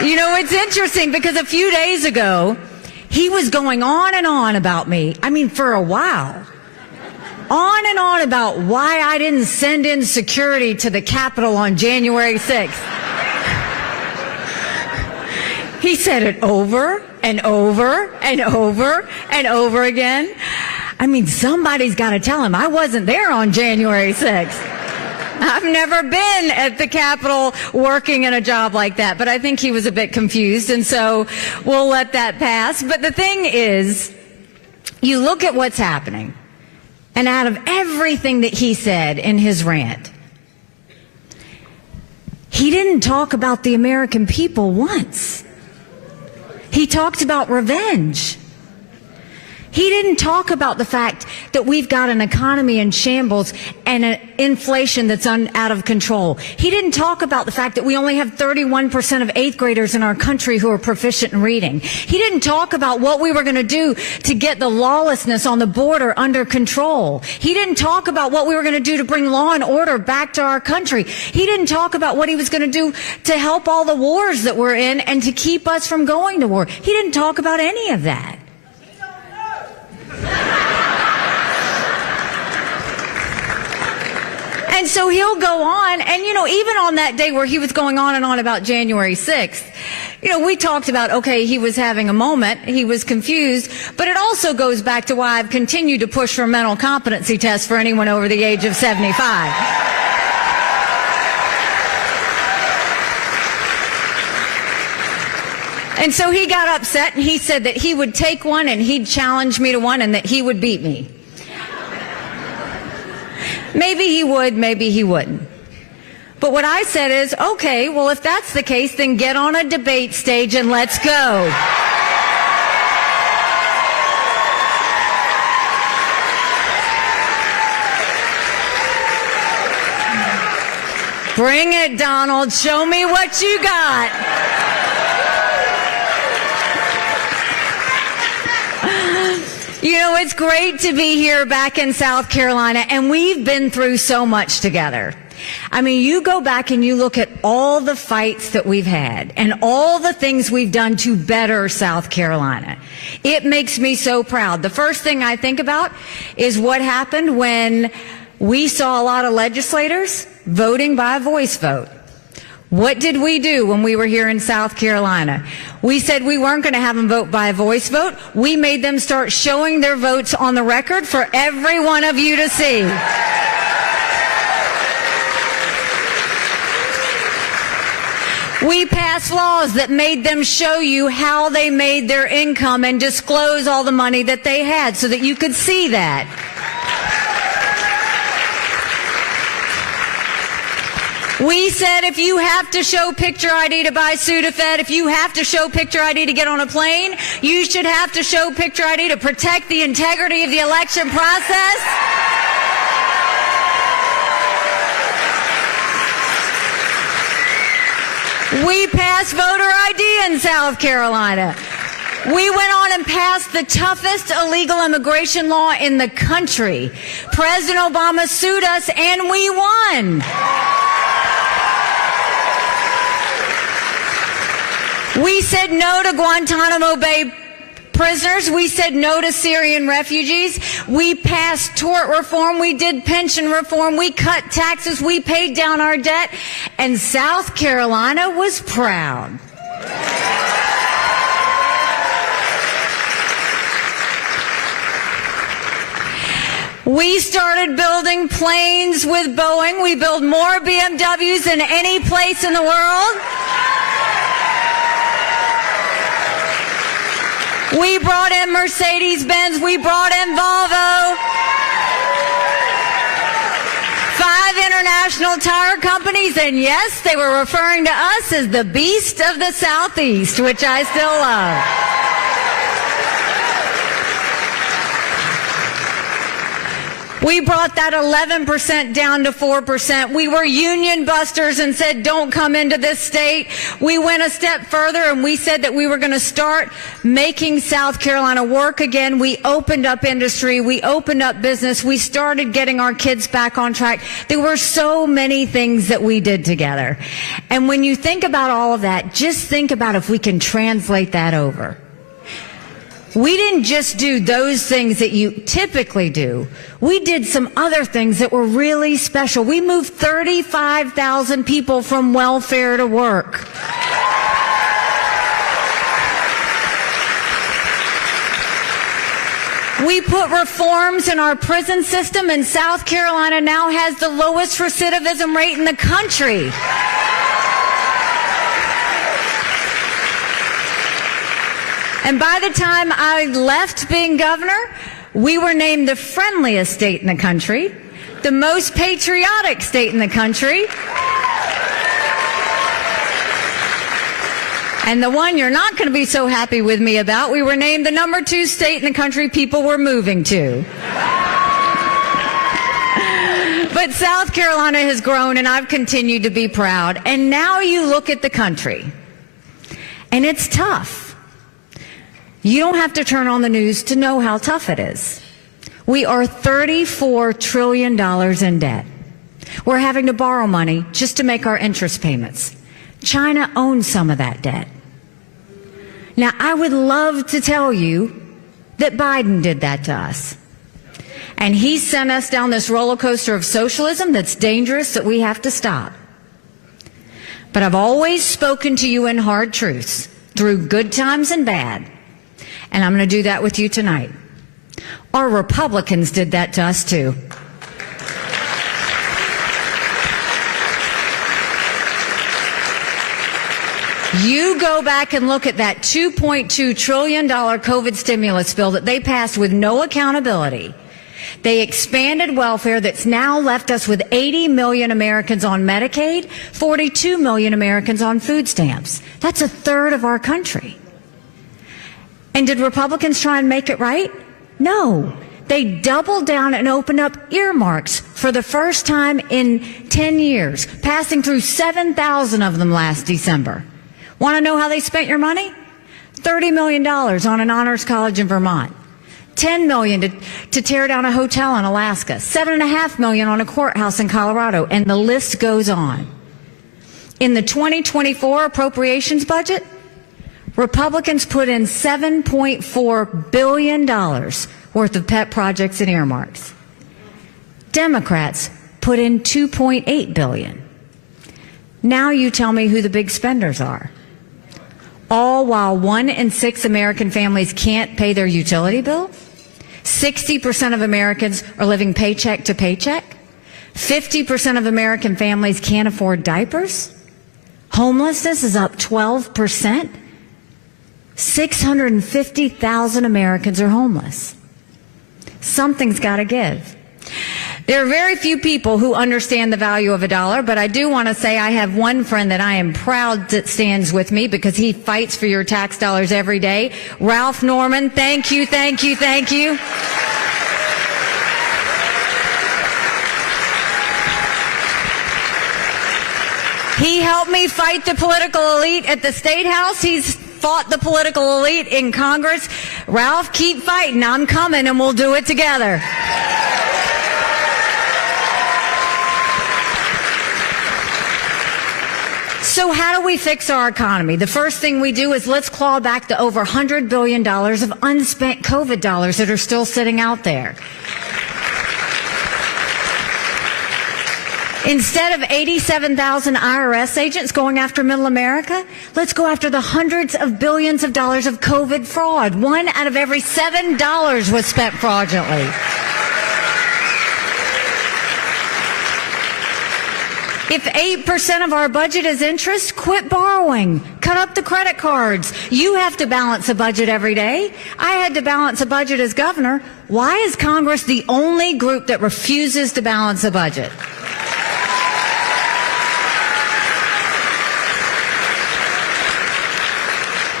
You know, it's interesting because a few days ago, he was going on and on about me. I mean, for a while. On and on about why I didn't send in security to the Capitol on January 6th. He said it over and over and over and over again. I mean, somebody's got to tell him I wasn't there on January 6th. I've never been at the Capitol working in a job like that, but I think he was a bit confused, and so we'll let that pass. But the thing is, you look at what's happening, and out of everything that he said in his rant, he didn't talk about the American people once. He talked about revenge. He didn't talk about the fact that we've got an economy in shambles and an inflation that's out of control. He didn't talk about the fact that we only have 31% of 8th graders in our country who are proficient in reading. He didn't talk about what we were going to do to get the lawlessness on the border under control. He didn't talk about what we were going to do to bring law and order back to our country. He didn't talk about what he was going to do to help all the wars that we're in and to keep us from going to war. He didn't talk about any of that. And so he'll go on, and, you know, even on that day where he was going on and on about January 6th, you know, we talked about, okay, he was having a moment, he was confused, but it also goes back to why I've continued to push for mental competency tests for anyone over the age of 75. And so he got upset, and he said that he would take one and he'd challenge me to one and that he would beat me. Maybe he would, maybe he wouldn't. But what I said is, okay, well, if that's the case, then get on a debate stage and let's go. Bring it, Donald. Show me what you got. You know, it's great to be here back in South Carolina, and we've been through so much together. I mean, you go back and you look at all the fights that we've had and all the things we've done to better South Carolina. It makes me so proud. The first thing I think about is what happened when we saw a lot of legislators voting by voice vote. What did we do when we were here in South Carolina? We said we weren't going to have them vote by voice vote. We made them start showing their votes on the record for every one of you to see. We passed laws that made them show you how they made their income and disclose all the money that they had so that you could see that. We said if you have to show picture ID to buy Sudafed, if you have to show picture ID to get on a plane, you should have to show picture ID to protect the integrity of the election process. We passed voter ID in South Carolina. We went on and passed the toughest illegal immigration law in the country. President Obama sued us and we won. We said no to Guantanamo Bay prisoners. We said no to Syrian refugees. We passed tort reform. We did pension reform. We cut taxes. We paid down our debt. And South Carolina was proud. We started building planes with Boeing. We build more BMWs than any place in the world. We brought in Mercedes-Benz. We brought in Volvo. 5 international tire companies. And yes, they were referring to us as the beast of the Southeast, which I still love. We brought that 11% down to 4%. We were union busters and said, don't come into this state. We went a step further and we said that we were going to start making South Carolina work again. We opened up industry. We opened up business. We started getting our kids back on track. There were so many things that we did together. And when you think about all of that, just think about if we can translate that over. We didn't just do those things that you typically do. We did some other things that were really special. We moved 35,000 people from welfare to work. We put reforms in our prison system, and South Carolina now has the lowest recidivism rate in the country. And by the time I left being governor, we were named the friendliest state in the country, the most patriotic state in the country, and the one you're not going to be so happy with me about, we were named the number 2 state in the country people were moving to. But South Carolina has grown, and I've continued to be proud. And now you look at the country, and it's tough. You don't have to turn on the news to know how tough it is. We are $34 trillion in debt. We're having to borrow money just to make our interest payments. China owns some of that debt. Now, I would love to tell you that Biden did that to us. And he sent us down this roller coaster of socialism that's dangerous, that we have to stop. But I've always spoken to you in hard truths, through good times and bad. And I'm going to do that with you tonight. Our Republicans did that to us too. You go back and look at that $2.2 trillion COVID stimulus bill that they passed with no accountability. They expanded welfare that's now left us with 80 million Americans on Medicaid, 42 million Americans on food stamps. That's a third of our country. And did Republicans try and make it right? No. They doubled down and opened up earmarks for the first time in 10 years, passing through 7,000 of them last December. Want to know how they spent your money? $30 million on an honors college in Vermont. $10 million to tear down a hotel in Alaska. $7.5 million on a courthouse in Colorado. And the list goes on. In the 2024 appropriations budget, Republicans put in $7.4 billion worth of pet projects and earmarks. Democrats put in $2.8 billion. Now you tell me who the big spenders are. All while 1 in 6 American families can't pay their utility bill. 60% of Americans are living paycheck to paycheck. 50% of American families can't afford diapers. Homelessness is up 12%. 650,000 Americans are homeless. Something's got to give. There are very few people who understand the value of a dollar, but I do want to say I have one friend that I am proud that stands with me because he fights for your tax dollars every day. Ralph Norman, thank you, thank you, thank you. He helped me fight the political elite at the State House. He's fought the political elite in Congress. Ralph, keep fighting. I'm coming, and we'll do it together. So how do we fix our economy? The first thing we do is let's claw back the over $100 billion of unspent COVID dollars that are still sitting out there. Instead of 87,000 IRS agents going after middle America, let's go after the hundreds of billions of dollars of COVID fraud. 1 out of every $7 was spent fraudulently. If 8% of our budget is interest, quit borrowing. Cut up the credit cards. You have to balance a budget every day. I had to balance a budget as governor. Why is Congress the only group that refuses to balance a budget?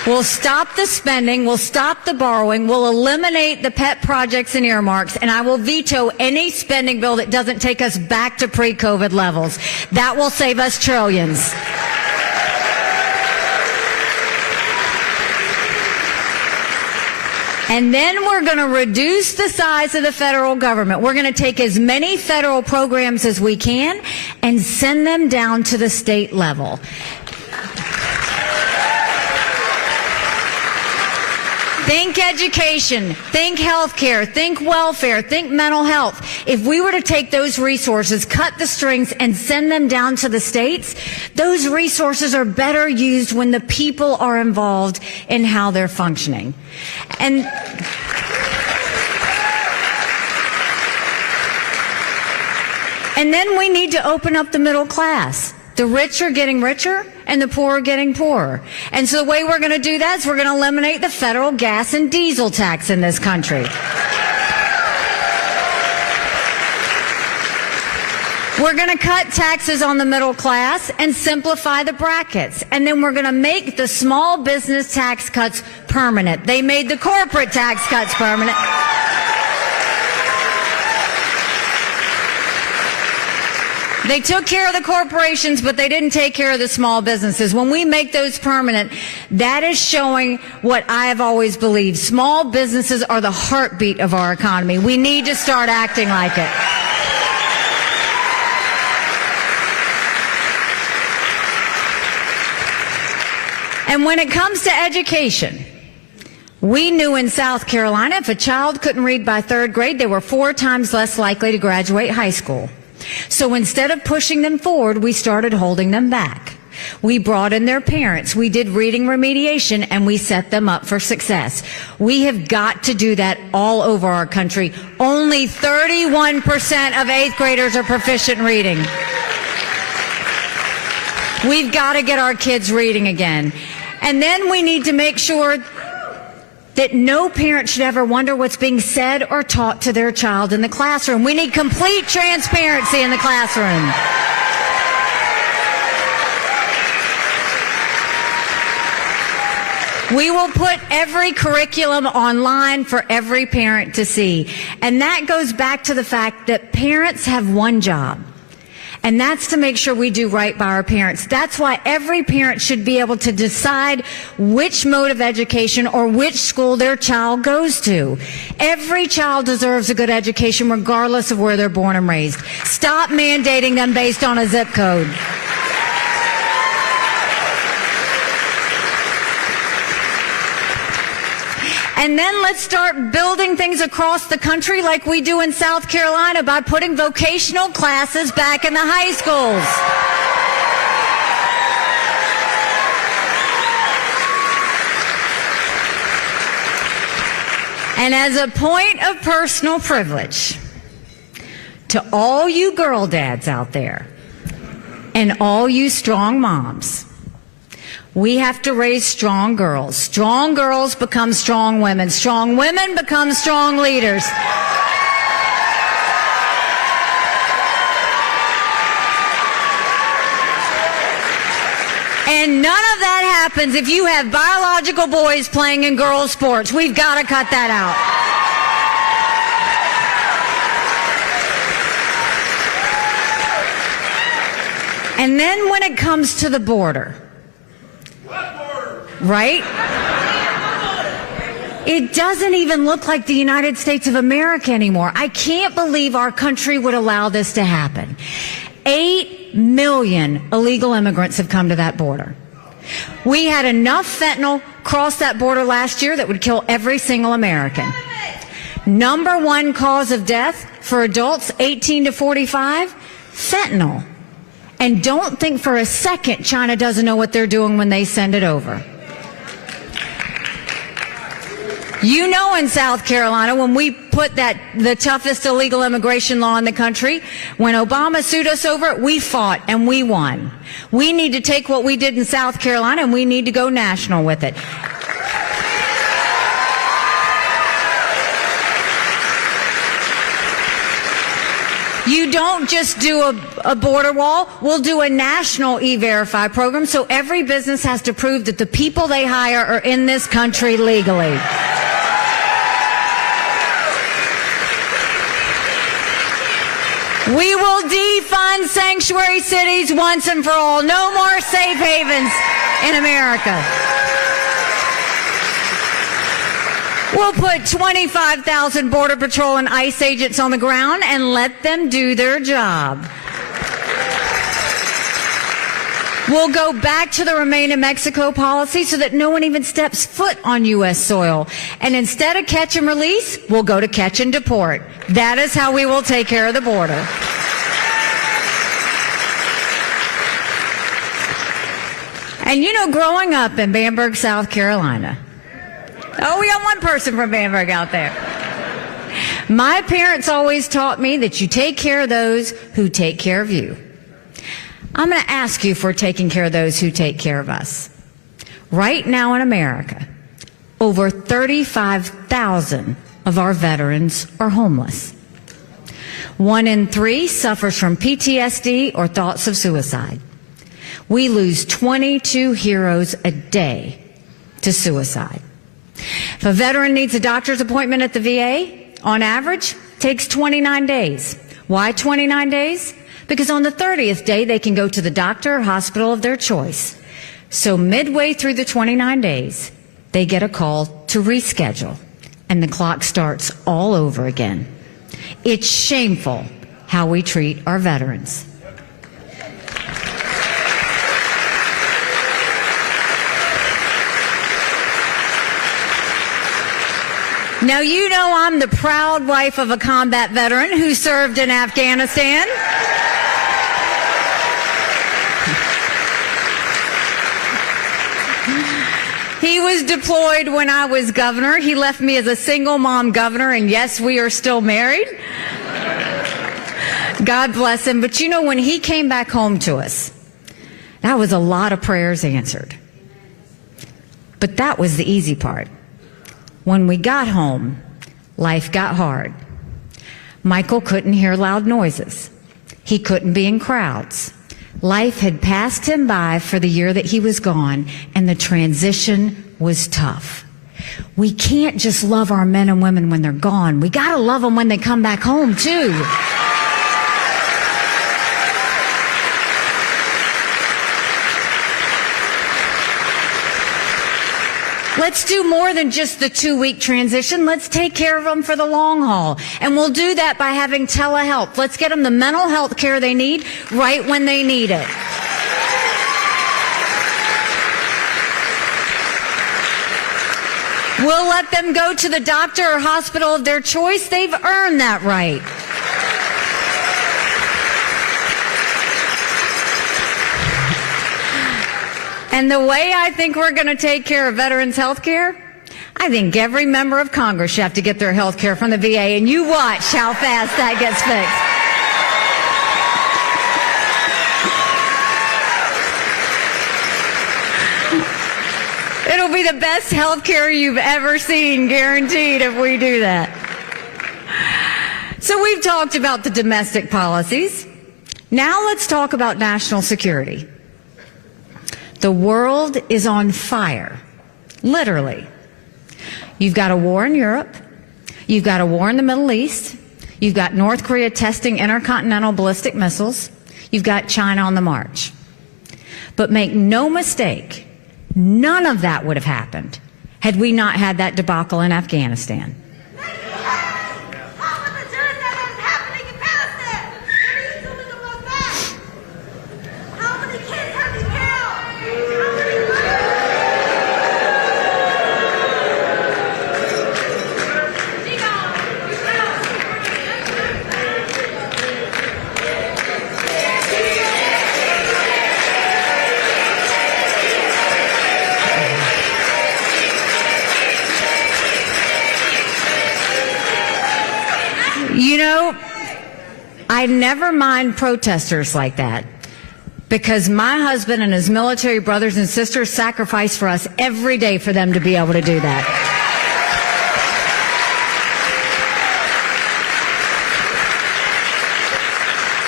We'll stop the spending, we'll stop the borrowing, we'll eliminate the pet projects and earmarks, and I will veto any spending bill that doesn't take us back to pre-COVID levels. That will save us trillions. And then we're going to reduce the size of the federal government. We're going to take as many federal programs as we can and send them down to the state level. Think education, think healthcare, think welfare, think mental health. If we were to take those resources, cut the strings, and send them down to the states, those resources are better used when the people are involved in how they're functioning. And then we need to open up the middle class. The rich are getting richer and the poor are getting poorer. And so the way we're going to do that is we're going to eliminate the federal gas and diesel tax in this country. We're going to cut taxes on the middle class and simplify the brackets. And then we're going to make the small business tax cuts permanent. They made the corporate tax cuts permanent. They took care of the corporations, but they didn't take care of the small businesses. When we make those permanent, that is showing what I have always believed. Small businesses are the heartbeat of our economy. We need to start acting like it. And when it comes to education, we knew in South Carolina if a child couldn't read by third grade, they were 4 times less likely to graduate high school. So instead of pushing them forward, we started holding them back. We brought in their parents, we did reading remediation, and we set them up for success. We have got to do that all over our country. Only 31% of 8th graders are proficient in reading. We've got to get our kids reading again. And then we need to make sure that no parent should ever wonder what's being said or taught to their child in the classroom. We need complete transparency in the classroom. We will put every curriculum online for every parent to see. And that goes back to the fact that parents have one job. And that's to make sure we do right by our parents. That's why every parent should be able to decide which mode of education or which school their child goes to. Every child deserves a good education regardless of where they're born and raised. Stop mandating them based on a zip code. And then let's start building things across the country like we do in South Carolina by putting vocational classes back in the high schools. And as a point of personal privilege, to all you girl dads out there and all you strong moms, we have to raise strong girls. Strong girls become strong women. Strong women become strong leaders. And none of that happens if you have biological boys playing in girls' sports. We've got to cut that out. And then when it comes to the border, right? It doesn't even look like the United States of America anymore. I can't believe our country would allow this to happen. 8 million illegal immigrants have come to that border. We had enough fentanyl cross that border last year that would kill every single American. Number 1 cause of death for adults 18 to 45, fentanyl. And don't think for a second China doesn't know what they're doing when they send it over. You know, in South Carolina, when we put the toughest illegal immigration law in the country, when Obama sued us over it, we fought and we won. We need to take what we did in South Carolina and we need to go national with it. You don't just do a border wall. We'll do a national E-Verify program, so every business has to prove that the people they hire are in this country legally. We will defund sanctuary cities once and for all. No more safe havens in America. We'll put 25,000 Border Patrol and ICE agents on the ground and let them do their job. We'll go back to the Remain in Mexico policy so that no one even steps foot on U.S. soil. And instead of catch and release, we'll go to catch and deport. That is how we will take care of the border. And you know, growing up in Bamberg, South Carolina, oh, we got one person from Bamberg out there. My parents always taught me that you take care of those who take care of you. I'm going to ask you if we're taking care of those who take care of us. Right now in America, over 35,000 of our veterans are homeless. 1 in 3 suffers from PTSD or thoughts of suicide. We lose 22 heroes a day to suicide. If a veteran needs a doctor's appointment at the VA, on average, takes 29 days. Why 29 days? Because on the 30th day, they can go to the doctor or hospital of their choice. So midway through the 29 days, they get a call to reschedule, and the clock starts all over again. It's shameful how we treat our veterans. Now, you know I'm the proud wife of a combat veteran who served in Afghanistan. He was deployed when I was governor. He left me as a single mom governor, and yes, we are still married. God bless him. But you know, when he came back home to us, that was a lot of prayers answered. But that was the easy part. When we got home, life got hard. Michael couldn't hear loud noises. He couldn't be in crowds. Life had passed him by for the year that he was gone, and the transition was tough. We can't just love our men and women when they're gone. We got to love them when they come back home, too. Let's do more than just the 2-week transition. Let's take care of them for the long haul. And we'll do that by having telehealth. Let's get them the mental health care they need right when they need it. We'll let them go to the doctor or hospital of their choice. They've earned that right. And the way I think we're going to take care of veterans' health care, I think every member of Congress should have to get their health care from the VA, and you watch how fast that gets fixed. It'll be the best health care you've ever seen, guaranteed, if we do that. So we've talked about the domestic policies. Now let's talk about national security. The world is on fire, literally. You've got a war in Europe. You've got a war in the Middle East. You've got North Korea testing intercontinental ballistic missiles. You've got China on the march. But make no mistake, none of that would have happened had we not had that debacle in Afghanistan. You know, I never mind protesters like that, because my husband and his military brothers and sisters sacrifice for us every day for them to be able to do that.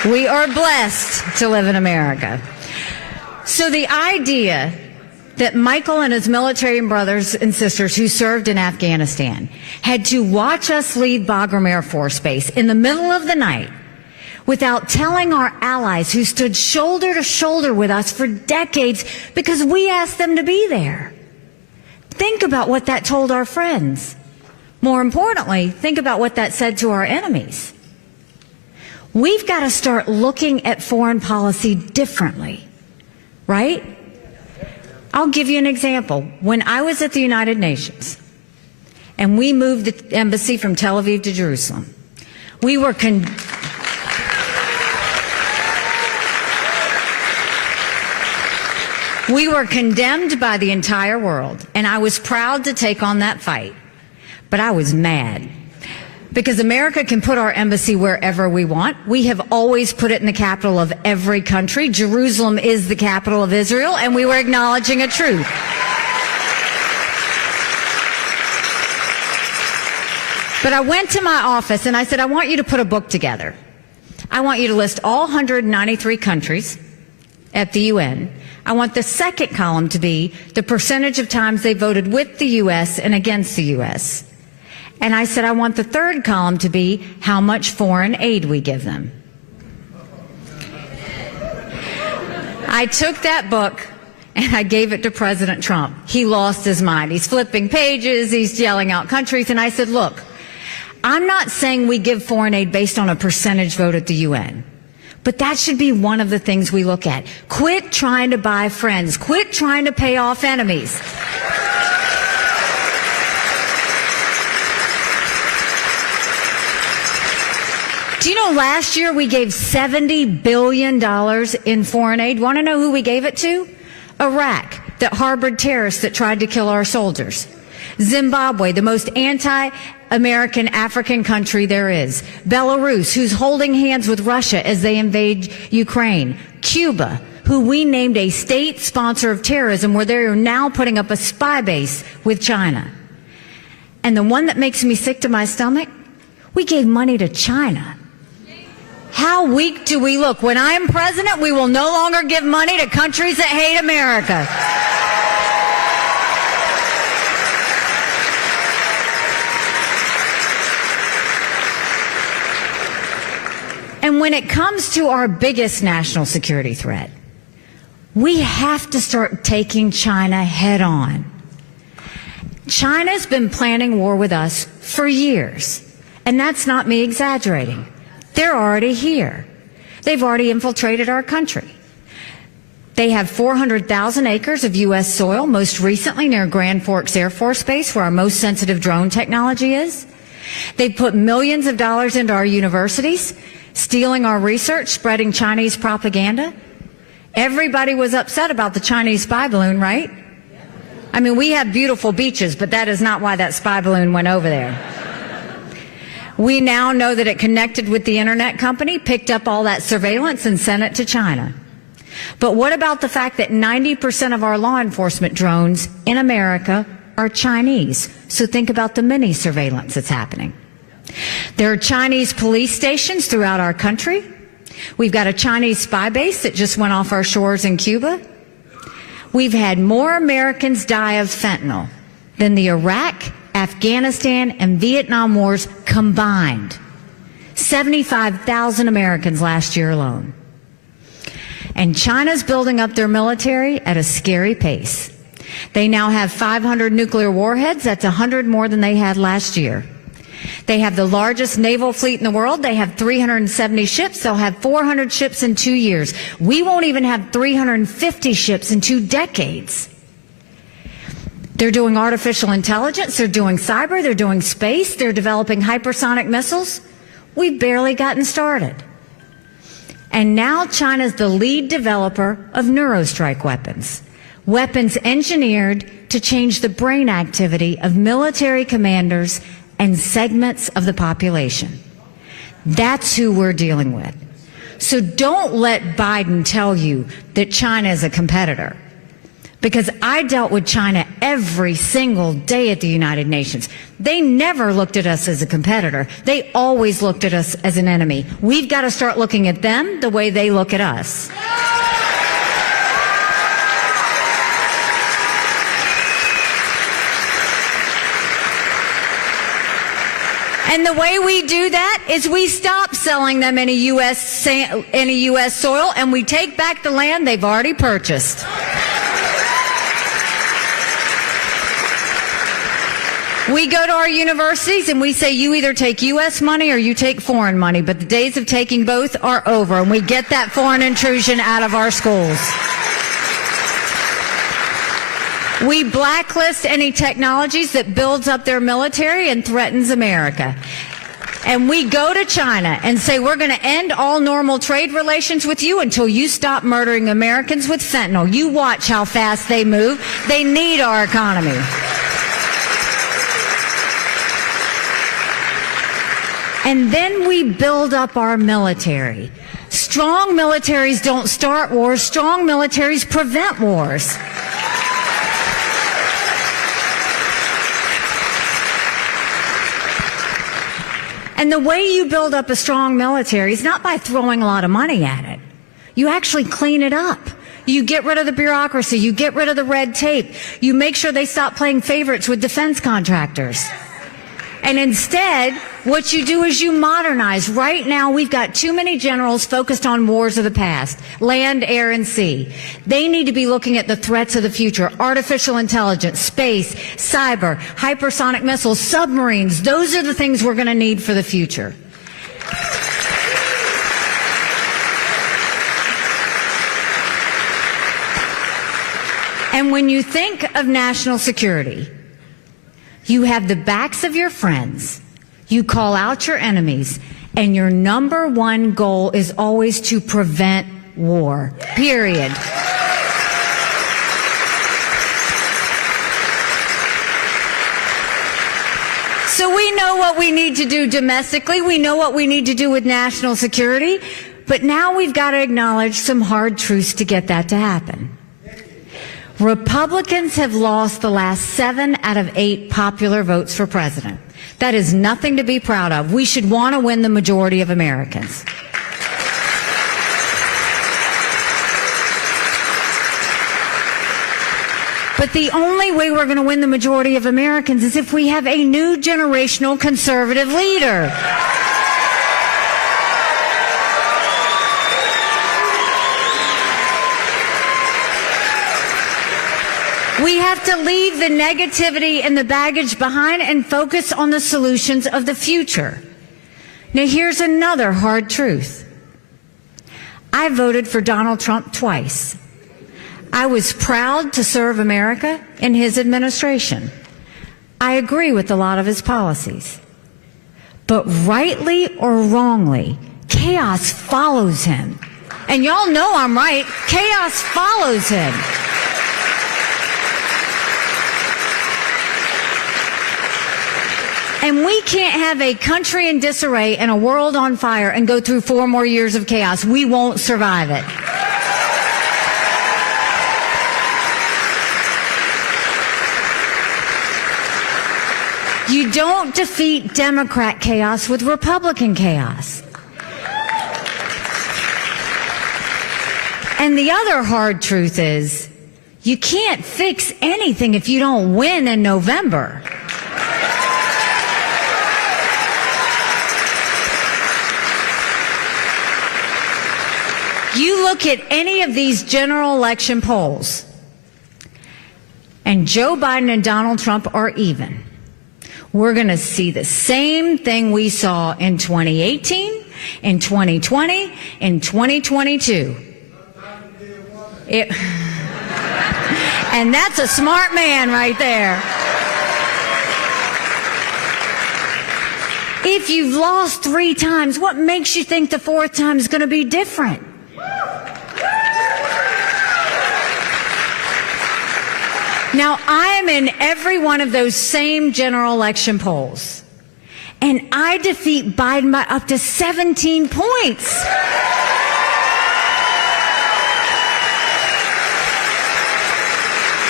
We are blessed to live in America. So the idea that Michael and his military brothers and sisters who served in Afghanistan had to watch us leave Bagram Air Force Base in the middle of the night without telling our allies who stood shoulder to shoulder with us for decades because we asked them to be there. Think about what that told our friends. More importantly, think about what that said to our enemies. We've got to start looking at foreign policy differently, right? I'll give you an example. When I was at the United Nations and we moved the embassy from Tel Aviv to Jerusalem, we were condemned by the entire world, and I was proud to take on that fight. But I was mad because America can put our embassy wherever we want. We have always put it in the capital of every country. Jerusalem is the capital of Israel, and we were acknowledging a truth. But I went to my office and I said, I want you to put a book together. I want you to list all 193 countries at the UN. I want the second column to be the percentage of times they voted with the U.S. and against the U.S. And I said, I want the third column to be how much foreign aid we give them. I took that book and I gave it to President Trump. He lost his mind. He's flipping pages. He's yelling out countries. And I said, look, I'm not saying we give foreign aid based on a percentage vote at the UN. But that should be one of the things we look at. Quit trying to buy friends. Quit trying to pay off enemies. Do you know last year we gave $70 billion in foreign aid? Want to know who we gave it to? Iraq, that harbored terrorists that tried to kill our soldiers. Zimbabwe, the most anti-American African country there is. Belarus, who's holding hands with Russia as they invade Ukraine. Cuba, who we named a state sponsor of terrorism, where they are now putting up a spy base with China. And the one that makes me sick to my stomach, we gave money to China. How weak do we look? When I am president, we will no longer give money to countries that hate America. And when it comes to our biggest national security threat, we have to start taking China head on. China's been planning war with us for years, and that's not me exaggerating. They're already here. They've already infiltrated our country. They have 400,000 acres of U.S. soil, most recently near Grand Forks Air Force Base, where our most sensitive drone technology is. They've put millions of dollars into our universities, stealing our research, spreading Chinese propaganda. Everybody was upset about the Chinese spy balloon, right? I mean, we have beautiful beaches, but that is not why that spy balloon went over there. We now know that it connected with the internet company, picked up all that surveillance and sent it to China. But what about the fact that 90% of our law enforcement drones in America are Chinese? So think about the mini surveillance that's happening. There are Chinese police stations throughout our country. We've got a Chinese spy base that just went off our shores in Cuba. We've had more Americans die of fentanyl than the Iraq, Afghanistan, and Vietnam wars combined. 75,000 Americans last year alone. And China's building up their military at a scary pace. They now have 500 nuclear warheads. That's 100 more than they had last year. They have the largest naval fleet in the world. They have 370 ships. They'll have 400 ships in 2 years. We won't even have 350 ships in 2 decades. They're doing artificial intelligence. They're doing cyber. They're doing space. They're developing hypersonic missiles. We've barely gotten started. And now China's the lead developer of neurostrike weapons. Weapons engineered to change the brain activity of military commanders and segments of the population. That's who we're dealing with. So don't let Biden tell you that China is a competitor, because I dealt with China every single day at the United Nations. They never looked at us as a competitor. They always looked at us as an enemy. We've got to start looking at them the way they look at us. And the way we do that is we stop selling them any U.S. soil, and we take back the land they've already purchased. We go to our universities and we say, you either take U.S. money or you take foreign money, but the days of taking both are over, and we get that foreign intrusion out of our schools. We blacklist any technologies that builds up their military and threatens America. And we go to China and say, we're going to end all normal trade relations with you until you stop murdering Americans with fentanyl. You watch how fast they move. They need our economy. And then we build up our military. Strong militaries don't start wars. Strong militaries prevent wars. And the way you build up a strong military is not by throwing a lot of money at it. You actually clean it up. You get rid of the bureaucracy. You get rid of the red tape. You make sure they stop playing favorites with defense contractors. And instead, what you do is you modernize. Right now, we've got too many generals focused on wars of the past, land, air, and sea. They need to be looking at the threats of the future, artificial intelligence, space, cyber, hypersonic missiles, submarines. Those are the things we're going to need for the future. And when you think of national security, you have the backs of your friends, you call out your enemies, and your number one goal is always to prevent war, period. So we know what we need to do domestically, we know what we need to do with national security, but now we've got to acknowledge some hard truths to get that to happen. Republicans have lost the last 7 out of 8 popular votes for president. That is nothing to be proud of. We should want to win the majority of Americans. But the only way we're going to win the majority of Americans is if we have a new generational conservative leader. We have to leave the negativity and the baggage behind and focus on the solutions of the future. Now, here's another hard truth. I voted for Donald Trump twice. I was proud to serve America in his administration. I agree with a lot of his policies. But rightly or wrongly, chaos follows him. And y'all know I'm right. Chaos follows him. And we can't have a country in disarray and a world on fire and go through 4 more years of chaos. We won't survive it. You don't defeat Democrat chaos with Republican chaos. And the other hard truth is, you can't fix anything if you don't win in November. You look at any of these general election polls, and Joe Biden and Donald Trump are even. We're going to see the same thing we saw in 2018, in 2020, in 2022. And that's a smart man right there. If you've lost 3 times, what makes you think the 4th time is going to be different? Now, I am in every one of those same general election polls, and I defeat Biden by up to 17 points.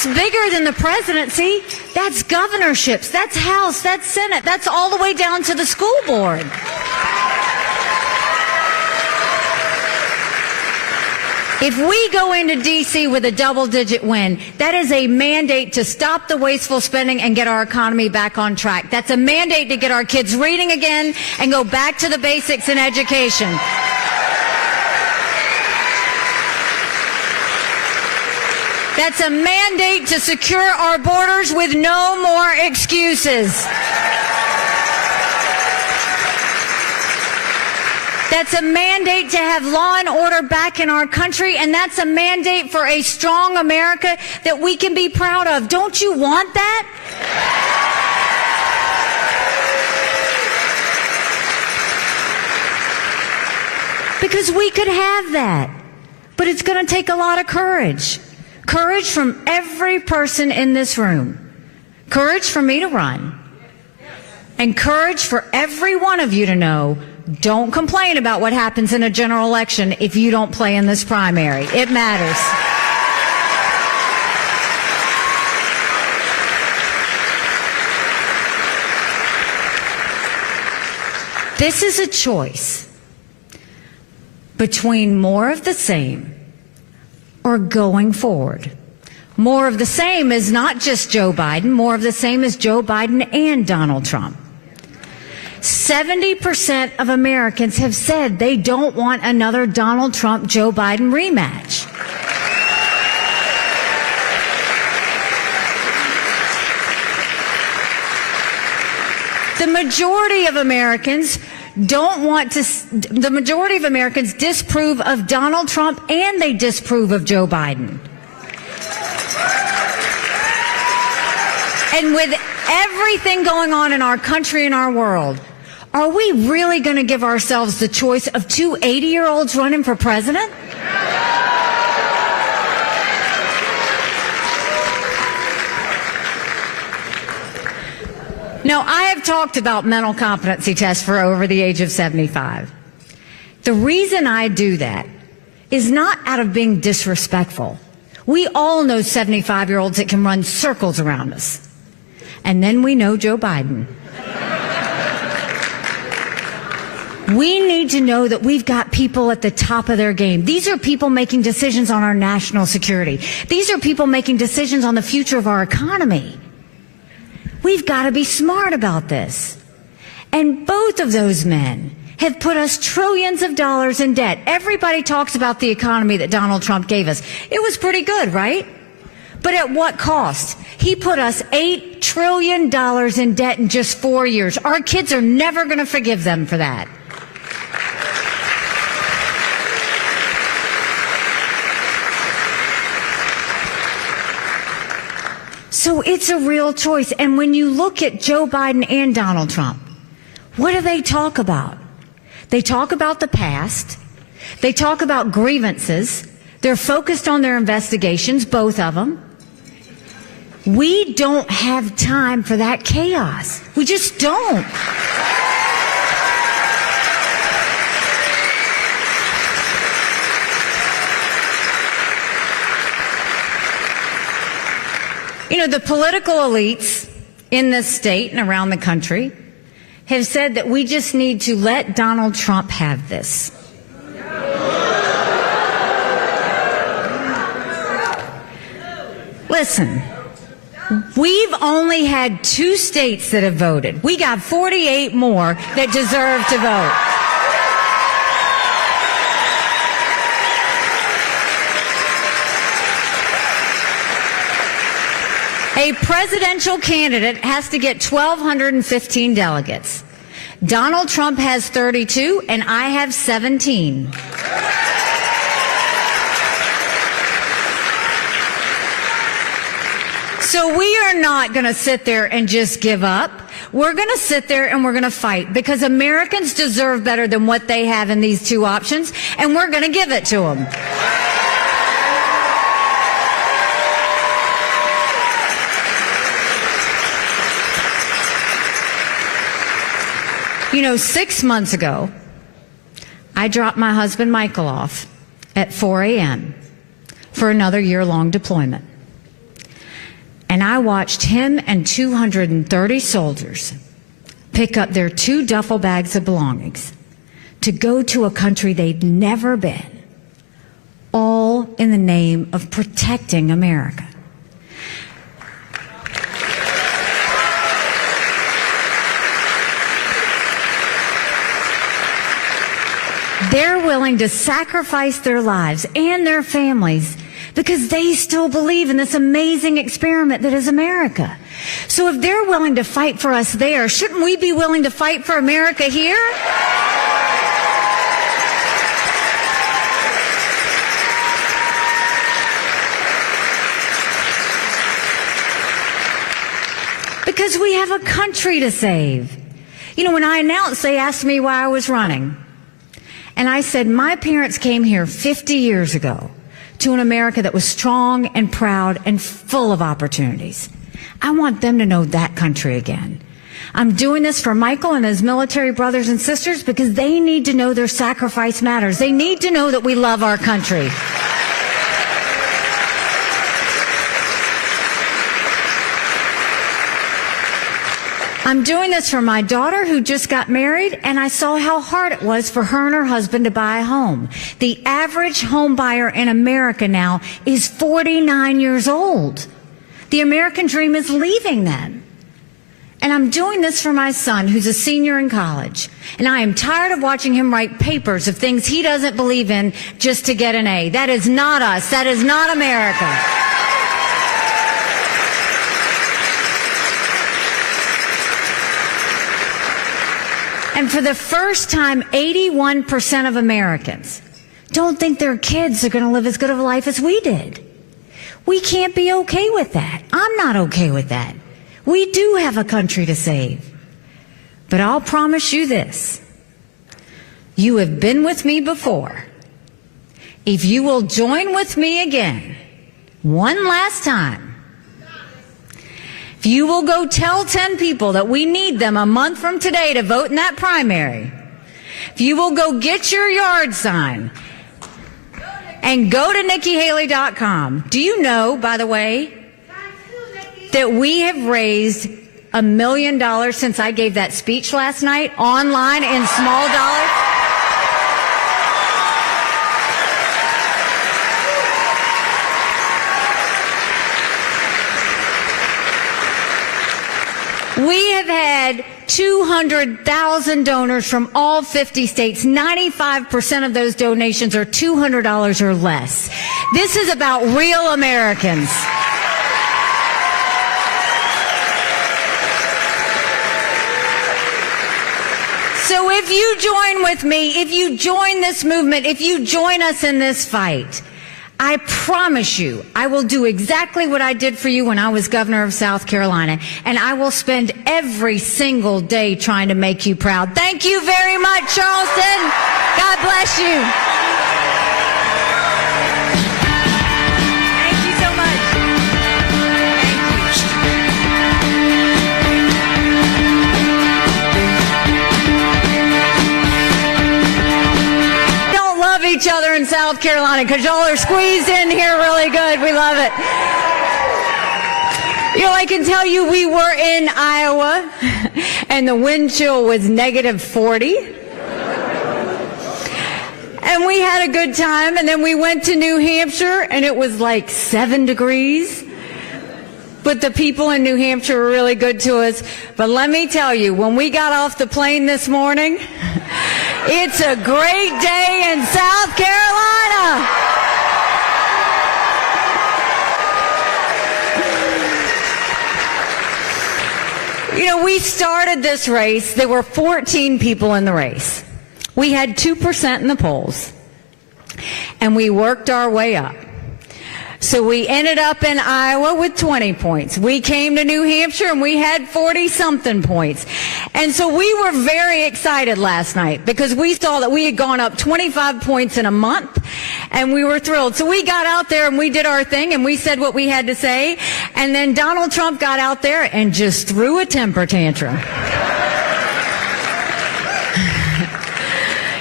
That's bigger than the presidency. That's governorships. That's House. That's Senate. That's all the way down to the school board. If we go into D.C. with a double-digit win, that is a mandate to stop the wasteful spending and get our economy back on track. That's a mandate to get our kids reading again and go back to the basics in education. That's a mandate to secure our borders with no more excuses. That's a mandate to have law and order back in our country, and that's a mandate for a strong America that we can be proud of. Don't you want that? Because we could have that, but it's going to take a lot of courage. Courage from every person in this room. Courage for me to run. And courage for every one of you to know, don't complain about what happens in a general election if you don't play in this primary. It matters. This is a choice between more of the same or going forward. More of the same is not just Joe Biden. More of the same is Joe Biden and Donald Trump. 70% of Americans have said they don't want another Donald Trump-Joe Biden rematch. The majority of Americans disapprove of Donald Trump and they disapprove of Joe Biden. And with everything going on in our country and our world, are we really going to give ourselves the choice of two 80-year-olds running for president? Now, I have talked about mental competency tests for over the age of 75. The reason I do that is not out of being disrespectful. We all know 75-year-olds that can run circles around us. And then we know Joe Biden. We need to know that we've got people at the top of their game. These are people making decisions on our national security. These are people making decisions on the future of our economy. We've got to be smart about this. And both of those men have put us trillions of dollars in debt. Everybody talks about the economy that Donald Trump gave us. It was pretty good, right? But at what cost? He put us $8 trillion in debt in just 4 years. Our kids are never going to forgive them for that. So it's a real choice. And when you look at Joe Biden and Donald Trump, what do they talk about? They talk about the past. They talk about grievances. They're focused on their investigations, both of them. We don't have time for that chaos. We just don't. You know, the political elites in this state and around the country have said that we just need to let Donald Trump have this. Listen, we've only had 2 states that have voted. We got 48 more that deserve to vote. A presidential candidate has to get 1,215 delegates. Donald Trump has 32, and I have 17. So we are not going to sit there and just give up. We're going to sit there and we're going to fight because Americans deserve better than what they have in these 2 options, and we're going to give it to them. You know, 6 months ago, I dropped my husband Michael off at 4 a.m. for another year-long deployment. And I watched him and 230 soldiers pick up their 2 duffel bags of belongings to go to a country they'd never been, all in the name of protecting America. They're willing to sacrifice their lives and their families because they still believe in this amazing experiment that is America. So if they're willing to fight for us there, shouldn't we be willing to fight for America here? Because we have a country to save. You know, when I announced, they asked me why I was running. And I said, my parents came here 50 years ago to an America that was strong and proud and full of opportunities. I want them to know that country again. I'm doing this for Michael and his military brothers and sisters because they need to know their sacrifice matters. They need to know that we love our country. I'm doing this for my daughter who just got married, and I saw how hard it was for her and her husband to buy a home. The average home buyer in America now is 49 years old. The American dream is leaving them. And I'm doing this for my son who's a senior in college. And I am tired of watching him write papers of things he doesn't believe in just to get an A. That is not us. That is not America. And for the first time, 81% of Americans don't think their kids are going to live as good of a life as we did. We can't be okay with that. I'm not okay with that. We do have a country to save. But I'll promise you this. You have been with me before. If you will join with me again, one last time, if you will go tell 10 people that we need them a month from today to vote in that primary, if you will go get your yard sign and go to NikkiHaley.com, do you know, by the way, that we have raised $1 million since I gave that speech last night online in small dollars? We have had 200,000 donors from all 50 states. 95% of those donations are $200 or less. This is about real Americans. So if you join with me, if you join this movement, if you join us in this fight, I promise you, I will do exactly what I did for you when I was governor of South Carolina, and I will spend every single day trying to make you proud. Thank you very much, Charleston. God bless you. Thank you so much. Thank you. Don't love each other in South Carolina because y'all are squeezed in here really good. We love it. You know, I can tell you we were in Iowa and the wind chill was -40. And we had a good time, and then we went to New Hampshire and it was like 7 degrees. But the people in New Hampshire were really good to us. But let me tell you, when we got off the plane this morning, it's a great day in South Carolina. You know, we started this race. There were 14 people in the race. We had 2% in the polls, and we worked our way up. So we ended up in Iowa with 20 points. We came to New Hampshire and we had 40-something points. And so we were very excited last night because we saw that we had gone up 25 points in a month, and we were thrilled. So we got out there and we did our thing and we said what we had to say. And then Donald Trump got out there and just threw a temper tantrum.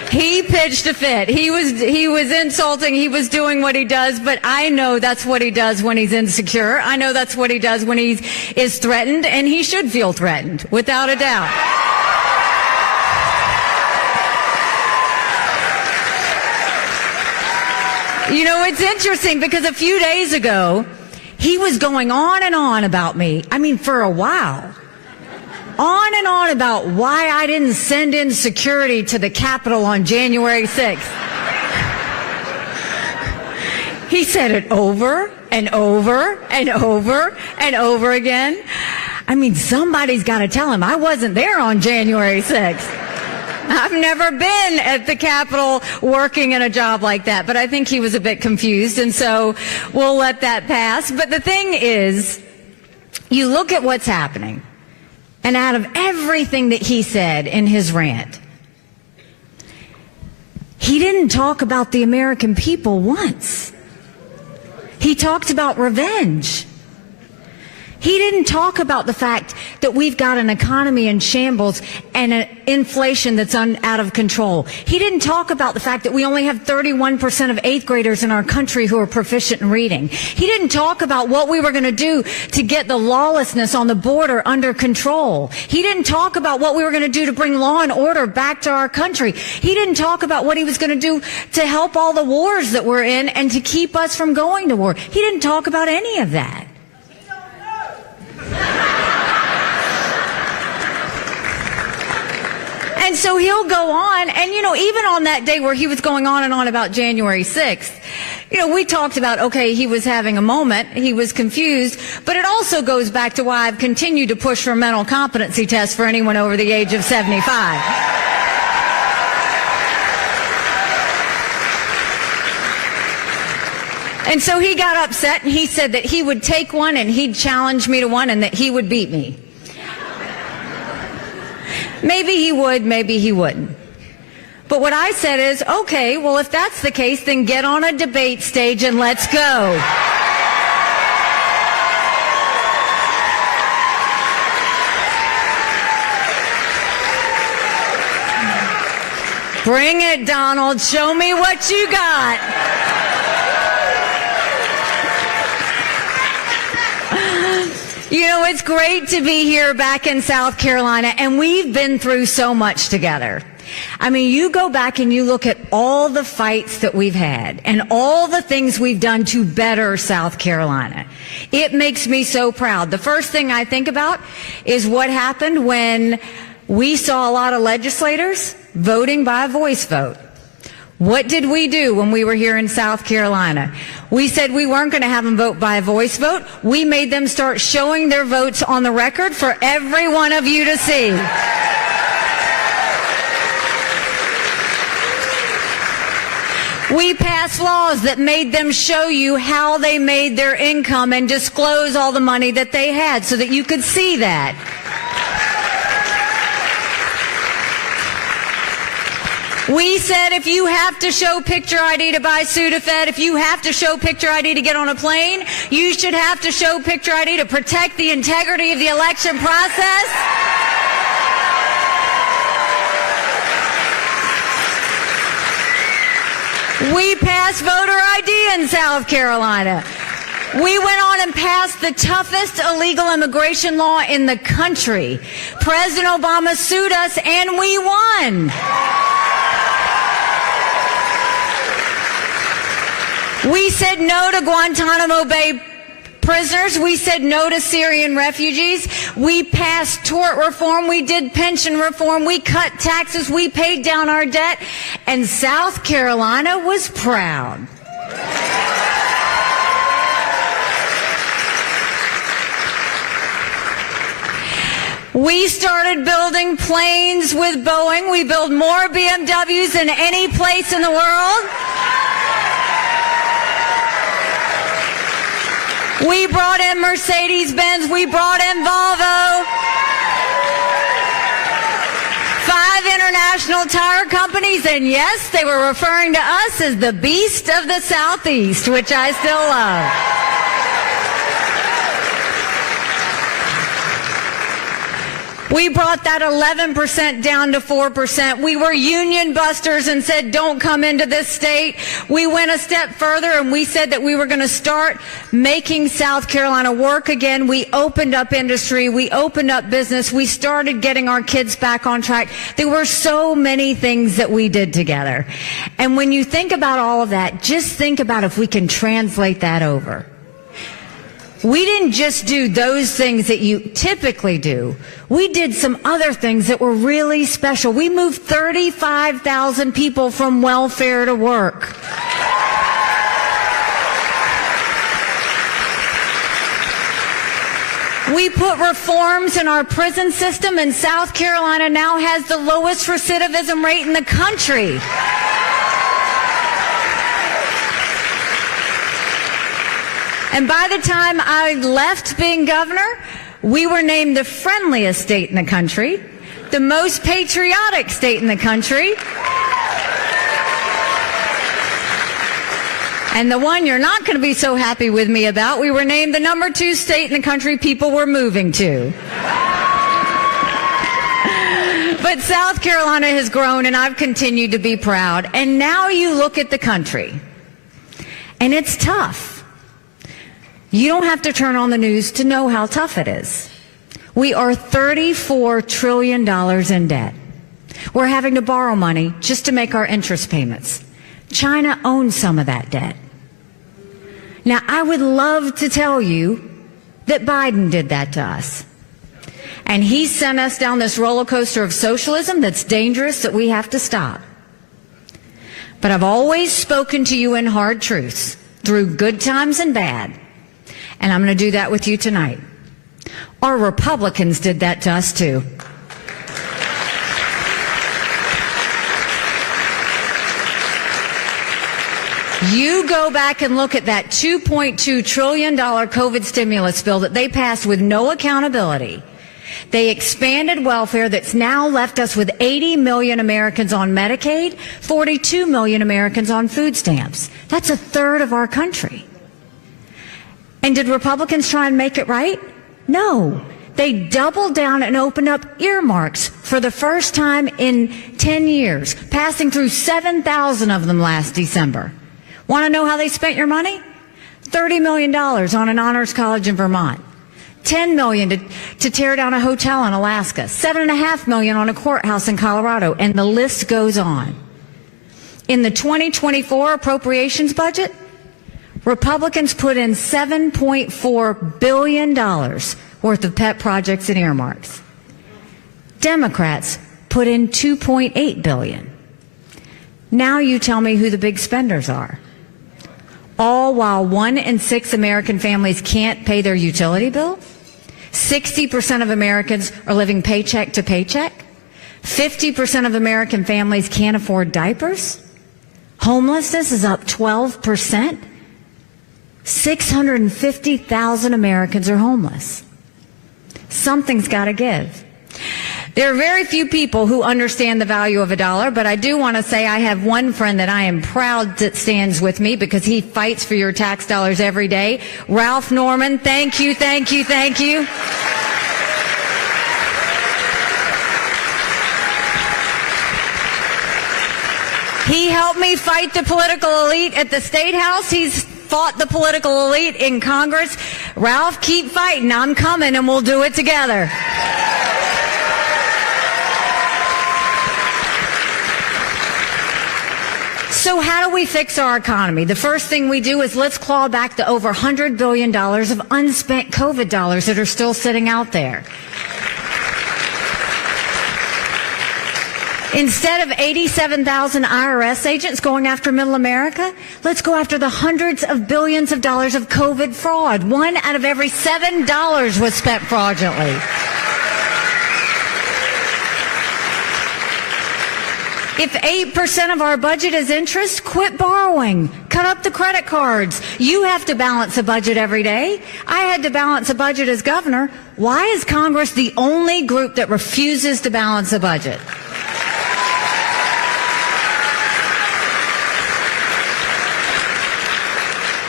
He pitched a fit. He was insulting. He was doing what he does, but I know that's what he does when he's insecure. I know that's what he does when he is threatened, and he should feel threatened, without a doubt. You know, it's interesting because a few days ago, he was going on and on about me. I mean, for a while. On and on about why I didn't send in security to the Capitol on January 6th. He said it over and over and over and over again. I mean, somebody's got to tell him I wasn't there on January 6th. I've never been at the Capitol working in a job like that, but I think he was a bit confused, and so we'll let that pass. But the thing is, you look at what's happening. And out of everything that he said in his rant, he didn't talk about the American people once. He talked about revenge. He didn't talk about the fact that we've got an economy in shambles and an inflation that's out of control. He didn't talk about the fact that we only have 31% of 8th graders in our country who are proficient in reading. He didn't talk about what we were going to do to get the lawlessness on the border under control. He didn't talk about what we were going to do to bring law and order back to our country. He didn't talk about what he was going to do to help all the wars that we're in and to keep us from going to war. He didn't talk about any of that. And so he'll go on, and, you know, even on that day where he was going on and on about January 6th, you know, we talked about, okay, he was having a moment, he was confused, but it also goes back to why I've continued to push for mental competency tests for anyone over the age of 75. And so he got upset, and he said that he would take one and he'd challenge me to one and that he would beat me. Maybe he would, maybe he wouldn't. But what I said is, okay, well, if that's the case, then get on a debate stage and let's go. Bring it, Donald. Show me what you got. You know, it's great to be here back in South Carolina, and we've been through so much together. I mean, you go back and you look at all the fights that we've had and all the things we've done to better South Carolina. It makes me so proud. The first thing I think about is what happened when we saw a lot of legislators voting by voice vote. What did we do when we were here in South Carolina? We said we weren't going to have them vote by a voice vote. We made them start showing their votes on the record for every one of you to see. We passed laws that made them show you how they made their income and disclose all the money that they had so that you could see that. We said if you have to show picture ID to buy Sudafed, if you have to show picture ID to get on a plane, you should have to show picture ID to protect the integrity of the election process. We passed voter ID in South Carolina. We went on and passed the toughest illegal immigration law in the country. President Obama sued us and we won. We said no to Guantanamo Bay prisoners. We said no to Syrian refugees. We passed tort reform. We did pension reform. We cut taxes. We paid down our debt. And South Carolina was proud. We started building planes with Boeing. We build more BMWs than any place in the world. We brought in Mercedes-Benz. We brought in Volvo. 5 international tire companies. And yes, they were referring to us as the beast of the Southeast, which I still love. We brought that 11% down to 4%. We were union busters and said, don't come into this state. We went a step further and we said that we were going to start making South Carolina work again. We opened up industry. We opened up business. We started getting our kids back on track. There were so many things that we did together. And when you think about all of that, just think about if we can translate that over. We didn't just do those things that you typically do. We did some other things that were really special. We moved 35,000 people from welfare to work. We put reforms in our prison system, and South Carolina now has the lowest recidivism rate in the country. And by the time I left being governor, we were named the friendliest state in the country, the most patriotic state in the country, and the one you're not going to be so happy with me about, we were named the number 2 state in the country people were moving to. But South Carolina has grown, and I've continued to be proud. And now you look at the country, and it's tough. You don't have to turn on the news to know how tough it is. We are $34 trillion in debt. We're having to borrow money just to make our interest payments. China owns some of that debt. Now, I would love to tell you that Biden did that to us. And he sent us down this roller coaster of socialism that's dangerous, that we have to stop. But I've always spoken to you in hard truths, through good times and bad. And I'm going to do that with you tonight. Our Republicans did that to us too. You go back and look at that $2.2 trillion COVID stimulus bill that they passed with no accountability. They expanded welfare that's now left us with 80 million Americans on Medicaid, 42 million Americans on food stamps. That's a third of our country. And did Republicans try and make it right? No. They doubled down and opened up earmarks for the first time in 10 years, passing through 7,000 of them last December. Want to know how they spent your money? $30 million on an honors college in Vermont. $10 million to tear down a hotel in Alaska. $7.5 million on a courthouse in Colorado. And the list goes on. In the 2024 appropriations budget, Republicans put in $7.4 billion worth of pet projects and earmarks. Democrats put in $2.8 billion. Now you tell me who the big spenders are. All while 1 in 6 American families can't pay their utility bill. 60% of Americans are living paycheck to paycheck. 50% of American families can't afford diapers. Homelessness is up 12%. 650,000 Americans are homeless. Something's got to give. There are very few people who understand the value of a dollar, but I do want to say I have one friend that I am proud that stands with me because he fights for your tax dollars every day. Ralph Norman, thank you, thank you, thank you. He helped me fight the political elite at the State House. He's fought the political elite in Congress. Ralph, keep fighting. I'm coming, and we'll do it together. So how do we fix our economy? The first thing we do is let's claw back the over $100 billion of unspent COVID dollars that are still sitting out there. Instead of 87,000 IRS agents going after middle America, let's go after the hundreds of billions of dollars of COVID fraud. 1 out of every $7 was spent fraudulently. If 8% of our budget is interest, quit borrowing. Cut up the credit cards. You have to balance a budget every day. I had to balance a budget as governor. Why is Congress the only group that refuses to balance a budget?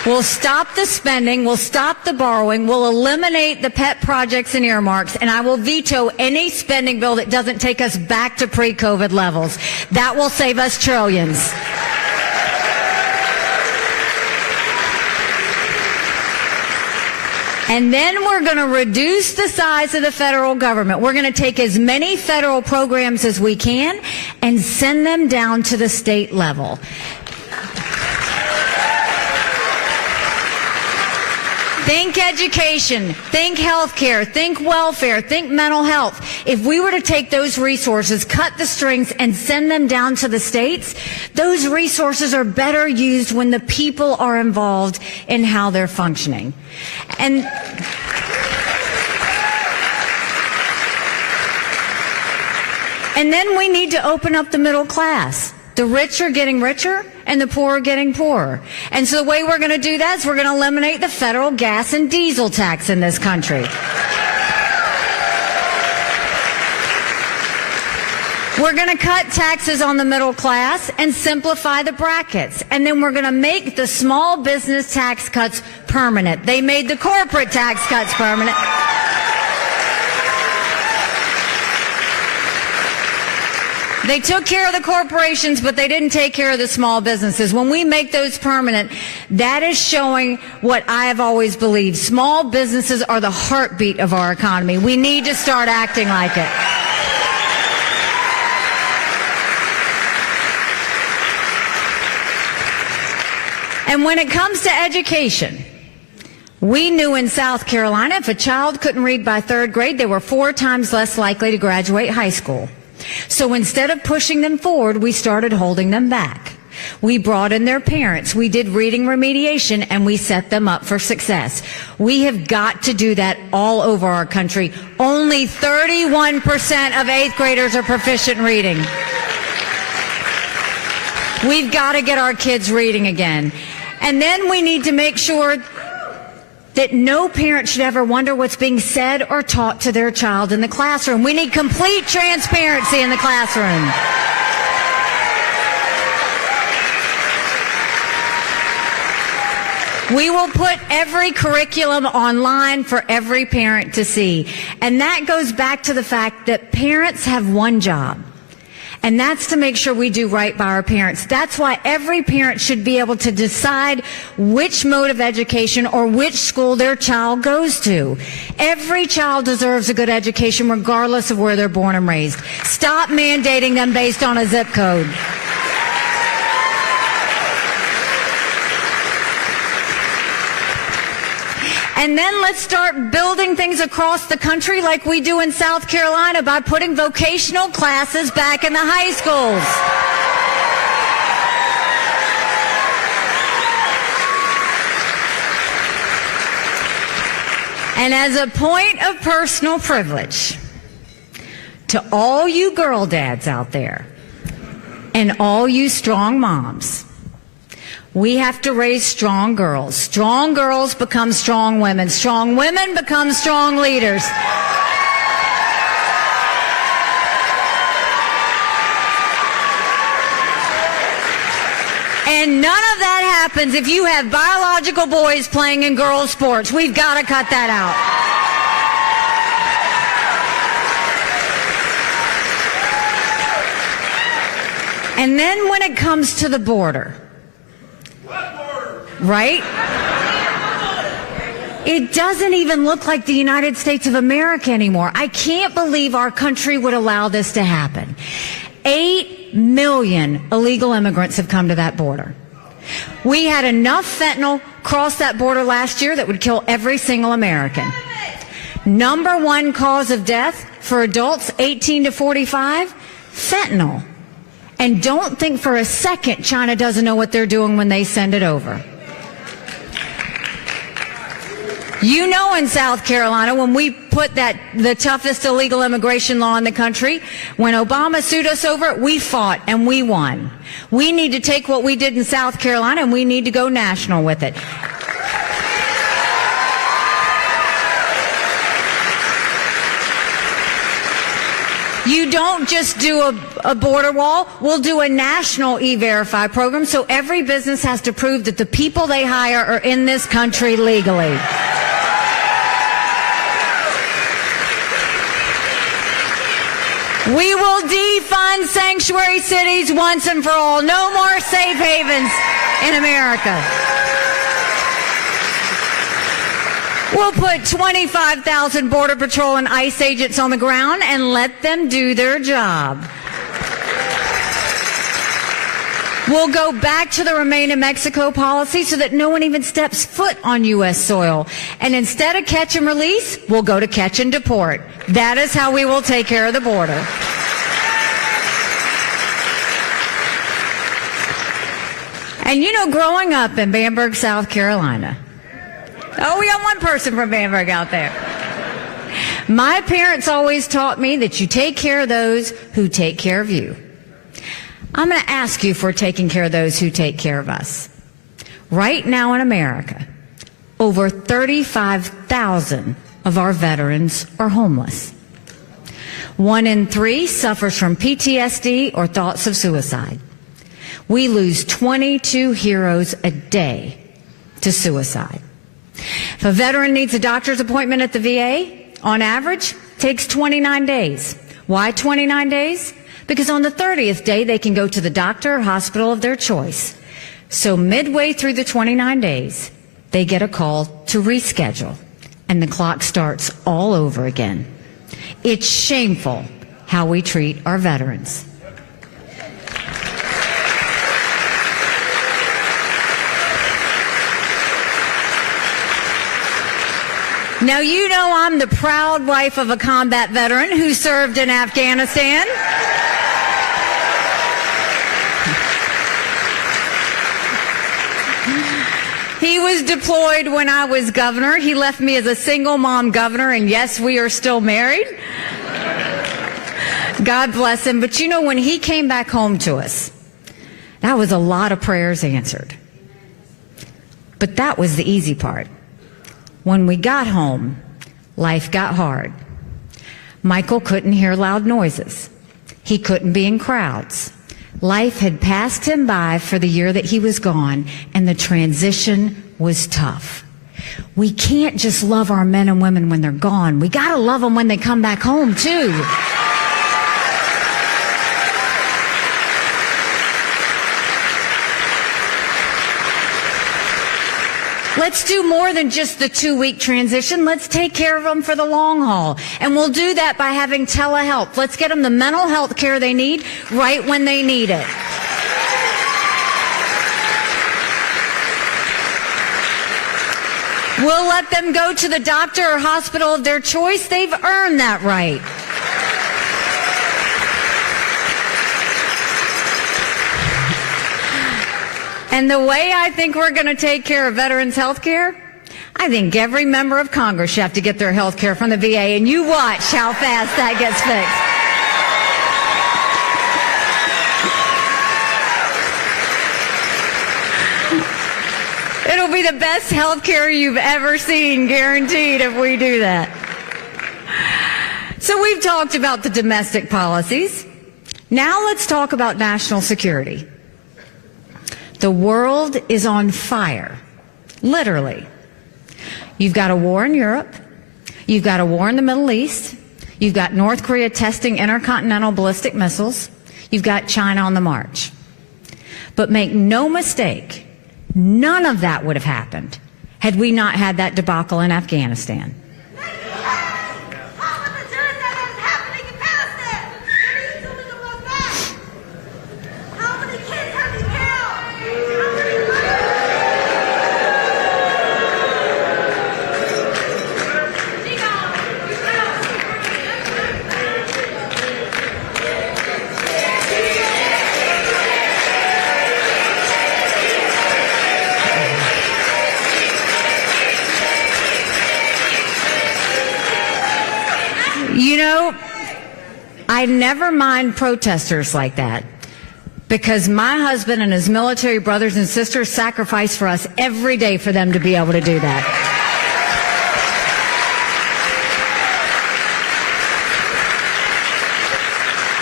We'll stop the spending, we'll stop the borrowing, we'll eliminate the pet projects and earmarks, and I will veto any spending bill that doesn't take us back to pre-COVID levels. That will save us trillions. And then we're going to reduce the size of the federal government. We're going to take as many federal programs as we can and send them down to the state level. Think education, think healthcare, think welfare, think mental health. If we were to take those resources, cut the strings, and send them down to the states, those resources are better used when the people are involved in how they're functioning. And then we need to open up the middle class. The rich are getting richer and the poor are getting poorer. And so the way we're going to do that is we're going to eliminate the federal gas and diesel tax in this country. We're going to cut taxes on the middle class and simplify the brackets. And then we're going to make the small business tax cuts permanent. They made the corporate tax cuts permanent. They took care of the corporations, but they didn't take care of the small businesses. When we make those permanent, that is showing what I have always believed. Small businesses are the heartbeat of our economy. We need to start acting like it. And when it comes to education, we knew in South Carolina if a child couldn't read by third grade, they were 4 times less likely to graduate high school. So instead of pushing them forward, we started holding them back. We brought in their parents, we did reading remediation, and we set them up for success. We have got to do that all over our country. Only 31% of 8th graders are proficient in reading. We've got to get our kids reading again. And then we need to make sure that no parent should ever wonder what's being said or taught to their child in the classroom. We need complete transparency in the classroom. We will put every curriculum online for every parent to see. And that goes back to the fact that parents have one job. And that's to make sure we do right by our parents. That's why every parent should be able to decide which mode of education or which school their child goes to. Every child deserves a good education regardless of where they're born and raised. Stop mandating them based on a zip code. And then let's start building things across the country like we do in South Carolina by putting vocational classes back in the high schools. And as a point of personal privilege, to all you girl dads out there and all you strong moms, we have to raise strong girls. Strong girls become strong women. Strong women become strong leaders. And none of that happens if you have biological boys playing in girls' sports. We've got to cut that out. And then when it comes to the border, right? It doesn't even look like the United States of America anymore. I can't believe our country would allow this to happen. 8 million illegal immigrants have come to that border. We had enough fentanyl cross that border last year that would kill every single American. Number 1 cause of death for adults 18 to 45, fentanyl. And don't think for a second China doesn't know what they're doing when they send it over. You know, in South Carolina, when we put the toughest illegal immigration law in the country, when Obama sued us over it, we fought and we won. We need to take what we did in South Carolina and we need to go national with it. You don't just do a border wall. We'll do a national E-Verify program, so every business has to prove that the people they hire are in this country legally. We will defund sanctuary cities once and for all. No more safe havens in America. We'll put 25,000 Border Patrol and ICE agents on the ground and let them do their job. We'll go back to the Remain in Mexico policy so that no one even steps foot on U.S. soil. And instead of catch and release, we'll go to catch and deport. That is how we will take care of the border. And you know, growing up in Bamberg, South Carolina, oh, we got one person from Bamberg out there. My parents always taught me that you take care of those who take care of you. I'm going to ask you if we're taking care of those who take care of us. Right now in America, over 35,000 of our veterans are homeless. 1 in 3 suffers from PTSD or thoughts of suicide. We lose 22 heroes a day to suicide. If a veteran needs a doctor's appointment at the VA, on average, takes 29 days. Why 29 days? Because on the 30th day, they can go to the doctor or hospital of their choice. So midway through the 29 days, they get a call to reschedule, and the clock starts all over again. It's shameful how we treat our veterans. Now, you know I'm the proud wife of a combat veteran who served in Afghanistan. He was deployed when I was governor. He left me as a single mom governor, and yes, we are still married. God bless him. But you know, when he came back home to us, that was a lot of prayers answered. But that was the easy part. When we got home, life got hard. Michael couldn't hear loud noises. He couldn't be in crowds. Life had passed him by for the year that he was gone, and the transition was tough. We can't just love our men and women when they're gone. We got to love them when they come back home, too. Let's do more than just the 2-week transition. Let's take care of them for the long haul. And we'll do that by having telehealth. Let's get them the mental health care they need right when they need it. We'll let them go to the doctor or hospital of their choice. They've earned that right. And the way I think we're going to take care of veterans' health care, I think every member of Congress should have to get their health care from the VA, and you watch how fast that gets fixed. It'll be the best health care you've ever seen, guaranteed, if we do that. So we've talked about the domestic policies. Now let's talk about national security. The world is on fire, literally. You've got a war in Europe. You've got a war in the Middle East. You've got North Korea testing intercontinental ballistic missiles. You've got China on the march. But make no mistake, none of that would have happened had we not had that debacle in Afghanistan. You know, I never mind protesters like that, because my husband and his military brothers and sisters sacrifice for us every day for them to be able to do that.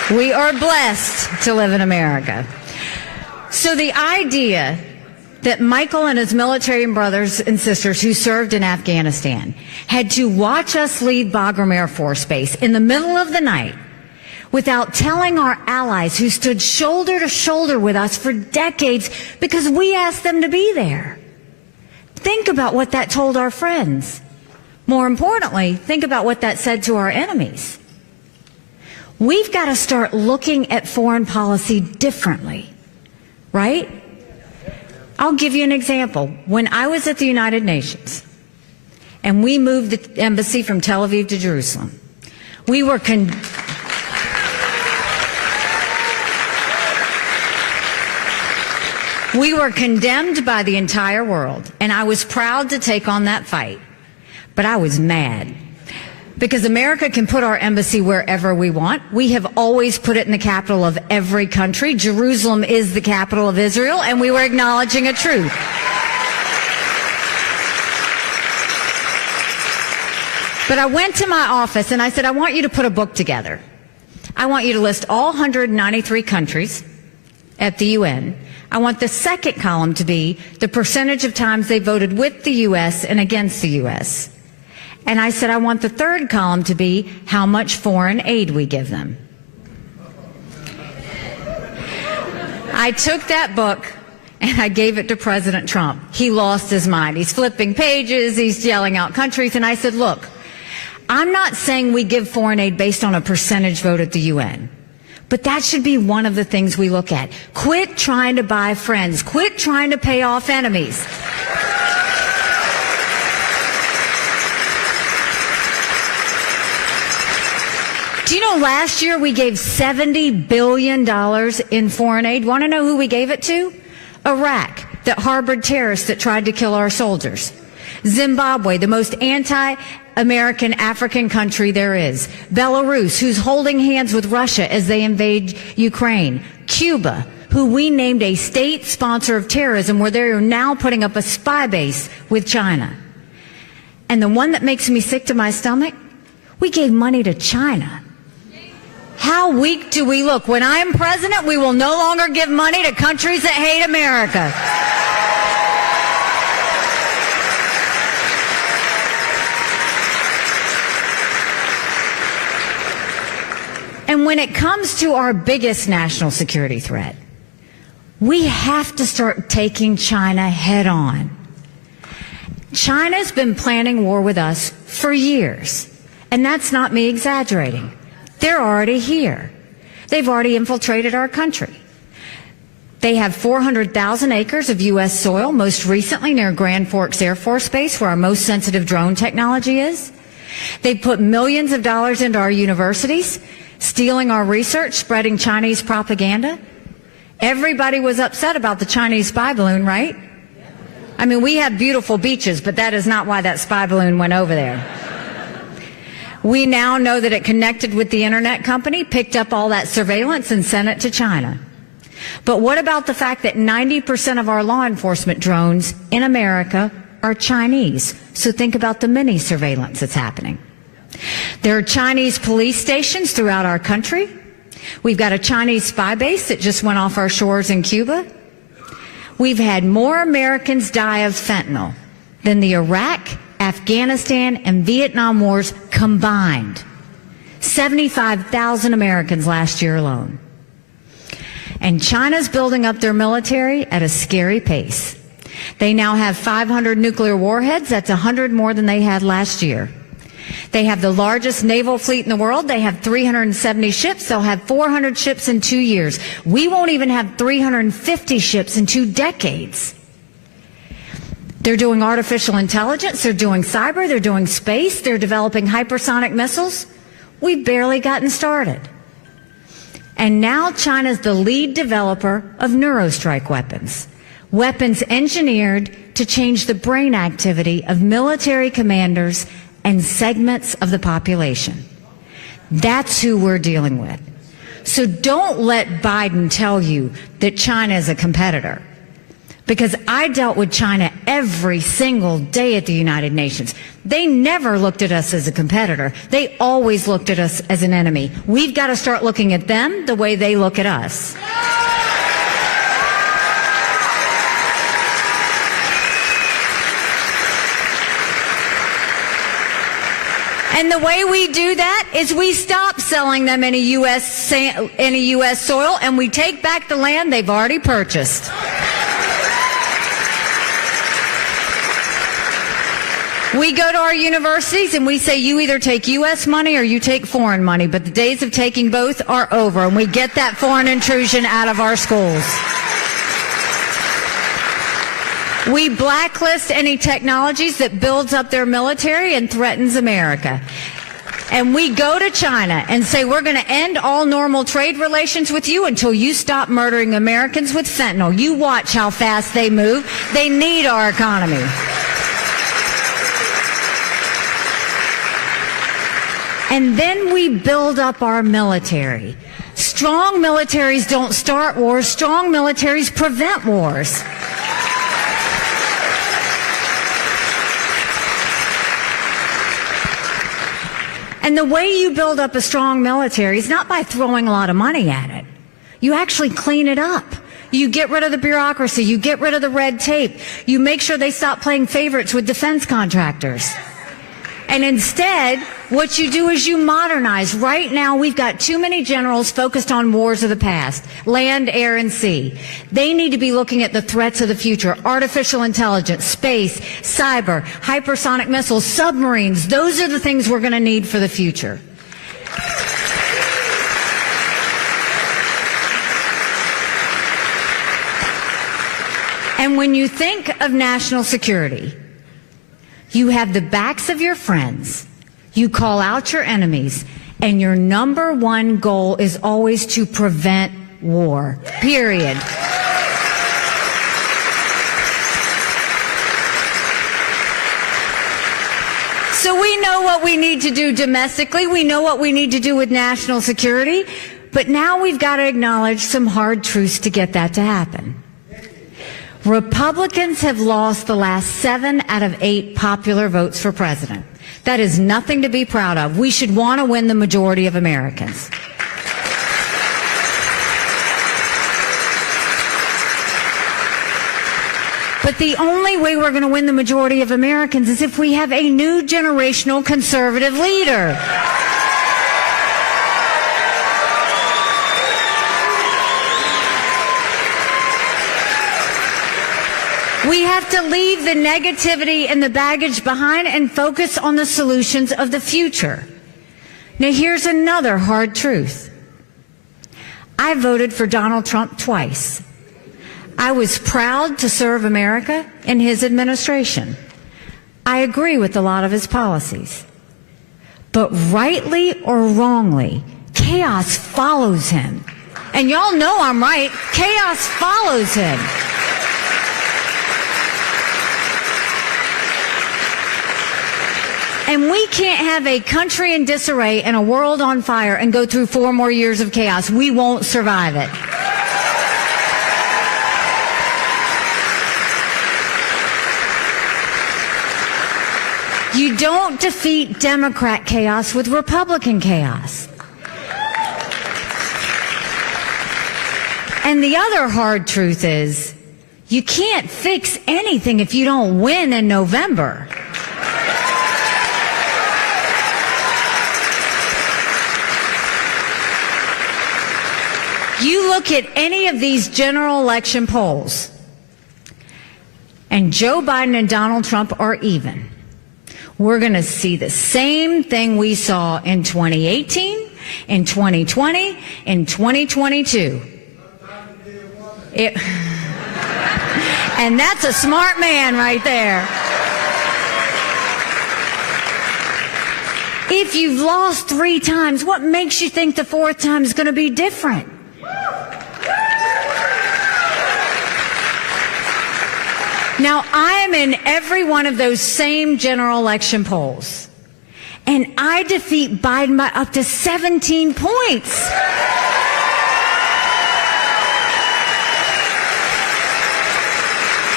We are blessed to live in America. So the idea that Michael and his military brothers and sisters who served in Afghanistan had to watch us leave Bagram Air Force Base in the middle of the night without telling our allies who stood shoulder to shoulder with us for decades because we asked them to be there. Think about what that told our friends. More importantly, think about what that said to our enemies. We've got to start looking at foreign policy differently, right? I'll give you an example. When I was at the United Nations and we moved the embassy from Tel Aviv to Jerusalem, we were condemned by the entire world, and I was proud to take on that fight. But I was mad because America can put our embassy wherever we want. We have always put it in the capital of every country. Jerusalem is the capital of Israel, and we were acknowledging a truth. But I went to my office and I said, I want you to put a book together. I want you to list all 193 countries at the UN. I want the second column to be the percentage of times they voted with the U.S. and against the U.S. And I said, I want the third column to be how much foreign aid we give them. I took that book and I gave it to President Trump. He lost his mind. He's flipping pages, he's yelling out countries, and I said, look, I'm not saying we give foreign aid based on a percentage vote at the UN. But that should be one of the things we look at. Quit trying to buy friends. Quit trying to pay off enemies. Do you know last year we gave $70 billion in foreign aid? Want to know who we gave it to? Iraq, that harbored terrorists that tried to kill our soldiers. Zimbabwe, the most anti-American African country there is. Belarus, who's holding hands with Russia as they invade Ukraine. Cuba, who we named a state sponsor of terrorism, where they are now putting up a spy base with China. And the one that makes me sick to my stomach, we gave money to China. How weak do we look? When I am president, we will no longer give money to countries that hate America. And when it comes to our biggest national security threat, we have to start taking China head on. China's been planning war with us for years, and that's not me exaggerating. They're already here. They've already infiltrated our country. They have 400,000 acres of U.S. soil, most recently near Grand Forks Air Force Base, where our most sensitive drone technology is. They've put millions of dollars into our universities, stealing our research, spreading Chinese propaganda. Everybody was upset about the Chinese spy balloon, right? I mean, we have beautiful beaches, but that is not why that spy balloon went over there. We now know that it connected with the internet company, picked up all that surveillance, and sent it to China. But what about the fact that 90% of our law enforcement drones in America are Chinese? So think about the mini surveillance that's happening. There are Chinese police stations throughout our country. We've got a Chinese spy base that just went off our shores in Cuba. We've had more Americans die of fentanyl than the Iraq, Afghanistan, and Vietnam wars combined. 75,000 Americans last year alone. And China's building up their military at a scary pace. They now have 500 nuclear warheads. That's 100 more than they had last year. They have the largest naval fleet in the world. They have 370 ships. They'll have 400 ships in 2 years. We won't even have 350 ships in 2 decades. They're doing artificial intelligence. They're doing cyber. They're doing space. They're developing hypersonic missiles. We've barely gotten started. And now China's the lead developer of neurostrike weapons. Weapons engineered to change the brain activity of military commanders and segments of the population. That's who we're dealing with. So don't let Biden tell you that China is a competitor. because I dealt with China every single day at the United Nations. They never looked at us as a competitor. They always looked at us as an enemy. We've got to start looking at them the way they look at us. And the way we do that is we stop selling them any U.S. soil, and we take back the land they've already purchased. We go to our universities and we say, you either take U.S. money or you take foreign money, but the days of taking both are over, and we get that foreign intrusion out of our schools. We blacklist any technologies that builds up their military and threatens America. And we go to China and say, we're going to end all normal trade relations with you until you stop murdering Americans with fentanyl. You watch how fast they move. They need our economy. And then we build up our military. Strong militaries don't start wars. Strong militaries prevent wars. And the way you build up a strong military is not by throwing a lot of money at it. You actually clean it up. You get rid of the bureaucracy. You get rid of the red tape. You make sure they stop playing favorites with defense contractors. And instead, what you do is you modernize. Right now, we've got too many generals focused on wars of the past, land, air, and sea. They need to be looking at the threats of the future, artificial intelligence, space, cyber, hypersonic missiles, submarines. Those are the things we're going to need for the future. And when you think of national security, you have the backs of your friends, you call out your enemies, and your number one goal is always to prevent war, period. So we know what we need to do domestically, we know what we need to do with national security, but now we've got to acknowledge some hard truths to get that to happen. Republicans have lost the last 7 out of 8 popular votes for president. That is nothing to be proud of. We should want to win the majority of Americans. But the only way we're going to win the majority of Americans is if we have a new generational conservative leader. We have to leave the negativity and the baggage behind and focus on the solutions of the future. Now, here's another hard truth. I voted for Donald Trump twice. I was proud to serve America in his administration. I agree with a lot of his policies. But rightly or wrongly, chaos follows him. And y'all know I'm right. Chaos follows him. And we can't have a country in disarray and a world on fire and go through 4 more years of chaos. We won't survive it. You don't defeat Democrat chaos with Republican chaos. And the other hard truth is, you can't fix anything if you don't win in November. You look at any of these general election polls, and Joe Biden and Donald Trump are even. We're going to see the same thing we saw in 2018, in 2020, in 2022. And that's a smart man right there. If you've lost 3 times, what makes you think the 4th time is going to be different? Now, I am in every one of those same general election polls, and I defeat Biden by up to 17 points.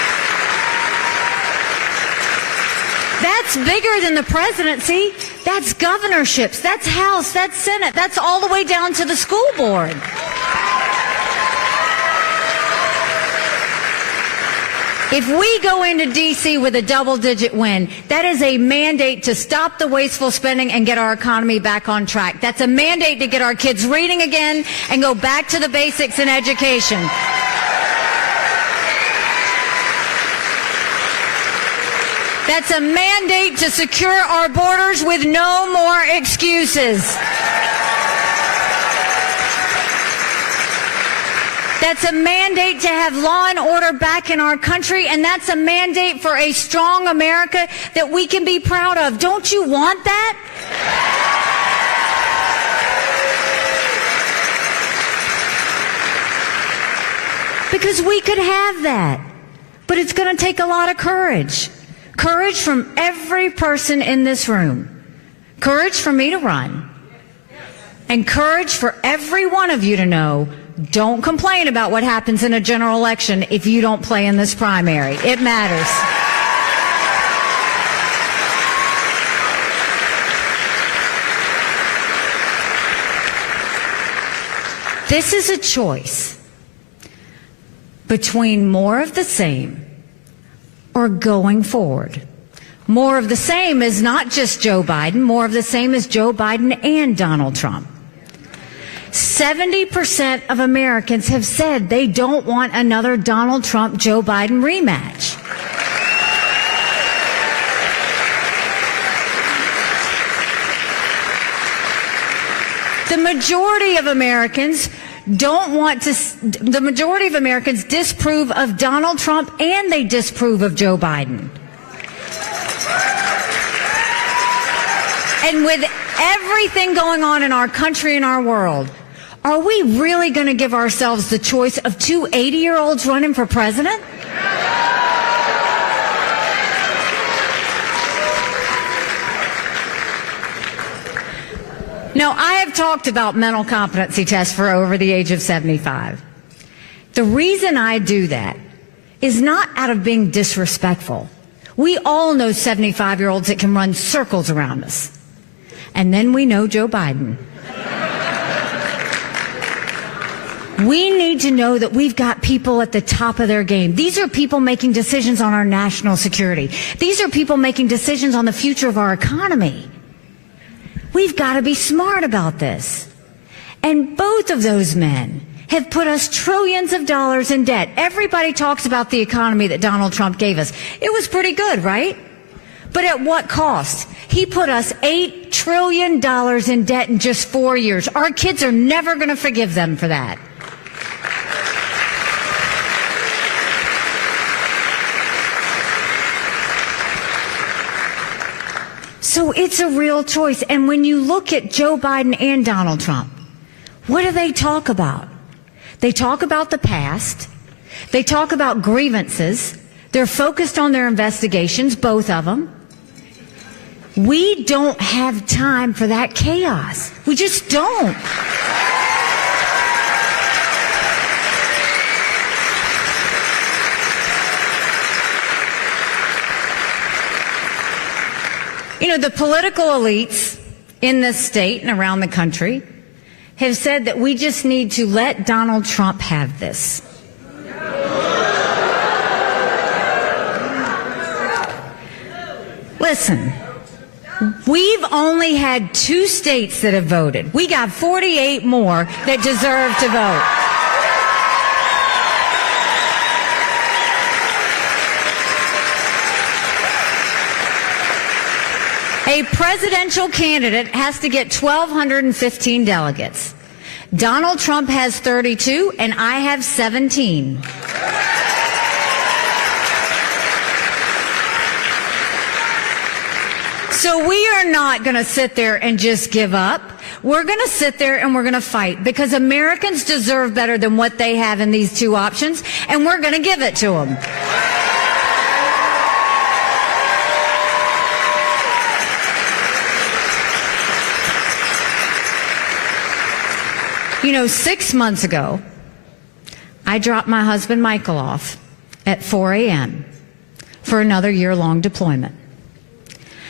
That's bigger than the presidency. That's governorships. That's House. That's Senate. That's all the way down to the school board. If we go into D.C. with a double-digit win, that is a mandate to stop the wasteful spending and get our economy back on track. That's a mandate to get our kids reading again and go back to the basics in education. That's a mandate to secure our borders with no more excuses. That's a mandate to have law and order back in our country, and that's a mandate for a strong America that we can be proud of. Don't you want that? Because we could have that, but it's going to take a lot of courage. Courage from every person in this room. Courage for me to run. And courage for every one of you to know, don't complain about what happens in a general election if you don't play in this primary. It matters. This is a choice between more of the same or going forward. More of the same is not just Joe Biden. More of the same is Joe Biden and Donald Trump. 70% of Americans have said they don't want another Donald Trump-Joe Biden rematch. The majority of Americans disapprove of Donald Trump and they disapprove of Joe Biden. And with everything going on in our country and our world, are we really going to give ourselves the choice of two 80-year-olds running for president? Now, I have talked about mental competency tests for over the age of 75. The reason I do that is not out of being disrespectful. We all know 75-year-olds that can run circles around us. And then we know Joe Biden. We need to know that we've got people at the top of their game. These are people making decisions on our national security. These are people making decisions on the future of our economy. We've got to be smart about this. And both of those men have put us trillions of dollars in debt. Everybody talks about the economy that Donald Trump gave us. It was pretty good, right? But at what cost? He put us $8 trillion in debt in just 4 years. Our kids are never going to forgive them for that. So it's a real choice. And when you look at Joe Biden and Donald Trump, what do they talk about? They talk about the past. They talk about grievances. They're focused on their investigations, both of them. We don't have time for that chaos. We just don't. You know, the political elites in this state and around the country have said that we just need to let Donald Trump have this. Listen, we've only had 2 states that have voted. We got 48 more that deserve to vote. A presidential candidate has to get 1,215 delegates. Donald Trump has 32, and I have 17. So we are not going to sit there and just give up. We're going to sit there and we're going to fight because Americans deserve better than what they have in these 2 options, and we're going to give it to them. You know, 6 months ago, I dropped my husband Michael off at 4 a.m. for another year-long deployment.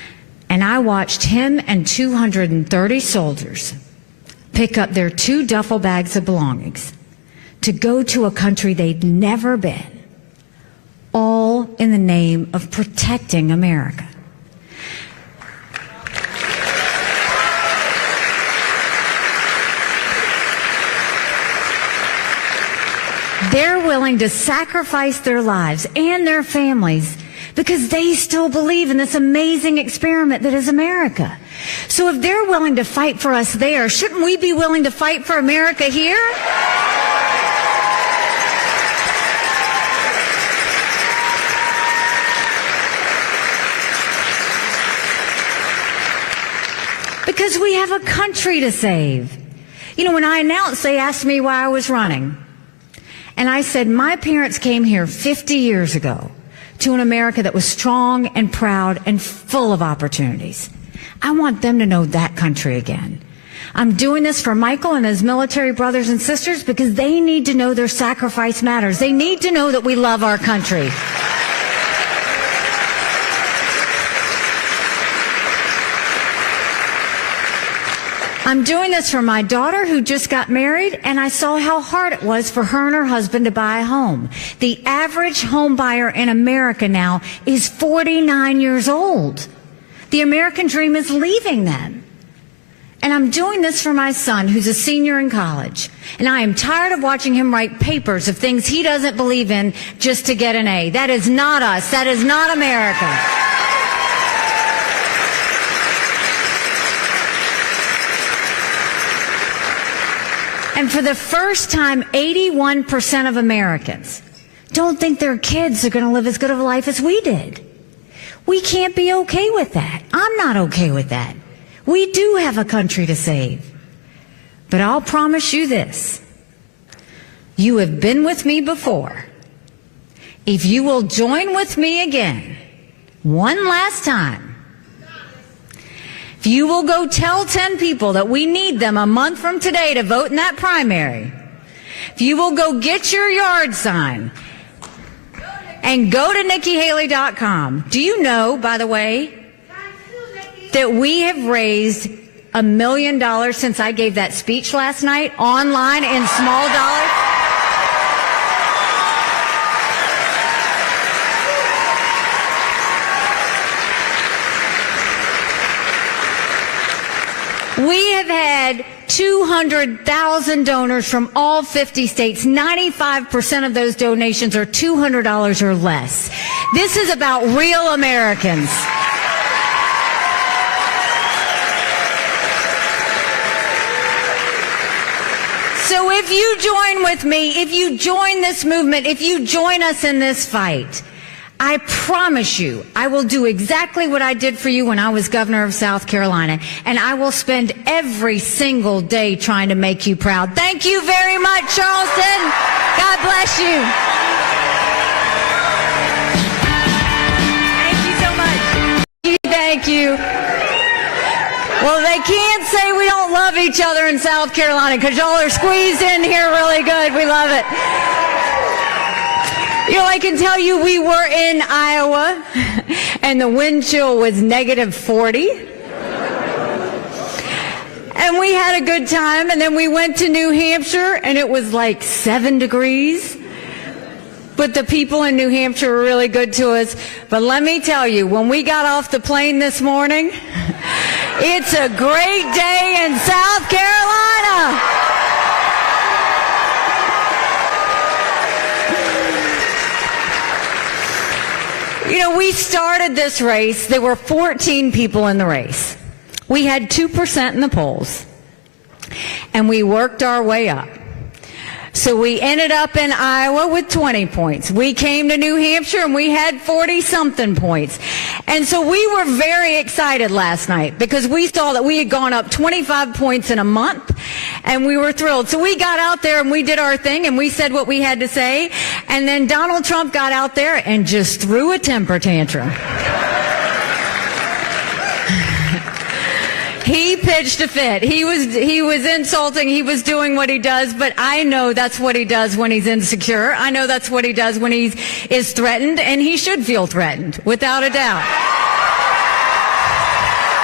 And I watched him and 230 soldiers pick up their 2 duffel bags of belongings to go to a country they'd never been, all in the name of protecting America. They're willing to sacrifice their lives and their families because they still believe in this amazing experiment that is America. So if they're willing to fight for us there, shouldn't we be willing to fight for America here? Because we have a country to save. You know, when I announced, they asked me why I was running. And I said, my parents came here 50 years ago to an America that was strong and proud and full of opportunities. I want them to know that country again. I'm doing this for Michael and his military brothers and sisters because they need to know their sacrifice matters. They need to know that we love our country. I'm doing this for my daughter who just got married, and I saw how hard it was for her and her husband to buy a home. The average home buyer in America now is 49 years old. The American dream is leaving them. And I'm doing this for my son who's a senior in college. And I am tired of watching him write papers of things he doesn't believe in just to get an A. That is not us. That is not America. And for the first time, 81% of Americans don't think their kids are going to live as good of a life as we did. We can't be okay with that. I'm not okay with that. We do have a country to save. But I'll promise you this. You have been with me before. If you will join with me again, one last time, if you will go tell 10 people that we need them a month from today to vote in that primary, if you will go get your yard sign and go to NikkiHaley.com, do you know, by the way, that we have raised $1 million since I gave that speech last night online in small dollars? We have had 200,000 donors from all 50 states. 95% of those donations are $200 or less. This is about real Americans. So if you join with me, if you join this movement, if you join us in this fight, I promise you, I will do exactly what I did for you when I was governor of South Carolina, and I will spend every single day trying to make you proud. Thank you very much, Charleston. God bless you. Thank you so much. Thank you. Well, they can't say we don't love each other in South Carolina because y'all are squeezed in here really good. We love it. You know, I can tell you we were in Iowa, and the wind chill was -40. And we had a good time, and then we went to New Hampshire, and it was like 7 degrees. But the people in New Hampshire were really good to us. But let me tell you, when we got off the plane this morning, it's a great day in South Carolina. You know, we started this race. There were 14 people in the race. We had 2% in the polls, and we worked our way up. So we ended up in Iowa with 20 points. We came to New Hampshire and we had 40-something points. And so we were very excited last night because we saw that we had gone up 25 points in a month, and we were thrilled. So we got out there and we did our thing and we said what we had to say. And then Donald Trump got out there and just threw a temper tantrum. He pitched a fit. He was insulting. He was doing what he does, but I know that's what he does when he's insecure. I know that's what he does when he is threatened, and he should feel threatened, without a doubt.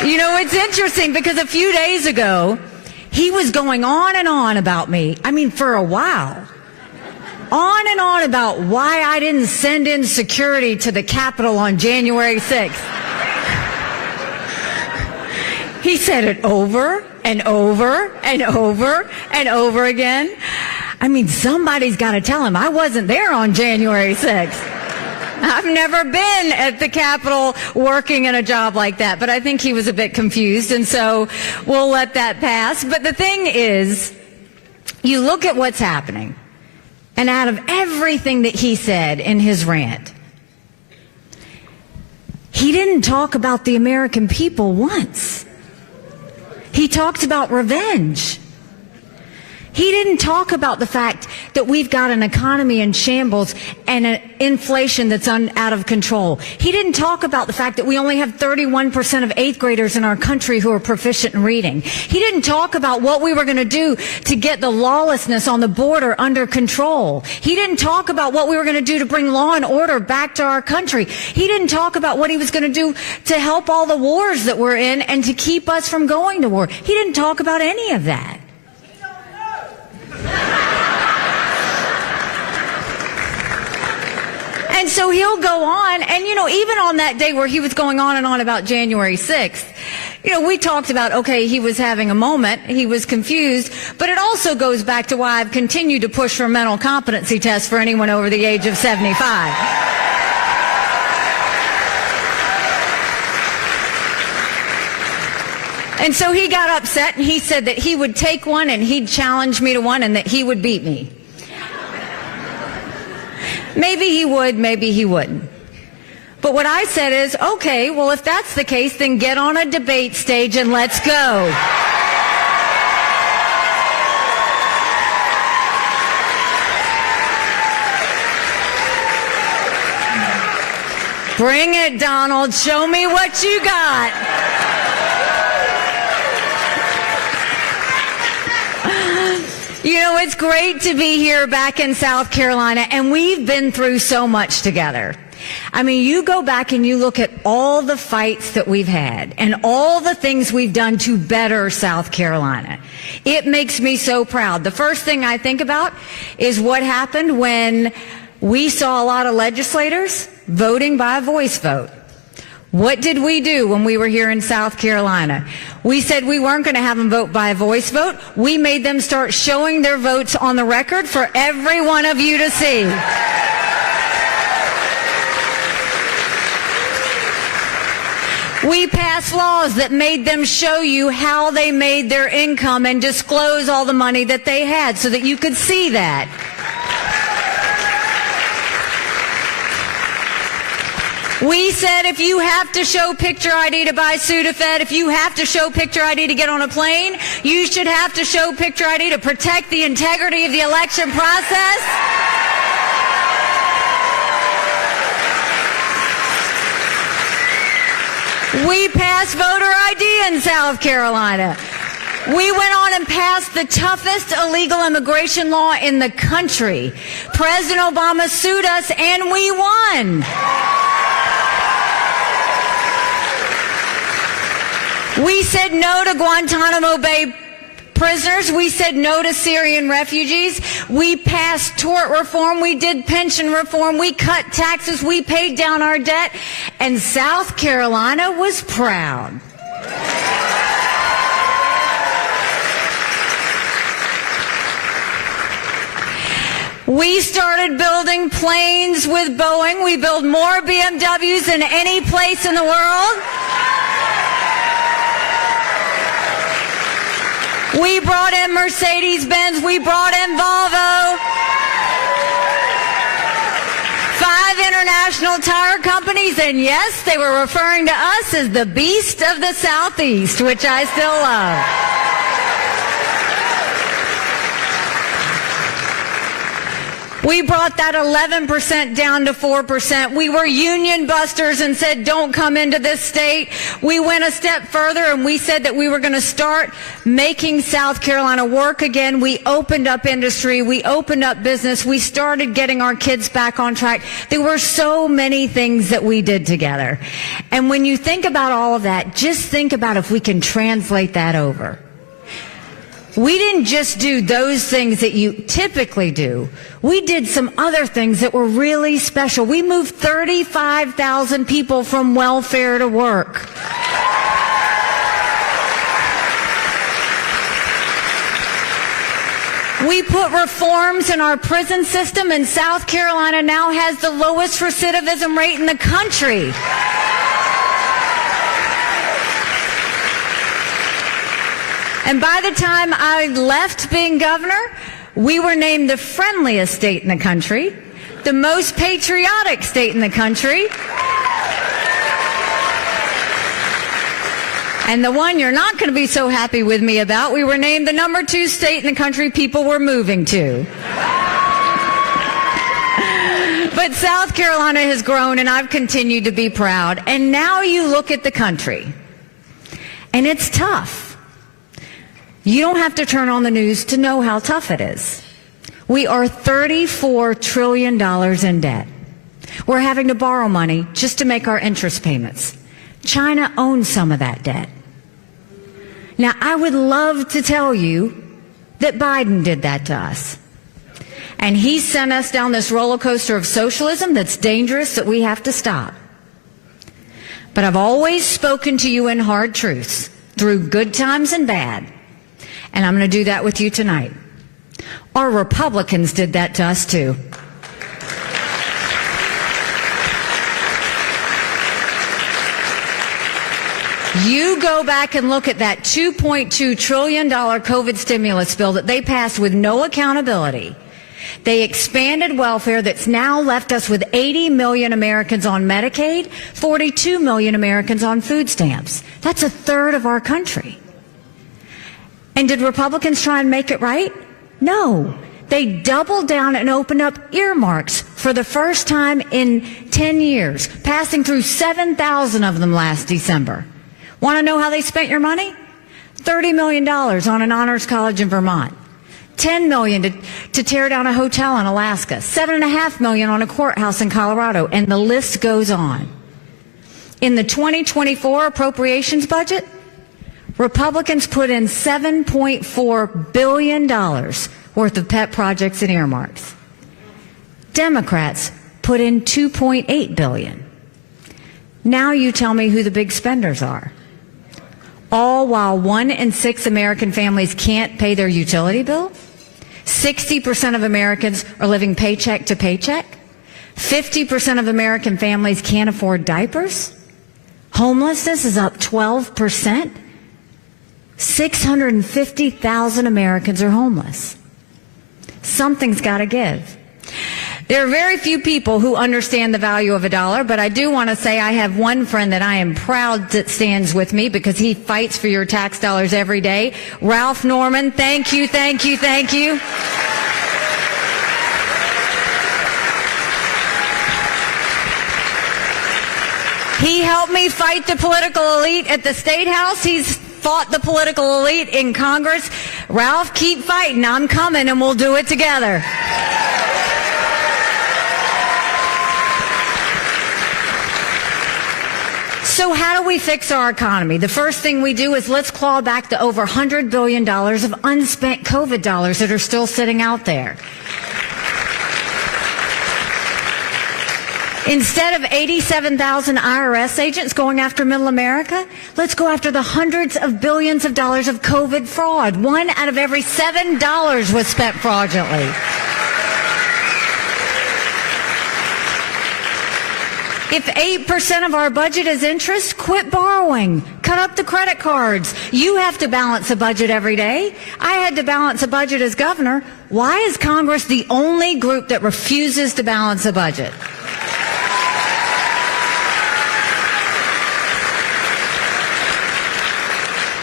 You know, it's interesting because a few days ago, he was going on and on about me. I mean, for a while. On and on about why I didn't send in security to the Capitol on January 6th. He said it over and over and over and over again. I mean, somebody's got to tell him I wasn't there on January 6th. I've never been at the Capitol working in a job like that, but I think he was a bit confused, and so we'll let that pass. But the thing is, you look at what's happening, and out of everything that he said in his rant, he didn't talk about the American people once. He talked about revenge. He didn't talk about the fact that we've got an economy in shambles and an inflation that's out of control. He didn't talk about the fact that we only have 31% of 8th graders in our country who are proficient in reading. He didn't talk about what we were going to do to get the lawlessness on the border under control. He didn't talk about what we were going to do to bring law and order back to our country. He didn't talk about what he was going to do to help all the wars that we're in and to keep us from going to war. He didn't talk about any of that. And so he'll go on, and, you know, even on that day where he was going on and on about January 6th, you know, we talked about, okay, he was having a moment, he was confused, but it also goes back to why I've continued to push for mental competency tests for anyone over the age of 75. And so he got upset, and he said that he would take one and he'd challenge me to one and that he would beat me. Maybe he would, maybe he wouldn't. But what I said is, okay, well, if that's the case, then get on a debate stage and let's go. Bring it, Donald. Show me what you got. You know, it's great to be here back in South Carolina, and we've been through so much together. I mean, you go back and you look at all the fights that we've had and all the things we've done to better South Carolina. It makes me so proud. The first thing I think about is what happened when we saw a lot of legislators voting by a voice vote. What did we do when we were here in South Carolina? We said we weren't going to have them vote by a voice vote. We made them start showing their votes on the record for every one of you to see. We passed laws that made them show you how they made their income and disclose all the money that they had so that you could see that. We said if you have to show picture ID to buy Sudafed, if you have to show picture ID to get on a plane, you should have to show picture ID to protect the integrity of the election process. We passed voter ID in South Carolina. We went on and passed the toughest illegal immigration law in the country. President Obama sued us and we won. We said no to Guantanamo Bay prisoners. We said no to Syrian refugees. We passed tort reform. We did pension reform. We cut taxes. We paid down our debt. And South Carolina was proud. We started building planes with Boeing. We build more BMWs than any place in the world. We brought in Mercedes-Benz. We brought in Volvo. 5 international tire companies. And yes, they were referring to us as the beast of the Southeast, which I still love. We brought that 11% down to 4%. We were union busters and said, don't come into this state. We went a step further and we said that we were going to start making South Carolina work again. We opened up industry. We opened up business. We started getting our kids back on track. There were so many things that we did together. And when you think about all of that, just think about if we can translate that over. We didn't just do those things that you typically do. We did some other things that were really special. We moved 35,000 people from welfare to work. We put reforms in our prison system, and South Carolina now has the lowest recidivism rate in the country. And by the time I left being governor, we were named the friendliest state in the country, the most patriotic state in the country, and the one you're not going to be so happy with me about, we were named the number 2 state in the country people were moving to. But South Carolina has grown, and I've continued to be proud. And now you look at the country, and it's tough. You don't have to turn on the news to know how tough it is. We are $34 trillion in debt. We're having to borrow money just to make our interest payments. China owns some of that debt. Now, I would love to tell you that Biden did that to us. And he sent us down this roller coaster of socialism that's dangerous, that we have to stop. But I've always spoken to you in hard truths, through good times and bad. And I'm going to do that with you tonight. Our Republicans did that to us too. You go back and look at that $2.2 trillion COVID stimulus bill that they passed with no accountability. They expanded welfare that's now left us with 80 million Americans on Medicaid, 42 million Americans on food stamps. That's a third of our country. And did Republicans try and make it right? No. They doubled down and opened up earmarks for the first time in 10 years, passing through 7,000 of them last December. Want to know how they spent your money? $30 million on an honors college in Vermont. $10 million to tear down a hotel in Alaska. $7.5 million on a courthouse in Colorado. And the list goes on. In the 2024 appropriations budget, Republicans put in $7.4 billion worth of pet projects and earmarks. Democrats put in $2.8 billion. Now you tell me who the big spenders are. All while 1 in 6 American families can't pay their utility bill. 60% of Americans are living paycheck to paycheck. 50% of American families can't afford diapers. Homelessness is up 12%. 650,000 Americans are homeless. Something's got to give. There are very few people who understand the value of a dollar, but I do want to say I have one friend that I am proud that stands with me because he fights for your tax dollars every day. Ralph Norman, thank you, thank you, thank you. He helped me fight the political elite at the State House. He's fought the political elite in Congress. Ralph, keep fighting. I'm coming, and we'll do it together. So how do we fix our economy? The first thing we do is let's claw back the over $100 billion of unspent COVID dollars that are still sitting out there. Instead of 87,000 IRS agents going after middle America, let's go after the hundreds of billions of dollars of COVID fraud. 1 out of every $7 was spent fraudulently. If 8% of our budget is interest, quit borrowing. Cut up the credit cards. You have to balance a budget every day. I had to balance a budget as governor. Why is Congress the only group that refuses to balance a budget?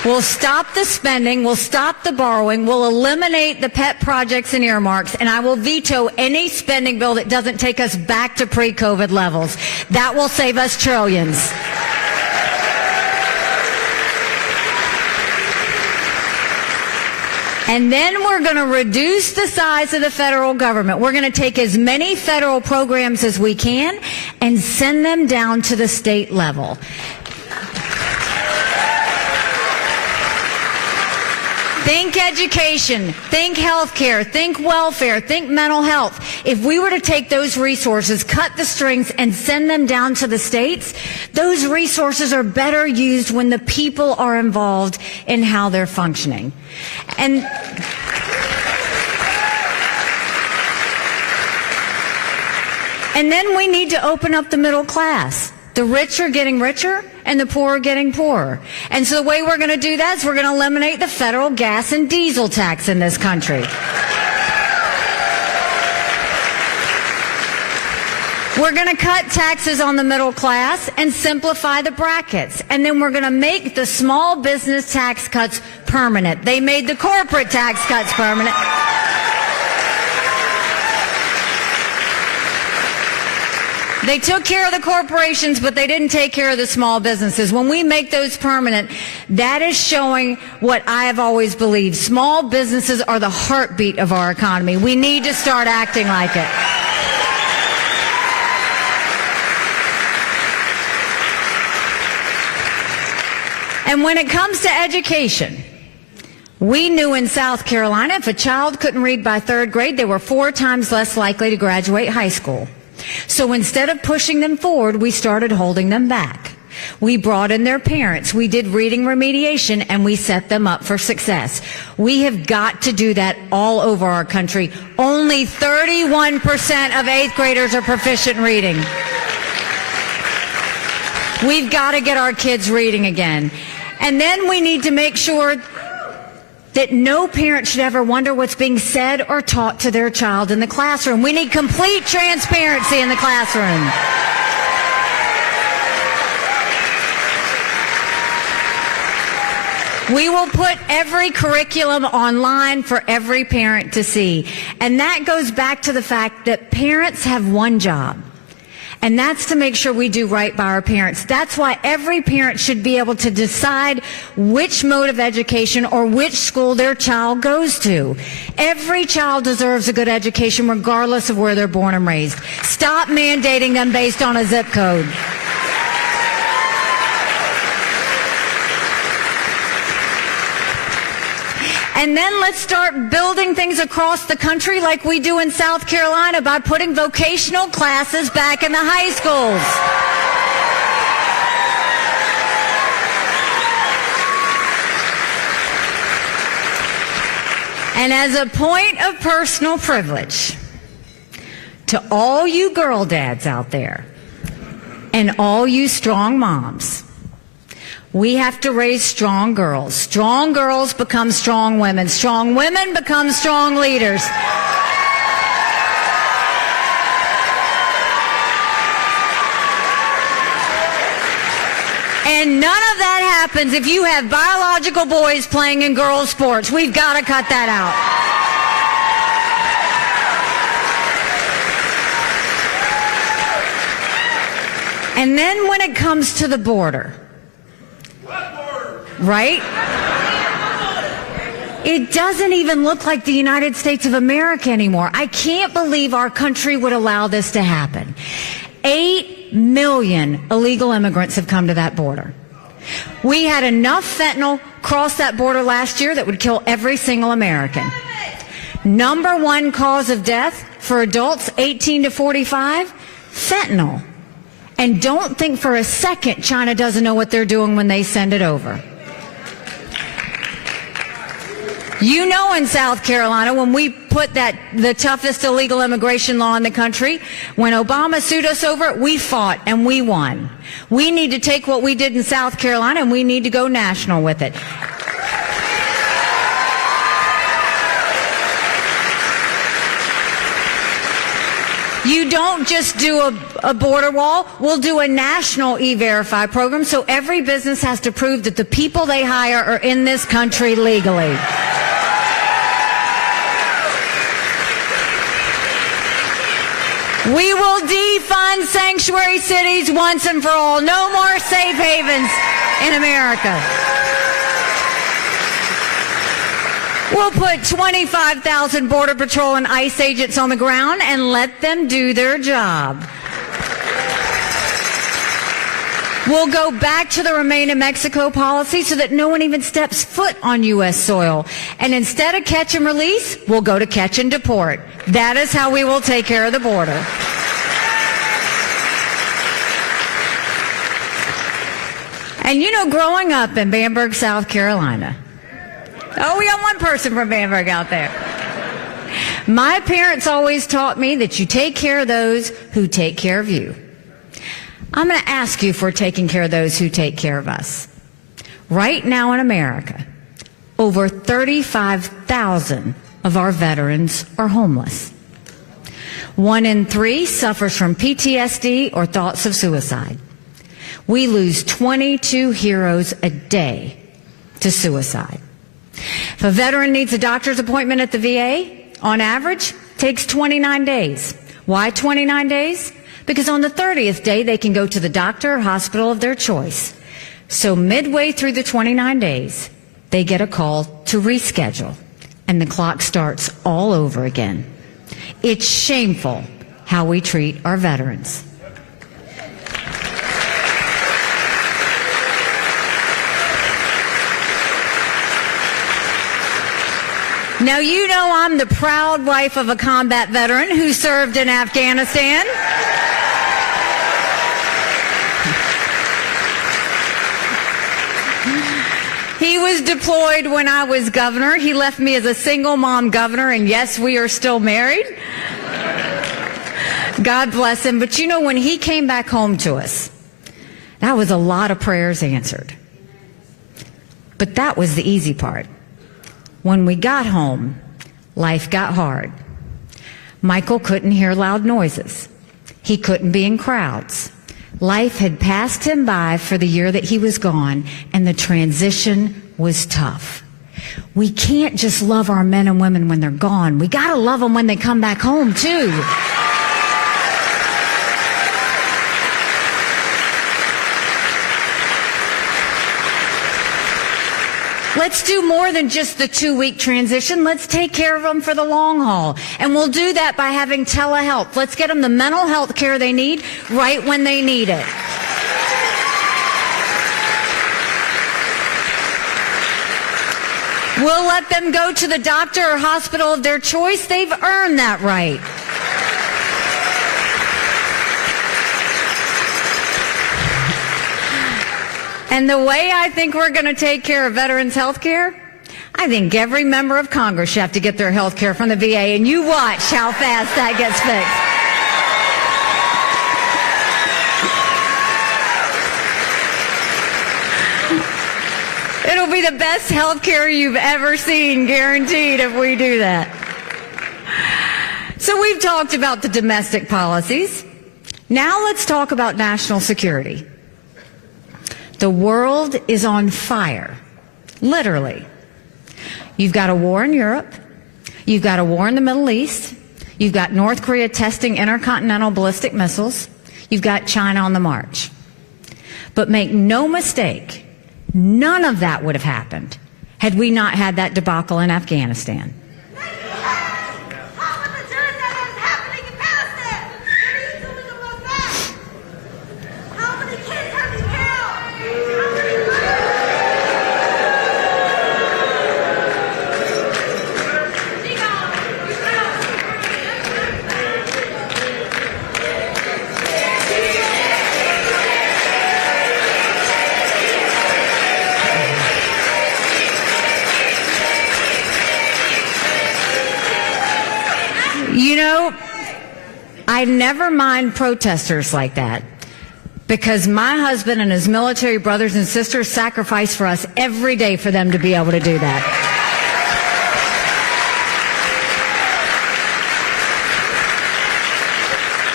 We'll stop the spending, we'll stop the borrowing, we'll eliminate the pet projects and earmarks, and I will veto any spending bill that doesn't take us back to pre-COVID levels. That will save us trillions. And then we're going to reduce the size of the federal government. We're going to take as many federal programs as we can and send them down to the state level. Think education, think healthcare, think welfare, think mental health. If we were to take those resources, cut the strings, and send them down to the states, those resources are better used when the people are involved in how they're functioning. And then we need to open up the middle class. The rich are getting richer and the poor are getting poorer. And so the way we're going to do that is we're going to eliminate the federal gas and diesel tax in this country. We're going to cut taxes on the middle class and simplify the brackets. And then we're going to make the small business tax cuts permanent. They made the corporate tax cuts permanent. They took care of the corporations, but they didn't take care of the small businesses. When we make those permanent, that is showing what I have always believed. Small businesses are the heartbeat of our economy. We need to start acting like it. And when it comes to education, we knew in South Carolina if a child couldn't read by third grade, they were 4 times less likely to graduate high school. So instead of pushing them forward, we started holding them back. We brought in their parents, we did reading remediation, and we set them up for success. We have got to do that all over our country. Only 31% of 8th graders are proficient in reading. We've got to get our kids reading again. And then we need to make sure that no parent should ever wonder what's being said or taught to their child in the classroom. We need complete transparency in the classroom. We will put every curriculum online for every parent to see. And that goes back to the fact that parents have one job. And that's to make sure we do right by our parents. That's why every parent should be able to decide which mode of education or which school their child goes to. Every child deserves a good education regardless of where they're born and raised. Stop mandating them based on a zip code. And then let's start building things across the country like we do in South Carolina by putting vocational classes back in the high schools. And as a point of personal privilege, to all you girl dads out there and all you strong moms, we have to raise strong girls. Strong girls become strong women. Strong women become strong leaders. And none of that happens if you have biological boys playing in girls' sports. We've got to cut that out. And then when it comes to the border, right? It doesn't even look like the United States of America anymore. I can't believe our country would allow this to happen. 8 million illegal immigrants have come to that border. We had enough fentanyl cross that border last year that would kill every single American. Number 1 cause of death for adults 18 to 45, fentanyl. And don't think for a second China doesn't know what they're doing when they send it over. You know, in South Carolina, when we put the toughest illegal immigration law in the country, when Obama sued us over it, we fought and we won. We need to take what we did in South Carolina and we need to go national with it. You don't just do a border wall. We'll do a national E-Verify program, so every business has to prove that the people they hire are in this country legally. We will defund sanctuary cities once and for all. No more safe havens in America. We'll put 25,000 Border Patrol and ICE agents on the ground and let them do their job. We'll go back to the Remain in Mexico policy so that no one even steps foot on U.S. soil. And instead of catch and release, we'll go to catch and deport. That is how we will take care of the border. And you know, growing up in Bamberg, South Carolina, oh, we got one person from Bamberg out there. My parents always taught me that you take care of those who take care of you. I'm going to ask you if we're taking care of those who take care of us. Right now in America, over 35,000 of our veterans are homeless. 1 in 3 suffers from PTSD or thoughts of suicide. We lose 22 heroes a day to suicide. If a veteran needs a doctor's appointment at the VA, on average, takes 29 days. Why 29 days? Because on the 30th day, they can go to the doctor or hospital of their choice. So midway through the 29 days, they get a call to reschedule, and the clock starts all over again. It's shameful how we treat our veterans. Now, you know I'm the proud wife of a combat veteran who served in Afghanistan. He was deployed when I was governor. He left me as a single mom governor, and yes, we are still married. God bless him. But you know, when he came back home to us, that was a lot of prayers answered. But that was the easy part. When we got home, life got hard. Michael couldn't hear loud noises. He couldn't be in crowds. Life had passed him by for the year that he was gone, and the transition was tough. We can't just love our men and women when they're gone. We got to love them when they come back home, too. Let's do more than just the 2-week transition. Let's take care of them for the long haul. And we'll do that by having telehealth. Let's get them the mental health care they need right when they need it. We'll let them go to the doctor or hospital of their choice. They've earned that right. And the way I think we're going to take care of veterans' health care, I think every member of Congress should have to get their health care from the VA, and you watch how fast that gets fixed. It'll be the best health care you've ever seen, guaranteed, if we do that. So we've talked about the domestic policies. Now let's talk about national security. The world is on fire, literally. You've got a war in Europe. You've got a war in the Middle East. You've got North Korea testing intercontinental ballistic missiles. You've got China on the march. But make no mistake, none of that would have happened had we not had that debacle in Afghanistan. You know, I never mind protesters like that, because my husband and his military brothers and sisters sacrifice for us every day for them to be able to do that.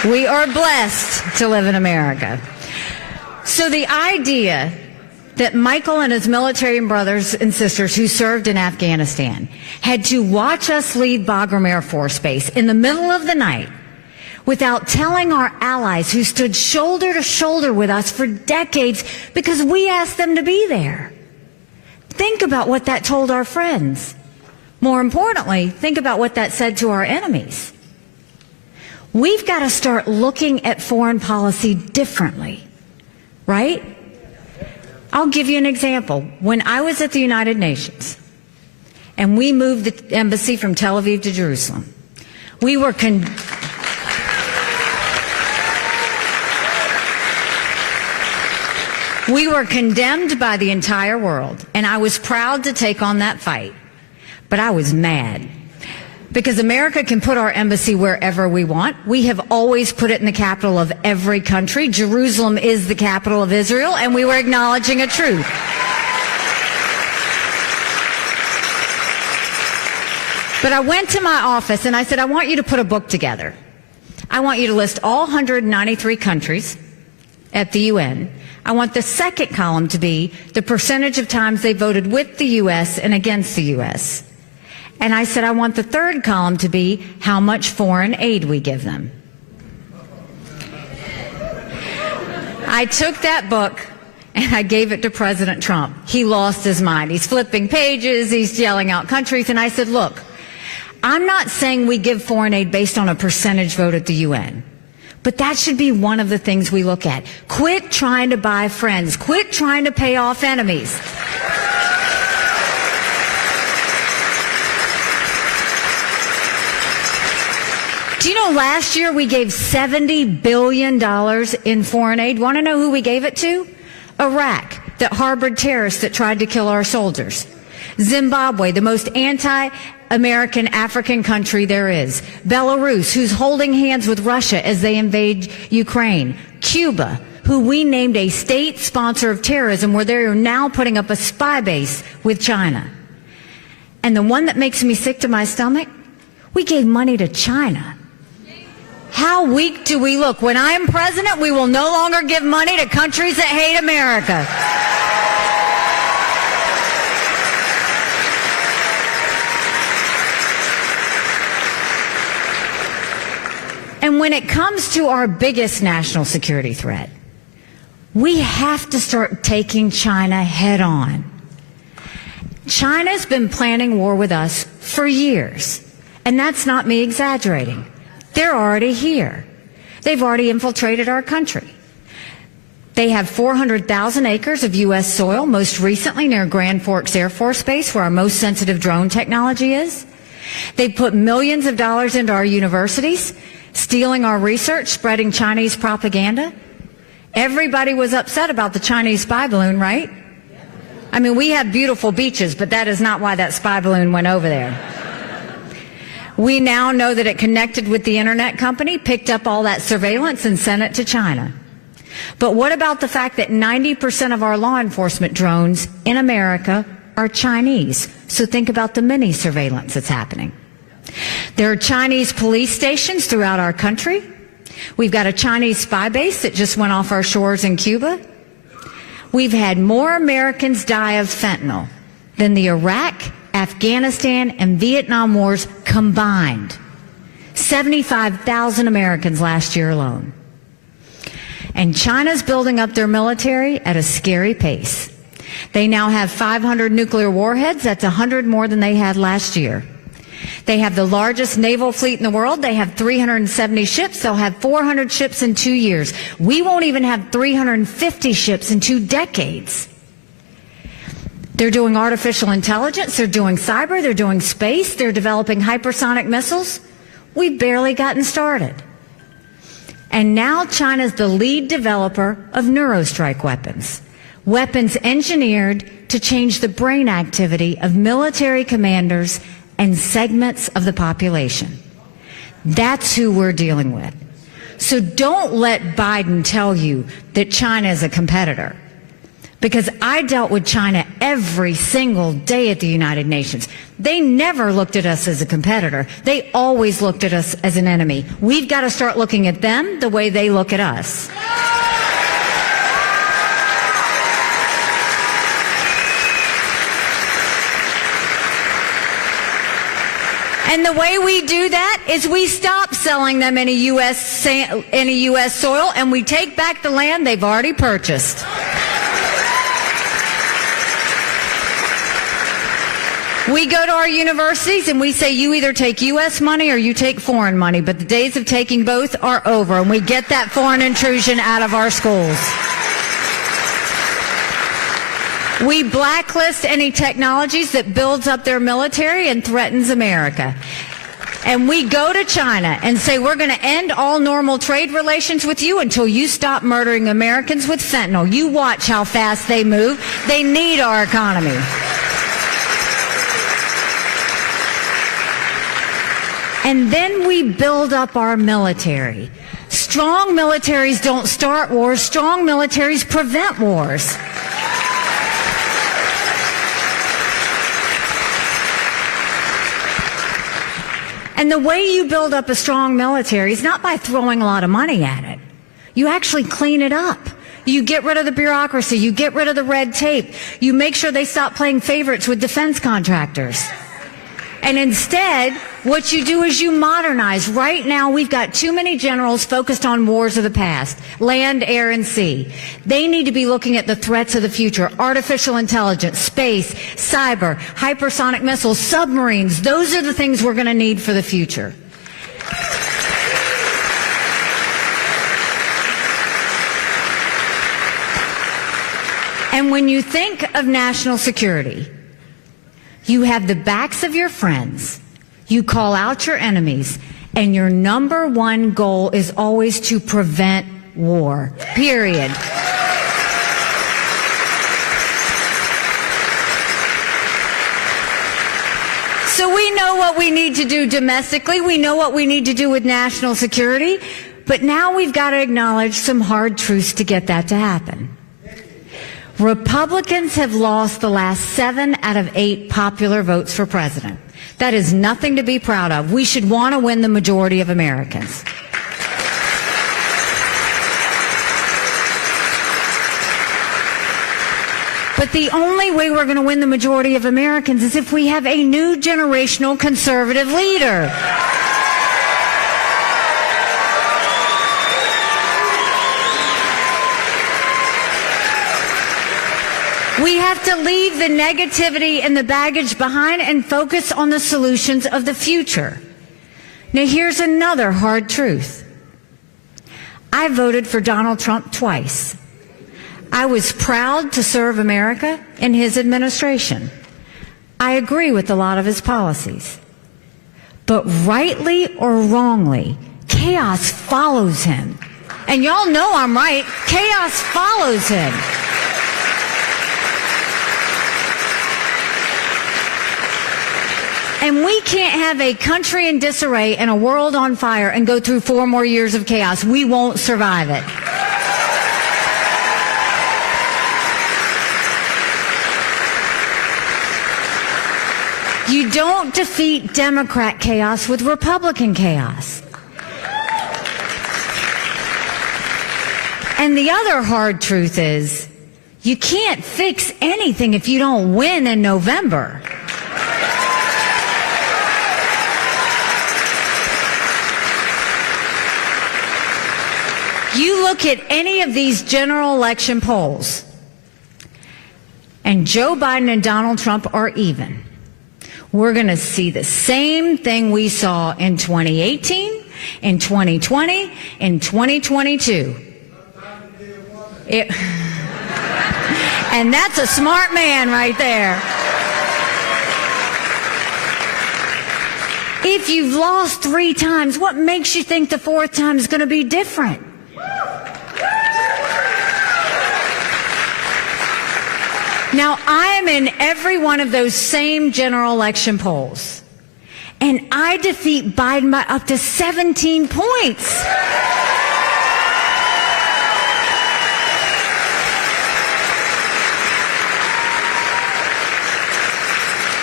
We are blessed to live in America. So the idea that Michael and his military brothers and sisters who served in Afghanistan had to watch us leave Bagram Air Force Base in the middle of the night without telling our allies who stood shoulder to shoulder with us for decades because we asked them to be there. Think about what that told our friends. More importantly, think about what that said to our enemies. We've got to start looking at foreign policy differently, right? I'll give you an example. When I was at the United Nations and we moved the embassy from Tel Aviv to Jerusalem, we were condemned by the entire world, and I was proud to take on that fight. But I was mad because America can put our embassy wherever we want. We have always put it in the capital of every country. Jerusalem is the capital of Israel, and we were acknowledging a truth. But I went to my office and I said, I want you to put a book together. I want you to list all 193 countries at the UN. I want the second column to be the percentage of times they voted with the U.S. and against the U.S. And I said, I want the third column to be how much foreign aid we give them. I took that book and I gave it to President Trump. He lost his mind. He's flipping pages. He's yelling out countries. And I said, look, I'm not saying we give foreign aid based on a percentage vote at the UN. But that should be one of the things we look at. Quit trying to buy friends. Quit trying to pay off enemies. Do you know last year we gave $70 billion in foreign aid? Want to know who we gave it to? Iraq, that harbored terrorists that tried to kill our soldiers. Zimbabwe, the most anti-American African country there is. Belarus, who's holding hands with Russia as they invade Ukraine. Cuba, who we named a state sponsor of terrorism, where they are now putting up a spy base with China. And the one that makes me sick to my stomach, we gave money to China. How weak do we look? When I am president, we will no longer give money to countries that hate America. And when it comes to our biggest national security threat, we have to start taking China head on. China's been planning war with us for years, and that's not me exaggerating. They're already here. They've already infiltrated our country. They have 400,000 acres of U.S. soil, most recently near Grand Forks Air Force Base, where our most sensitive drone technology is. They've put millions of dollars into our universities, stealing our research, spreading Chinese propaganda. Everybody was upset about the Chinese spy balloon, right? I mean, we have beautiful beaches, but that is not why that spy balloon went over there. We now know that it connected with the internet company, picked up all that surveillance and sent it to China. But what about the fact that 90% of our law enforcement drones in America are Chinese? So think about the mini surveillance that's happening. There are Chinese police stations throughout our country. We've got a Chinese spy base that just went off our shores in Cuba. We've had more Americans die of fentanyl than the Iraq, Afghanistan, and Vietnam wars combined. 75,000 Americans last year alone. And China's building up their military at a scary pace. They now have 500 nuclear warheads. That's 100 more than they had last year. They have the largest naval fleet in the world. They have 370 ships. They'll have 400 ships in 2 years. We won't even have 350 ships in 2 decades. They're doing artificial intelligence. They're doing cyber. They're doing space. They're developing hypersonic missiles. We've barely gotten started. And now China's the lead developer of neurostrike weapons. Weapons engineered to change the brain activity of military commanders and segments of the population. That's who we're dealing with. So don't let Biden tell you that China is a competitor. because I dealt with China every single day at the United Nations. They never looked at us as a competitor. They always looked at us as an enemy. We've got to start looking at them the way they look at us. And the way we do that is we stop selling them any U.S. soil, and we take back the land they've already purchased. We go to our universities and we say, you either take U.S. money or you take foreign money, but the days of taking both are over, and we get that foreign intrusion out of our schools. We blacklist any technologies that builds up their military and threatens America. And we go to China and say, we're going to end all normal trade relations with you until you stop murdering Americans with fentanyl. You watch how fast they move. They need our economy. And then we build up our military. Strong militaries don't start wars. Strong militaries prevent wars. And the way you build up a strong military is not by throwing a lot of money at it. You actually clean it up. You get rid of the bureaucracy. You get rid of the red tape. You make sure they stop playing favorites with defense contractors. And instead, what you do is you modernize. Right now, we've got too many generals focused on wars of the past, land, air, and sea. They need to be looking at the threats of the future, artificial intelligence, space, cyber, hypersonic missiles, submarines. Those are the things we're going to need for the future. And when you think of national security, you have the backs of your friends, you call out your enemies, and your number one goal is always to prevent war, period. So we know what we need to do domestically, we know what we need to do with national security, but now we've got to acknowledge some hard truths to get that to happen. Republicans have lost the last 7 out of 8 popular votes for president. That is nothing to be proud of. We should want to win the majority of Americans. But the only way we're going to win the majority of Americans is if we have a new generational conservative leader. We have to leave the negativity and the baggage behind and focus on the solutions of the future. Now, here's another hard truth. I voted for Donald Trump twice. I was proud to serve America in his administration. I agree with a lot of his policies. But rightly or wrongly, chaos follows him. And y'all know I'm right. Chaos follows him. And we can't have a country in disarray and a world on fire and go through 4 more years of chaos. We won't survive it. You don't defeat Democrat chaos with Republican chaos. And the other hard truth is, you can't fix anything if you don't win in November. You look at any of these general election polls, and Joe Biden and Donald Trump are even. We're going to see the same thing we saw in 2018, in 2020, in 2022. And that's a smart man right there. If you've lost 3 times, what makes you think the 4th time is going to be different? Now, I am in every one of those same general election polls, and I defeat Biden by up to 17 points.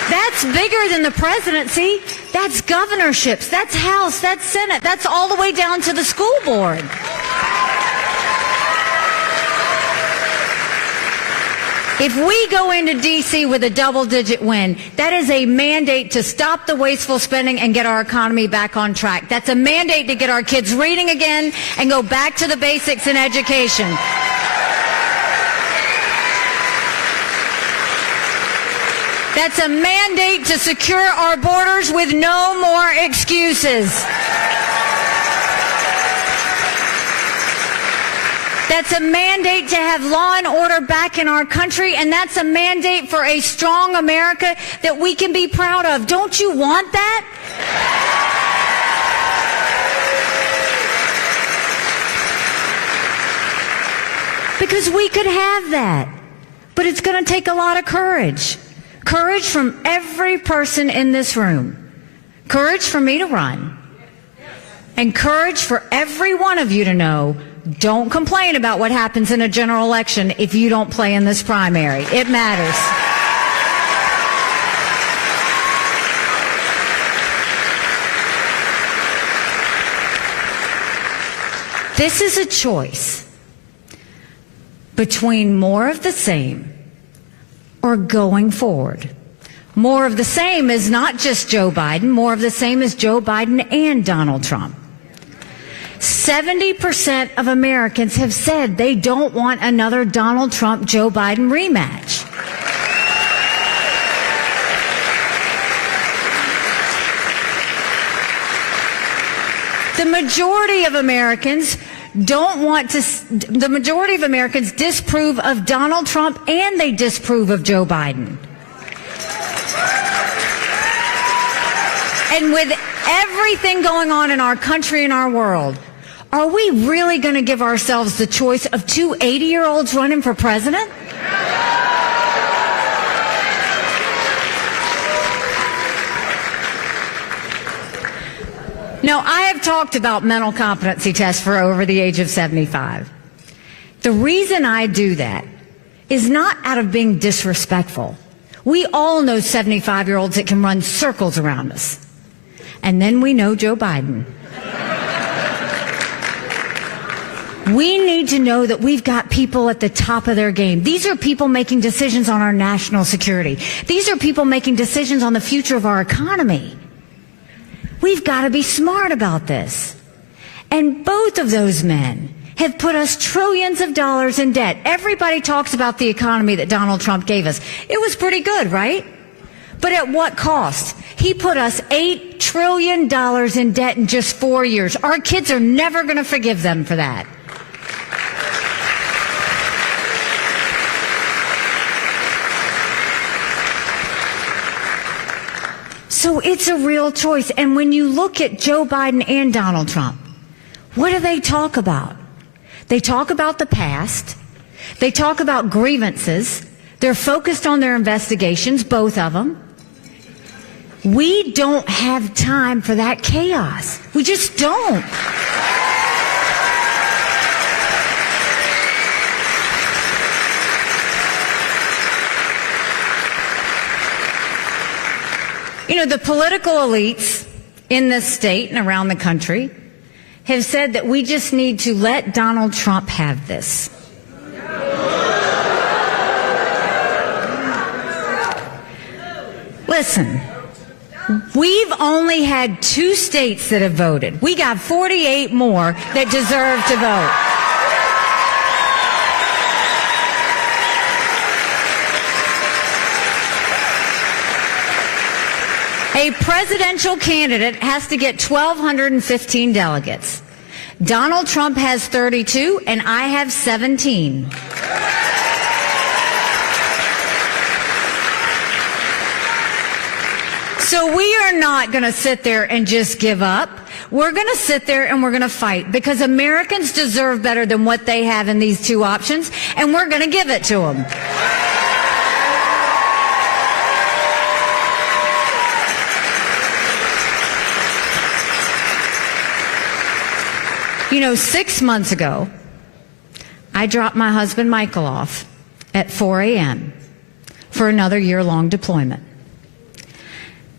That's bigger than the presidency. That's governorships. That's House. That's Senate. That's all the way down to the school board. If we go into D.C. with a double-digit win, that is a mandate to stop the wasteful spending and get our economy back on track. That's a mandate to get our kids reading again and go back to the basics in education. That's a mandate to secure our borders with no more excuses. That's a mandate to have law and order back in our country, and that's a mandate for a strong America that we can be proud of. Don't you want that? Because we could have that, but it's going to take a lot of courage. Courage from every person in this room. Courage for me to run. And courage for every one of you to know, don't complain about what happens in a general election if you don't play in this primary. It matters. This is a choice between more of the same or going forward. More of the same is not just Joe Biden. More of the same is Joe Biden and Donald Trump. 70% of Americans have said they don't want another Donald Trump-Joe Biden rematch. The majority of Americans disapprove of Donald Trump and they disapprove of Joe Biden. And with everything going on in our country and our world, are we really going to give ourselves the choice of two 80-year-olds running for president? Now, I have talked about mental competency tests for over the age of 75. The reason I do that is not out of being disrespectful. We all know 75-year-olds that can run circles around us. And then we know Joe Biden. We need to know that we've got people at the top of their game. These are people making decisions on our national security. These are people making decisions on the future of our economy. We've got to be smart about this. And both of those men have put us trillions of dollars in debt. Everybody talks about the economy that Donald Trump gave us. It was pretty good, right? But at what cost? He put us $8 trillion in debt in just 4 years. Our kids are never going to forgive them for that. So it's a real choice. And when you look at Joe Biden and Donald Trump, what do they talk about? They talk about the past. They talk about grievances. They're focused on their investigations, both of them. We don't have time for that chaos. We just don't. You know, the political elites in this state and around the country have said that we just need to let Donald Trump have this. Listen, we've only had 2 states that have voted. We got 48 more that deserve to vote. A presidential candidate has to get 1,215 delegates. Donald Trump has 32, and I have 17. So we are not going to sit there and just give up. We're going to sit there and we're going to fight because Americans deserve better than what they have in these 2 options, and we're going to give it to them. You know, 6 months ago, I dropped my husband Michael off at 4 a.m. for another year-long deployment.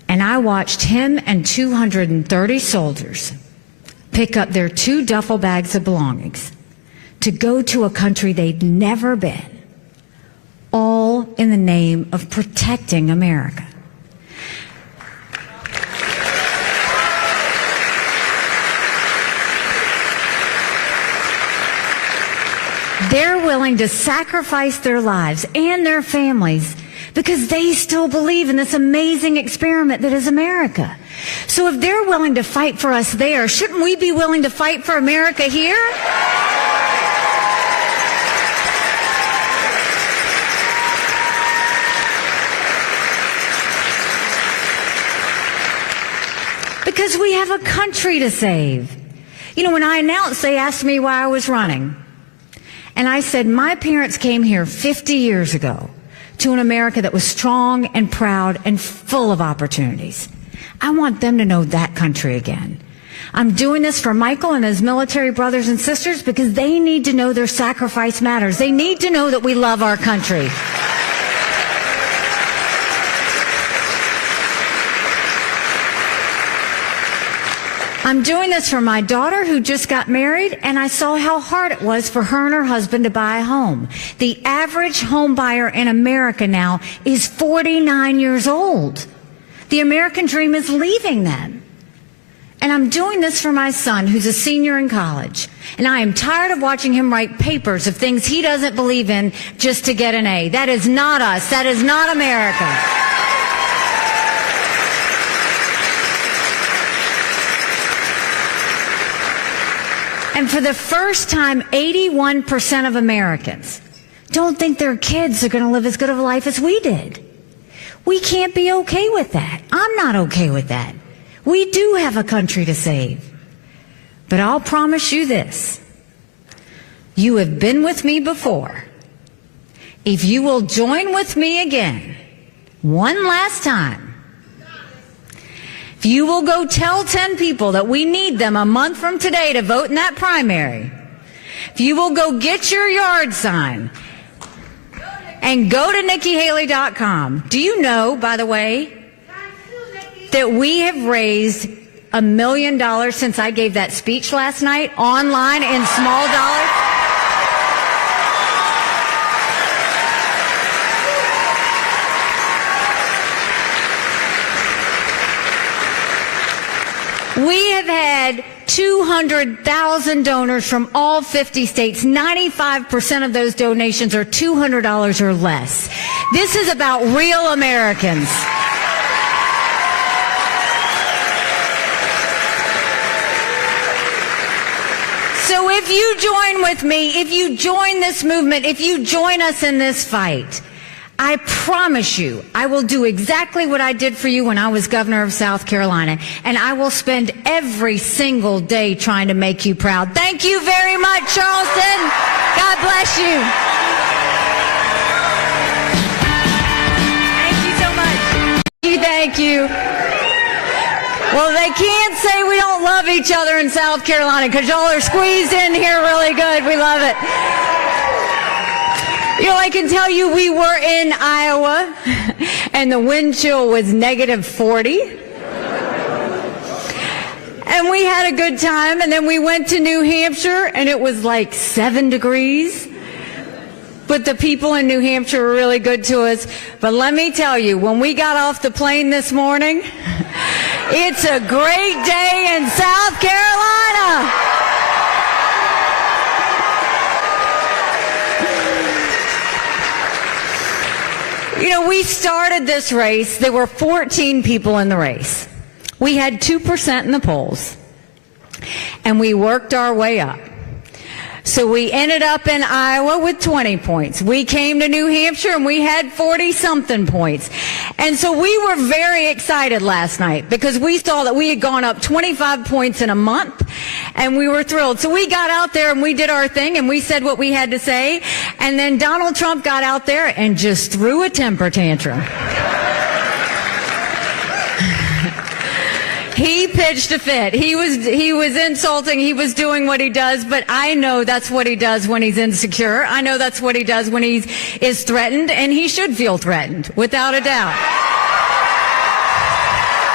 And I watched him and 230 soldiers pick up their 2 duffel bags of belongings to go to a country they'd never been, all in the name of protecting America. They're willing to sacrifice their lives and their families because they still believe in this amazing experiment that is America. So if they're willing to fight for us there, shouldn't we be willing to fight for America here? Because we have a country to save. You know, when I announced, they asked me why I was running. And I said, my parents came here 50 years ago to an America that was strong and proud and full of opportunities. I want them to know that country again. I'm doing this for Michael and his military brothers and sisters because they need to know their sacrifice matters. They need to know that we love our country. I'm doing this for my daughter who just got married, and I saw how hard it was for her and her husband to buy a home. The average home buyer in America now is 49 years old. The American dream is leaving them. And I'm doing this for my son who's a senior in college. And I am tired of watching him write papers of things he doesn't believe in just to get an A. That is not us. That is not America. And for the first time, 81% of Americans don't think their kids are going to live as good of a life as we did. We can't be okay with that. I'm not okay with that. We do have a country to save. But I'll promise you this. You have been with me before. If you will join with me again, one last time, if you will go tell 10 people that we need them a month from today to vote in that primary, if you will go get your yard sign and go to NikkiHaley.com, do you know, by the way, that we have raised $1 million since I gave that speech last night online in small dollars? We have had 200,000 donors from all 50 states. 95% of those donations are $200 or less. This is about real Americans. So if you join with me, if you join this movement, if you join us in this fight, I promise you, I will do exactly what I did for you when I was governor of South Carolina, and I will spend every single day trying to make you proud. Thank you very much, Charleston. God bless you. Thank you so much. Thank you. Well, they can't say we don't love each other in South Carolina because y'all are squeezed in here really good. We love it. You know, I can tell you we were in Iowa, and the wind chill was -40. And we had a good time, and then we went to New Hampshire, and it was like 7 degrees. But the people in New Hampshire were really good to us. But let me tell you, when we got off the plane this morning, it's a great day in South Carolina. You know, we started this race. There were 14 people in the race. We had 2% in the polls, and we worked our way up. So we ended up in Iowa with 20 points. We came to New Hampshire, and we had 40-something points. And so we were very excited last night because we saw that we had gone up 25 points in a month, and we were thrilled. So we got out there, and we did our thing, and we said what we had to say. And then Donald Trump got out there and just threw a temper tantrum. He pitched a fit. He was insulting. He was doing what he does, but I know that's what he does when he's insecure. I know that's what he does when he is threatened, and he should feel threatened, without a doubt.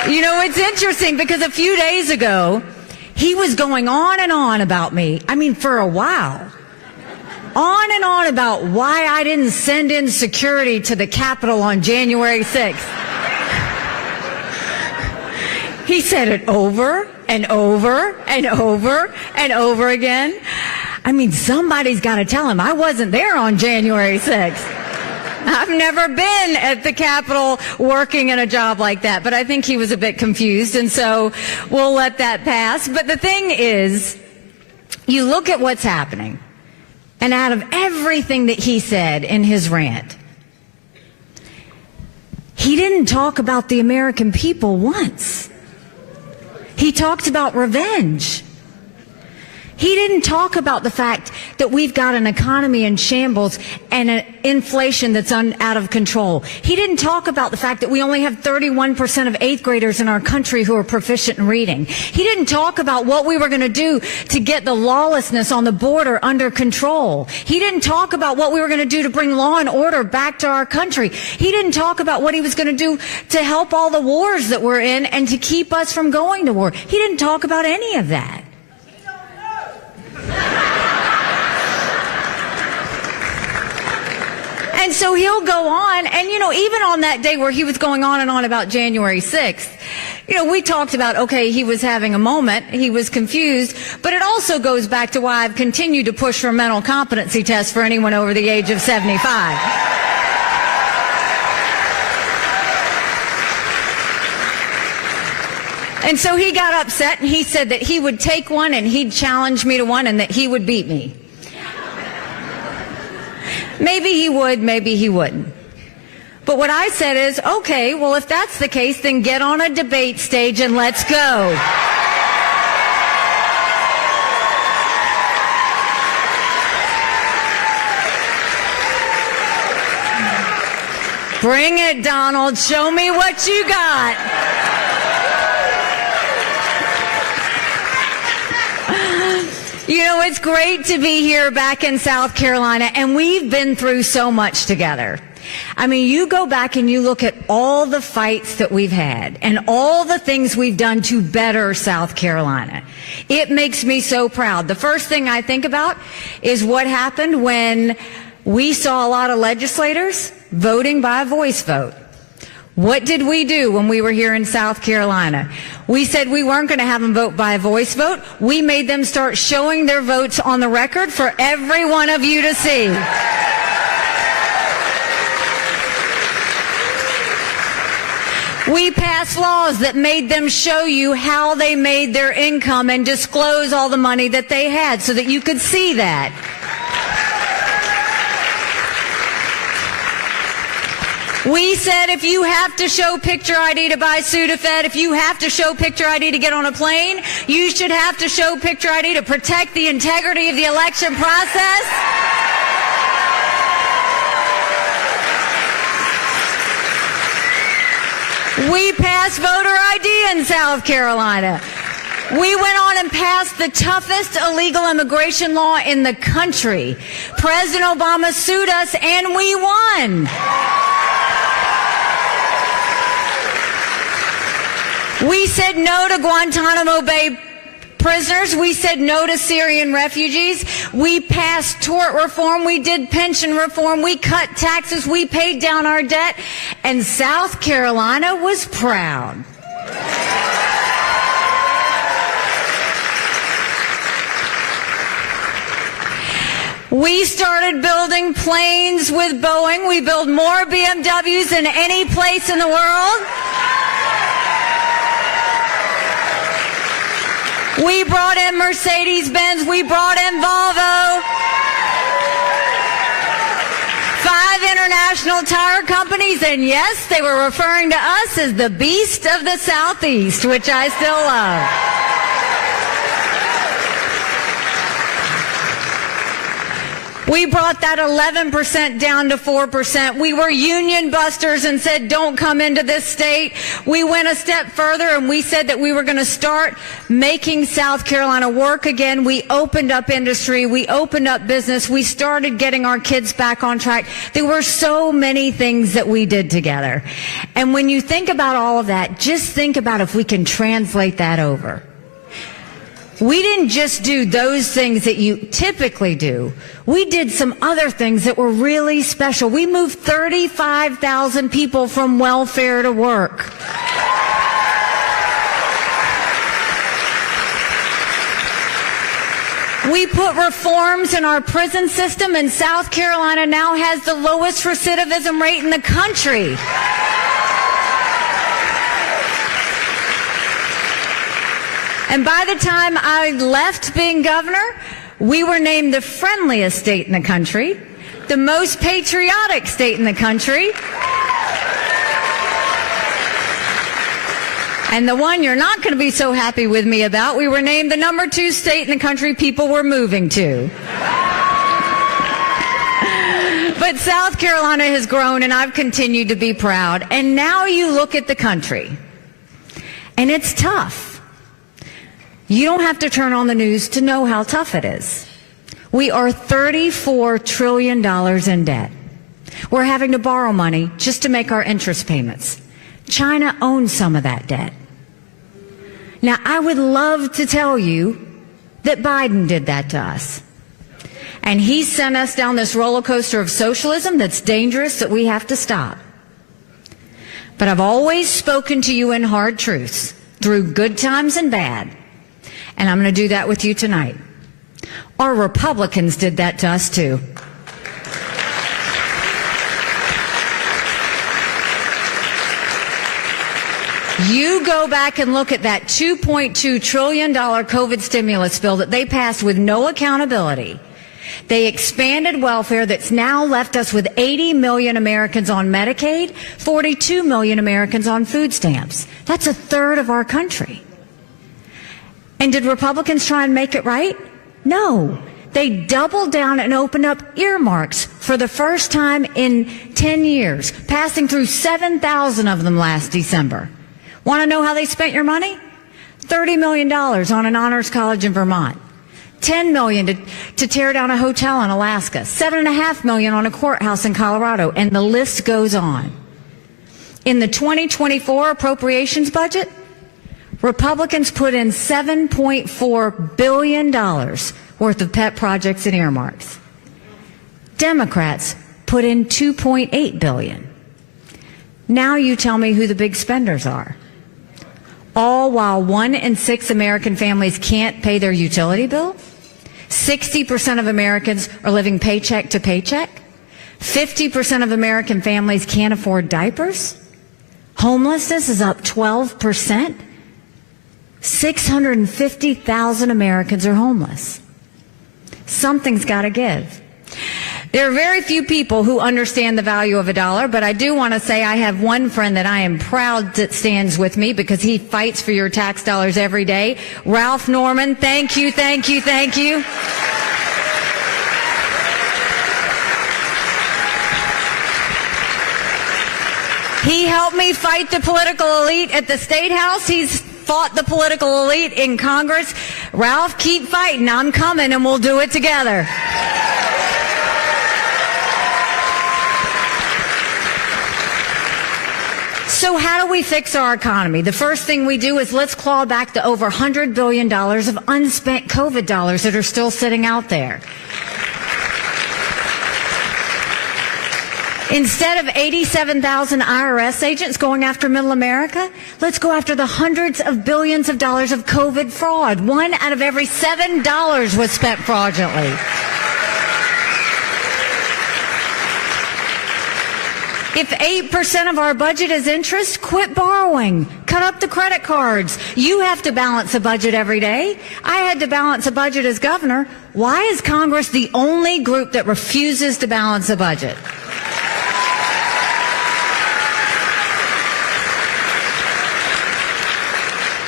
You know, it's interesting because a few days ago, he was going on and on about me. I mean, for a while. On and on about why I didn't send in security to the Capitol on January 6th. He said it over and over and over and over again. I mean, somebody's got to tell him I wasn't there on January 6th. I've never been at the Capitol working in a job like that, but I think he was a bit confused, and so we'll let that pass. But the thing is, you look at what's happening, and out of everything that he said in his rant, he didn't talk about the American people once. He talked about revenge. He didn't talk about the fact that we've got an economy in shambles and an inflation that's out of control. He didn't talk about the fact that we only have 31% of 8th graders in our country who are proficient in reading. He didn't talk about what we were going to do to get the lawlessness on the border under control. He didn't talk about what we were going to do to bring law and order back to our country. He didn't talk about what he was going to do to help all the wars that we're in and to keep us from going to war. He didn't talk about any of that. And so he'll go on, and, you know, even on that day where he was going on and on about January 6th, you know, we talked about, okay, he was having a moment, he was confused, but it also goes back to why I've continued to push for mental competency tests for anyone over the age of 75. And so he got upset, and he said that he would take one and he'd challenge me to one and that he would beat me. Maybe he would, maybe he wouldn't. But what I said is, okay, well, if that's the case, then get on a debate stage and let's go. Bring it, Donald. Show me what you got. You know, it's great to be here back in South Carolina, and we've been through so much together. I mean, you go back and you look at all the fights that we've had and all the things we've done to better South Carolina. It makes me so proud. The first thing I think about is what happened when we saw a lot of legislators voting by voice vote. What did we do when we were here in South Carolina? We said we weren't going to have them vote by voice vote. We made them start showing their votes on the record for every one of you to see. We passed laws that made them show you how they made their income and disclose all the money that they had so that you could see that. We said if you have to show picture ID to buy Sudafed, if you have to show picture ID to get on a plane, you should have to show picture ID to protect the integrity of the election process. We passed voter ID in South Carolina. We went on and passed the toughest illegal immigration law in the country. President Obama sued us and we won. We said no to Guantanamo Bay prisoners. We said no to Syrian refugees. We passed tort reform. We did pension reform. We cut taxes. We paid down our debt. And South Carolina was proud. We started building planes with Boeing. We build more BMWs than any place in the world. We brought in Mercedes-Benz. We brought in Volvo. 5 international tire companies. And yes, they were referring to us as the beast of the Southeast, which I still love. We brought that 11% down to 4%. We were union busters and said, don't come into this state. We went a step further and we said that we were going to start making South Carolina work again. We opened up industry. We opened up business. We started getting our kids back on track. There were so many things that we did together. And when you think about all of that, just think about if we can translate that over. We didn't just do those things that you typically do. We did some other things that were really special. We moved 35,000 people from welfare to work. We put reforms in our prison system, and South Carolina now has the lowest recidivism rate in the country. And by the time I left being governor, we were named the friendliest state in the country, the most patriotic state in the country, and the one you're not going to be so happy with me about, we were named the number 2 state in the country people were moving to. But South Carolina has grown, and I've continued to be proud. And now you look at the country, and it's tough. You don't have to turn on the news to know how tough it is. We are $34 trillion in debt. We're having to borrow money just to make our interest payments. China owns some of that debt. Now, I would love to tell you that Biden did that to us. And he sent us down this roller coaster of socialism that's dangerous, that we have to stop. But I've always spoken to you in hard truths, through good times and bad. And I'm going to do that with you tonight. Our Republicans did that to us too. You go back and look at that $2.2 trillion COVID stimulus bill that they passed with no accountability. They expanded welfare that's now left us with 80 million Americans on Medicaid, 42 million Americans on food stamps. That's a third of our country. And did Republicans try and make it right? No. They doubled down and opened up earmarks for the first time in 10 years, passing through 7,000 of them last December. Want to know how they spent your money? $30 million on an honors college in Vermont. $10 million to tear down a hotel in Alaska. $7.5 million on a courthouse in Colorado. And the list goes on. In the 2024 appropriations budget, Republicans put in $7.4 billion worth of pet projects and earmarks. Democrats put in $2.8 billion. Now you tell me who the big spenders are. All while 1 in 6 American families can't pay their utility bill. 60% of Americans are living paycheck to paycheck. 50% of American families can't afford diapers. Homelessness is up 12%. 650,000 Americans are homeless. Something's got to give. There are very few people who understand the value of a dollar, but I do want to say I have one friend that I am proud that stands with me because he fights for your tax dollars every day. Ralph Norman, thank you, thank you, thank you. He helped me fight the political elite at the State House. He's fought the political elite in Congress. Ralph, keep fighting. I'm coming, and we'll do it together. So how do we fix our economy? The first thing we do is let's claw back the over $100 billion of unspent COVID dollars that are still sitting out there. Instead of 87,000 IRS agents going after middle America, let's go after the hundreds of billions of dollars of COVID fraud. 1 out of every $7 was spent fraudulently. If 8% of our budget is interest, quit borrowing. Cut up the credit cards. You have to balance a budget every day. I had to balance a budget as governor. Why is Congress the only group that refuses to balance a budget?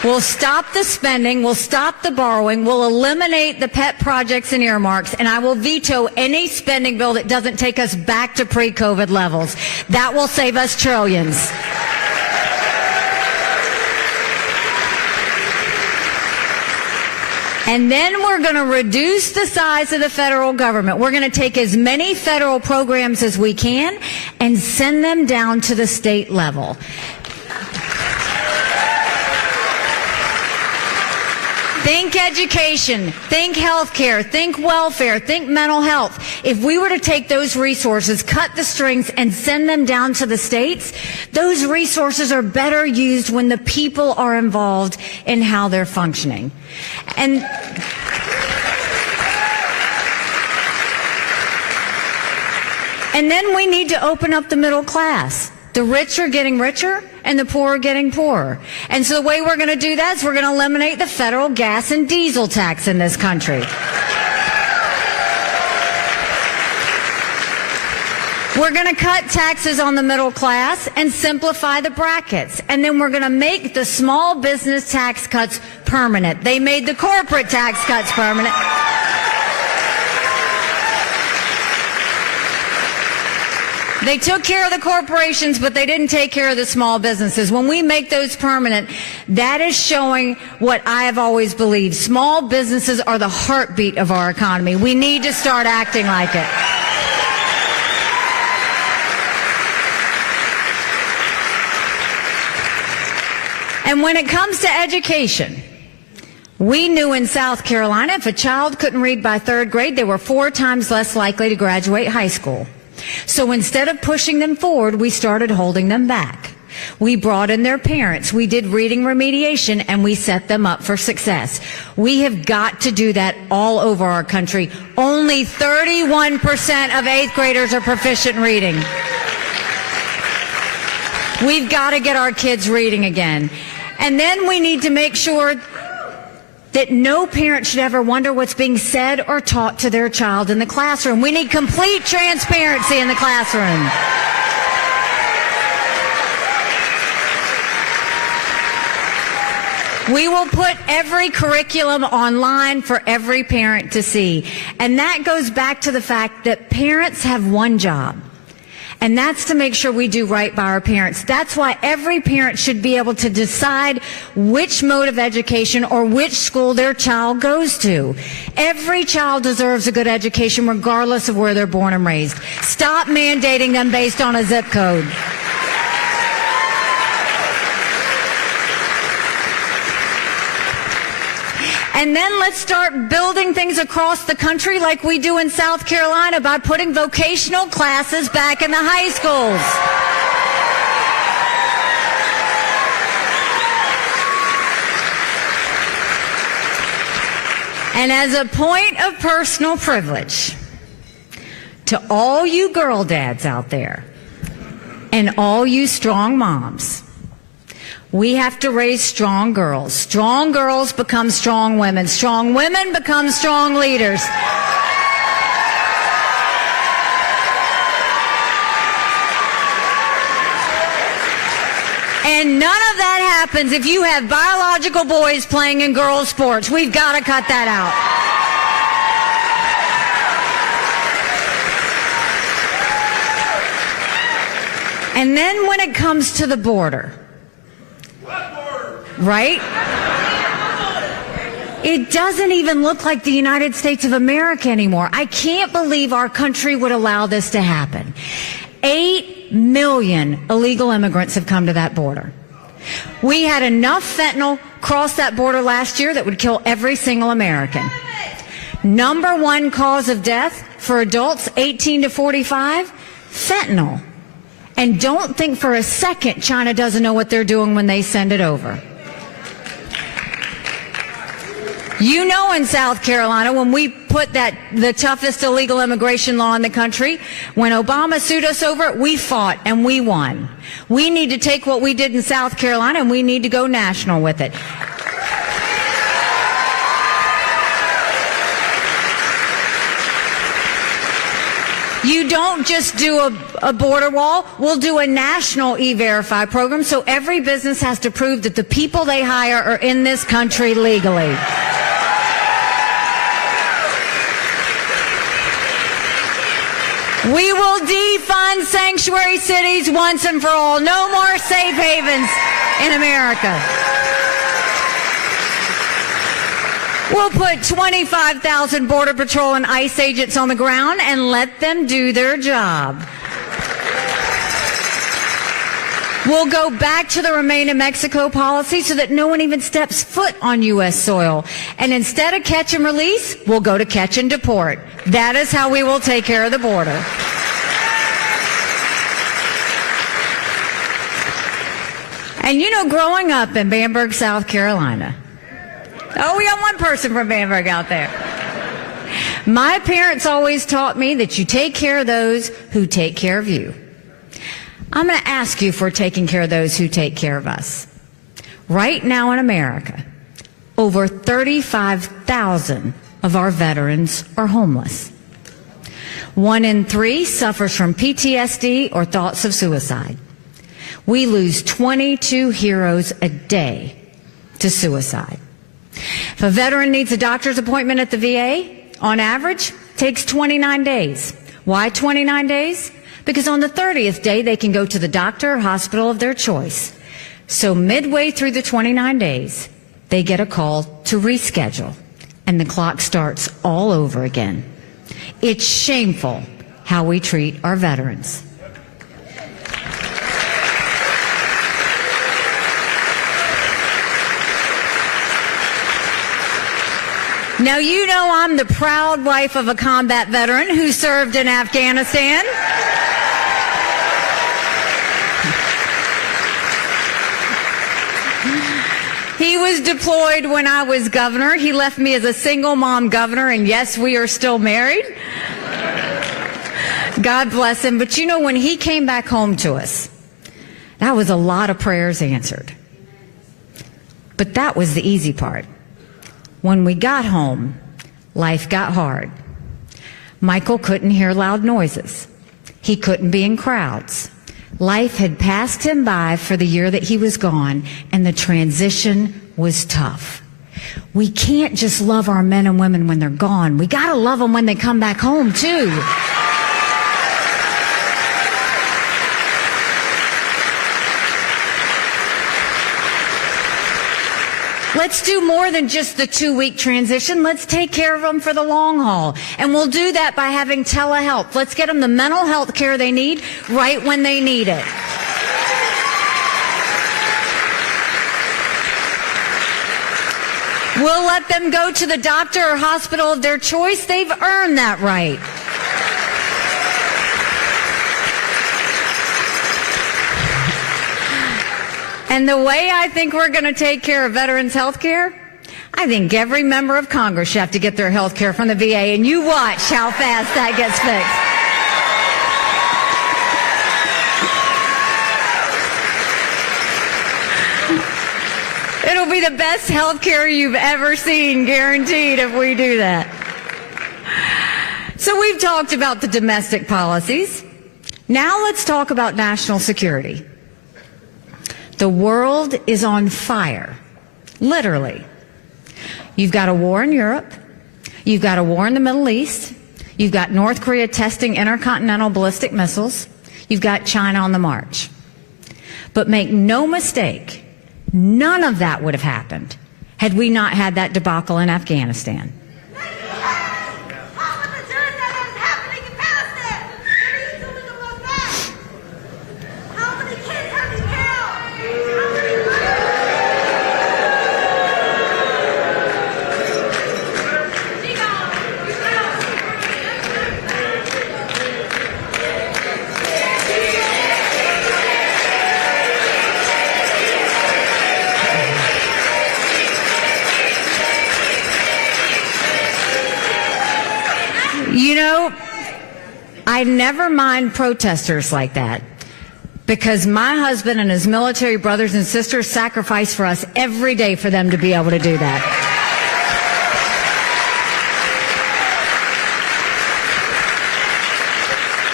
We'll stop the spending, we'll stop the borrowing, we'll eliminate the pet projects and earmarks, and I will veto any spending bill that doesn't take us back to pre-COVID levels. That will save us trillions. And then we're going to reduce the size of the federal government. We're going to take as many federal programs as we can and send them down to the state level. Think education, think healthcare, think welfare, think mental health. If we were to take those resources, cut the strings, and send them down to the states, those resources are better used when the people are involved in how they're functioning. And then we need to open up the middle class. The rich are getting richer and the poor are getting poorer. And so the way we're going to do that is we're going to eliminate the federal gas and diesel tax in this country. We're going to cut taxes on the middle class and simplify the brackets. And then we're going to make the small business tax cuts permanent. They made the corporate tax cuts permanent. They took care of the corporations, but they didn't take care of the small businesses. When we make those permanent, that is showing what I have always believed. Small businesses are the heartbeat of our economy. We need to start acting like it. And when it comes to education, we knew in South Carolina if a child couldn't read by 3rd grade, they were 4 times less likely to graduate high school. So instead of pushing them forward, we started holding them back. We brought in their parents, we did reading remediation, and we set them up for success. We have got to do that all over our country. Only 31% of 8th graders are proficient in reading. We've got to get our kids reading again. And then we need to make sure that no parent should ever wonder what's being said or taught to their child in the classroom. We need complete transparency in the classroom. We will put every curriculum online for every parent to see. And that goes back to the fact that parents have one job. And that's to make sure we do right by our parents. That's why every parent should be able to decide which mode of education or which school their child goes to. Every child deserves a good education regardless of where they're born and raised. Stop mandating them based on a zip code. And then let's start building things across the country like we do in South Carolina by putting vocational classes back in the high schools. And as a point of personal privilege, to all you girl dads out there and all you strong moms, we have to raise strong girls. Strong girls become strong women. Strong women become strong leaders. And none of that happens if you have biological boys playing in girls' sports. We've got to cut that out. And then when it comes to the border, right? It doesn't even look like the United States of America anymore. I can't believe our country would allow this to happen. 8 million illegal immigrants have come to that border. We had enough fentanyl cross that border last year that would kill every single American. Number 1 cause of death for adults 18 to 45, fentanyl. And don't think for a second China doesn't know what they're doing when they send it over. You know, in South Carolina, when we put the toughest illegal immigration law in the country, when Obama sued us over it, we fought and we won. We need to take what we did in South Carolina and we need to go national with it. You don't just do a border wall. We'll do a national E-Verify program, so every business has to prove that the people they hire are in this country legally. We will defund sanctuary cities once and for all. No more safe havens in America. We'll put 25,000 Border Patrol and ICE agents on the ground and let them do their job. We'll go back to the Remain in Mexico policy so that no one even steps foot on U.S. soil. And instead of catch and release, we'll go to catch and deport. That is how we will take care of the border. And you know, growing up in Bamberg, South Carolina, oh, we got one person from Bamberg out there. My parents always taught me that you take care of those who take care of you. I'm going to ask you for taking care of those who take care of us. Right now in America, over 35,000 of our veterans are homeless. 1 in 3 suffers from PTSD or thoughts of suicide. We lose 22 heroes a day to suicide. If a veteran needs a doctor's appointment at the VA, on average, it takes 29 days. Why 29 days? Because on the 30th day, they can go to the doctor or hospital of their choice. So midway through the 29 days, they get a call to reschedule, and the clock starts all over again. It's shameful how we treat our veterans. Now, you know I'm the proud wife of a combat veteran who served in Afghanistan. He was deployed when I was governor. He left me as a single mom governor, and yes, we are still married. God bless him. But you know, when he came back home to us, that was a lot of prayers answered. But that was the easy part. When we got home, life got hard. Michael couldn't hear loud noises. He couldn't be in crowds. Life had passed him by for the year that he was gone, and the transition was tough. We can't just love our men and women when they're gone. We got to love them when they come back home, too. Let's do more than just the 2-week transition. Let's take care of them for the long haul. And we'll do that by having telehealth. Let's get them the mental health care they need right when they need it. We'll let them go to the doctor or hospital of their choice. They've earned that right. And the way I think we're going to take care of veterans' health care, I think every member of Congress should have to get their health care from the VA, and you watch how fast that gets fixed. It'll be the best health care you've ever seen, guaranteed, if we do that. So we've talked about the domestic policies. Now let's talk about national security. The world is on fire, literally. You've got a war in Europe. You've got a war in the Middle East. You've got North Korea testing intercontinental ballistic missiles. You've got China on the march. But make no mistake, none of that would have happened had we not had that debacle in Afghanistan. You know, I never mind protesters like that, because my husband and his military brothers and sisters sacrifice for us every day for them to be able to do that.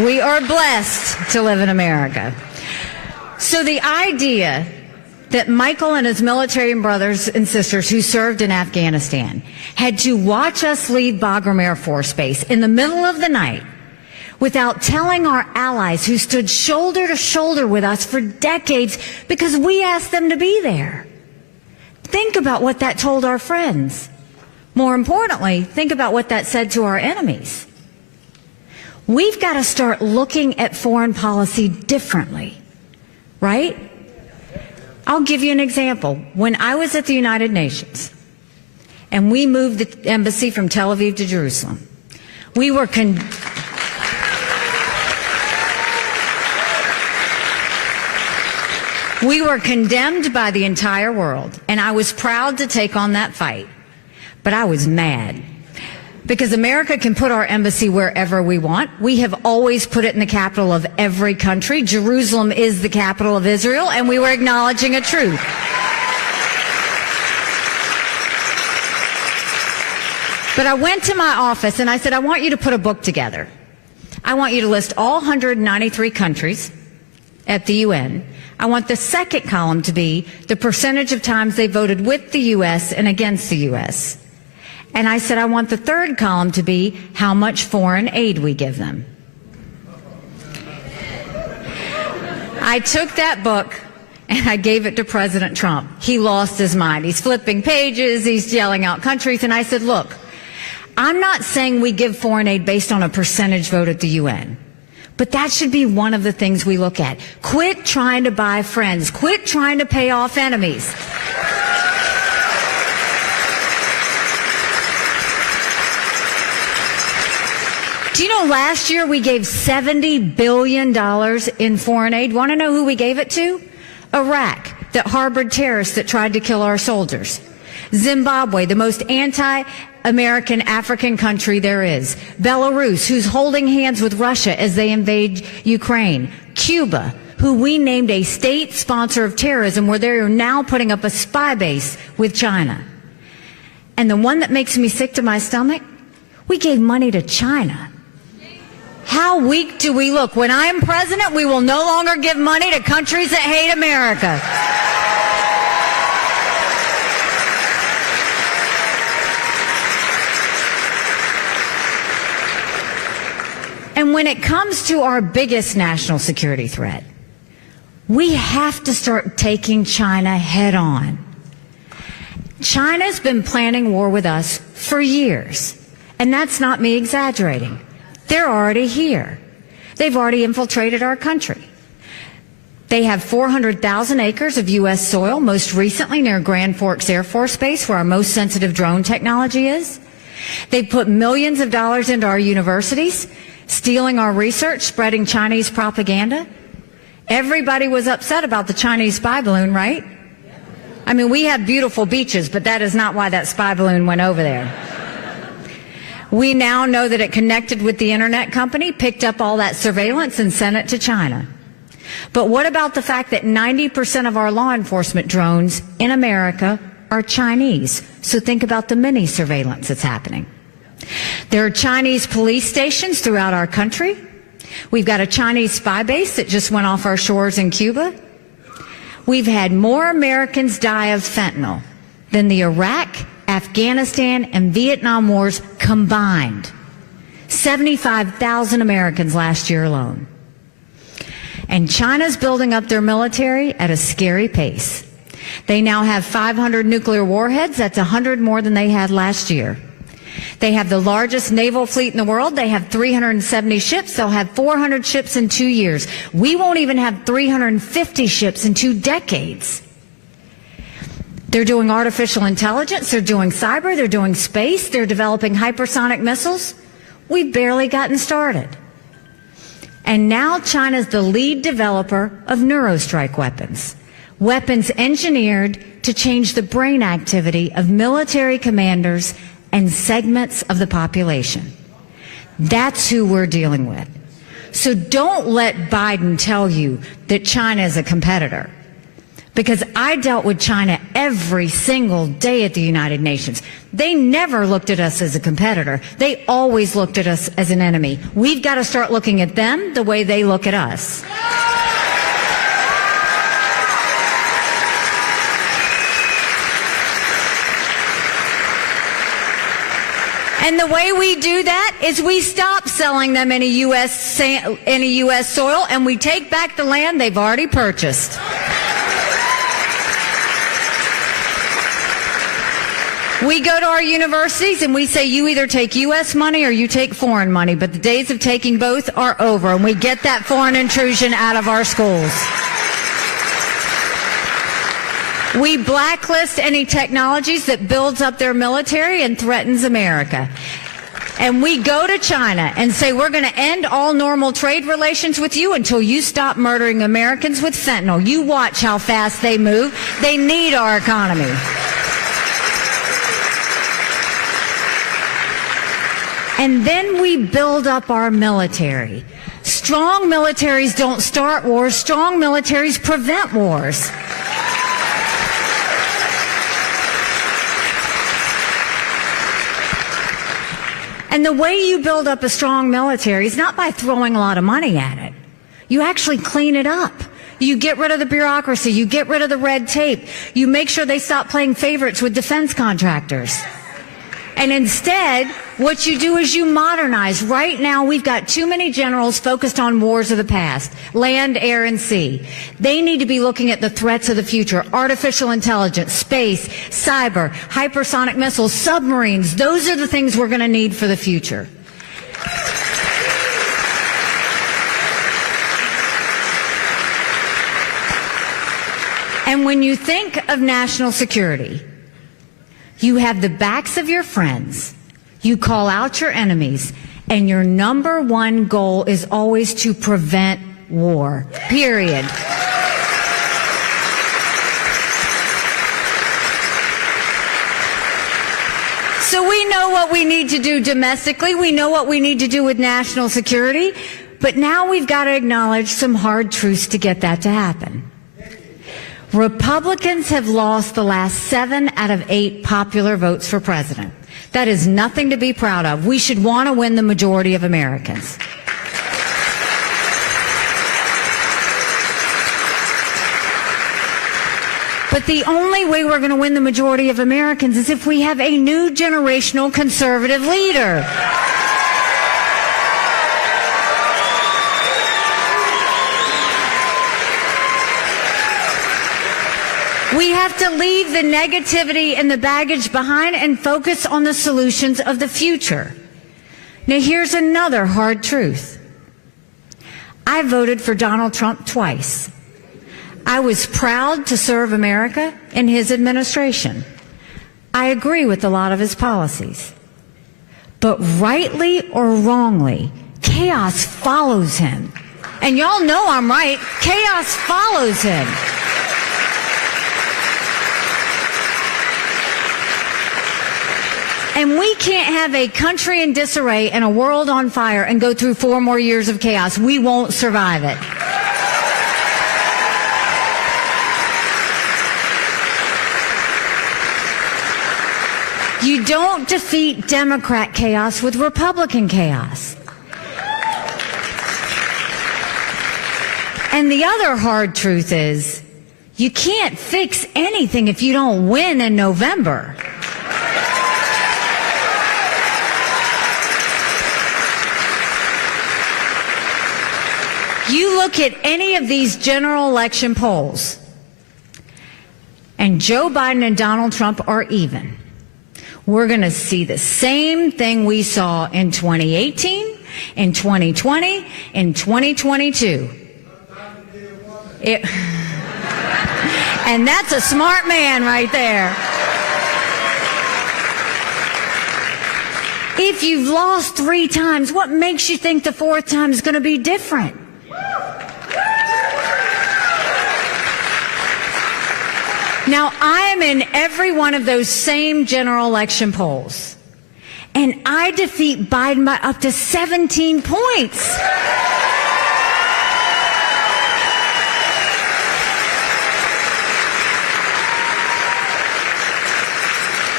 We are blessed to live in America. So the idea that Michael and his military brothers and sisters who served in Afghanistan had to watch us leave Bagram Air Force Base in the middle of the night without telling our allies who stood shoulder to shoulder with us for decades because we asked them to be there. Think about what that told our friends. More importantly, think about what that said to our enemies. We've got to start looking at foreign policy differently, right? I'll give you an example. When I was at the United Nations and we moved the embassy from Tel Aviv to Jerusalem, we were condemned by the entire world, and I was proud to take on that fight. But I was mad because America can put our embassy wherever we want. We have always put it in the capital of every country. Jerusalem is the capital of Israel, and we were acknowledging a truth. But I went to my office and I said, I want you to put a book together. I want you to list all 193 countries at the UN. I want the second column to be the percentage of times they voted with the U.S. and against the U.S. And I said, I want the third column to be how much foreign aid we give them. I took that book and I gave it to President Trump. He lost his mind. He's flipping pages. He's yelling out countries. And I said, look, I'm not saying we give foreign aid based on a percentage vote at the UN. But that should be one of the things we look at. Quit trying to buy friends. Quit trying to pay off enemies. Do you know last year we gave $70 billion in foreign aid? Want to know who we gave it to? Iraq, that harbored terrorists that tried to kill our soldiers. Zimbabwe, the most anti-American African country there is. Belarus, who's holding hands with Russia as they invade Ukraine. Cuba, who we named a state sponsor of terrorism, where they are now putting up a spy base with China. And the one that makes me sick to my stomach, we gave money to China. How weak do we look? When I'm president, we will no longer give money to countries that hate America. And when it comes to our biggest national security threat, we have to start taking China head on. China's been planning war with us for years, and that's not me exaggerating. They're already here. They've already infiltrated our country. They have 400,000 acres of U.S. soil, most recently near Grand Forks Air Force Base, where our most sensitive drone technology is. They've put millions of dollars into our universities, stealing our research, spreading Chinese propaganda. Everybody was upset about the Chinese spy balloon, right? I mean, we have beautiful beaches, but that is not why that spy balloon went over there. We now know that it connected with the internet company, picked up all that surveillance and sent it to China. But what about the fact that 90% of our law enforcement drones in America are Chinese? So think about the mini surveillance that's happening. There are Chinese police stations throughout our country. We've got a Chinese spy base that just went off our shores in Cuba. We've had more Americans die of fentanyl than the Iraq, Afghanistan, and Vietnam wars combined. 75,000 Americans last year alone. And China's building up their military at a scary pace. They now have 500 nuclear warheads. That's 100 more than they had last year. They have the largest naval fleet in the world. They have 370 ships. They'll have 400 ships in 2 years. We won't even have 350 ships in 2 decades. They're doing artificial intelligence. They're doing cyber. They're doing space. They're developing hypersonic missiles. We've barely gotten started. And now China's the lead developer of neurostrike weapons. Weapons engineered to change the brain activity of military commanders and segments of the population. That's who we're dealing with. So don't let Biden tell you that China is a competitor. because I dealt with China every single day at the United Nations. They never looked at us as a competitor. They always looked at us as an enemy. We've got to start looking at them the way they look at us. And the way we do that is we stop selling them any U.S. soil, and we take back the land they've already purchased. We go to our universities and we say, you either take U.S. money or you take foreign money, but the days of taking both are over, and we get that foreign intrusion out of our schools. We blacklist any technologies that builds up their military and threatens America. And we go to China and say, we're going to end all normal trade relations with you until you stop murdering Americans with fentanyl. You watch how fast they move. They need our economy. And then we build up our military. Strong militaries don't start wars. Strong militaries prevent wars. And the way you build up a strong military is not by throwing a lot of money at it. You actually clean it up. You get rid of the bureaucracy. You get rid of the red tape. You make sure they stop playing favorites with defense contractors. And instead, what you do is you modernize. Right now, we've got too many generals focused on wars of the past, land, air, and sea. They need to be looking at the threats of the future, artificial intelligence, space, cyber, hypersonic missiles, submarines. Those are the things we're going to need for the future. And when you think of national security, you have the backs of your friends, you call out your enemies, and your number one goal is always to prevent war, period. So we know what we need to do domestically, we know what we need to do with national security, but now we've got to acknowledge some hard truths to get that to happen. Republicans have lost the last 7 out of 8 popular votes for president. That is nothing to be proud of. We should want to win the majority of Americans. But the only way we're going to win the majority of Americans is if we have a new generational conservative leader. We have to leave the negativity and the baggage behind and focus on the solutions of the future. Now, here's another hard truth. I voted for Donald Trump twice. I was proud to serve America in his administration. I agree with a lot of his policies. But rightly or wrongly, chaos follows him. And y'all know I'm right. Chaos follows him. And we can't have a country in disarray and a world on fire and go through 4 more years of chaos. We won't survive it. You don't defeat Democrat chaos with Republican chaos. And the other hard truth is, you can't fix anything if you don't win in November. You look at any of these general election polls, and Joe Biden and Donald Trump are even. We're going to see the same thing we saw in 2018, in 2020, in 2022. And that's a smart man right there. If you've lost 3 times, what makes you think the 4th time is going to be different? Now, I am in every one of those same general election polls, and I defeat Biden by up to 17 points.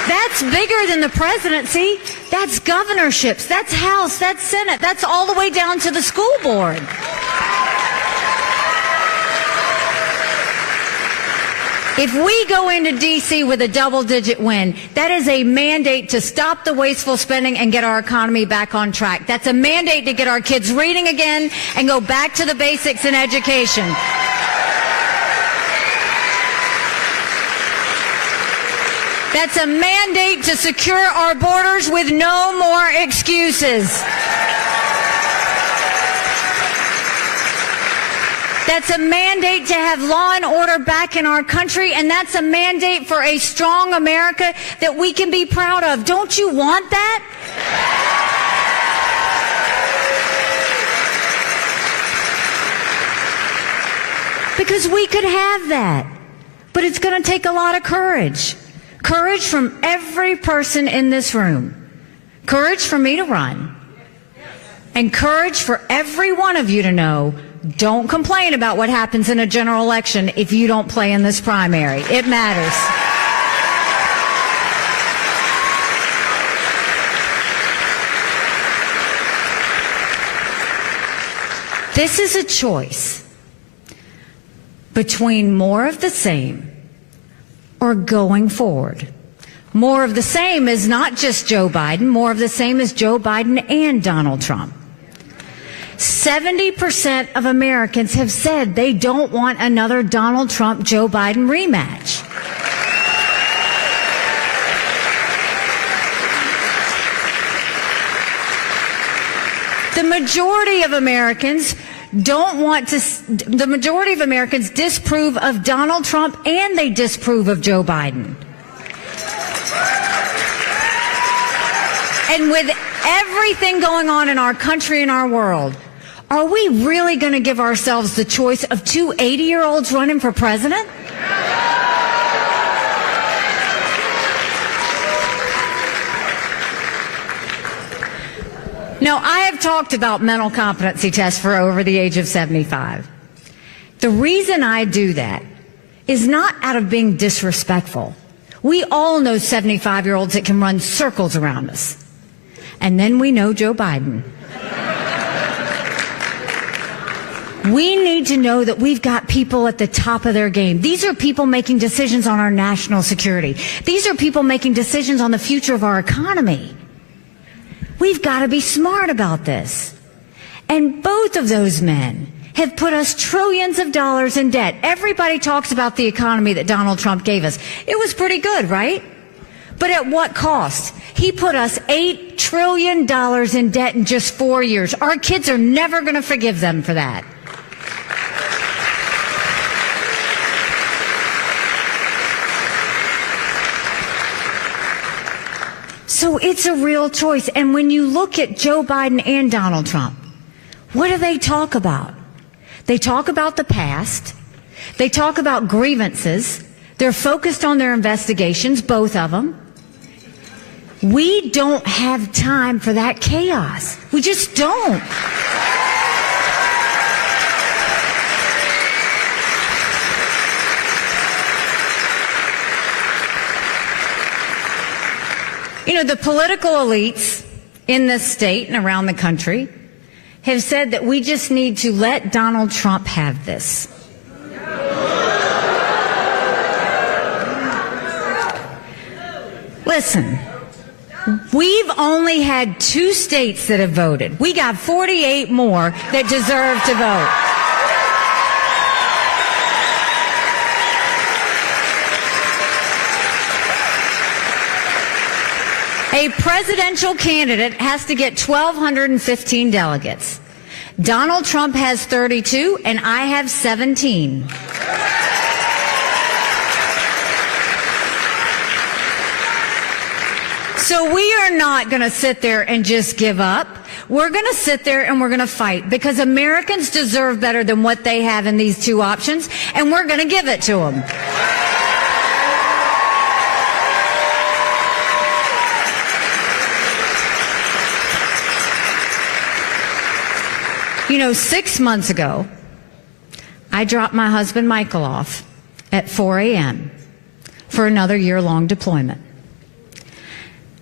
That's bigger than the presidency. That's governorships. That's House. That's Senate. That's all the way down to the school board. If we go into D.C. with a double-digit win, that is a mandate to stop the wasteful spending and get our economy back on track. That's a mandate to get our kids reading again and go back to the basics in education. That's a mandate to secure our borders with no more excuses. That's a mandate to have law and order back in our country, and that's a mandate for a strong America that we can be proud of. Don't you want that? Because we could have that, but it's going to take a lot of courage. Courage from every person in this room. Courage for me to run. And courage for every one of you to know, don't complain about what happens in a general election if you don't play in this primary. It matters. This is a choice between more of the same or going forward. More of the same is not just Joe Biden. More of the same is Joe Biden and Donald Trump. 70% of Americans have said they don't want another Donald Trump-Joe Biden rematch. The majority of Americans disapprove of Donald Trump and they disapprove of Joe Biden. And with everything going on in our country and our world, are we really going to give ourselves the choice of two 80-year-olds running for president? Now, I have talked about mental competency tests for over the age of 75. The reason I do that is not out of being disrespectful. We all know 75-year-olds that can run circles around us. And then we know Joe Biden. We need to know that we've got people at the top of their game. These are people making decisions on our national security. These are people making decisions on the future of our economy. We've got to be smart about this. And both of those men have put us trillions of dollars in debt. Everybody talks about the economy that Donald Trump gave us. It was pretty good, right? But at what cost? He put us $8 trillion in debt in just 4 years. Our kids are never going to forgive them for that. So it's a real choice. And when you look at Joe Biden and Donald Trump, what do they talk about? They talk about the past. They talk about grievances. They're focused on their investigations, both of them. We don't have time for that chaos. We just don't. You know, the political elites in this state and around the country have said that we just need to let Donald Trump have this. Listen, we've only had 2 states that have voted. We got 48 more that deserve to vote. A presidential candidate has to get 1,215 delegates. Donald Trump has 32, and I have 17. So we are not going to sit there and just give up. We're going to sit there and we're going to fight because Americans deserve better than what they have in these 2 options, and we're going to give it to them. You know, 6 months ago, I dropped my husband Michael off at 4 a.m. for another year-long deployment.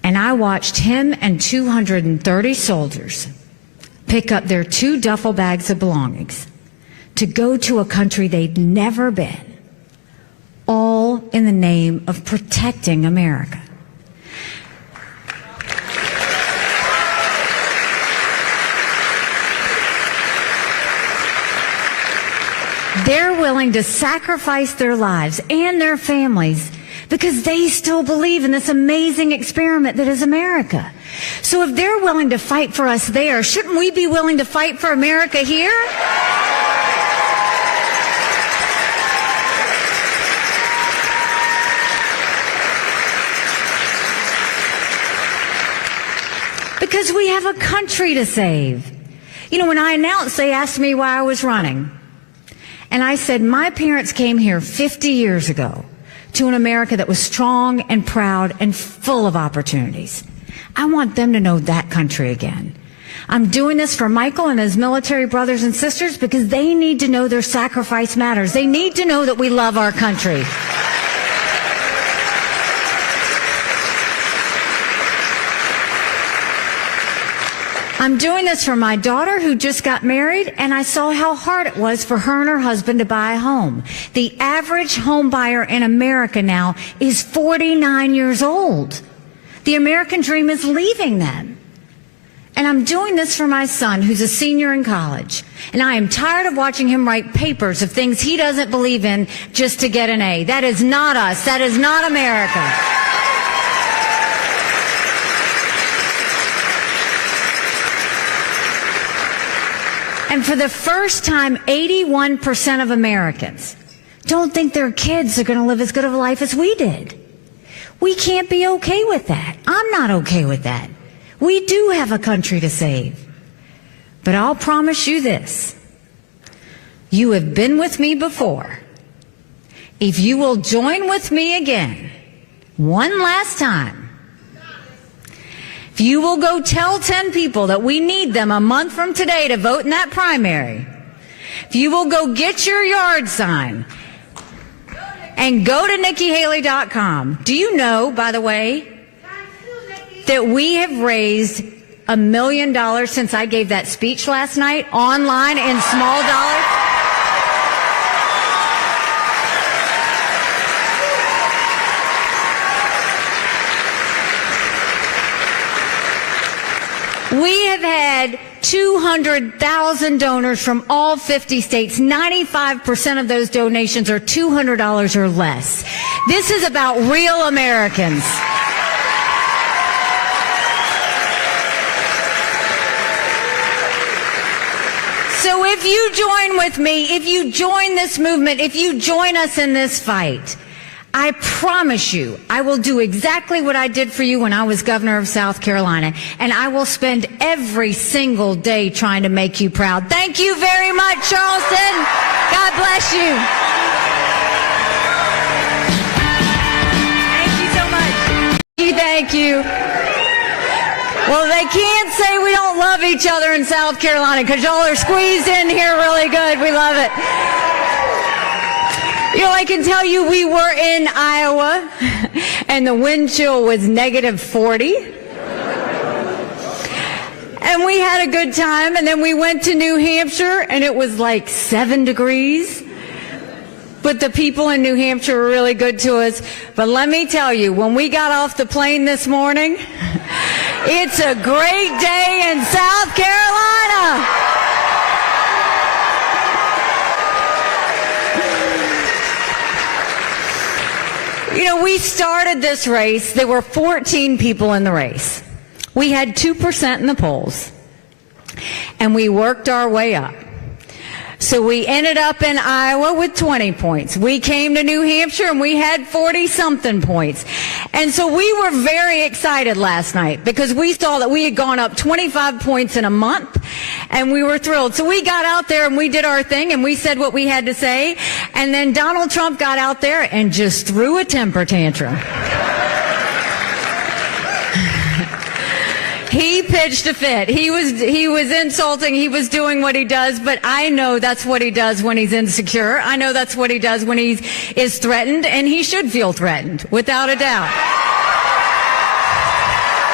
And I watched him and 230 soldiers pick up their 2 duffel bags of belongings to go to a country they'd never been, all in the name of protecting America. They're willing to sacrifice their lives and their families because they still believe in this amazing experiment that is America. So if they're willing to fight for us there, shouldn't we be willing to fight for America here? Because we have a country to save. You know, when I announced, they asked me why I was running. And I said, my parents came here 50 years ago to an America that was strong and proud and full of opportunities. I want them to know that country again. I'm doing this for Michael and his military brothers and sisters because they need to know their sacrifice matters. They need to know that we love our country. I'm doing this for my daughter who just got married, and I saw how hard it was for her and her husband to buy a home. The average home buyer in America now is 49 years old. The American dream is leaving them. And I'm doing this for my son who's a senior in college. And I am tired of watching him write papers of things he doesn't believe in just to get an A. That is not us. That is not America. And for the first time, 81% of Americans don't think their kids are going to live as good of a life as we did. We can't be okay with that. I'm not okay with that. We do have a country to save. But I'll promise you this. You have been with me before. If you will join with me again, one last time, if you will go tell 10 people that we need them a month from today to vote in that primary, if you will go get your yard sign and go to NikkiHaley.com, do you know, by the way, that we have raised $1 million since I gave that speech last night online in small dollars? We have had 200,000 donors from all 50 states. 95% of those donations are $200 or less. This is about real Americans. So if you join with me, if you join this movement, if you join us in this fight, I promise you, I will do exactly what I did for you when I was governor of South Carolina, and I will spend every single day trying to make you proud. Thank you very much, Charleston. God bless you. Thank you so much. Thank you. Well, they can't say we don't love each other in South Carolina because y'all are squeezed in here really good. We love it. You know, I can tell you we were in Iowa, and the wind chill was -40. And we had a good time, and then we went to New Hampshire, and it was like 7 degrees. But the people in New Hampshire were really good to us. But let me tell you, when we got off the plane this morning, it's a great day in South Carolina. You know, we started this race. There were 14 people in the race. We had 2% in the polls, and we worked our way up. So we ended up in Iowa with 20 points. We came to New Hampshire, and we had 40-something points. And so we were very excited last night because we saw that we had gone up 25 points in a month, and we were thrilled. So we got out there, and we did our thing, and we said what we had to say. And then Donald Trump got out there and just threw a temper tantrum. He pitched a fit. He was insulting. He was doing what he does, but I know that's what he does when he's insecure. I know that's what he does when he is threatened, and he should feel threatened, without a doubt.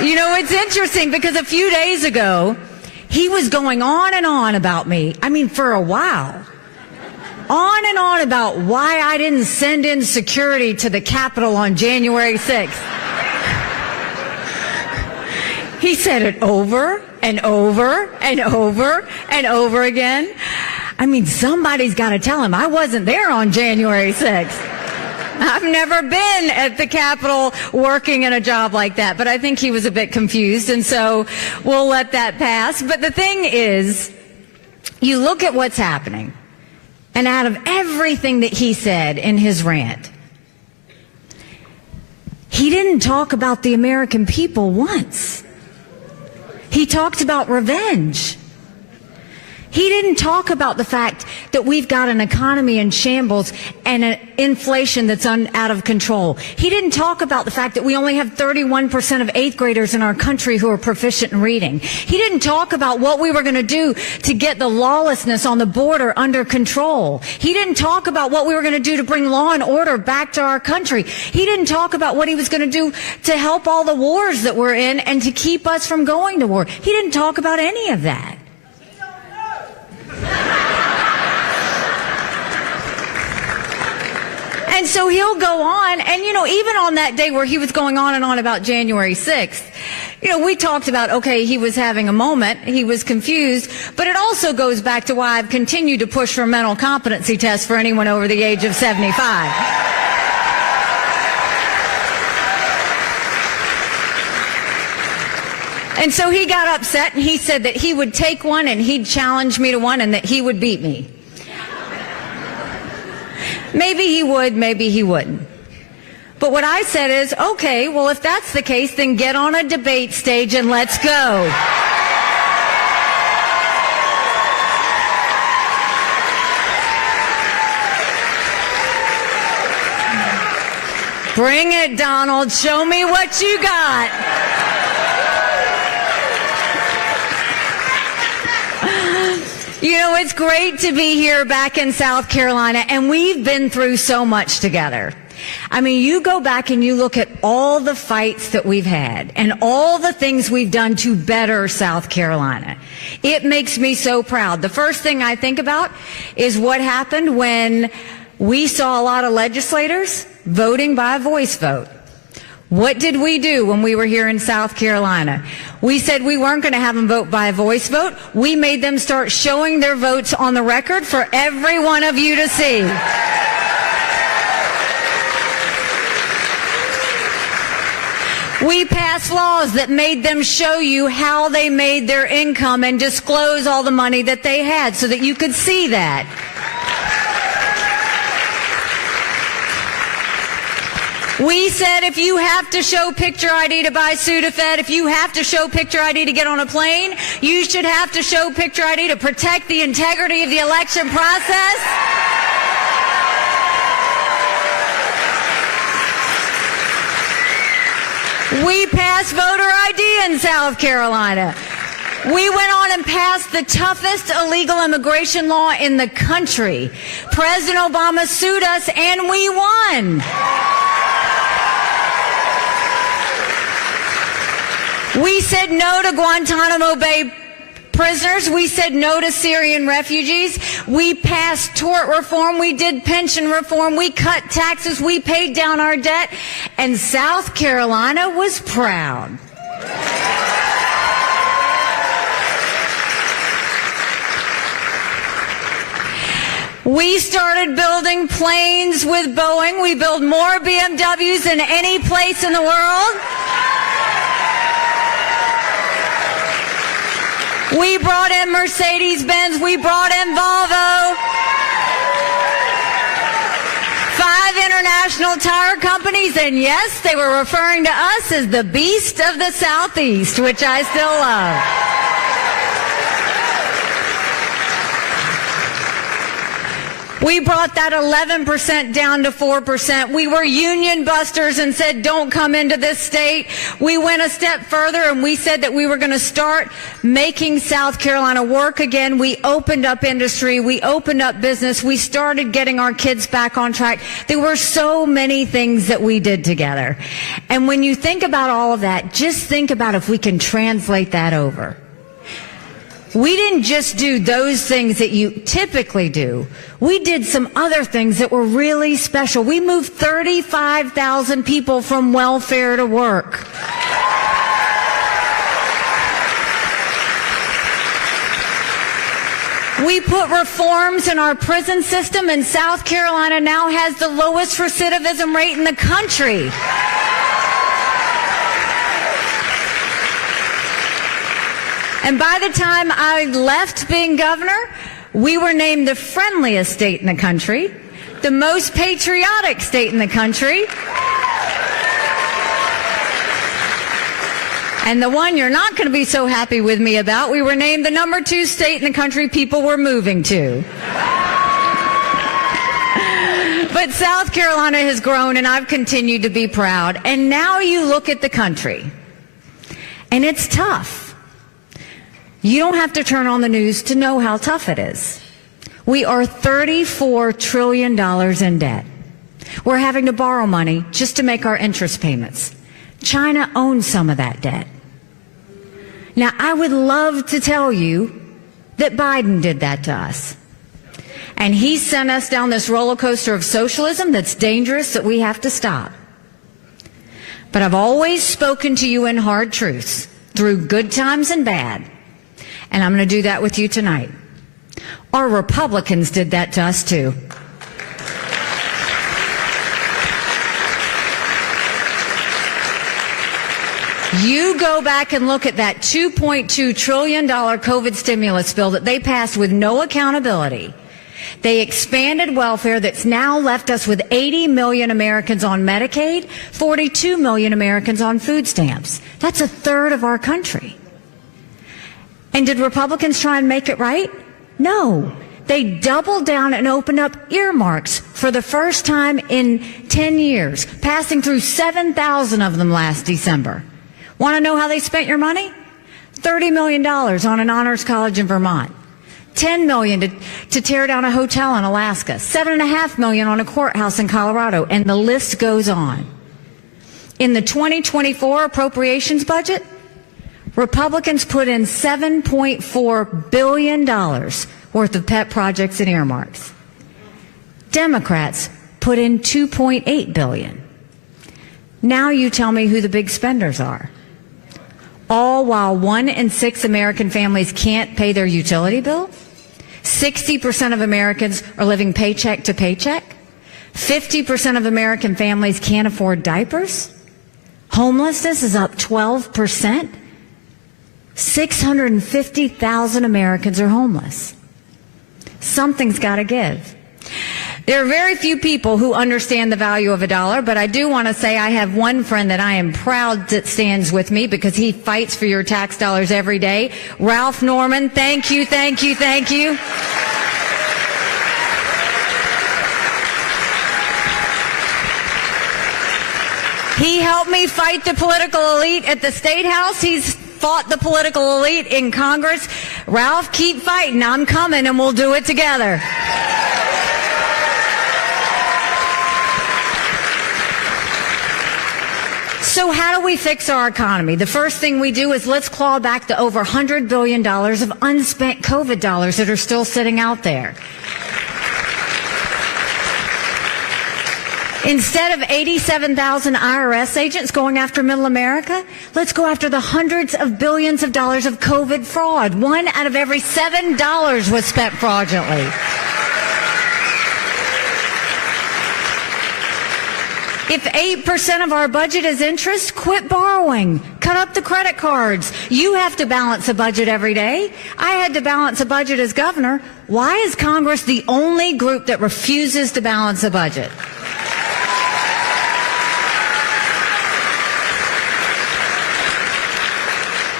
You know, it's interesting because a few days ago, he was going on and on about me. I mean, for a while. On and on about why I didn't send in security to the Capitol on January 6th. He said it over and over and over and over again. I mean, somebody's got to tell him I wasn't there on January 6th. I've never been at the Capitol working in a job like that, but I think he was a bit confused, and so we'll let that pass. But the thing is, you look at what's happening, and out of everything that he said in his rant, he didn't talk about the American people once. He talked about revenge. He didn't talk about the fact that we've got an economy in shambles and an inflation that's out of control. He didn't talk about the fact that we only have 31% of 8th graders in our country who are proficient in reading. He didn't talk about what we were going to do to get the lawlessness on the border under control. He didn't talk about what we were going to do to bring law and order back to our country. He didn't talk about what he was going to do to help all the wars that we're in and to keep us from going to war. He didn't talk about any of that. And so he'll go on, and, you know, even on that day where he was going on and on about January 6th, you know, we talked about, okay, he was having a moment, he was confused, but it also goes back to why I've continued to push for mental competency tests for anyone over the age of 75. And so he got upset, and he said that he would take one and he'd challenge me to one and that he would beat me. Maybe he would, maybe he wouldn't. But what I said is, okay, well, if that's the case, then get on a debate stage and let's go. Bring it, Donald. Show me what you got. You know, it's great to be here back in South Carolina, and we've been through so much together. I mean, you go back and you look at all the fights that we've had and all the things we've done to better South Carolina. It makes me so proud. The first thing I think about is what happened when we saw a lot of legislators voting by voice vote. What did we do when we were here in South Carolina? We said we weren't going to have them vote by voice vote. We made them start showing their votes on the record for every one of you to see. We passed laws that made them show you how they made their income and disclose all the money that they had so that you could see that. We said if you have to show picture ID to buy Sudafed, if you have to show picture ID to get on a plane, you should have to show picture ID to protect the integrity of the election process. We passed voter ID in South Carolina. We went on and passed the toughest illegal immigration law in the country. President Obama sued us and we won. We said no to Guantanamo Bay prisoners. We said no to Syrian refugees. We passed tort reform. We did pension reform. We cut taxes. We paid down our debt. And South Carolina was proud. We started building planes with Boeing. We build more BMWs than any place in the world. We brought in Mercedes-Benz. We brought in Volvo. 5 international tire companies. And yes, they were referring to us as the beast of the Southeast, which I still love. We brought that 11% down to 4%. We were union busters and said, don't come into this state. We went a step further and we said that we were going to start making South Carolina work again. We opened up industry. We opened up business. We started getting our kids back on track. There were so many things that we did together. And when you think about all of that, just think about if we can translate that over. We didn't just do those things that you typically do. We did some other things that were really special. We moved 35,000 people from welfare to work. We put reforms in our prison system, and South Carolina now has the lowest recidivism rate in the country. And by the time I left being governor, we were named the friendliest state in the country, the most patriotic state in the country, and the one you're not going to be so happy with me about, we were named the number 2 state in the country people were moving to. But South Carolina has grown, and I've continued to be proud. And now you look at the country, and it's tough. You don't have to turn on the news to know how tough it is. We are $34 trillion in debt. We're having to borrow money just to make our interest payments. China owns some of that debt. Now, I would love to tell you that Biden did that to us. And he sent us down this roller coaster of socialism that's dangerous, that we have to stop. But I've always spoken to you in hard truths, through good times and bad. And I'm going to do that with you tonight. Our Republicans did that to us too. You go back and look at that $2.2 trillion COVID stimulus bill that they passed with no accountability. They expanded welfare that's now left us with 80 million Americans on Medicaid, 42 million Americans on food stamps. That's a third of our country. And did Republicans try and make it right? No. They doubled down and opened up earmarks for the first time in 10 years, passing through 7,000 of them last December. Want to know how they spent your money? $30 million on an honors college in Vermont. $10 million to tear down a hotel in Alaska. $7.5 million on a courthouse in Colorado. And the list goes on. In the 2024 appropriations budget, Republicans put in $7.4 billion worth of pet projects and earmarks. Democrats put in $2.8 billion. Now you tell me who the big spenders are. All while 1 in 6 American families can't pay their utility bill. 60% of Americans are living paycheck to paycheck. 50% of American families can't afford diapers. Homelessness is up 12%. 650,000 Americans are homeless. Something's got to give. There are very few people who understand the value of a dollar, but I do want to say I have one friend that I am proud that stands with me because he fights for your tax dollars every day. Ralph Norman, thank you, thank you, thank you. He helped me fight the political elite at the State House. He's fought the political elite in Congress. Ralph, keep fighting. I'm coming, and we'll do it together. So how do we fix our economy? The first thing we do is let's claw back the over $100 billion of unspent COVID dollars that are still sitting out there. Instead of 87,000 IRS agents going after middle America, let's go after the hundreds of billions of dollars of COVID fraud. 1 out of every $7 was spent fraudulently. If 8% of our budget is interest, quit borrowing. Cut up the credit cards. You have to balance a budget every day. I had to balance a budget as governor. Why is Congress the only group that refuses to balance a budget?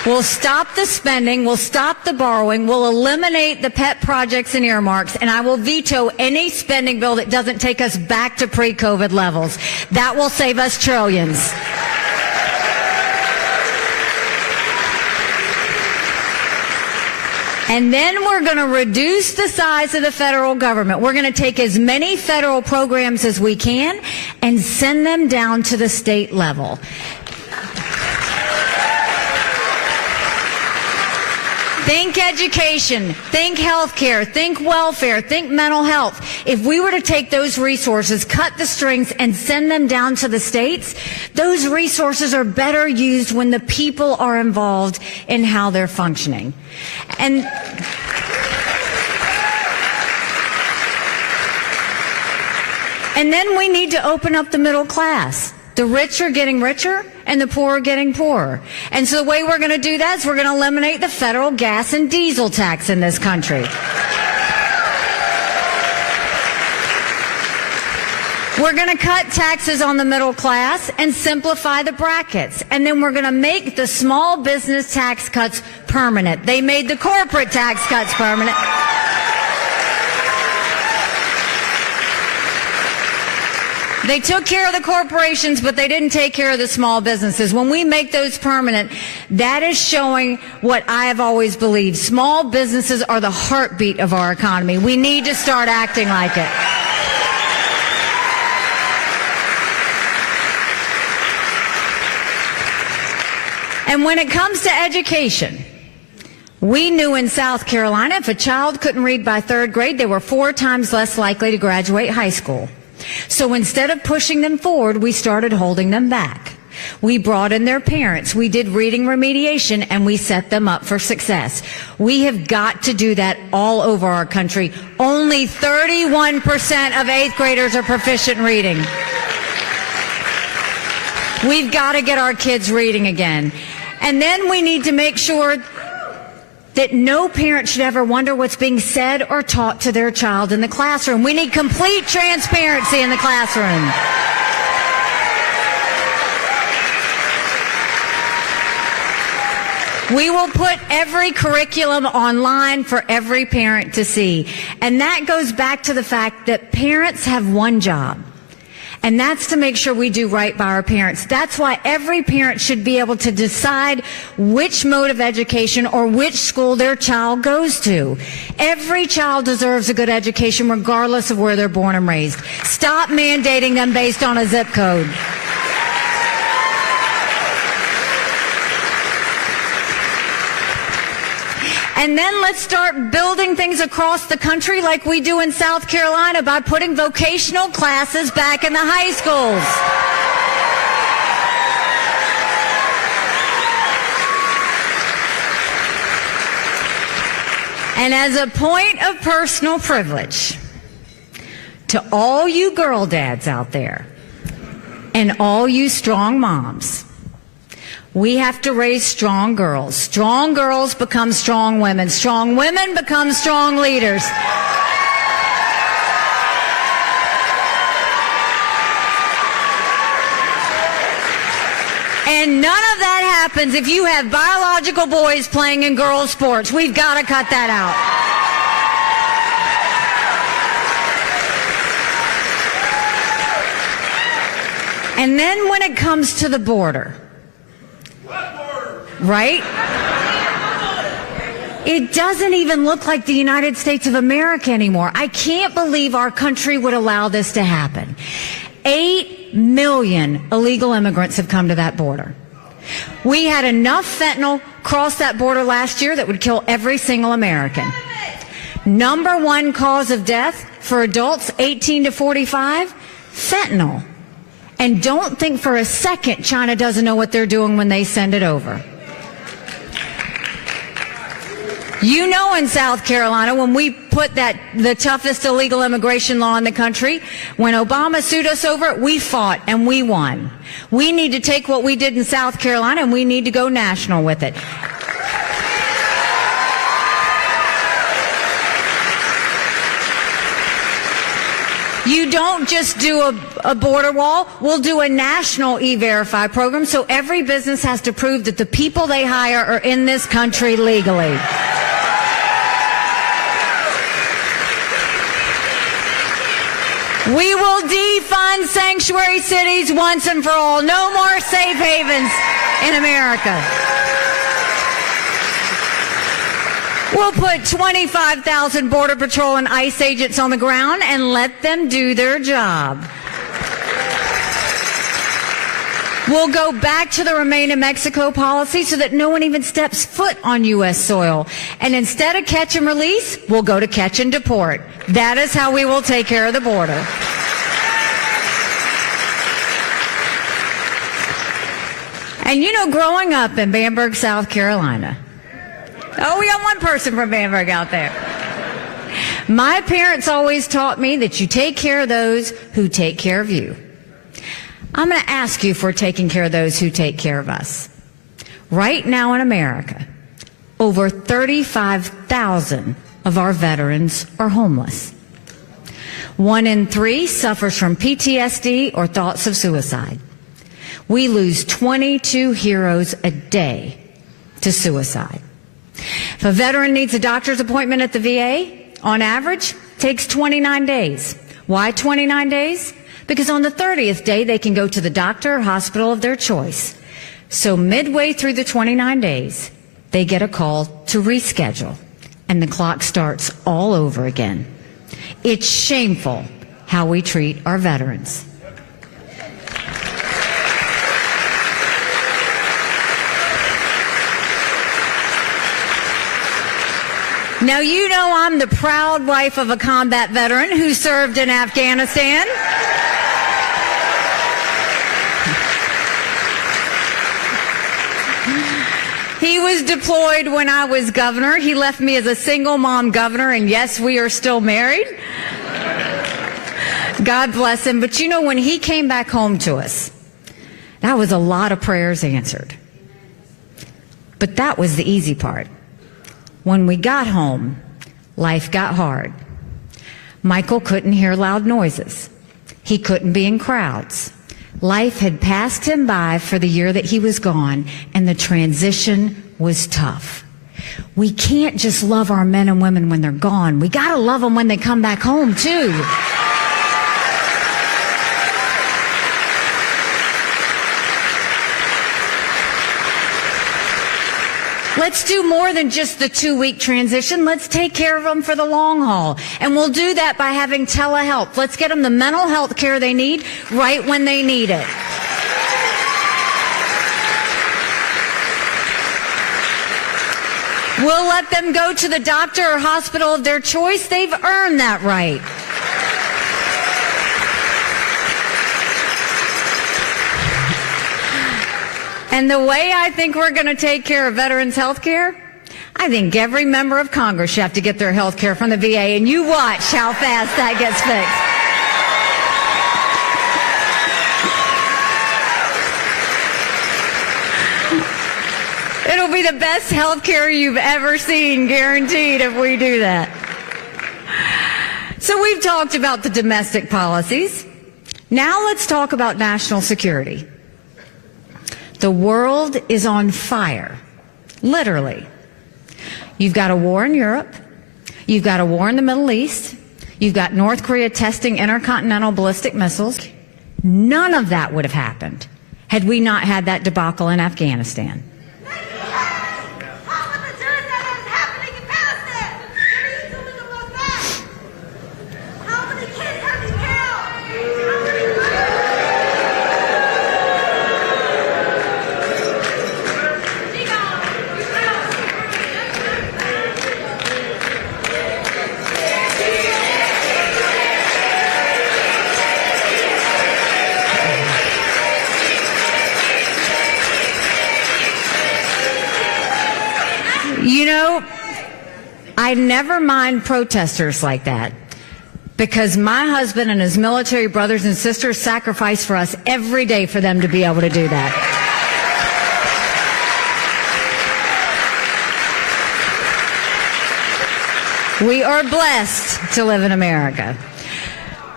We'll stop the spending, we'll stop the borrowing, we'll eliminate the pet projects and earmarks, and I will veto any spending bill that doesn't take us back to pre-COVID levels. That will save us trillions. And then we're going to reduce the size of the federal government. We're going to take as many federal programs as we can and send them down to the state level. Think education, think healthcare, think welfare, think mental health. If we were to take those resources, cut the strings, and send them down to the states, those resources are better used when the people are involved in how they're functioning. And then we need to open up the middle class. The rich are getting richer and the poor are getting poorer. And so the way we're going to do that is we're going to eliminate the federal gas and diesel tax in this country. We're going to cut taxes on the middle class and simplify the brackets. And then we're going to make the small business tax cuts permanent. They made the corporate tax cuts permanent. They took care of the corporations, but they didn't take care of the small businesses. When we make those permanent, that is showing what I have always believed. Small businesses are the heartbeat of our economy. We need to start acting like it. And when it comes to education, we knew in South Carolina if a child couldn't read by third grade, they were 4 times less likely to graduate high school. So instead of pushing them forward, we started holding them back. We brought in their parents, we did reading remediation, and we set them up for success. We have got to do that all over our country. Only 31% of 8th graders are proficient in reading. We've got to get our kids reading again. And then we need to make sure that no parent should ever wonder what's being said or taught to their child in the classroom. We need complete transparency in the classroom. We will put every curriculum online for every parent to see. And that goes back to the fact that parents have one job. And that's to make sure we do right by our parents. That's why every parent should be able to decide which mode of education or which school their child goes to. Every child deserves a good education regardless of where they're born and raised. Stop mandating them based on a zip code. And then let's start building things across the country like we do in South Carolina by putting vocational classes back in the high schools. And as a point of personal privilege, to all you girl dads out there and all you strong moms, we have to raise strong girls. Strong girls become strong women. Strong women become strong leaders. And none of that happens if you have biological boys playing in girls' sports. We've got to cut that out. And then when it comes to the border, right? It doesn't even look like the United States of America anymore. I can't believe our country would allow this to happen. 8 million illegal immigrants have come to that border. We had enough fentanyl cross that border last year that would kill every single American. Number 1 cause of death for adults 18 to 45, fentanyl. And don't think for a second China doesn't know what they're doing when they send it over. You know, in South Carolina, when we put the toughest illegal immigration law in the country, when Obama sued us over it, we fought and we won. We need to take what we did in South Carolina and we need to go national with it. You don't just do a border wall. We'll do a national E-Verify program, so every business has to prove that the people they hire are in this country legally. We will defund sanctuary cities once and for all. No more safe havens in America. We'll put 25,000 Border Patrol and ICE agents on the ground and let them do their job. We'll go back to the Remain in Mexico policy so that no one even steps foot on U.S. soil. And instead of catch and release, we'll go to catch and deport. That is how we will take care of the border. And you know, growing up in Bamberg, South Carolina, oh, we got one person from Bamberg out there. My parents always taught me that you take care of those who take care of you. I'm going to ask you if we're taking care of those who take care of us. Right now in America, over 35,000 of our veterans are homeless. 1 in 3 suffers from PTSD or thoughts of suicide. We lose 22 heroes a day to suicide. If a veteran needs a doctor's appointment at the VA, on average, takes 29 days. Why 29 days? Because on the 30th day, they can go to the doctor or hospital of their choice. So midway through the 29 days, they get a call to reschedule, and the clock starts all over again. It's shameful how we treat our veterans. Now, you know I'm the proud wife of a combat veteran who served in Afghanistan. He was deployed when I was governor. He left me as a single mom governor, and yes, we are still married. God bless him. But you know, when he came back home to us, that was a lot of prayers answered. But that was the easy part. When we got home, life got hard. Michael couldn't hear loud noises. He couldn't be in crowds. Life had passed him by for the year that he was gone, and the transition was tough. We can't just love our men and women when they're gone. We got to love them when they come back home, too. Let's do more than just the 2-week transition. Let's take care of them for the long haul. And we'll do that by having telehealth. Let's get them the mental health care they need right when they need it. We'll let them go to the doctor or hospital of their choice. They've earned that right. And the way I think we're going to take care of veterans' health care, I think every member of Congress should have to get their health care from the VA, and you watch how fast that gets fixed. It'll be the best health care you've ever seen, guaranteed, if we do that. So we've talked about the domestic policies. Now let's talk about national security. The world is on fire, literally. You've got a war in Europe. You've got a war in the Middle East. You've got North Korea testing intercontinental ballistic missiles. None of that would have happened had we not had that debacle in Afghanistan. You know, I never mind protesters like that, because my husband and his military brothers and sisters sacrifice for us every day for them to be able to do that. We are blessed to live in America.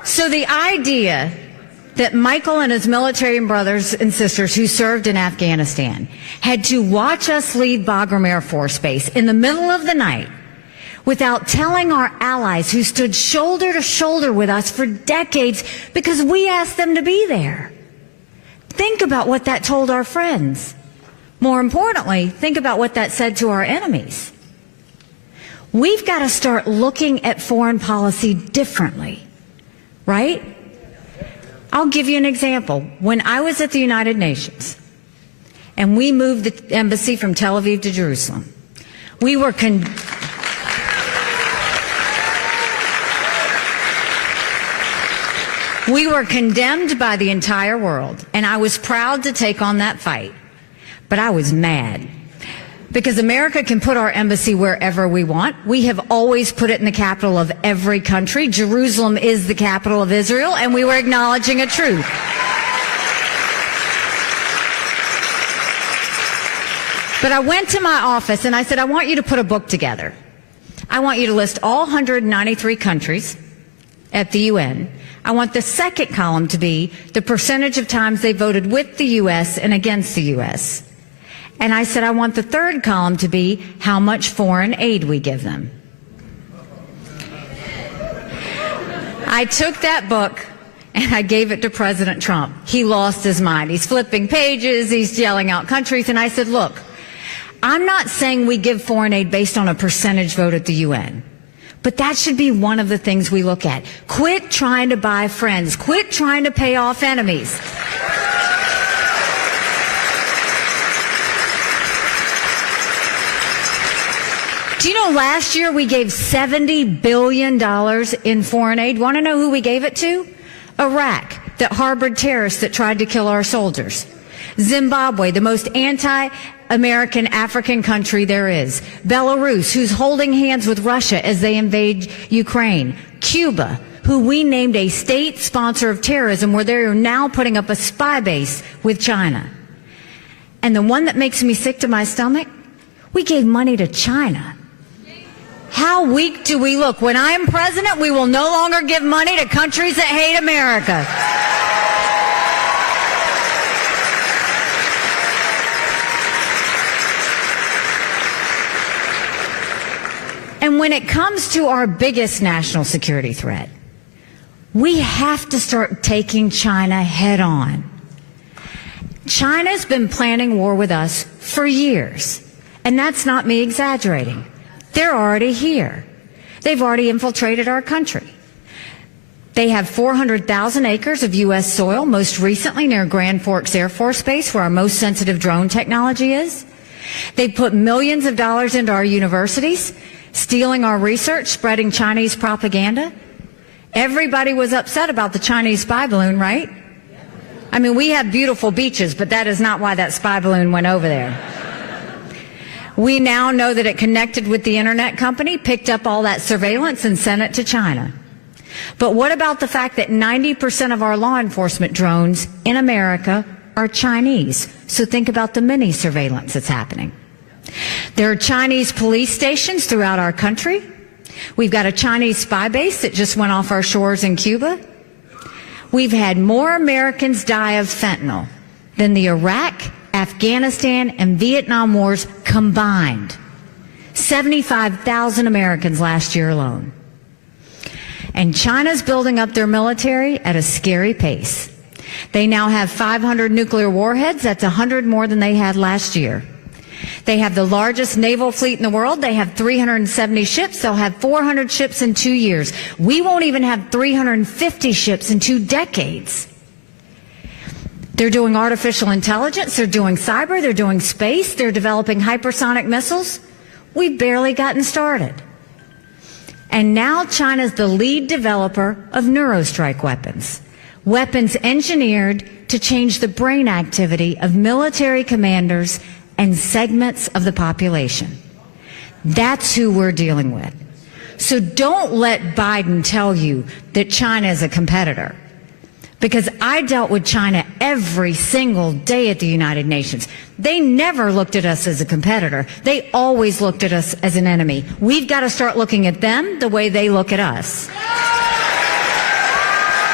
So the idea that Michael and his military brothers and sisters who served in Afghanistan had to watch us leave Bagram Air Force Base in the middle of the night without telling our allies who stood shoulder to shoulder with us for decades because we asked them to be there. Think about what that told our friends. More importantly, think about what that said to our enemies. We've got to start looking at foreign policy differently, right? I'll give you an example. When I was at the United Nations and we moved the embassy from Tel Aviv to Jerusalem, we were condemned by the entire world, and I was proud to take on that fight. But I was mad because America can put our embassy wherever we want. We have always put it in the capital of every country. Jerusalem is the capital of Israel, and we were acknowledging a truth. But I went to my office and I said, I want you to put a book together. I want you to list all 193 countries at the UN. I want the second column to be the percentage of times they voted with the U.S. and against the U.S. And I said, I want the third column to be how much foreign aid we give them. I took that book and I gave it to President Trump. He lost his mind. He's flipping pages. He's yelling out countries. And I said, look, I'm not saying we give foreign aid based on a percentage vote at the UN. But that should be one of the things we look at. Quit trying to buy friends. Quit trying to pay off enemies. Do you know last year we gave $70 billion in foreign aid? Want to know who we gave it to? Iraq, that harbored terrorists that tried to kill our soldiers. Zimbabwe, the most anti-American African country there is. Belarus, who's holding hands with Russia as they invade Ukraine. Cuba, who we named a state sponsor of terrorism, where they are now putting up a spy base with China. And the one that makes me sick to my stomach, we gave money to China. How weak do we look? When I am president, we will no longer give money to countries that hate America. And when it comes to our biggest national security threat, we have to start taking China head on. China's been planning war with us for years, and that's not me exaggerating. They're already here. They've already infiltrated our country. They have 400,000 acres of U.S. soil, most recently near Grand Forks Air Force Base, where our most sensitive drone technology is. They've put millions of dollars into our universities, stealing our research, spreading Chinese propaganda. Everybody was upset about the Chinese spy balloon, right? I mean, we have beautiful beaches, but that is not why that spy balloon went over there. We now know that it connected with the internet company, picked up all that surveillance, and sent it to China. But what about the fact that 90% of our law enforcement drones in America are Chinese? So think about the mini surveillance that's happening. There are Chinese police stations throughout our country. We've got a Chinese spy base that just went off our shores in Cuba. We've had more Americans die of fentanyl than the Iraq, Afghanistan, and Vietnam wars combined. 75,000 Americans last year alone. And China's building up their military at a scary pace. They now have 500 nuclear warheads. That's 100 more than they had last year. They have the largest naval fleet in the world. They have 370 ships. They'll have 400 ships in 2 years. We won't even have 350 ships in 2 decades. They're doing artificial intelligence. They're doing cyber. They're doing space. They're developing hypersonic missiles. We've barely gotten started. And now China's the lead developer of neurostrike weapons. Weapons engineered to change the brain activity of military commanders and segments of the population. That's who we're dealing with. So don't let Biden tell you that China is a competitor. Because I dealt with China every single day at the United Nations. They never looked at us as a competitor. They always looked at us as an enemy. We've got to start looking at them the way they look at us.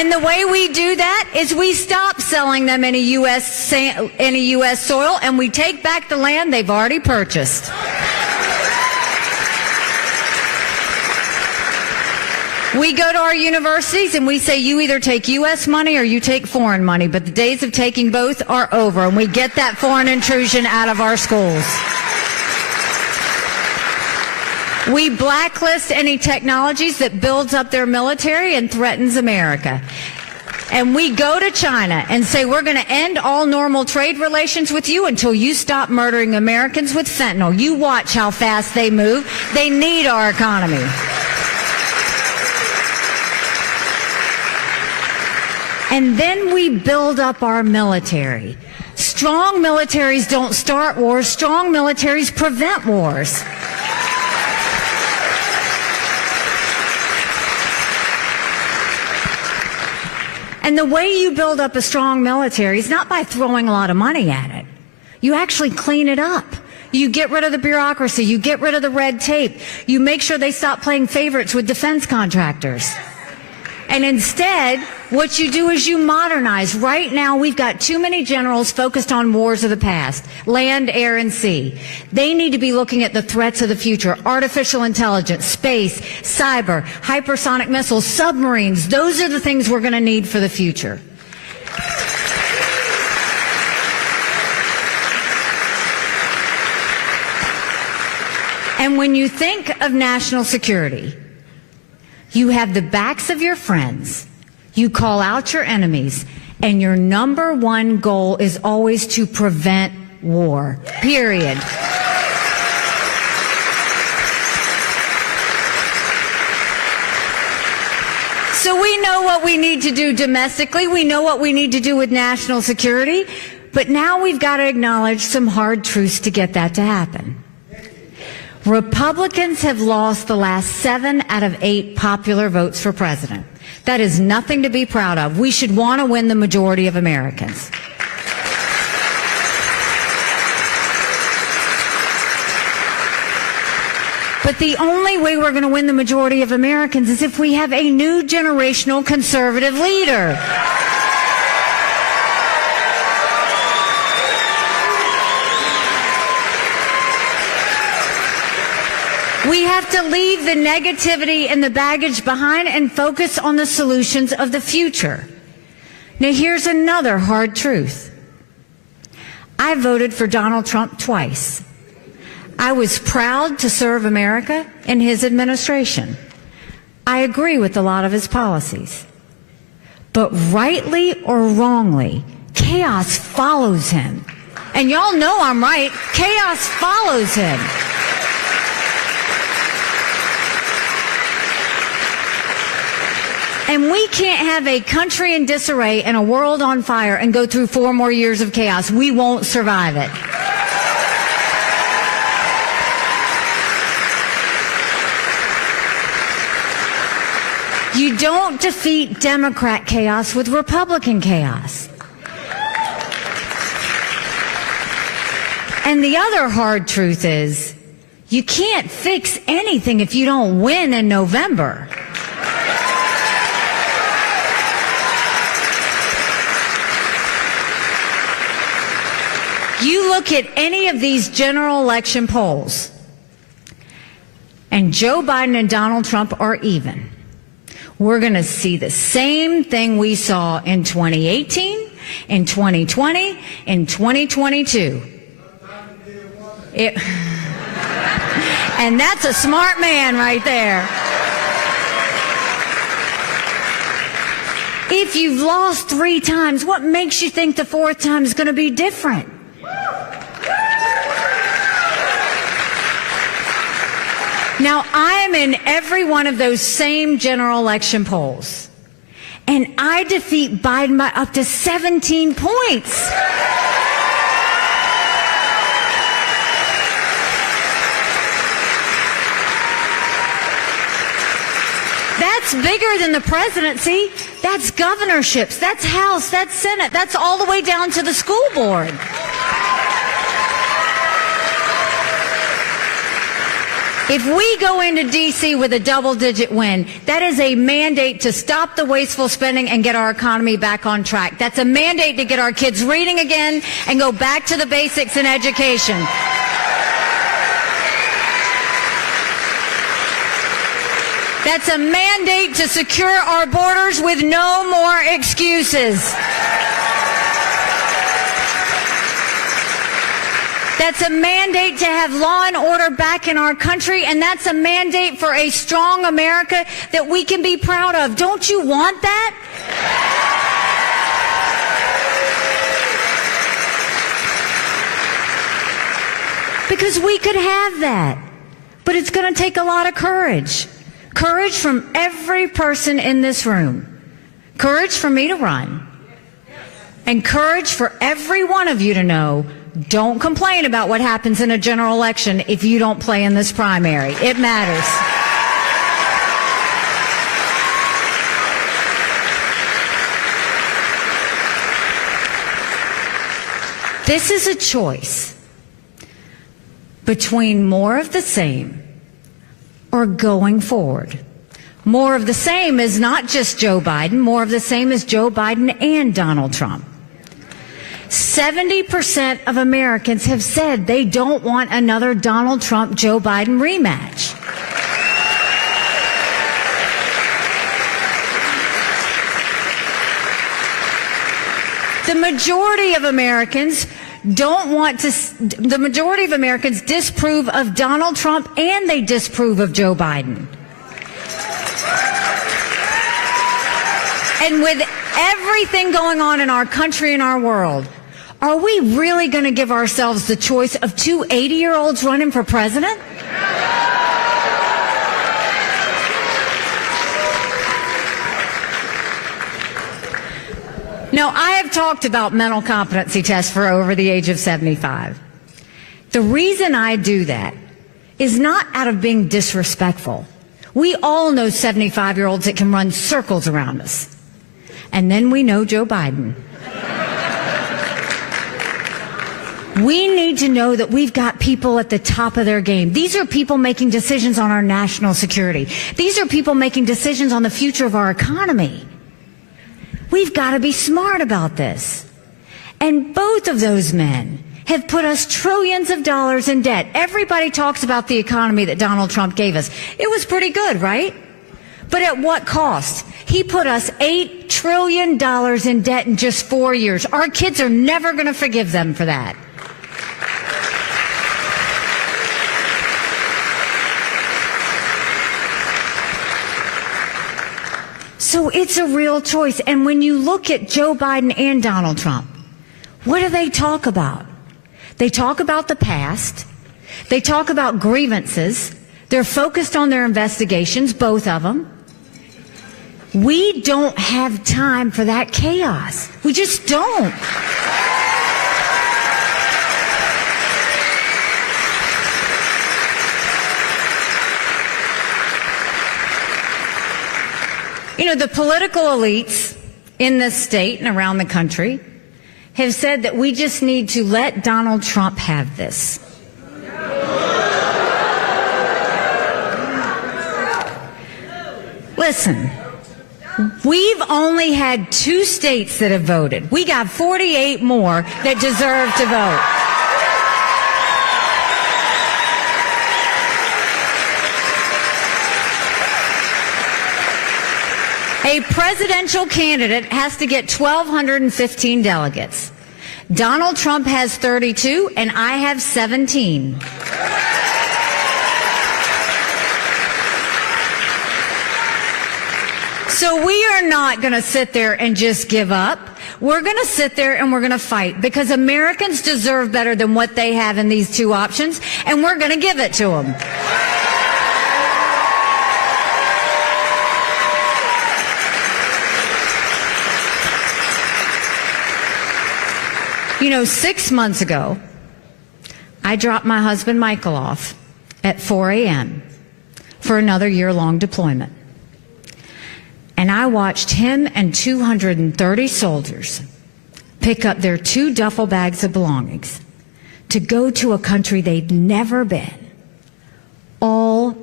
And the way we do that is we stop selling them in a U.S. soil, and we take back the land they've already purchased. We go to our universities and we say, you either take U.S. money or you take foreign money, but the days of taking both are over, and we get that foreign intrusion out of our schools. We blacklist any technologies that builds up their military and threatens America. And we go to China and say, we're going to end all normal trade relations with you until you stop murdering Americans with fentanyl. You watch how fast they move. They need our economy. And then we build up our military. Strong militaries don't start wars. Strong militaries prevent wars. And the way you build up a strong military is not by throwing a lot of money at it. You actually clean it up. You get rid of the bureaucracy. You get rid of the red tape. You make sure they stop playing favorites with defense contractors. And instead, what you do is you modernize. Right now, we've got too many generals focused on wars of the past, land, air, and sea. They need to be looking at the threats of the future, artificial intelligence, space, cyber, hypersonic missiles, submarines. Those are the things we're going to need for the future. And when you think of national security, you have the backs of your friends, you call out your enemies, and your number one goal is always to prevent war, period. So we know what we need to do domestically, we know what we need to do with national security, but now we've got to acknowledge some hard truths to get that to happen. Republicans have lost the last 7 out of 8 popular votes for president. That is nothing to be proud of. We should want to win the majority of Americans. But the only way we're going to win the majority of Americans is if we have a new generational conservative leader. We have to leave the negativity and the baggage behind and focus on the solutions of the future. Now, here's another hard truth. I voted for Donald Trump twice. I was proud to serve America in his administration. I agree with a lot of his policies. But rightly or wrongly, chaos follows him. And y'all know I'm right. Chaos follows him. And we can't have a country in disarray and a world on fire and go through 4 more years of chaos. We won't survive it. You don't defeat Democrat chaos with Republican chaos. And the other hard truth is, you can't fix anything if you don't win in November. You look at any of these general election polls, and Joe Biden and Donald Trump are even. We're going to see the same thing we saw in 2018, in 2020, in 2022. And that's a smart man right there. If you've lost 3 times, what makes you think the 4th time is going to be different? Now, I am in every one of those same general election polls, and I defeat Biden by up to 17 points. That's bigger than the presidency. That's governorships. That's House. That's Senate. That's all the way down to the school board. If we go into D.C. with a double-digit win, that is a mandate to stop the wasteful spending and get our economy back on track. That's a mandate to get our kids reading again and go back to the basics in education. That's a mandate to secure our borders with no more excuses. That's a mandate to have law and order back in our country, and that's a mandate for a strong America that we can be proud of. Don't you want that? Because we could have that, but it's going to take a lot of courage. Courage from every person in this room. Courage for me to run. And courage for every one of you to know, don't complain about what happens in a general election if you don't play in this primary. It matters. This is a choice between more of the same or going forward. More of the same is not just Joe Biden. More of the same is Joe Biden and Donald Trump. 70% of Americans have said they don't want another Donald Trump-Joe Biden rematch. The majority of Americans disapprove of Donald Trump and they disapprove of Joe Biden. And with everything going on in our country and our world, are we really going to give ourselves the choice of two 80-year-olds running for president? Now, I have talked about mental competency tests for over the age of 75. The reason I do that is not out of being disrespectful. We all know 75-year-olds that can run circles around us. And then we know Joe Biden. We need to know that we've got people at the top of their game. These are people making decisions on our national security. These are people making decisions on the future of our economy. We've got to be smart about this. And both of those men have put us trillions of dollars in debt. Everybody talks about the economy that Donald Trump gave us. It was pretty good, right? But at what cost? He put us $8 trillion in debt in just 4 years. Our kids are never going to forgive them for that. So it's a real choice. And when you look at Joe Biden and Donald Trump, what do they talk about? They talk about the past. They talk about grievances. They're focused on their investigations, both of them. We don't have time for that chaos. We just don't. You know, the political elites in this state and around the country have said that we just need to let Donald Trump have this. Listen, we've only had 2 states that have voted. We got 48 more that deserve to vote. A presidential candidate has to get 1,215 delegates. Donald Trump has 32, and I have 17. So we are not going to sit there and just give up. We're going to sit there and we're going to fight because Americans deserve better than what they have in these 2 options, and we're going to give it to them. You know, 6 months ago, I dropped my husband Michael off at 4 a.m. for another year-long deployment. And I watched him and 230 soldiers pick up their 2 duffel bags of belongings to go to a country they'd never been, all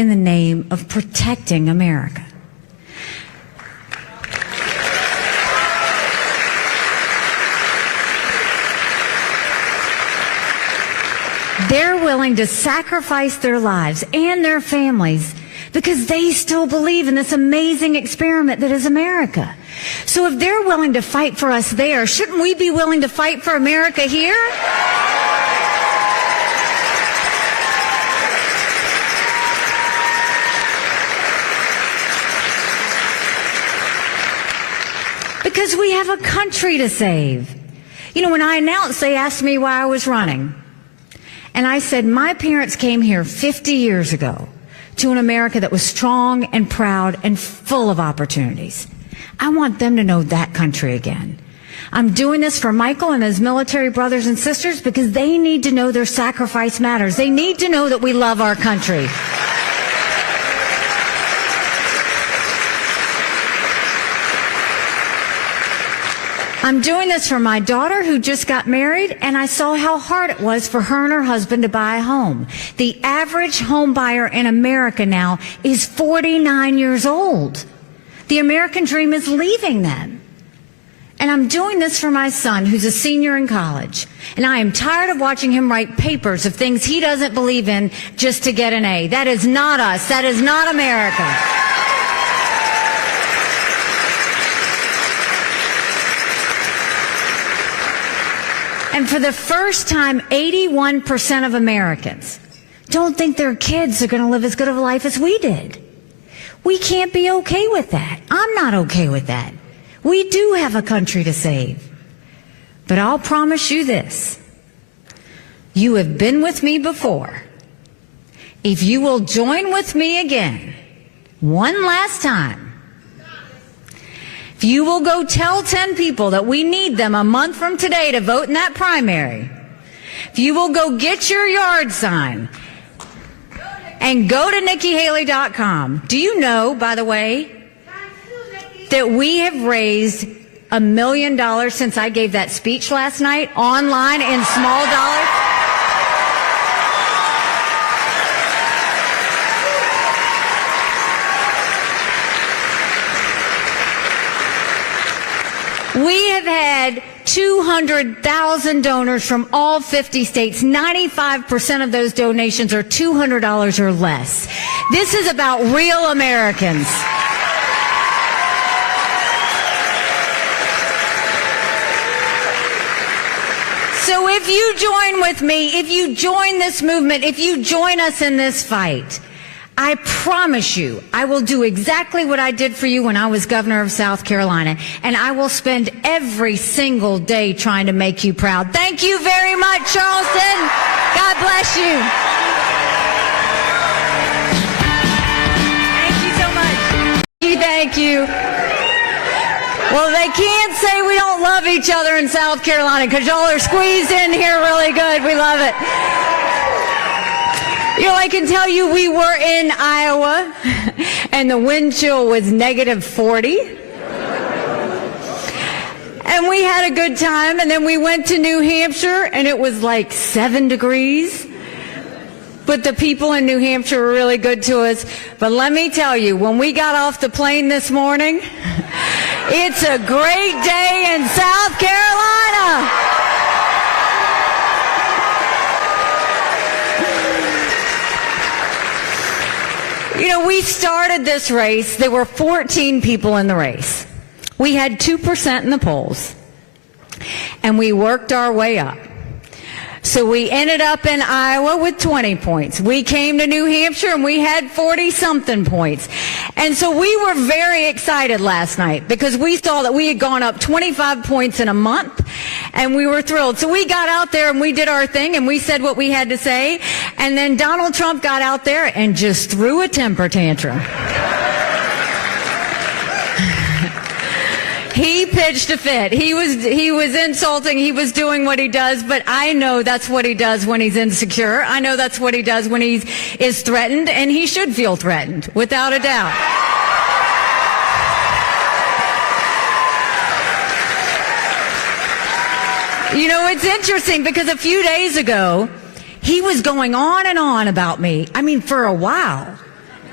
in the name of protecting America. They're willing to sacrifice their lives and their families because they still believe in this amazing experiment that is America. So if they're willing to fight for us there, shouldn't we be willing to fight for America here? Because we have a country to save. You know, when I announced, they asked me why I was running. And I said, my parents came here 50 years ago to an America that was strong and proud and full of opportunities. I want them to know that country again. I'm doing this for Michael and his military brothers and sisters because they need to know their sacrifice matters. They need to know that we love our country. I'm doing this for my daughter who just got married, and I saw how hard it was for her and her husband to buy a home. The average home buyer in America now is 49 years old. The American dream is leaving them. And I'm doing this for my son who's a senior in college. And I am tired of watching him write papers of things he doesn't believe in just to get an A. That is not us. That is not America. And for the first time, 81% of Americans don't think their kids are going to live as good of a life as we did. We can't be okay with that. I'm not okay with that. We do have a country to save. But I'll promise you this. You have been with me before. If you will join with me again, one last time, if you will go tell 10 people that we need them a month from today to vote in that primary, if you will go get your yard sign and go to NikkiHaley.com, do you know, by the way, that we have raised $1 million since I gave that speech last night online in small dollars? We have had 200,000 donors from all 50 states. 95% of those donations are $200 or less. This is about real Americans. So if you join with me, if you join this movement, if you join us in this fight, I promise you, I will do exactly what I did for you when I was governor of South Carolina, and I will spend every single day trying to make you proud. Thank you very much, Charleston. God bless you. Thank you so much. Thank you. Well, they can't say we don't love each other in South Carolina because y'all are squeezed in here really good. We love it. You know, I can tell you we were in Iowa, and the wind chill was negative 40. And we had a good time, and then we went to New Hampshire, and it was like 7 degrees. But the people in New Hampshire were really good to us. But let me tell you, when we got off the plane this morning, it's a great day in South Carolina. You know, we started this race. There were 14 people in the race. We had 2% in the polls, and we worked our way up. So we ended up in Iowa with 20 points. We came to New Hampshire and we had 40-something points. And so we were very excited last night because we saw that we had gone up 25 points in a month, and we were thrilled. So we got out there and we did our thing and we said what we had to say. And then Donald Trump got out there and just threw a temper tantrum. He pitched a fit. He was insulting. He was doing what he does, but I know that's what he does when he's insecure. I know that's what he does when he is threatened, and he should feel threatened, without a doubt. You know, it's interesting because a few days ago, he was going on and on about me. I mean, for a while.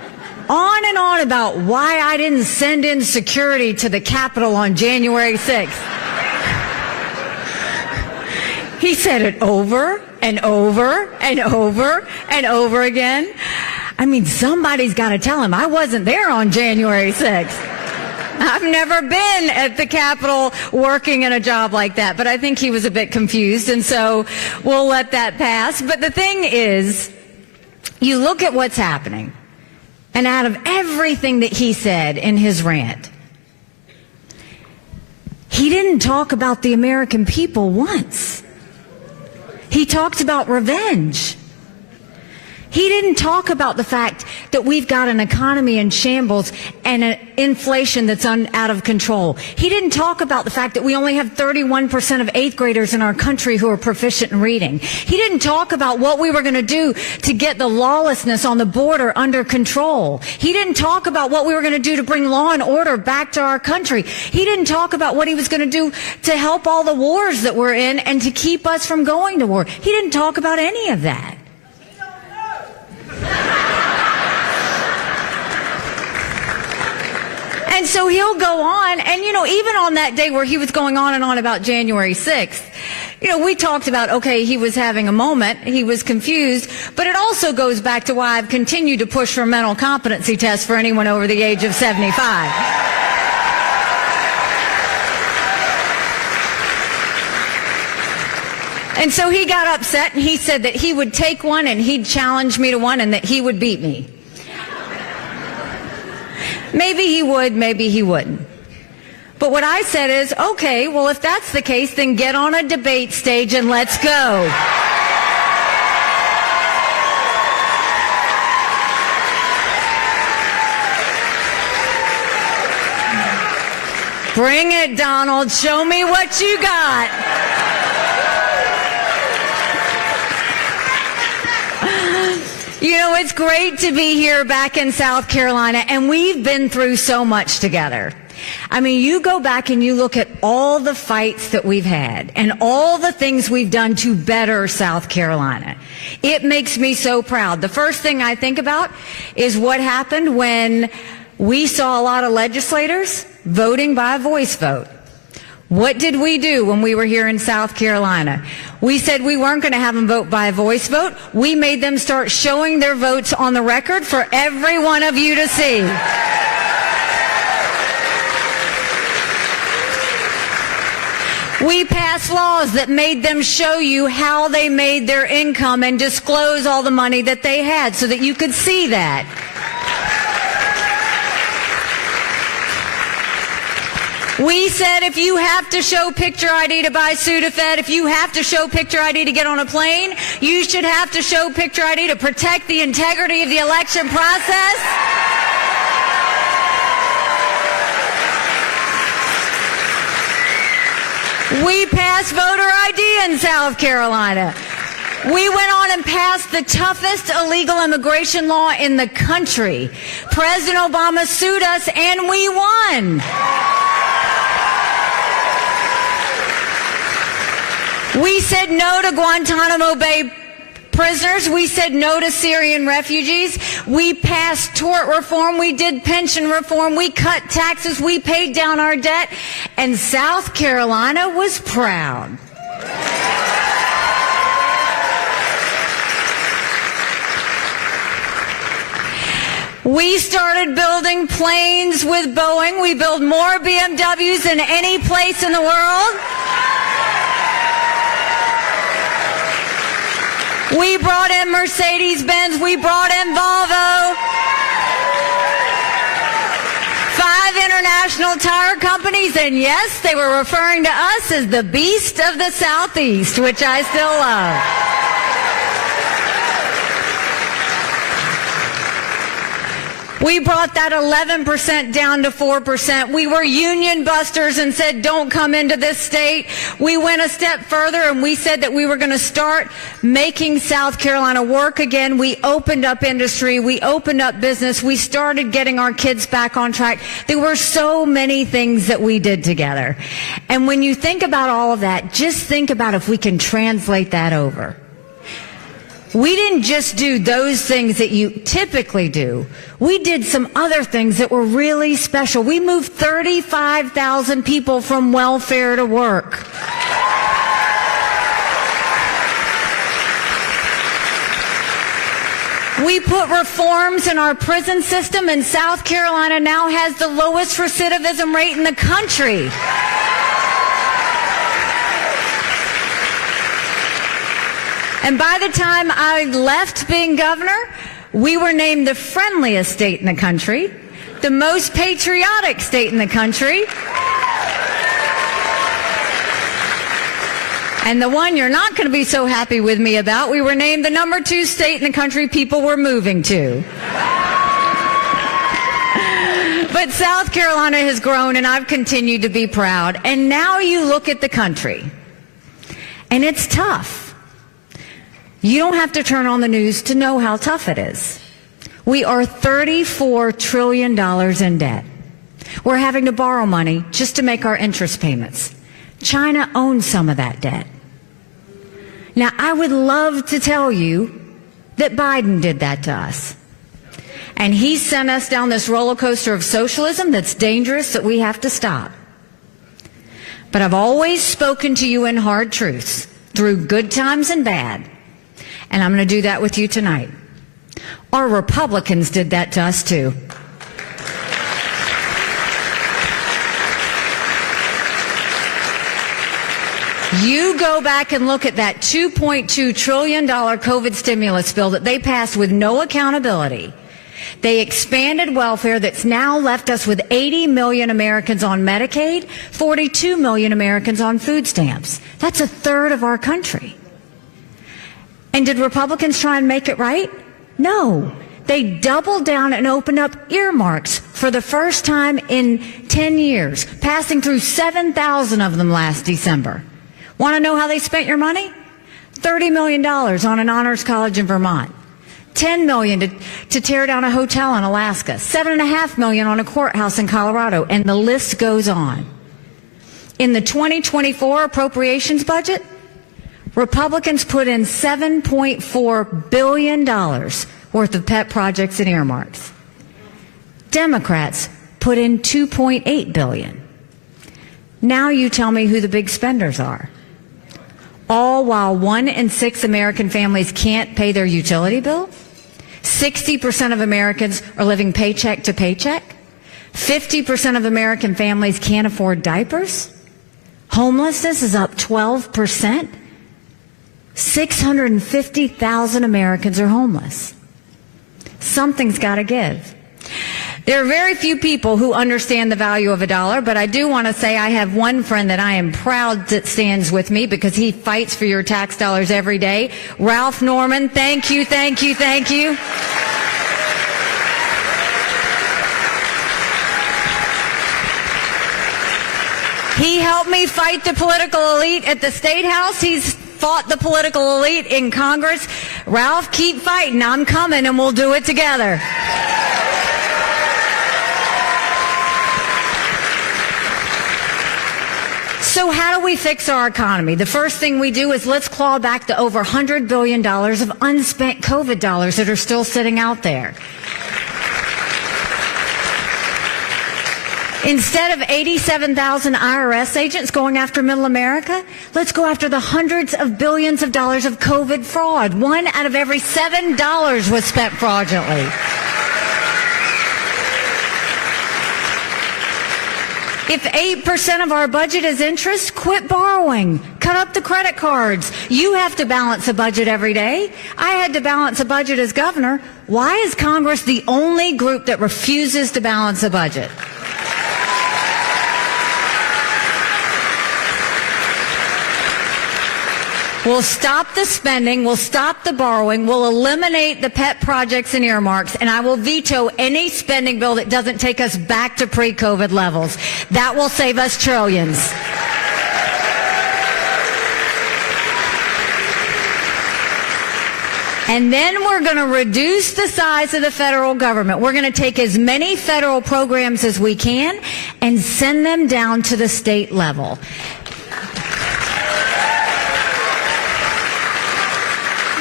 and on about why I didn't send in security to the Capitol on January 6th. He said it over and over and over and over again. I mean, somebody's got to tell him I wasn't there on January 6th. I've never been at the Capitol working in a job like that, but I think he was a bit confused, and so we'll let that pass. But the thing is, you look at what's happening, and out of everything that he said in his rant, he didn't talk about the American people once. He talked about revenge. He didn't talk about the fact that we've got an economy in shambles and an inflation that's out of control. He didn't talk about the fact that we only have 31% of 8th graders in our country who are proficient in reading. He didn't talk about what we were going to do to get the lawlessness on the border under control. He didn't talk about what we were going to do to bring law and order back to our country. He didn't talk about what he was going to do to help all the wars that we're in and to keep us from going to war. He didn't talk about any of that. And so he'll go on, and, you know, even on that day where he was going on and on about January 6th, you know, we talked about, okay, he was having a moment, he was confused, but it also goes back to why I've continued to push for mental competency tests for anyone over the age of 75. And so he got upset, and he said that he would take one and he'd challenge me to one and that he would beat me. Maybe he would, maybe he wouldn't. But what I said is, okay, well, if that's the case, then get on a debate stage and let's go. Bring it, Donald. Show me what you got. You know, it's great to be here back in South Carolina, and we've been through so much together. I mean, you go back and you look at all the fights that we've had and all the things we've done to better South Carolina. It makes me so proud. The first thing I think about is what happened when we saw a lot of legislators voting by voice vote. What did we do when we were here in South Carolina? We said we weren't going to have them vote by voice vote. We made them start showing their votes on the record for every one of you to see. We passed laws that made them show you how they made their income and disclose all the money that they had so that you could see that. We said if you have to show picture ID to buy Sudafed, if you have to show picture ID to get on a plane, you should have to show picture ID to protect the integrity of the election process. We passed voter ID in South Carolina. We went on and passed the toughest illegal immigration law in the country. President Obama sued us and we won. We said no to Guantanamo Bay prisoners. We said no to Syrian refugees. We passed tort reform. We did pension reform. We cut taxes. We paid down our debt. And South Carolina was proud. We started building planes with Boeing. We build more BMWs than any place in the world. We brought in Mercedes-Benz. We brought in Volvo. 5 international tire companies. And yes, they were referring to us as the beast of the Southeast, which I still love. We brought that 11% down to 4%. We were union busters and said, don't come into this state. We went a step further and we said that we were going to start making South Carolina work again. We opened up industry. We opened up business. We started getting our kids back on track. There were so many things that we did together. And when you think about all of that, just think about if we can translate that over. We didn't just do those things that you typically do. We did some other things that were really special. We moved 35,000 people from welfare to work. We put reforms in our prison system, and South Carolina now has the lowest recidivism rate in the country. And by the time I left being governor, we were named the friendliest state in the country, the most patriotic state in the country, and the one you're not going to be so happy with me about, we were named the number 2 state in the country people were moving to. But South Carolina has grown, and I've continued to be proud. And now you look at the country, and it's tough. You don't have to turn on the news to know how tough it is. We are $34 trillion in debt. We're having to borrow money just to make our interest payments. China owns some of that debt. Now, I would love to tell you that Biden did that to us. And he sent us down this roller coaster of socialism that's dangerous, that we have to stop. But I've always spoken to you in hard truths, through good times and bad. And I'm going to do that with you tonight. Our Republicans did that to us too. You go back and look at that $2.2 trillion COVID stimulus bill that they passed with no accountability. They expanded welfare that's now left us with 80 million Americans on Medicaid, 42 million Americans on food stamps. That's a third of our country. And did Republicans try and make it right? No. They doubled down and opened up earmarks for the first time in 10 years, passing through 7,000 of them last December. Want to know how they spent your money? $30 million on an honors college in Vermont. $10 million to tear down a hotel in Alaska. $7.5 million on a courthouse in Colorado. And the list goes on. In the 2024 appropriations budget, Republicans put in $7.4 billion worth of pet projects and earmarks. Democrats put in $2.8 billion. Now you tell me who the big spenders are. All while 1 in 6 American families can't pay their utility bill. 60% of Americans are living paycheck to paycheck. 50% of American families can't afford diapers. Homelessness is up 12%. 650,000 Americans are homeless. Something's got to give. There are very few people who understand the value of a dollar, but I do want to say I have one friend that I am proud that stands with me because he fights for your tax dollars every day. Ralph Norman, thank you, thank you, thank you. He helped me fight the political elite at the State House. He's fought the political elite in Congress. Ralph, keep fighting. I'm coming, and we'll do it together. So how do we fix our economy? The first thing we do is let's claw back the over $100 billion of unspent COVID dollars that are still sitting out there. Instead of 87,000 IRS agents going after middle America, let's go after the hundreds of billions of dollars of COVID fraud. 1 out of every $7 was spent fraudulently. If 8% of our budget is interest, quit borrowing. Cut up the credit cards. You have to balance a budget every day. I had to balance a budget as governor. Why is Congress the only group that refuses to balance a budget? We'll stop the spending, we'll stop the borrowing, we'll eliminate the pet projects and earmarks, and I will veto any spending bill that doesn't take us back to pre-COVID levels. That will save us trillions. And then we're going to reduce the size of the federal government. We're going to take as many federal programs as we can and send them down to the state level.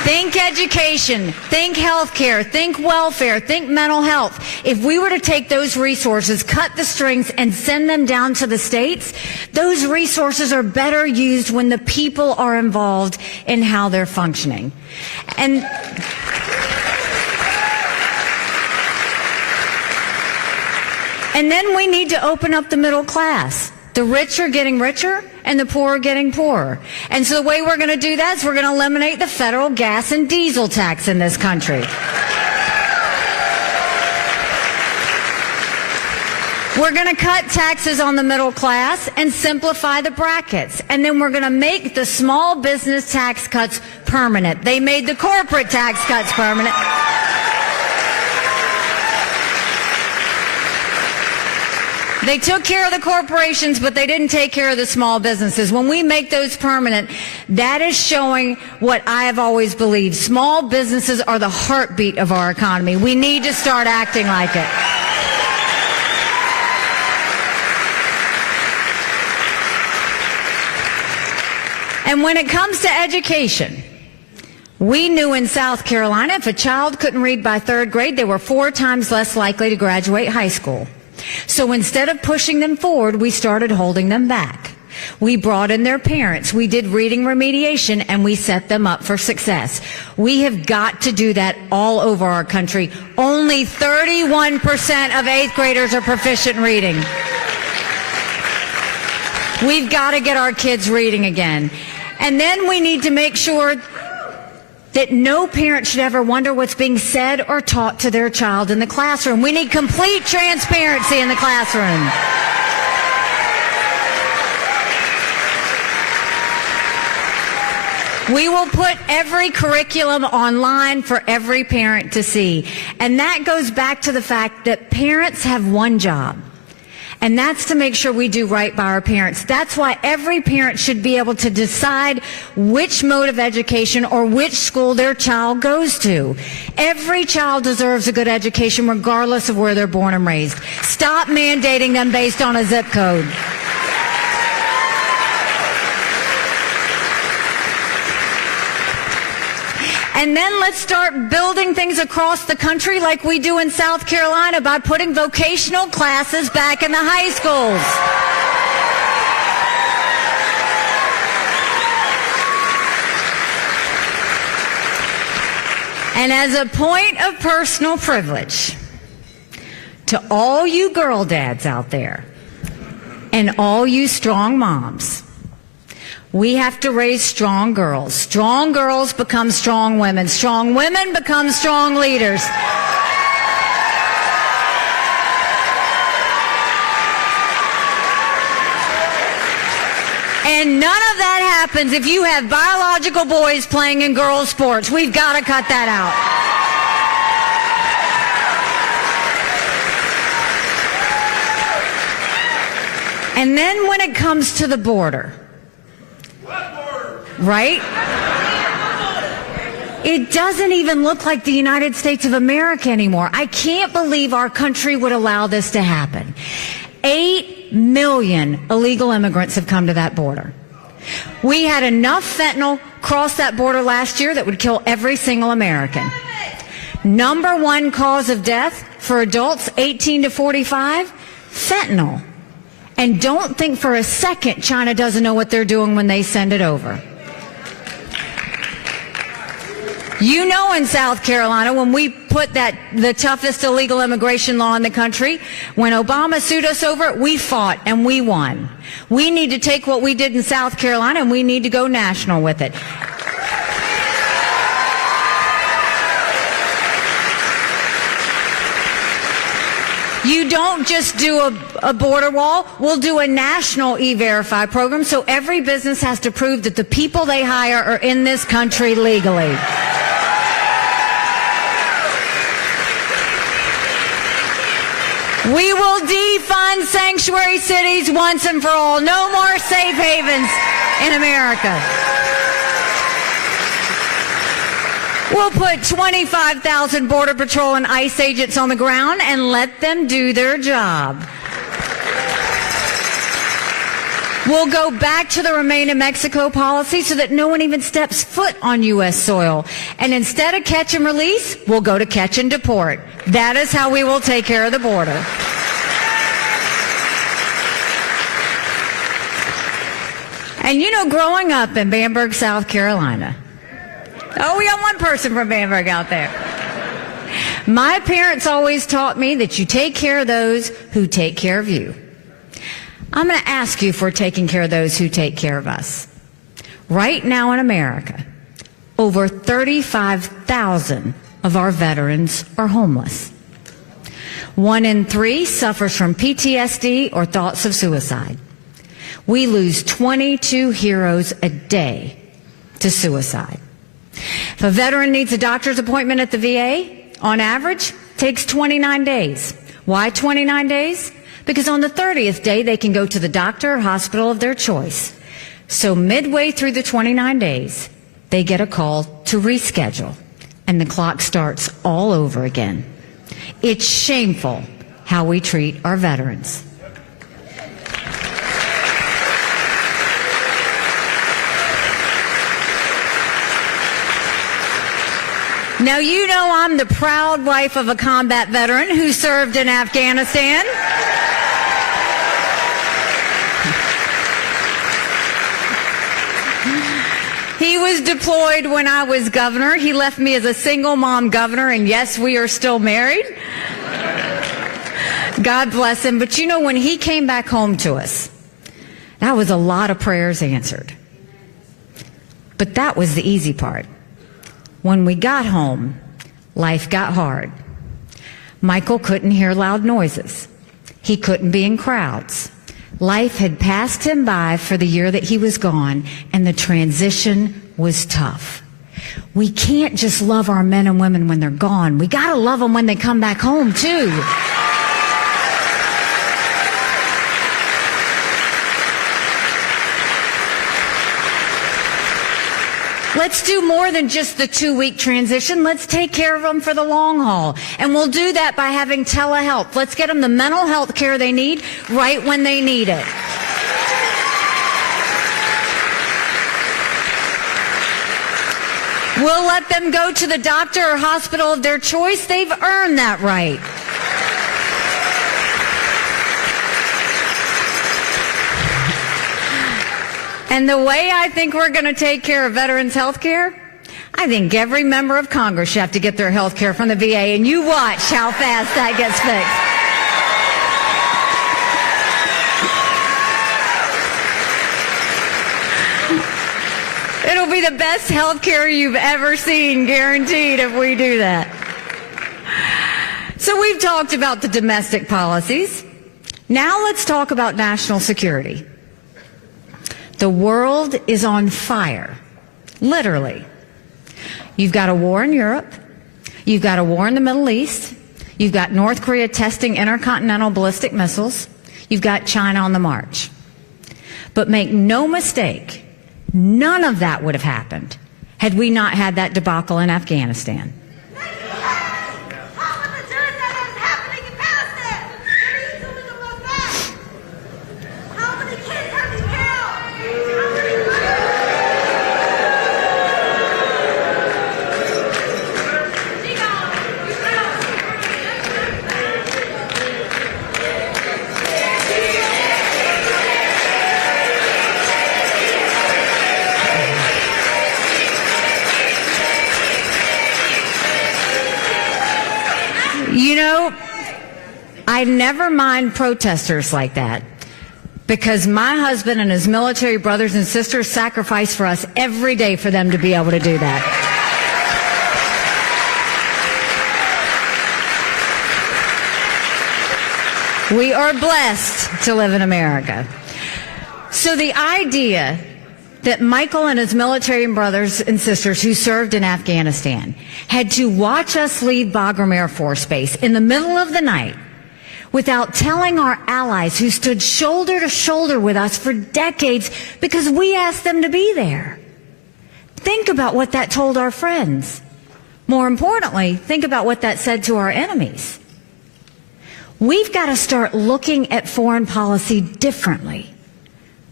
Think education, think healthcare, think welfare, think mental health. If we were to take those resources, cut the strings, and send them down to the states, those resources are better used when the people are involved in how they're functioning. And then we need to open up the middle class. The rich are getting richer and the poor are getting poorer. And so the way we're going to do that is we're going to eliminate the federal gas and diesel tax in this country. We're going to cut taxes on the middle class and simplify the brackets. And then we're going to make the small business tax cuts permanent. They made the corporate tax cuts permanent. They took care of the corporations, but they didn't take care of the small businesses. When we make those permanent, that is showing what I have always believed. Small businesses are the heartbeat of our economy. We need to start acting like it. And when it comes to education, we knew in South Carolina if a child couldn't read by 3rd grade, they were 4 times less likely to graduate high school. So instead of pushing them forward, we started holding them back. We brought in their parents. We did reading remediation, and we set them up for success. We have got to do that all over our country. Only 31% of 8th graders are proficient in reading. We've got to get our kids reading again. And then we need to make sure that no parent should ever wonder what's being said or taught to their child in the classroom. We need complete transparency in the classroom. We will put every curriculum online for every parent to see. And that goes back to the fact that parents have one job. And that's to make sure we do right by our parents. That's why every parent should be able to decide which mode of education or which school their child goes to. Every child deserves a good education regardless of where they're born and raised. Stop mandating them based on a zip code. And then let's start building things across the country like we do in South Carolina by putting vocational classes back in the high schools. And as a point of personal privilege, to all you girl dads out there and all you strong moms, we have to raise strong girls. Strong girls become strong women. Strong women become strong leaders. And none of that happens if you have biological boys playing in girls' sports. We've got to cut that out. And then when it comes to the border, right? It doesn't even look like the United States of America anymore. I can't believe our country would allow this to happen. 8 million illegal immigrants have come to that border. We had enough fentanyl cross that border last year that would kill every single American. Number 1 cause of death for adults 18 to 45, fentanyl. And don't think for a second China doesn't know what they're doing when they send it over. You know, in South Carolina, when we put the toughest illegal immigration law in the country, when Obama sued us over it, we fought and we won. We need to take what we did in South Carolina and we need to go national with it. You don't just do a border wall. We'll do a national E-Verify program so every business has to prove that the people they hire are in this country legally. We will defund sanctuary cities once and for all. No more safe havens in America. We'll put 25,000 Border Patrol and ICE agents on the ground and let them do their job. We'll go back to the Remain in Mexico policy so that no one even steps foot on U.S. soil. And instead of catch and release, we'll go to catch and deport. That is how we will take care of the border. And you know, growing up in Bamberg, South Carolina, oh, we got one person from Bamberg out there. My parents always taught me that you take care of those who take care of you. I'm going to ask you if we're taking care of those who take care of us. Right now in America, over 35,000 of our veterans are homeless. 1 in 3 suffers from PTSD or thoughts of suicide. We lose 22 heroes a day to suicide. If a veteran needs a doctor's appointment at the VA, on average, takes 29 days. Why 29 days? Because on the 30th day, they can go to the doctor or hospital of their choice. So midway through the 29 days, they get a call to reschedule, and the clock starts all over again. It's shameful how we treat our veterans. Now, you know I'm the proud wife of a combat veteran who served in Afghanistan. He was deployed when I was governor. He left me as a single mom governor, and yes, we are still married. God bless him. But you know, when he came back home to us, that was a lot of prayers answered. But that was the easy part. When we got home, life got hard. Michael couldn't hear loud noises. He couldn't be in crowds. Life had passed him by for the year that he was gone, and the transition was tough. We can't just love our men and women when they're gone. We got to love them when they come back home, too. Let's do more than just the 2-week transition. Let's take care of them for the long haul. And we'll do that by having telehealth. Let's get them the mental health care they need right when they need it. We'll let them go to the doctor or hospital of their choice. They've earned that right. And the way I think we're going to take care of veterans' health care, I think every member of Congress should have to get their health care from the VA, and you watch how fast that gets fixed. It'll be the best health care you've ever seen, guaranteed, if we do that. So we've talked about the domestic policies. Now let's talk about national security. The world is on fire, literally. You've got a war in Europe. You've got a war in the Middle East. You've got North Korea testing intercontinental ballistic missiles. You've got China on the march. But make no mistake, none of that would have happened had we not had that debacle in Afghanistan. You know, I never mind protesters like that, because my husband and his military brothers and sisters sacrifice for us every day for them to be able to do that. We are blessed to live in America. So the idea that Michael and his military brothers and sisters who served in Afghanistan had to watch us leave Bagram Air Force Base in the middle of the night without telling our allies who stood shoulder to shoulder with us for decades because we asked them to be there. Think about what that told our friends. More importantly, think about what that said to our enemies. We've got to start looking at foreign policy differently.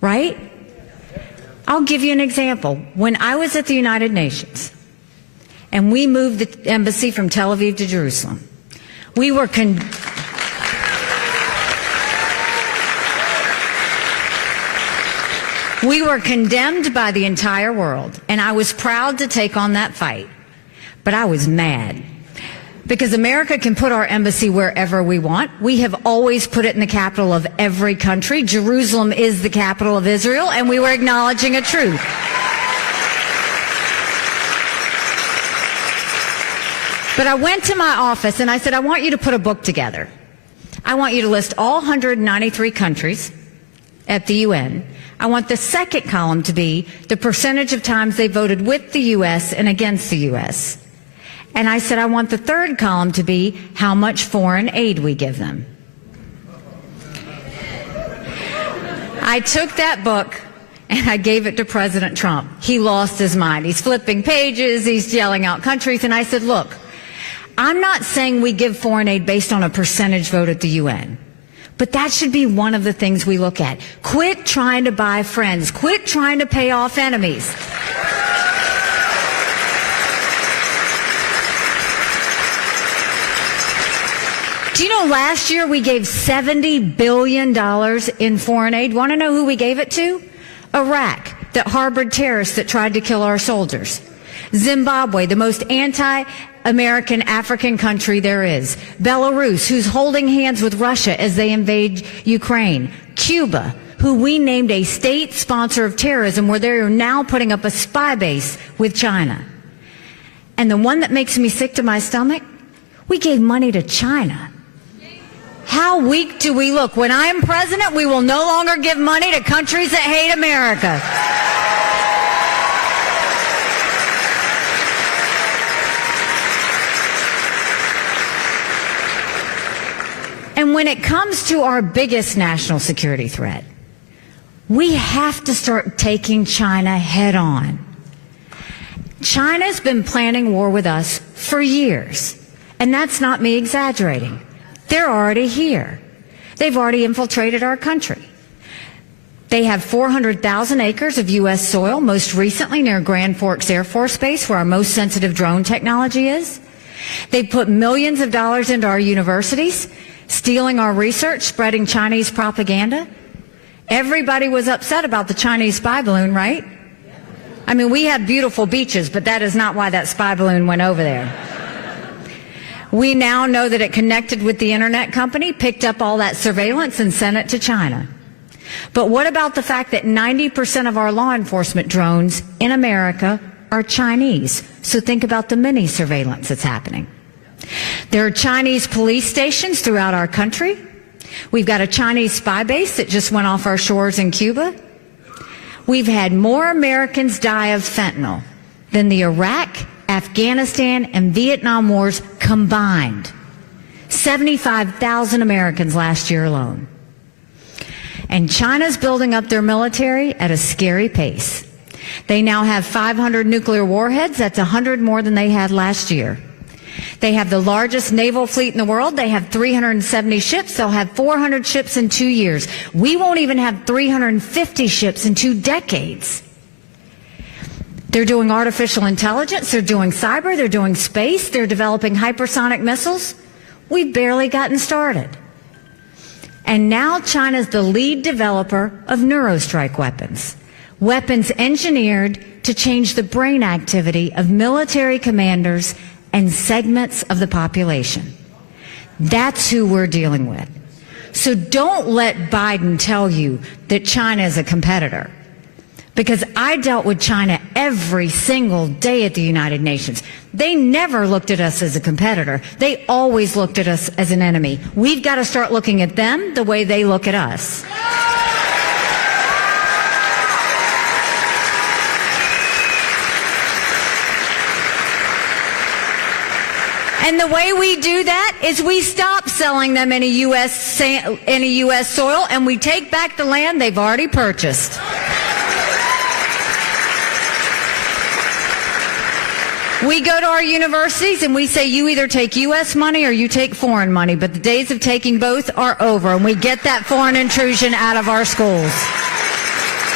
right? I'll give you an example. When I was at the United Nations and we moved the embassy from Tel Aviv to Jerusalem, we were condemned by the entire world, and I was proud to take on that fight. But I was mad because America can put our embassy wherever we want. We have always put it in the capital of every country. Jerusalem is the capital of Israel, and we were acknowledging a truth. But I went to my office and I said, I want you to put a book together. I want you to list all 193 countries at the UN. I want the second column to be the percentage of times they voted with the U.S. and against the U.S. And I said, I want the third column to be how much foreign aid we give them. I took that book and I gave it to President Trump. He lost his mind. He's flipping pages. He's yelling out countries. And I said, look, I'm not saying we give foreign aid based on a percentage vote at the UN. But that should be one of the things we look at. Quit trying to buy friends. Quit trying to pay off enemies. Do you know last year we gave $70 billion in foreign aid? Want to know who we gave it to? Iraq, that harbored terrorists that tried to kill our soldiers. Zimbabwe, the most anti-American African country there is. Belarus, who's holding hands with Russia as they invade Ukraine. Cuba, who we named a state sponsor of terrorism, where they are now putting up a spy base with China. And the one that makes me sick to my stomach, we gave money to China. How weak do we look? When I am president, we will no longer give money to countries that hate America. And when it comes to our biggest national security threat, we have to start taking China head on. China's been planning war with us for years, and that's not me exaggerating. They're already here. They've already infiltrated our country. They have 400,000 acres of U.S. soil, most recently near Grand Forks Air Force Base, where our most sensitive drone technology is. They've put millions of dollars into our universities, stealing our research, spreading Chinese propaganda. Everybody was upset about the Chinese spy balloon, right? I mean, we have beautiful beaches, but that is not why that spy balloon went over there. We now know that it connected with the internet company, picked up all that surveillance and sent it to China. But what about the fact that 90% of our law enforcement drones in America are Chinese? So think about the mini surveillance that's happening. There are Chinese police stations throughout our country. We've got a Chinese spy base that just went off our shores in Cuba. We've had more Americans die of fentanyl than the Iraq, Afghanistan, and Vietnam wars combined. 75,000 Americans last year alone. And China's building up their military at a scary pace. They now have 500 nuclear warheads. That's 100 more than they had last year. They have the largest naval fleet in the world. They have 370 ships. They'll have 400 ships in 2 years. We won't even have 350 ships in 2 decades. They're doing artificial intelligence, they're doing cyber, they're doing space, they're developing hypersonic missiles. We've barely gotten started. And now China's the lead developer of neurostrike weapons. Weapons engineered to change the brain activity of military commanders and segments of the population. That's who we're dealing with. So don't let Biden tell you that China is a competitor. Because I dealt with China every single day at the United Nations. They never looked at us as a competitor. They always looked at us as an enemy. We've got to start looking at them the way they look at us. And the way we do that is we stop selling them any U.S. soil, and we take back the land they've already purchased. We go to our universities and we say, you either take U.S. money or you take foreign money, but the days of taking both are over, and we get that foreign intrusion out of our schools.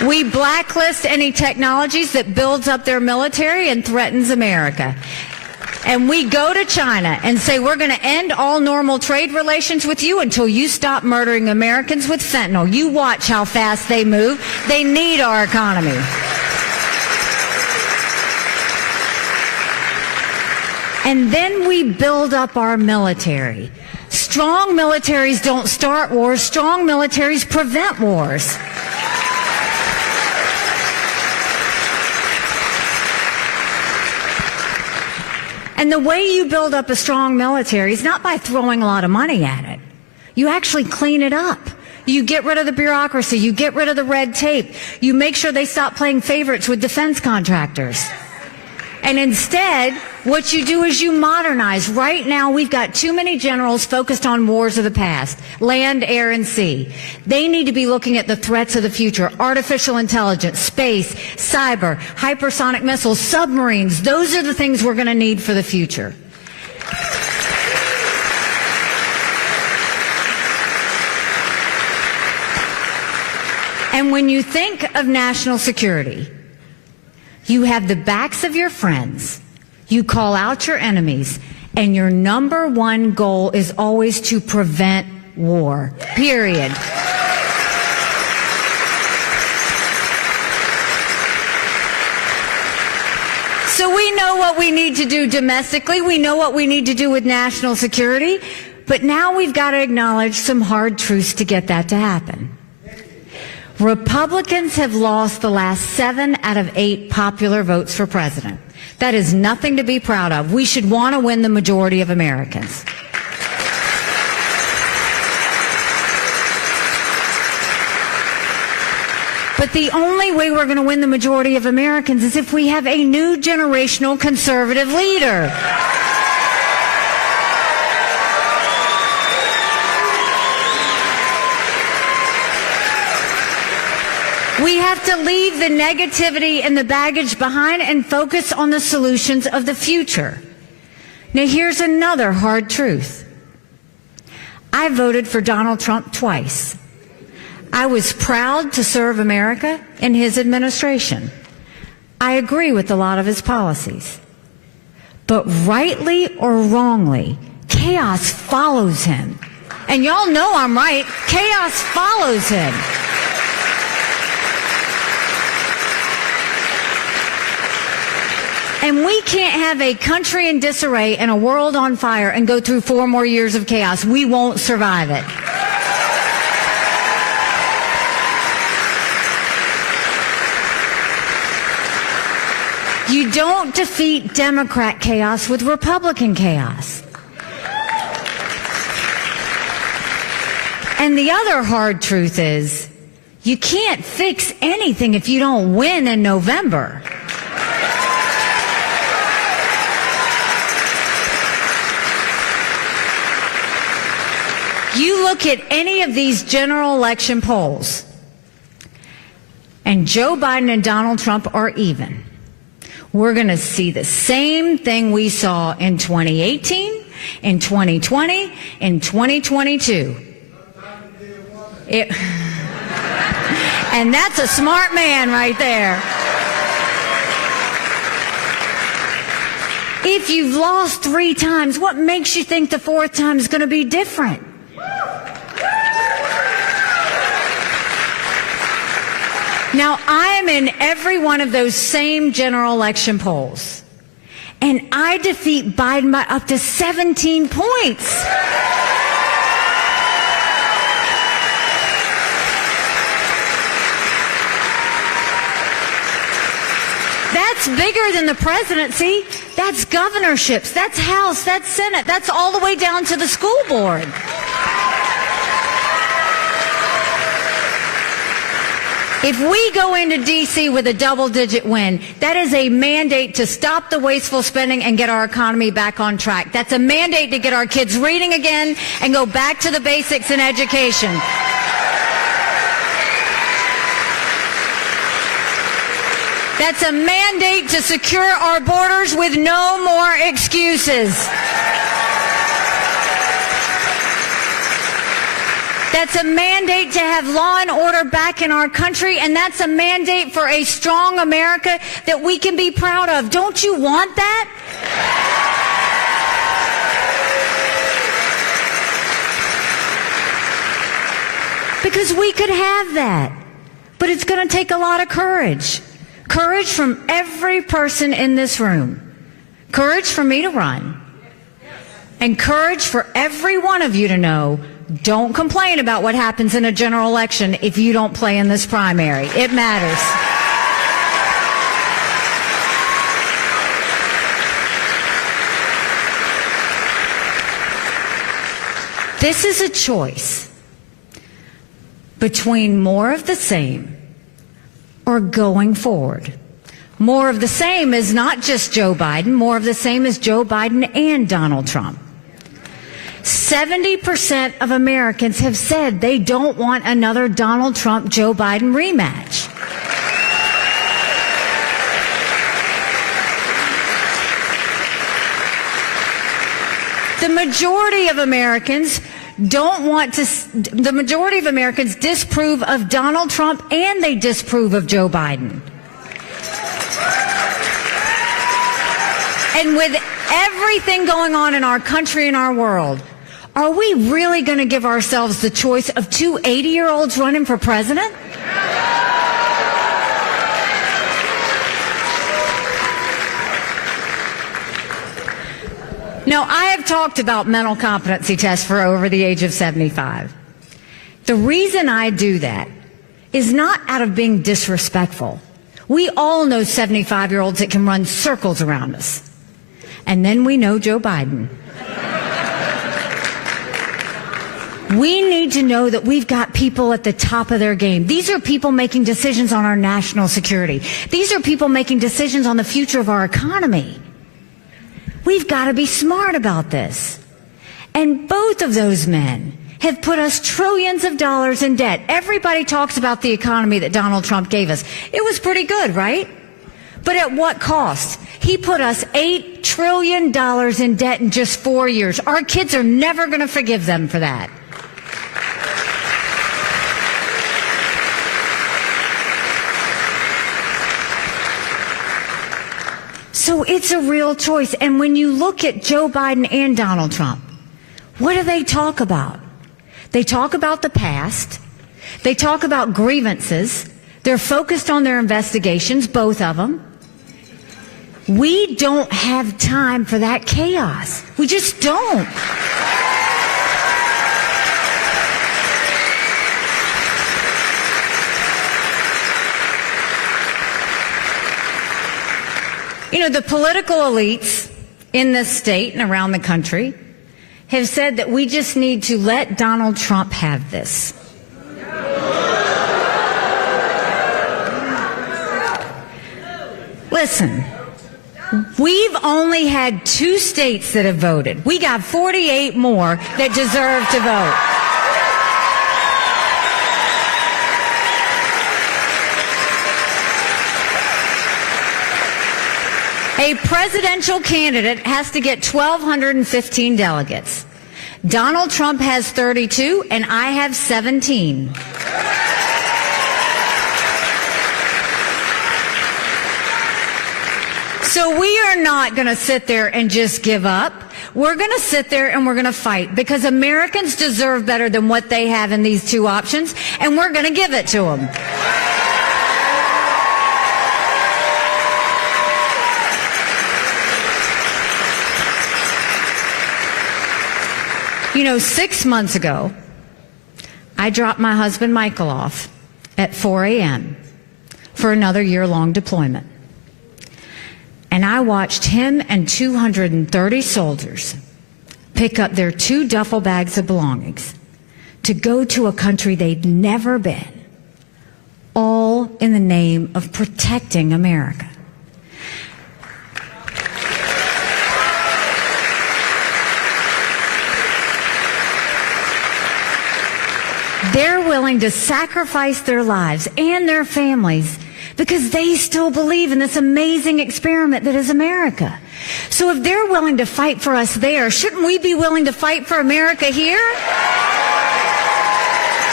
We blacklist any technologies that builds up their military and threatens America. And we go to China and say, we're going to end all normal trade relations with you until you stop murdering Americans with fentanyl. You watch how fast they move. They need our economy. And then we build up our military. Strong militaries don't start wars. Strong militaries prevent wars. And the way you build up a strong military is not by throwing a lot of money at it. You actually clean it up. You get rid of the bureaucracy. You get rid of the red tape. You make sure they stop playing favorites with defense contractors. And instead, what you do is you modernize. Right now, we've got too many generals focused on wars of the past, land, air, and sea. They need to be looking at the threats of the future, artificial intelligence, space, cyber, hypersonic missiles, submarines. Those are the things we're going to need for the future. And when you think of national security, you have the backs of your friends, you call out your enemies, and your number one goal is always to prevent war, period. So we know what we need to do domestically, we know what we need to do with national security, but now we've got to acknowledge some hard truths to get that to happen. Republicans have lost the last 7 out of 8 popular votes for president. That is nothing to be proud of. We should want to win the majority of Americans. But the only way we're going to win the majority of Americans is if we have a new generational conservative leader. We have to leave the negativity and the baggage behind and focus on the solutions of the future. Now, here's another hard truth. I voted for Donald Trump twice. I was proud to serve America in his administration. I agree with a lot of his policies. But rightly or wrongly, chaos follows him. And y'all know I'm right. Chaos follows him. And we can't have a country in disarray and a world on fire and go through 4 more years of chaos. We won't survive it. You don't defeat Democrat chaos with Republican chaos. And the other hard truth is, you can't fix anything if you don't win in November. You look at any of these general election polls, and Joe Biden and Donald Trump are even. We're going to see the same thing we saw in 2018, in 2020, in 2022. And that's a smart man right there. If you've lost 3 times, what makes you think the 4th time is going to be different? Now, I am in every one of those same general election polls, and I defeat Biden by up to 17 points. That's bigger than the presidency. That's governorships. That's House. That's Senate. That's all the way down to the school board. If we go into D.C. with a double-digit win, that is a mandate to stop the wasteful spending and get our economy back on track. That's a mandate to get our kids reading again and go back to the basics in education. That's a mandate to secure our borders with no more excuses. That's a mandate to have law and order back in our country, and that's a mandate for a strong America that we can be proud of. Don't you want that? Because we could have that. But it's going to take a lot of courage. Courage from every person in this room. Courage for me to run. And courage for every one of you to know, don't complain about what happens in a general election if you don't play in this primary. It matters. This is a choice between more of the same or going forward. More of the same is not just Joe Biden. More of the same is Joe Biden and Donald Trump. 70% of Americans have said they don't want another Donald Trump-Joe Biden rematch. The majority of Americans disapprove of Donald Trump and they disapprove of Joe Biden. And with everything going on in our country and our world, are we really going to give ourselves the choice of two 80-year-olds running for president? Now, I have talked about mental competency tests for over the age of 75. The reason I do that is not out of being disrespectful. We all know 75-year-olds that can run circles around us. And then we know Joe Biden. We need to know that we've got people at the top of their game. These are people making decisions on our national security. These are people making decisions on the future of our economy. We've got to be smart about this. And both of those men have put us trillions of dollars in debt. Everybody talks about the economy that Donald Trump gave us. It was pretty good, right? But at what cost? He put us $8 trillion in debt in just 4 years. Our kids are never going to forgive them for that. So it's a real choice. And when you look at Joe Biden and Donald Trump, what do they talk about? They talk about the past. They talk about grievances. They're focused on their investigations, both of them. We don't have time for that chaos. We just don't. You know, the political elites in this state and around the country have said that we just need to let Donald Trump have this. Listen, we've only had 2 states that have voted. We got 48 more that deserve to vote. A presidential candidate has to get 1,215 delegates. Donald Trump has 32, and I have 17. So we are not going to sit there and just give up. We're going to sit there and we're going to fight because Americans deserve better than what they have in these 2 options, and we're going to give it to them. You know, 6 months ago, I dropped my husband Michael off at 4 a.m. for another year-long deployment. And I watched him and 230 soldiers pick up their 2 duffel bags of belongings to go to a country they'd never been, all in the name of protecting America. They're willing to sacrifice their lives and their families because they still believe in this amazing experiment that is America. So if they're willing to fight for us there, shouldn't we be willing to fight for America here?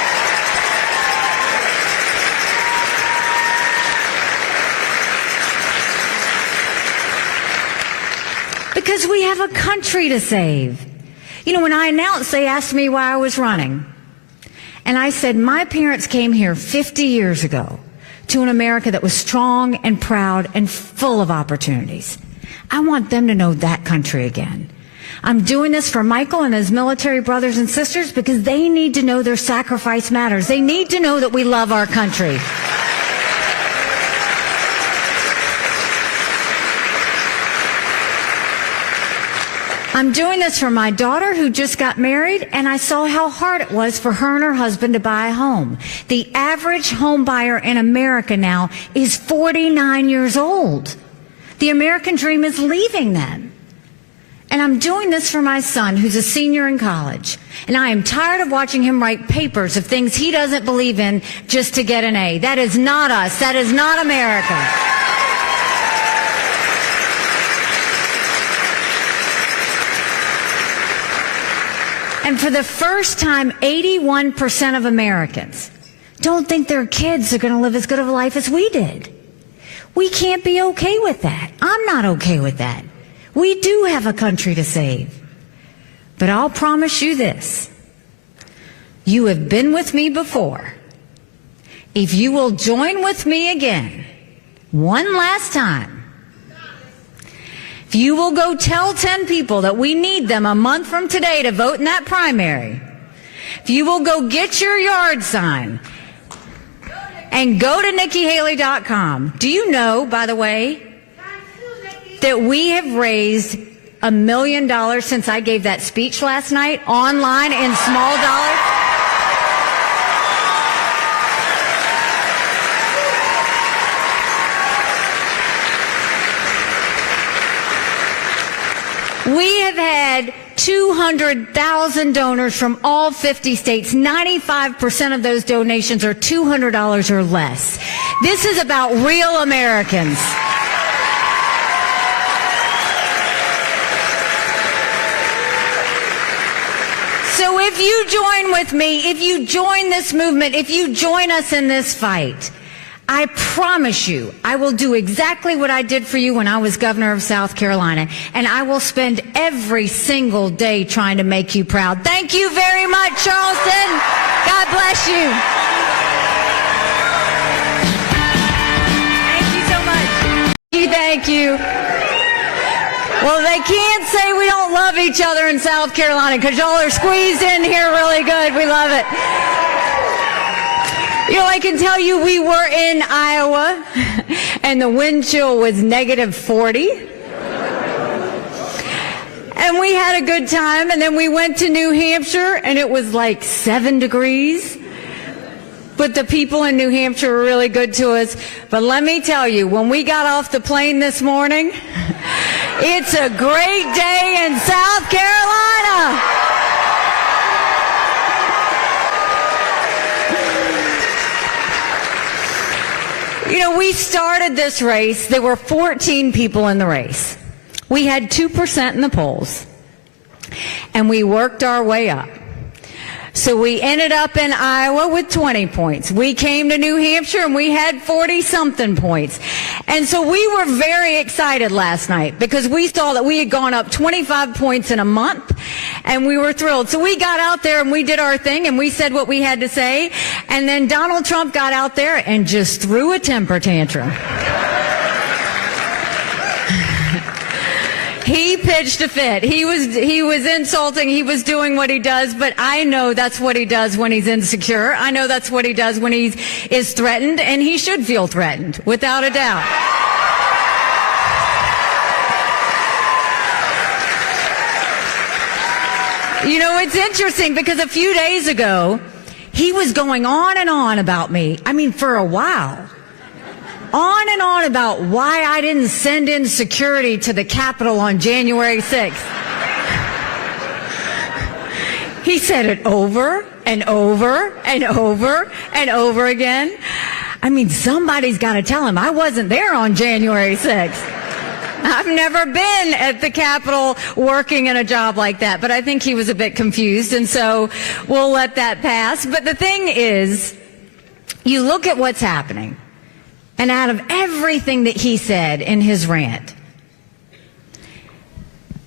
Because we have a country to save. You know, when I announced, they asked me why I was running. And I said, my parents came here 50 years ago to an America that was strong and proud and full of opportunities. I want them to know that country again. I'm doing this for Michael and his military brothers and sisters because they need to know their sacrifice matters. They need to know that we love our country. I'm doing this for my daughter who just got married, and I saw how hard it was for her and her husband to buy a home. The average home buyer in America now is 49 years old. The American dream is leaving them. And I'm doing this for my son, who's a senior in college. And I am tired of watching him write papers of things he doesn't believe in just to get an A. That is not us. That is not America. And for the first time, 81% of Americans don't think their kids are going to live as good of a life as we did. We can't be okay with that. I'm not okay with that. We do have a country to save. But I'll promise you this. You have been with me before. If you will join with me again, one last time, if you will go tell 10 people that we need them a month from today to vote in that primary, if you will go get your yard sign and go to NikkiHaley.com, do you know, by the way, that we have raised $1 million since I gave that speech last night online in small dollars? We have had 200,000 donors from all 50 states. 95% of those donations are $200 or less. This is about real Americans. So if you join with me, if you join this movement, if you join us in this fight, I promise you, I will do exactly what I did for you when I was governor of South Carolina, and I will spend every single day trying to make you proud. Thank you very much, Charleston. God bless you. Thank you so much. Thank you. Well, they can't say we don't love each other in South Carolina because y'all are squeezed in here really good. We love it. You know, I can tell you we were in Iowa, and the wind chill was -40. And we had a good time, and then we went to New Hampshire, and it was like 7 degrees. But the people in New Hampshire were really good to us. But let me tell you, when we got off the plane this morning, it's a great day in South Carolina. You know, we started this race. There were 14 people in the race. We had 2% in the polls, and we worked our way up. So we ended up in Iowa with 20 points. We came to New Hampshire, and we had 40-something points. And so we were very excited last night because we saw that we had gone up 25 points in a month, and we were thrilled. So we got out there, and we did our thing, and we said what we had to say. And then Donald Trump got out there and just threw a temper tantrum. He pitched a fit. He was insulting. He was doing what he does, but I know that's what he does when he's insecure. I know that's what he does when he is threatened, and he should feel threatened, without a doubt. You know, it's interesting because a few days ago, he was going on and on about me. I mean, for a while. On and on about why I didn't send in security to the Capitol on January 6th. He said it over and over and over and over again. I mean, somebody's got to tell him I wasn't there on January 6th. I've never been at the Capitol working in a job like that, but I think he was a bit confused, and so we'll let that pass. But the thing is, you look at what's happening. And out of everything that he said in his rant,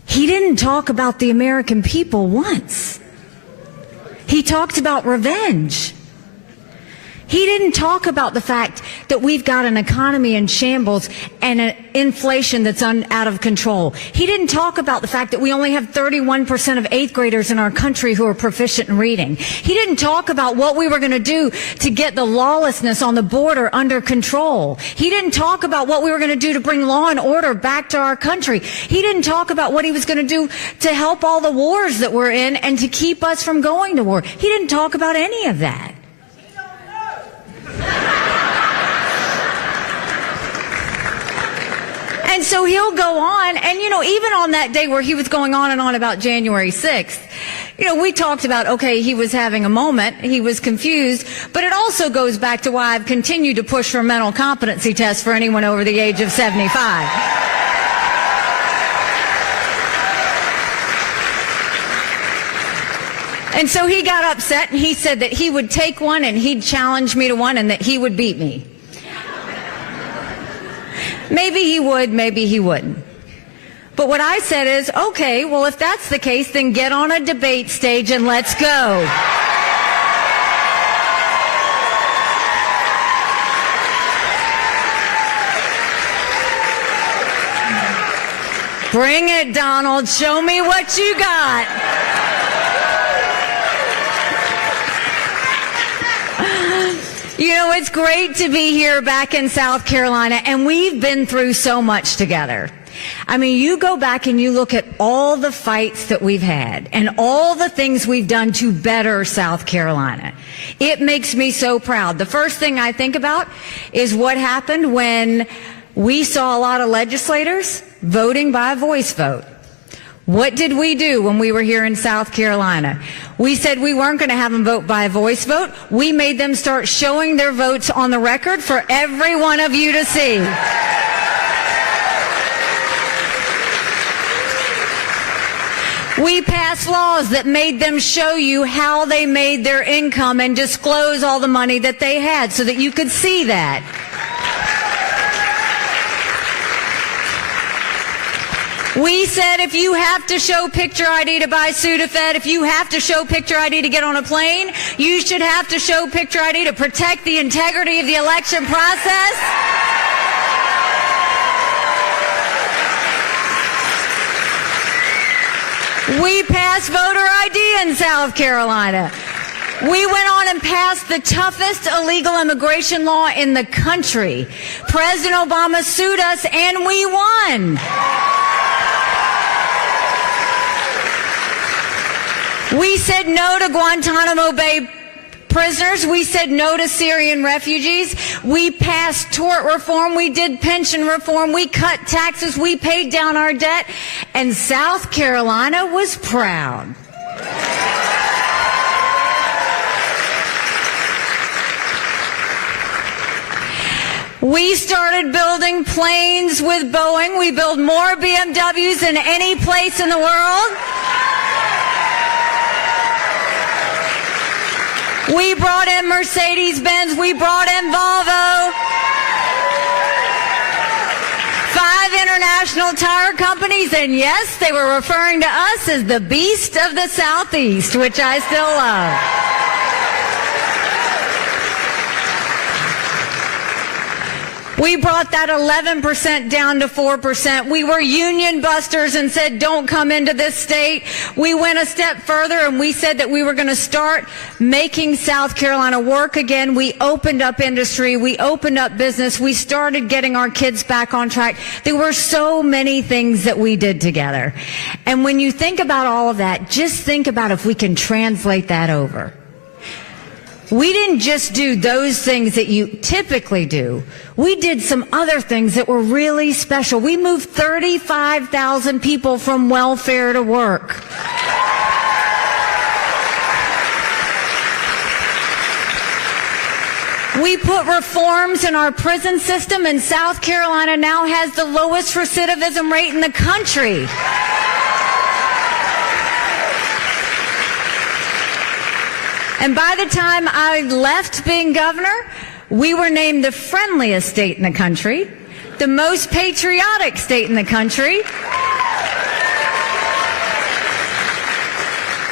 He didn't talk about the American people once. He talked about revenge. He didn't talk about the fact that we've got an economy in shambles and an inflation that's out of control. He didn't talk about the fact that we only have 31% of 8th graders in our country who are proficient in reading. He didn't talk about what we were going to do to get the lawlessness on the border under control. He didn't talk about what we were going to do to bring law and order back to our country. He didn't talk about what he was going to do to help all the wars that we're in and to keep us from going to war. He didn't talk about any of that. And so he'll go on, and, even on that day where he was going on and on about January 6th, we talked about, okay, he was having a moment, he was confused, but it also goes back to why I've continued to push for mental competency tests for anyone over the age of 75. And so he got upset, and he said that he would take one and he'd challenge me to one and that he would beat me. Maybe he would, maybe he wouldn't. But what I said is, okay, well, if that's the case, then get on a debate stage and let's go. Bring it, Donald. Show me what you got. It's great to be here back in South Carolina, and we've been through so much together. I mean, you go back and you look at all the fights that we've had and all the things we've done to better South Carolina. It makes me so proud. The first thing I think about is what happened when we saw a lot of legislators voting by voice vote. What did we do when we were here in South Carolina? We said we weren't going to have them vote by a voice vote. We made them start showing their votes on the record for every one of you to see. We passed laws that made them show you how they made their income and disclose all the money that they had so that you could see that. We said if you have to show picture ID to buy Sudafed, if you have to show picture ID to get on a plane, you should have to show picture ID to protect the integrity of the election process. We passed voter ID in South Carolina. We went on and passed the toughest illegal immigration law in the country. President Obama sued us and we won. We said no to Guantanamo Bay prisoners. We said no to Syrian refugees. We passed tort reform. We did pension reform. We cut taxes. We paid down our debt. And South Carolina was proud. We started building planes with Boeing. We build more BMWs than any place in the world. We brought in Mercedes-Benz. We brought in Volvo. 5 international tire companies. And yes, they were referring to us as the beast of the Southeast, which I still love. We brought that 11% down to 4%. We were union busters and said, don't come into this state. We went a step further and we said that we were going to start making South Carolina work again. We opened up industry. We opened up business. We started getting our kids back on track. There were so many things that we did together. And when you think about all of that, just think about if we can translate that over. We didn't just do those things that you typically do. We did some other things that were really special. We moved 35,000 people from welfare to work. We put reforms in our prison system, and South Carolina now has the lowest recidivism rate in the country. And by the time I left being governor, we were named the friendliest state in the country, the most patriotic state in the country,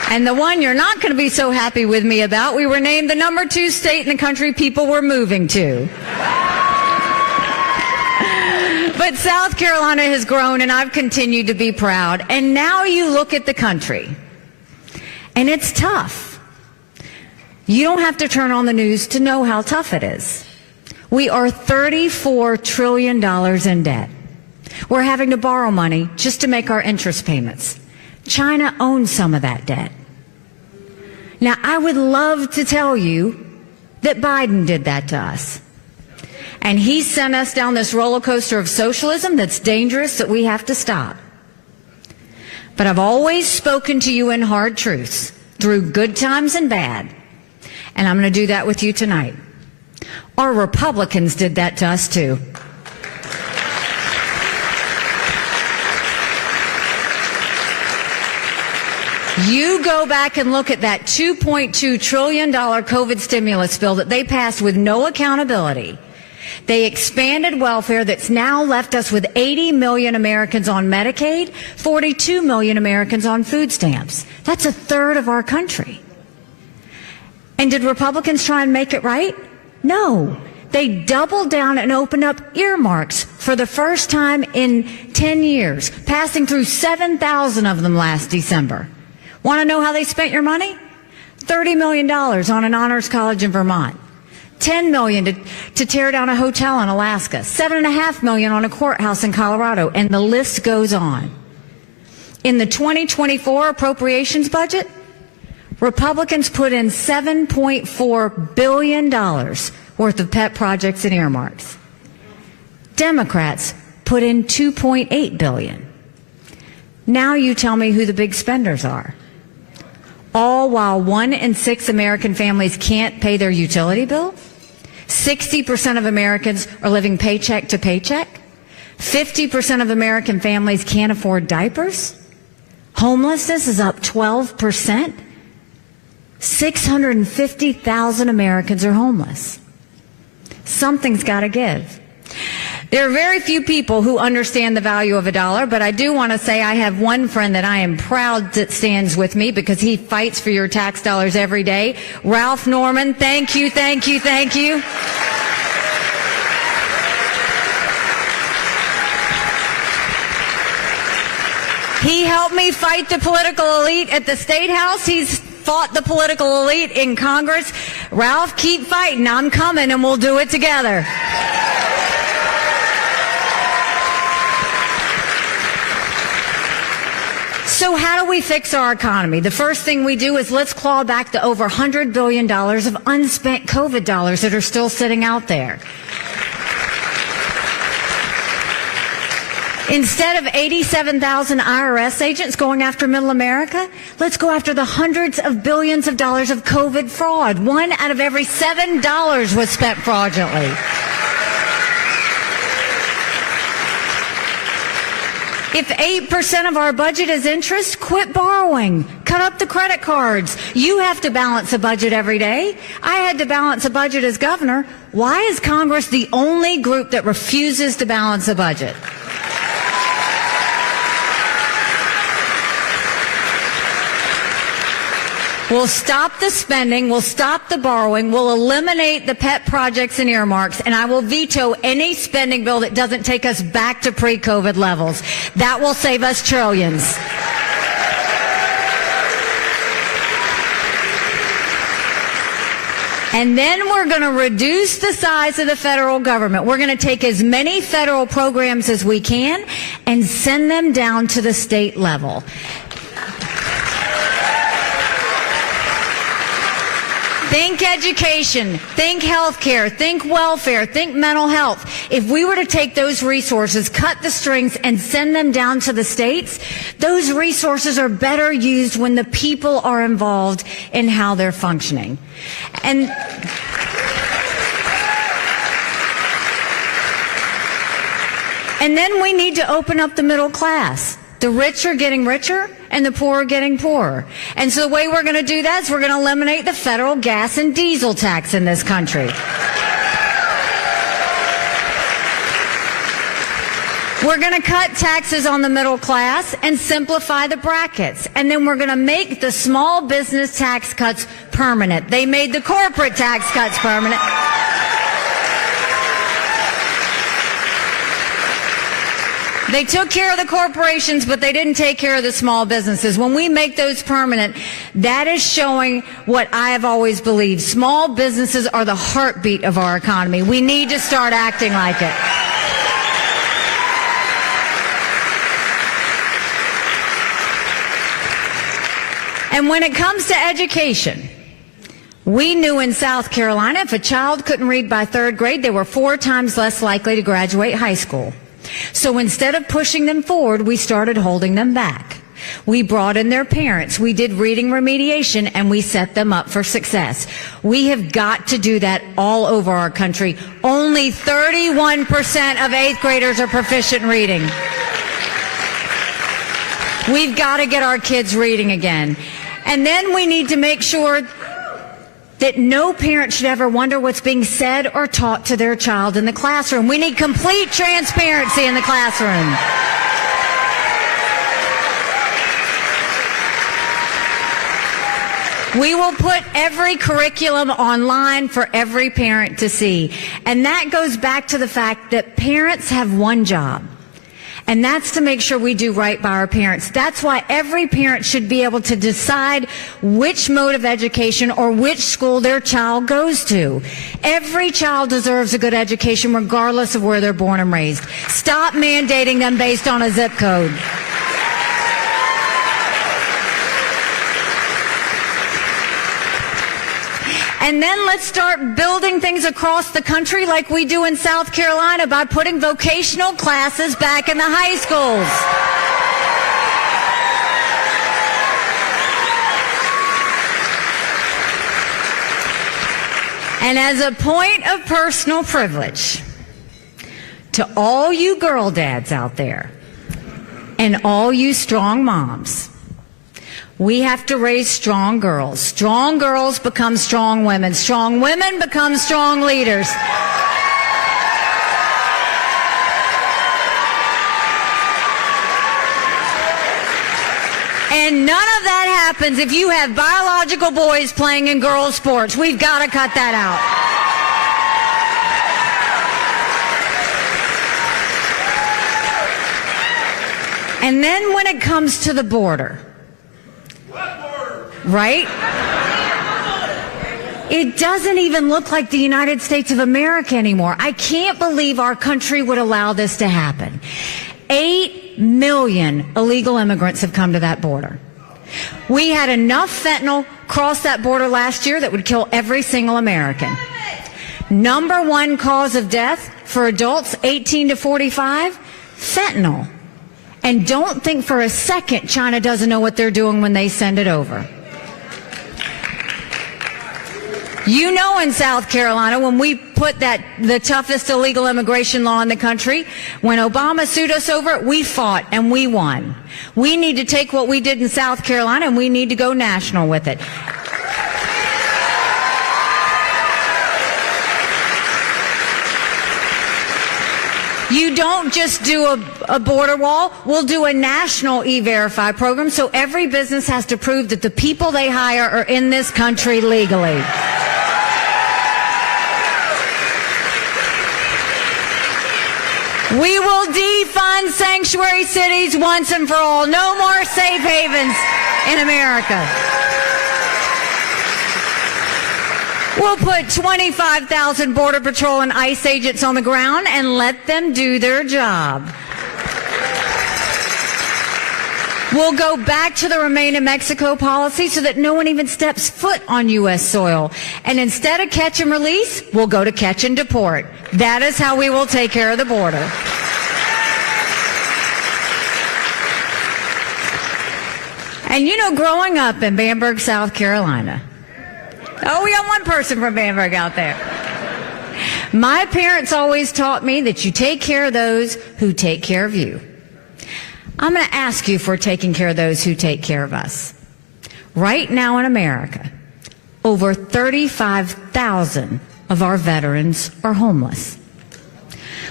And the one you're not going to be so happy with me about, we were named the #2 state in the country people were moving to. But South Carolina has grown, and I've continued to be proud. And now you look at the country, and it's tough. You don't have to turn on the news to know how tough it is. We are $34 trillion in debt. We're having to borrow money just to make our interest payments. China owns some of that debt. Now, I would love to tell you that Biden did that to us. And he sent us down this roller coaster of socialism that's dangerous, that we have to stop. But I've always spoken to you in hard truths, through good times and bad. And I'm going to do that with you tonight. Our Republicans did that to us too. You go back and look at that $2.2 trillion COVID stimulus bill that they passed with no accountability. They expanded welfare that's now left us with 80 million Americans on Medicaid, 42 million Americans on food stamps. That's a third of our country. And did Republicans try and make it right? No. They doubled down and opened up earmarks for the first time in 10 years, passing through 7,000 of them last December. Want to know how they spent your money? $30 million on an honors college in Vermont. $10 million to tear down a hotel in Alaska. $7.5 million on a courthouse in Colorado. And the list goes on. In the 2024 appropriations budget, Republicans put in $7.4 billion worth of pet projects and earmarks. Democrats put in $2.8 billion. Now you tell me who the big spenders are. All while 1 in 6 American families can't pay their utility bill. 60% of Americans are living paycheck to paycheck. 50% of American families can't afford diapers. Homelessness is up 12%. 650,000 Americans are homeless. Something's got to give. There are very few people who understand the value of a dollar, but I do want to say I have one friend that I am proud that stands with me because he fights for your tax dollars every day. Ralph Norman, thank you, thank you, thank you. He helped me fight the political elite at the State House. He's fought the political elite in Congress. Ralph, keep fighting. I'm coming, and we'll do it together. So how do we fix our economy? The first thing we do is let's claw back the over $100 billion of unspent COVID dollars that are still sitting out there. Instead of 87,000 IRS agents going after middle America, let's go after the hundreds of billions of dollars of COVID fraud. 1 out of every $7 was spent fraudulently. If 8% of our budget is interest, quit borrowing. Cut up the credit cards. You have to balance a budget every day. I had to balance a budget as governor. Why is Congress the only group that refuses to balance a budget? We'll stop the spending, we'll stop the borrowing, we'll eliminate the pet projects and earmarks, and I will veto any spending bill that doesn't take us back to pre-COVID levels. That will save us trillions. And then we're going to reduce the size of the federal government. We're going to take as many federal programs as we can and send them down to the state level. Think education, think healthcare, think welfare, think mental health. If we were to take those resources, cut the strings, and send them down to the states, those resources are better used when the people are involved in how they're functioning. And then we need to open up the middle class. The rich are getting richer and the poor are getting poorer. And so the way we're going to do that is we're going to eliminate the federal gas and diesel tax in this country. We're going to cut taxes on the middle class and simplify the brackets. And then we're going to make the small business tax cuts permanent. They made the corporate tax cuts permanent. They took care of the corporations, but they didn't take care of the small businesses. When we make those permanent, that is showing what I have always believed. Small businesses are the heartbeat of our economy. We need to start acting like it. And when it comes to education, we knew in South Carolina if a child couldn't read by 3rd grade, they were 4 times less likely to graduate high school. So instead of pushing them forward, we started holding them back. We brought in their parents, we did reading remediation, and we set them up for success. We have got to do that all over our country. Only 31% of 8th graders are proficient in reading. We've got to get our kids reading again. And then we need to make sure that no parent should ever wonder what's being said or taught to their child in the classroom. We need complete transparency in the classroom. We will put every curriculum online for every parent to see. And that goes back to the fact that parents have one job. And that's to make sure we do right by our parents. That's why every parent should be able to decide which mode of education or which school their child goes to. Every child deserves a good education regardless of where they're born and raised. Stop mandating them based on a zip code. And then let's start building things across the country like we do in South Carolina by putting vocational classes back in the high schools. And as a point of personal privilege, to all you girl dads out there and all you strong moms, we have to raise strong girls. Strong girls become strong women. Strong women become strong leaders. And none of that happens if you have biological boys playing in girls' sports. We've got to cut that out. And then when it comes to the border, right? It doesn't even look like the United States of America anymore. I can't believe our country would allow this to happen. 8 million illegal immigrants have come to that border. We had enough fentanyl cross that border last year that would kill every single American. Number 1 cause of death for adults 18 to 45, fentanyl. And don't think for a second China doesn't know what they're doing when they send it over. You know, in South Carolina, when we put the toughest illegal immigration law in the country, when Obama sued us over it, we fought and we won. We need to take what we did in South Carolina and we need to go national with it. You don't just do a border wall. We'll do a national E-Verify program so every business has to prove that the people they hire are in this country legally. We will defund sanctuary cities once and for all. No more safe havens in America. We'll put 25,000 Border Patrol and ICE agents on the ground and let them do their job. We'll go back to the Remain in Mexico policy so that no one even steps foot on U.S. soil. And instead of catch and release, we'll go to catch and deport. That is how we will take care of the border. And you know, growing up in Bamberg, South Carolina, oh, we got one person from Bamberg out there. My parents always taught me that you take care of those who take care of you. I'm going to ask you if we're taking care of those who take care of us. Right now in America, over 35,000 of our veterans are homeless.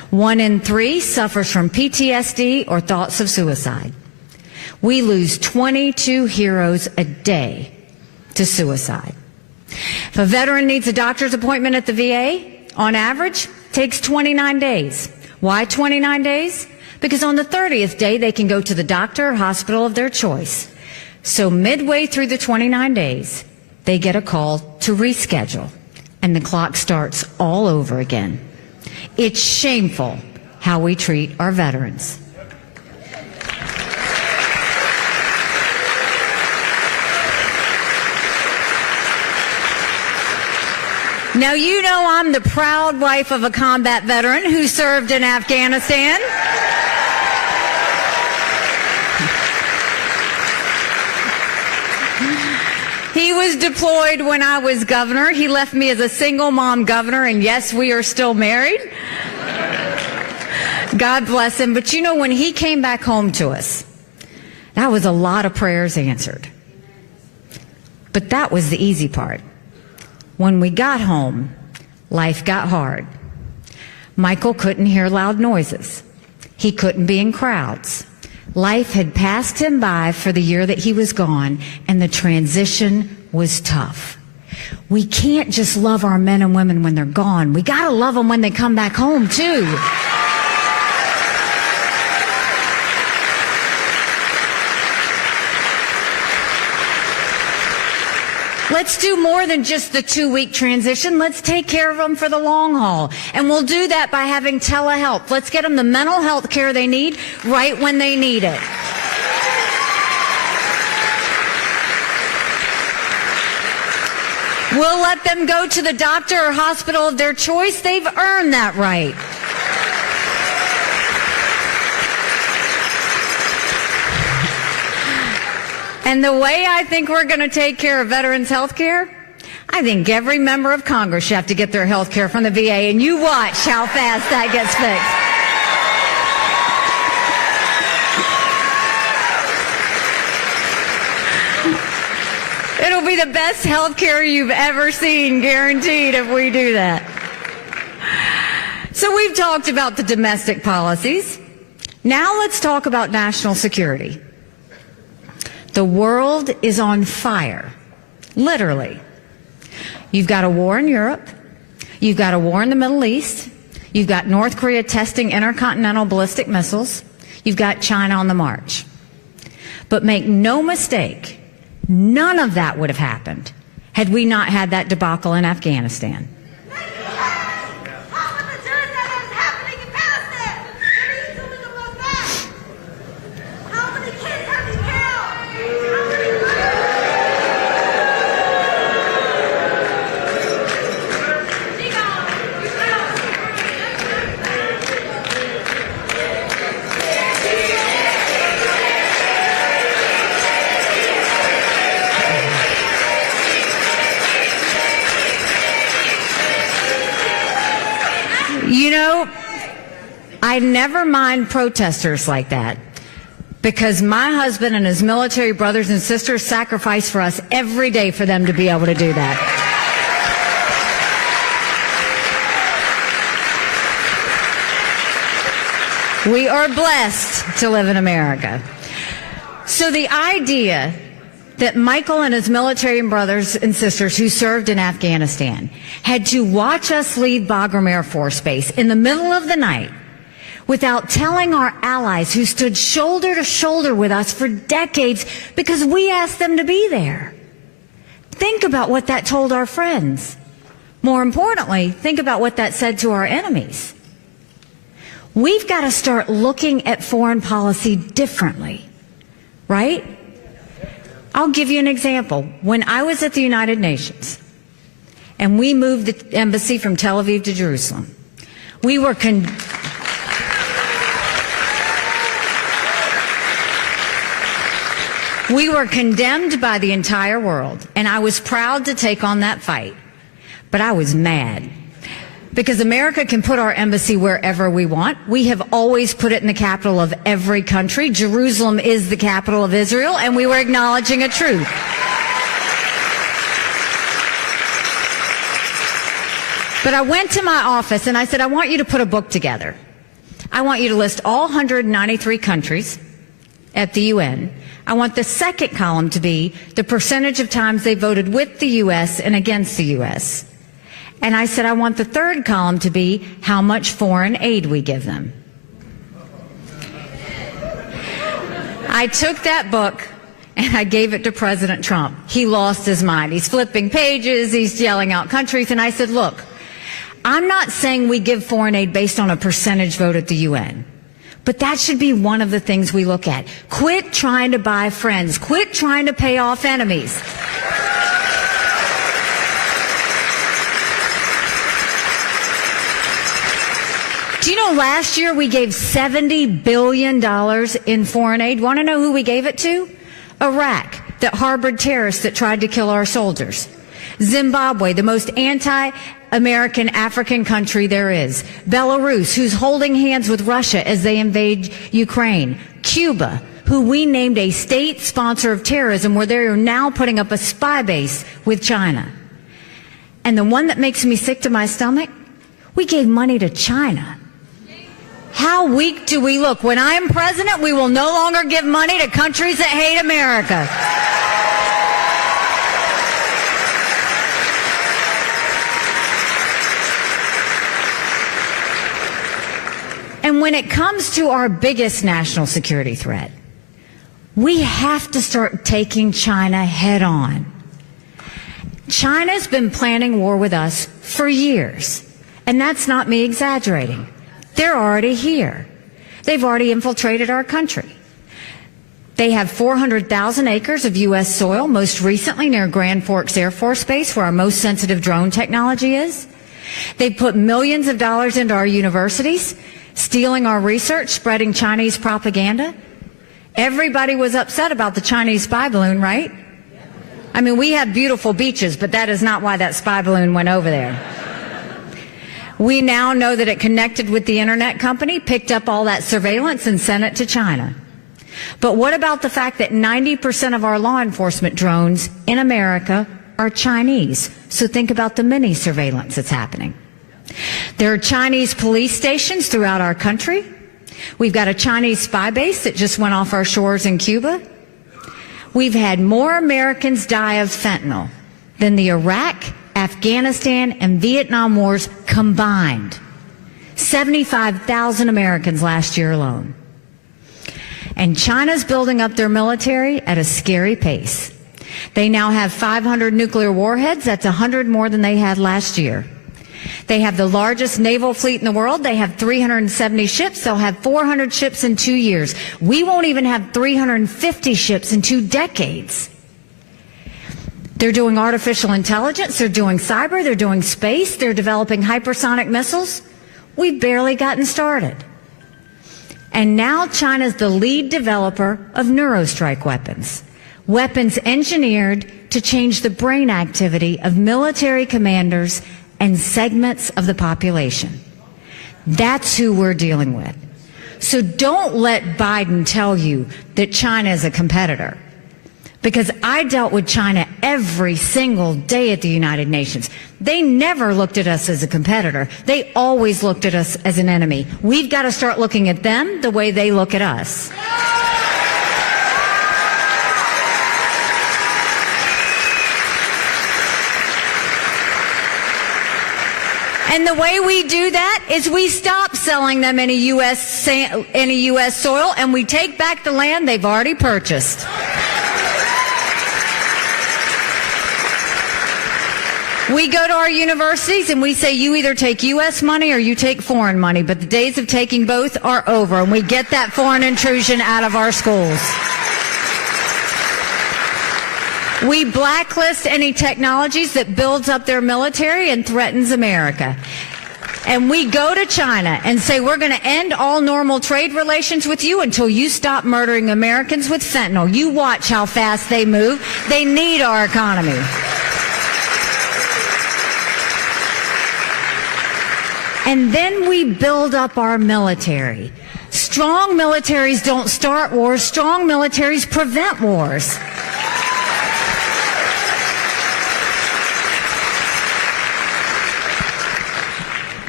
1 in 3 suffers from PTSD or thoughts of suicide. We lose 22 heroes a day to suicide. If a veteran needs a doctor's appointment at the VA, on average, takes 29 days. Why 29 days? Because on the 30th day, they can go to the doctor or hospital of their choice. So midway through the 29 days, they get a call to reschedule, and the clock starts all over again. It's shameful how we treat our veterans. Now, you know I'm the proud wife of a combat veteran who served in Afghanistan. He was deployed when I was governor. He left me as a single mom governor, and yes, we are still married. God bless him. But you know, when he came back home to us, that was a lot of prayers answered. But that was the easy part. When we got home, life got hard. Michael couldn't hear loud noises. He couldn't be in crowds. Life had passed him by for the year that he was gone, and the transition was tough. We can't just love our men and women when they're gone. We got to love them when they come back home, too. Let's do more than just the 2-week transition. Let's take care of them for the long haul. And we'll do that by having telehealth. Let's get them the mental health care they need right when they need it. We'll let them go to the doctor or hospital of their choice. They've earned that right. And the way I think we're going to take care of veterans' health care, I think every member of Congress should have to get their health care from the VA, and you watch how fast that gets fixed. It'll be the best health care you've ever seen, guaranteed, if we do that. So we've talked about the domestic policies. Now let's talk about national security. The world is on fire, literally. You've got a war in Europe. You've got a war in the Middle East. You've got North Korea testing intercontinental ballistic missiles. You've got China on the march. But make no mistake, none of that would have happened had we not had that debacle in Afghanistan. You know, I never mind protesters like that, because my husband and his military brothers and sisters sacrifice for us every day for them to be able to do that. We are blessed to live in America. So the idea that Michael and his military brothers and sisters who served in Afghanistan had to watch us leave Bagram Air Force Base in the middle of the night without telling our allies who stood shoulder to shoulder with us for decades because we asked them to be there. Think about what that told our friends. More importantly, think about what that said to our enemies. We've got to start looking at foreign policy differently, right? I'll give you an example. When I was at the United Nations and we moved the embassy from Tel Aviv to Jerusalem, we were condemned by the entire world, and I was proud to take on that fight. But I was mad because America can put our embassy wherever we want. We have always put it in the capital of every country. Jerusalem is the capital of Israel, and we were acknowledging a truth. But I went to my office and I said, I want you to put a book together. I want you to list all 193 countries at the UN. I want the second column to be the percentage of times they voted with the U.S. and against the U.S. And I said I want the third column to be how much foreign aid we give them. I took that book and I gave it to President Trump. He lost his mind. He's flipping pages, he's yelling out countries, and I said, look, I'm not saying we give foreign aid based on a percentage vote at the UN. But that should be one of the things we look at. Quit trying to buy friends. Quit trying to pay off enemies. Do you know last year we gave $70 billion in foreign aid? Want to know who we gave it to? Iraq, that harbored terrorists that tried to kill our soldiers. Zimbabwe, the most anti-American African country there is. Belarus, who's holding hands with Russia as they invade Ukraine. Cuba, who we named a state sponsor of terrorism, where they are now putting up a spy base with China. And the one that makes me sick to my stomach, we gave money to China. How weak do we look? When I am president, we will no longer give money to countries that hate America. And when it comes to our biggest national security threat, we have to start taking China head on. China's been planning war with us for years, and that's not me exaggerating. They're already here. They've already infiltrated our country. They have 400,000 acres of U.S. soil, most recently near Grand Forks Air Force Base, where our most sensitive drone technology is. They've put millions of dollars into our universities, stealing our research, spreading Chinese propaganda. Everybody was upset about the Chinese spy balloon, right? I mean, we have beautiful beaches, but that is not why that spy balloon went over there. We now know that it connected with the internet company, picked up all that surveillance, and sent it to China. But what about the fact that 90% of our law enforcement drones in America are Chinese? So think about the mini surveillance that's happening. There are Chinese police stations throughout our country. We've got a Chinese spy base that just went off our shores in Cuba. We've had more Americans die of fentanyl than the Iraq, Afghanistan, and Vietnam wars combined. 75,000 Americans last year alone. And China's building up their military at a scary pace. They now have 500 nuclear warheads. That's 100 more than they had last year. They have the largest naval fleet in the world. They have 370 ships. They'll have 400 ships in 2 years. We won't even have 350 ships in 2 decades. They're doing artificial intelligence. They're doing cyber. They're doing space. They're developing hypersonic missiles. We've barely gotten started. And now China's the lead developer of neurostrike weapons. Weapons engineered to change the brain activity of military commanders and segments of the population. That's who we're dealing with. So don't let Biden tell you that China is a competitor. Because I dealt with China every single day at the United Nations. They never looked at us as a competitor. They always looked at us as an enemy. We've got to start looking at them the way they look at us. And the way we do that is we stop selling them any U.S. soil, and we take back the land they've already purchased. We go to our universities and we say, you either take U.S. money or you take foreign money, but the days of taking both are over, and we get that foreign intrusion out of our schools. We blacklist any technologies that builds up their military and threatens America. And we go to China and say, we're going to end all normal trade relations with you until you stop murdering Americans with fentanyl. You watch how fast they move. They need our economy. And then we build up our military. Strong militaries don't start wars. Strong militaries prevent wars.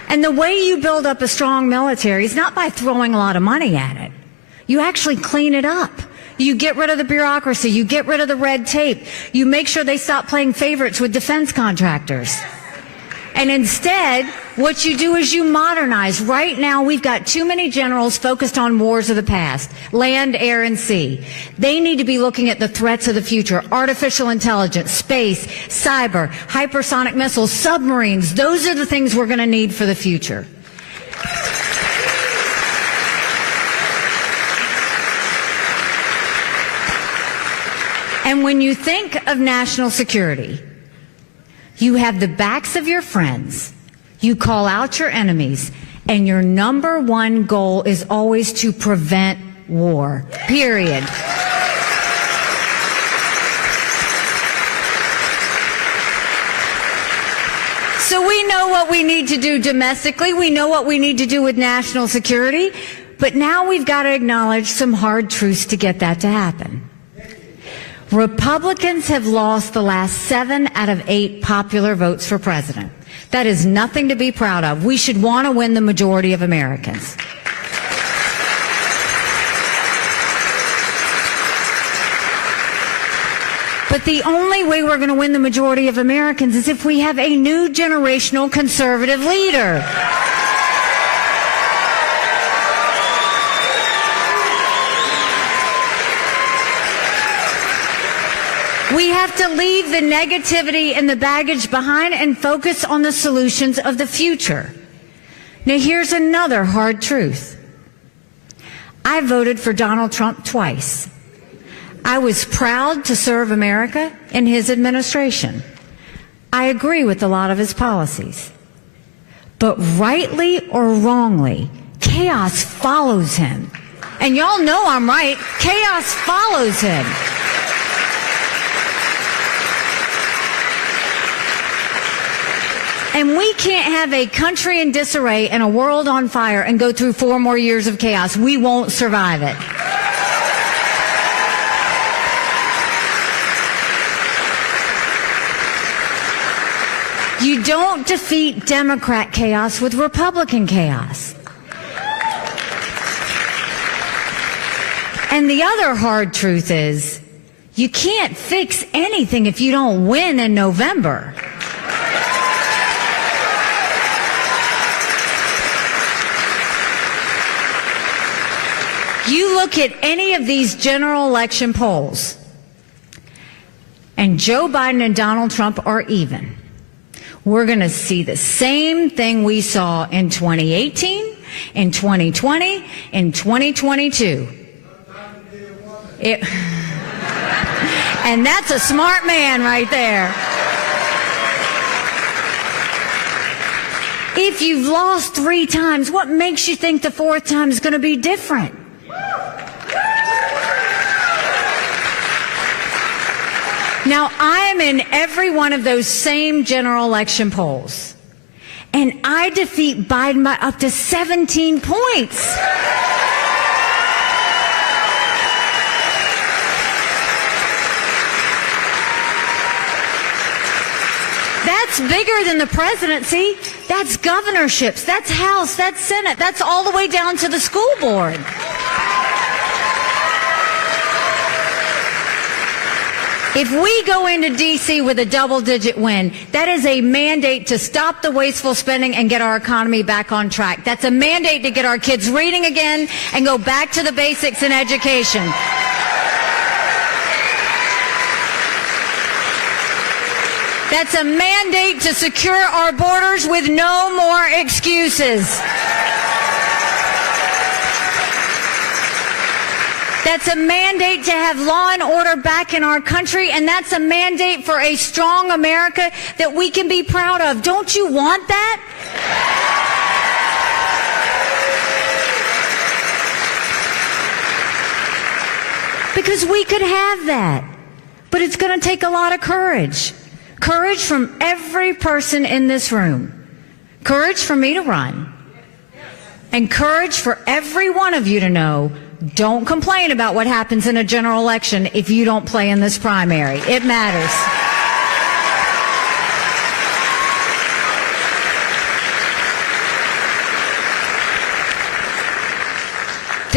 And the way you build up a strong military is not by throwing a lot of money at it. You actually clean it up. You get rid of the bureaucracy. You get rid of the red tape. You make sure they stop playing favorites with defense contractors. And instead, what you do is you modernize. Right now, we've got too many generals focused on wars of the past, land, air, and sea. They need to be looking at the threats of the future, artificial intelligence, space, cyber, hypersonic missiles, submarines. Those are the things we're going to need for the future. And when you think of national security, you have the backs of your friends, you call out your enemies, and your number one goal is always to prevent war, period. So we know what we need to do domestically, we know what we need to do with national security, but now we've got to acknowledge some hard truths to get that to happen. Republicans have lost the last 7 out of 8 popular votes for president. That is nothing to be proud of. We should want to win the majority of Americans. But the only way we're going to win the majority of Americans is if we have a new generational conservative leader. We have to leave the negativity and the baggage behind and focus on the solutions of the future. Now, here's another hard truth. I voted for Donald Trump twice. I was proud to serve America in his administration. I agree with a lot of his policies. But rightly or wrongly, chaos follows him. And y'all know I'm right. Chaos follows him. And we can't have a country in disarray and a world on fire and go through 4 more years of chaos. We won't survive it. You don't defeat Democrat chaos with Republican chaos. And the other hard truth is, you can't fix anything if you don't win in November. You look at any of these general election polls, and Joe Biden and Donald Trump are even. We're going to see the same thing we saw in 2018, in 2020, in 2022. And that's a smart man right there. If you've lost 3 times, what makes you think the 4th time is going to be different? Now, I am in every one of those same general election polls, and I defeat Biden by up to 17 points. That's bigger than the presidency. That's governorships. That's House. That's Senate. That's all the way down to the school board. If we go into D.C. with a double-digit win, that is a mandate to stop the wasteful spending and get our economy back on track. That's a mandate to get our kids reading again and go back to the basics in education. That's a mandate to secure our borders with no more excuses. That's a mandate to have law and order back in our country, and that's a mandate for a strong America that we can be proud of. Don't you want that? Because we could have that, but it's going to take a lot of courage. Courage from every person in this room. Courage for me to run. And courage for every one of you to know, don't complain about what happens in a general election if you don't play in this primary. It matters.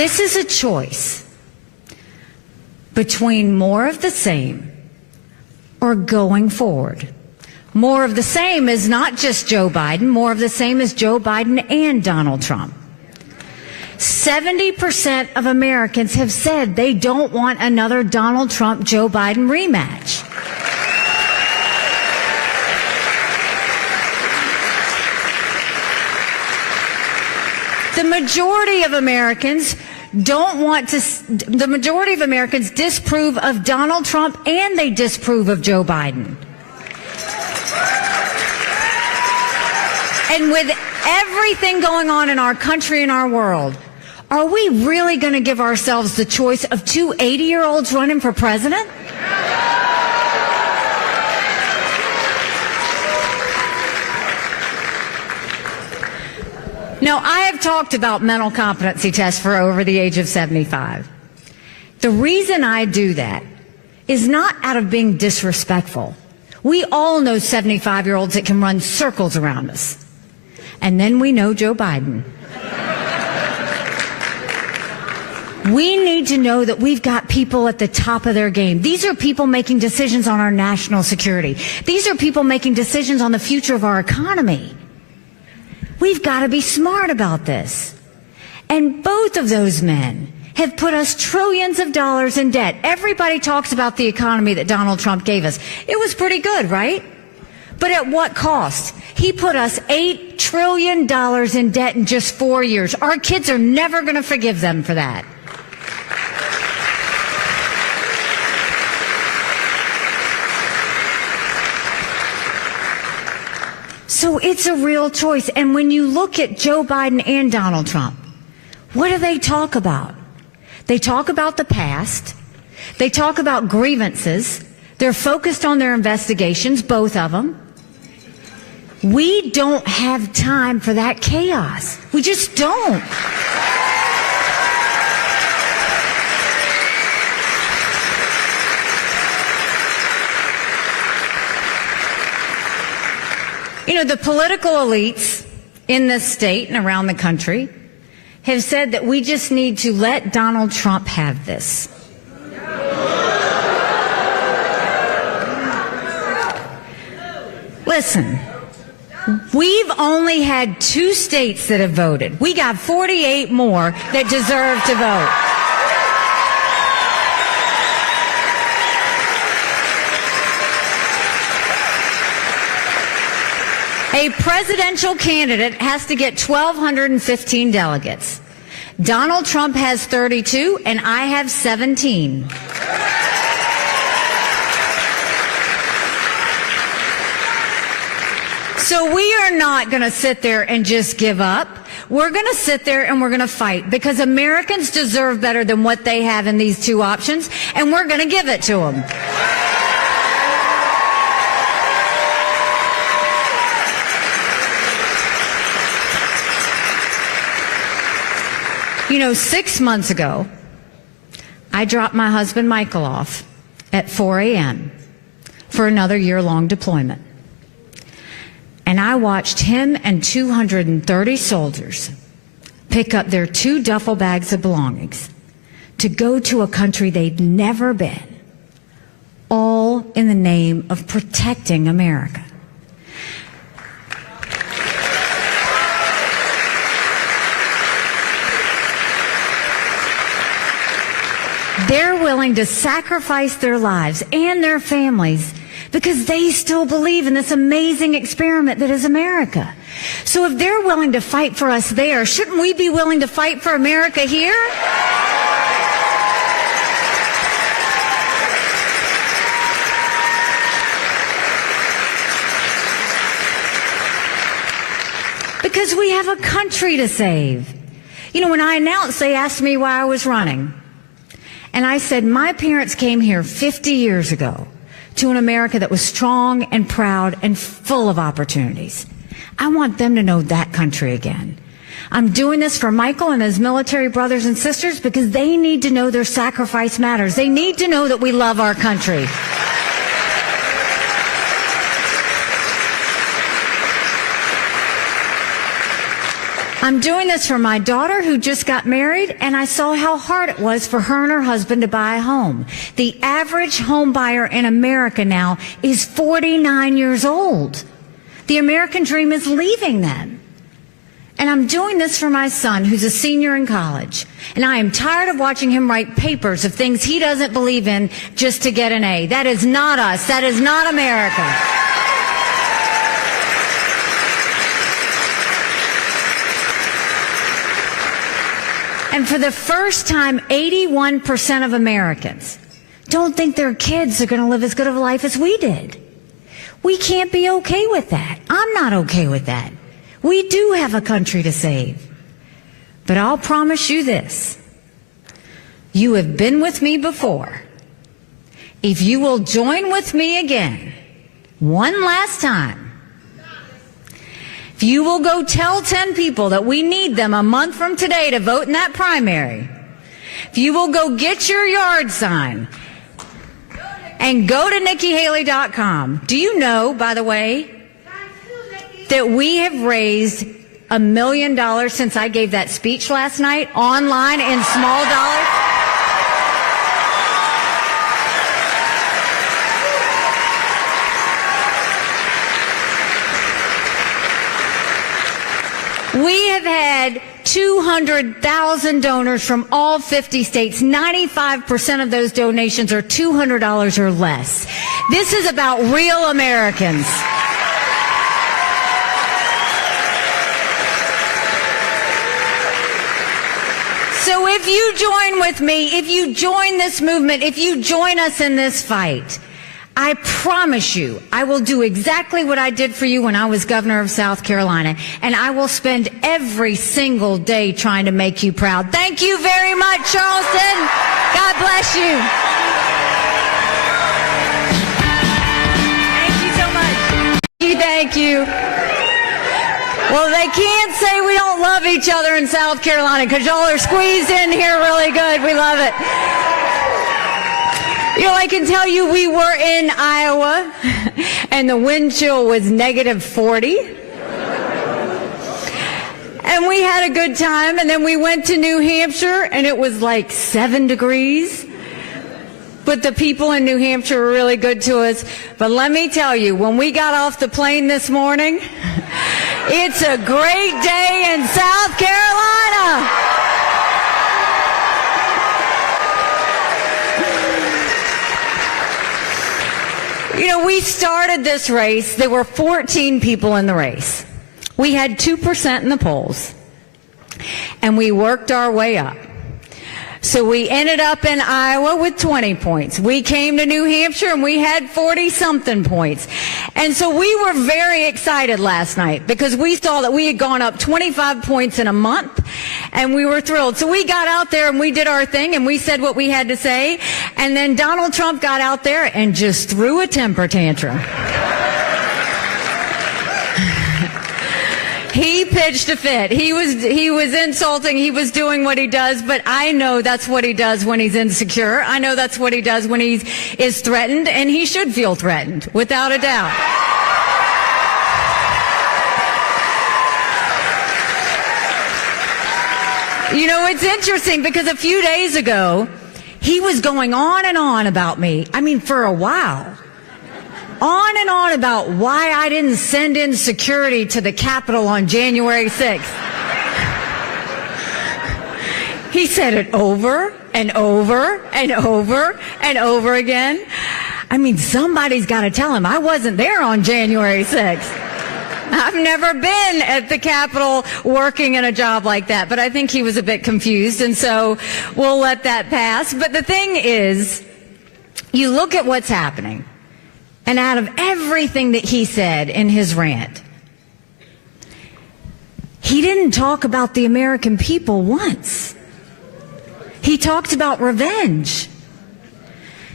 This is a choice between more of the same or going forward. More of the same is not just Joe Biden. More of the same is Joe Biden and Donald Trump. 70% of Americans have said they don't want another Donald Trump-Joe Biden rematch. The majority of Americans disapprove of Donald Trump and they disapprove of Joe Biden. And with everything going on in our country and our world, are we really going to give ourselves the choice of two 80-year-olds running for president? Now, I have talked about mental competency tests for over the age of 75. The reason I do that is not out of being disrespectful. We all know 75-year-olds that can run circles around us. And then we know Joe Biden. We need to know that we've got people at the top of their game. These are people making decisions on our national security. These are people making decisions on the future of our economy. We've got to be smart about this. And both of those men have put us trillions of dollars in debt. Everybody talks about the economy that Donald Trump gave us. It was pretty good, right? But at what cost? He put us $8 trillion in debt in just 4 years. Our kids are never going to forgive them for that. So it's a real choice. And when you look at Joe Biden and Donald Trump, what do they talk about? They talk about the past. They talk about grievances. They're focused on their investigations, both of them. We don't have time for that chaos. We just don't. You know, the political elites in this state and around the country have said that we just need to let Donald Trump have this. Listen, we've only had 2 states that have voted. We got 48 more that deserve to vote. A presidential candidate has to get 1,215 delegates. Donald Trump has 32, and I have 17. So we are not going to sit there and just give up. We're going to sit there and we're going to fight because Americans deserve better than what they have in these 2 options, and we're going to give it to them. You know, 6 months ago, I dropped my husband Michael off at 4 a.m. for another year-long deployment. And I watched him and 230 soldiers pick up their 2 duffel bags of belongings to go to a country they'd never been, all in the name of protecting America. They're willing to sacrifice their lives and their families because they still believe in this amazing experiment that is America. So if they're willing to fight for us there, shouldn't we be willing to fight for America here? Because we have a country to save. You know, when I announced, they asked me why I was running. And I said, my parents came here 50 years ago to an America that was strong and proud and full of opportunities. I want them to know that country again. I'm doing this for Michael and his military brothers and sisters because they need to know their sacrifice matters. They need to know that we love our country. I'm doing this for my daughter who just got married, and I saw how hard it was for her and her husband to buy a home. The average home buyer in America now is 49 years old. The American dream is leaving them. And I'm doing this for my son, who's a senior in college. And I am tired of watching him write papers of things he doesn't believe in just to get an A. That is not us. That is not America. And for the first time, 81% of Americans don't think their kids are going to live as good of a life as we did. We can't be okay with that. I'm not okay with that. We do have a country to save. But I'll promise you this. You have been with me before. If you will join with me again, one last time, if you will go tell 10 people that we need them a month from today to vote in that primary, if you will go get your yard sign and go to NikkiHaley.com, do you know, by the way, that we have raised $1 million since I gave that speech last night online in small dollars? We have had 200,000 donors from all 50 states. 95% of those donations are $200 or less. This is about real Americans. So if you join with me, if you join this movement, if you join us in this fight, I promise you, I will do exactly what I did for you when I was governor of South Carolina, and I will spend every single day trying to make you proud. Thank you very much, Charleston. God bless you. Thank you so much. Thank you. Well, they can't say we don't love each other in South Carolina because y'all are squeezed in here really good. We love it. You know, I can tell you we were in Iowa, and the wind chill was -40. And we had a good time, and then we went to New Hampshire, and it was like 7 degrees. But the people in New Hampshire were really good to us. But let me tell you, when we got off the plane this morning, it's a great day in South Carolina. You know, we started this race. There were 14 people in the race. We had 2% in the polls, and we worked our way up. So we ended up in Iowa with 20 points. We came to New Hampshire, and we had 40-something points. And so we were very excited last night because we saw that we had gone up 25 points in a month, and we were thrilled. So we got out there, and we did our thing, and we said what we had to say. And then Donald Trump got out there and just threw a temper tantrum. He pitched a fit. He was insulting. He was doing what he does, but I know that's what he does when he's insecure. I know that's what he does when he is threatened, and he should feel threatened, without a doubt. You know, it's interesting because a few days ago, he was going on and on about me. I mean, for a while. On and on about why I didn't send in security to the Capitol on January 6th. He said it over and over and over and over again. I mean, somebody's got to tell him I wasn't there on January 6th. I've never been at the Capitol working in a job like that, but I think he was a bit confused, and so we'll let that pass. But the thing is, you look at what's happening. And out of everything that he said in his rant, he didn't talk about the American people once. He talked about revenge.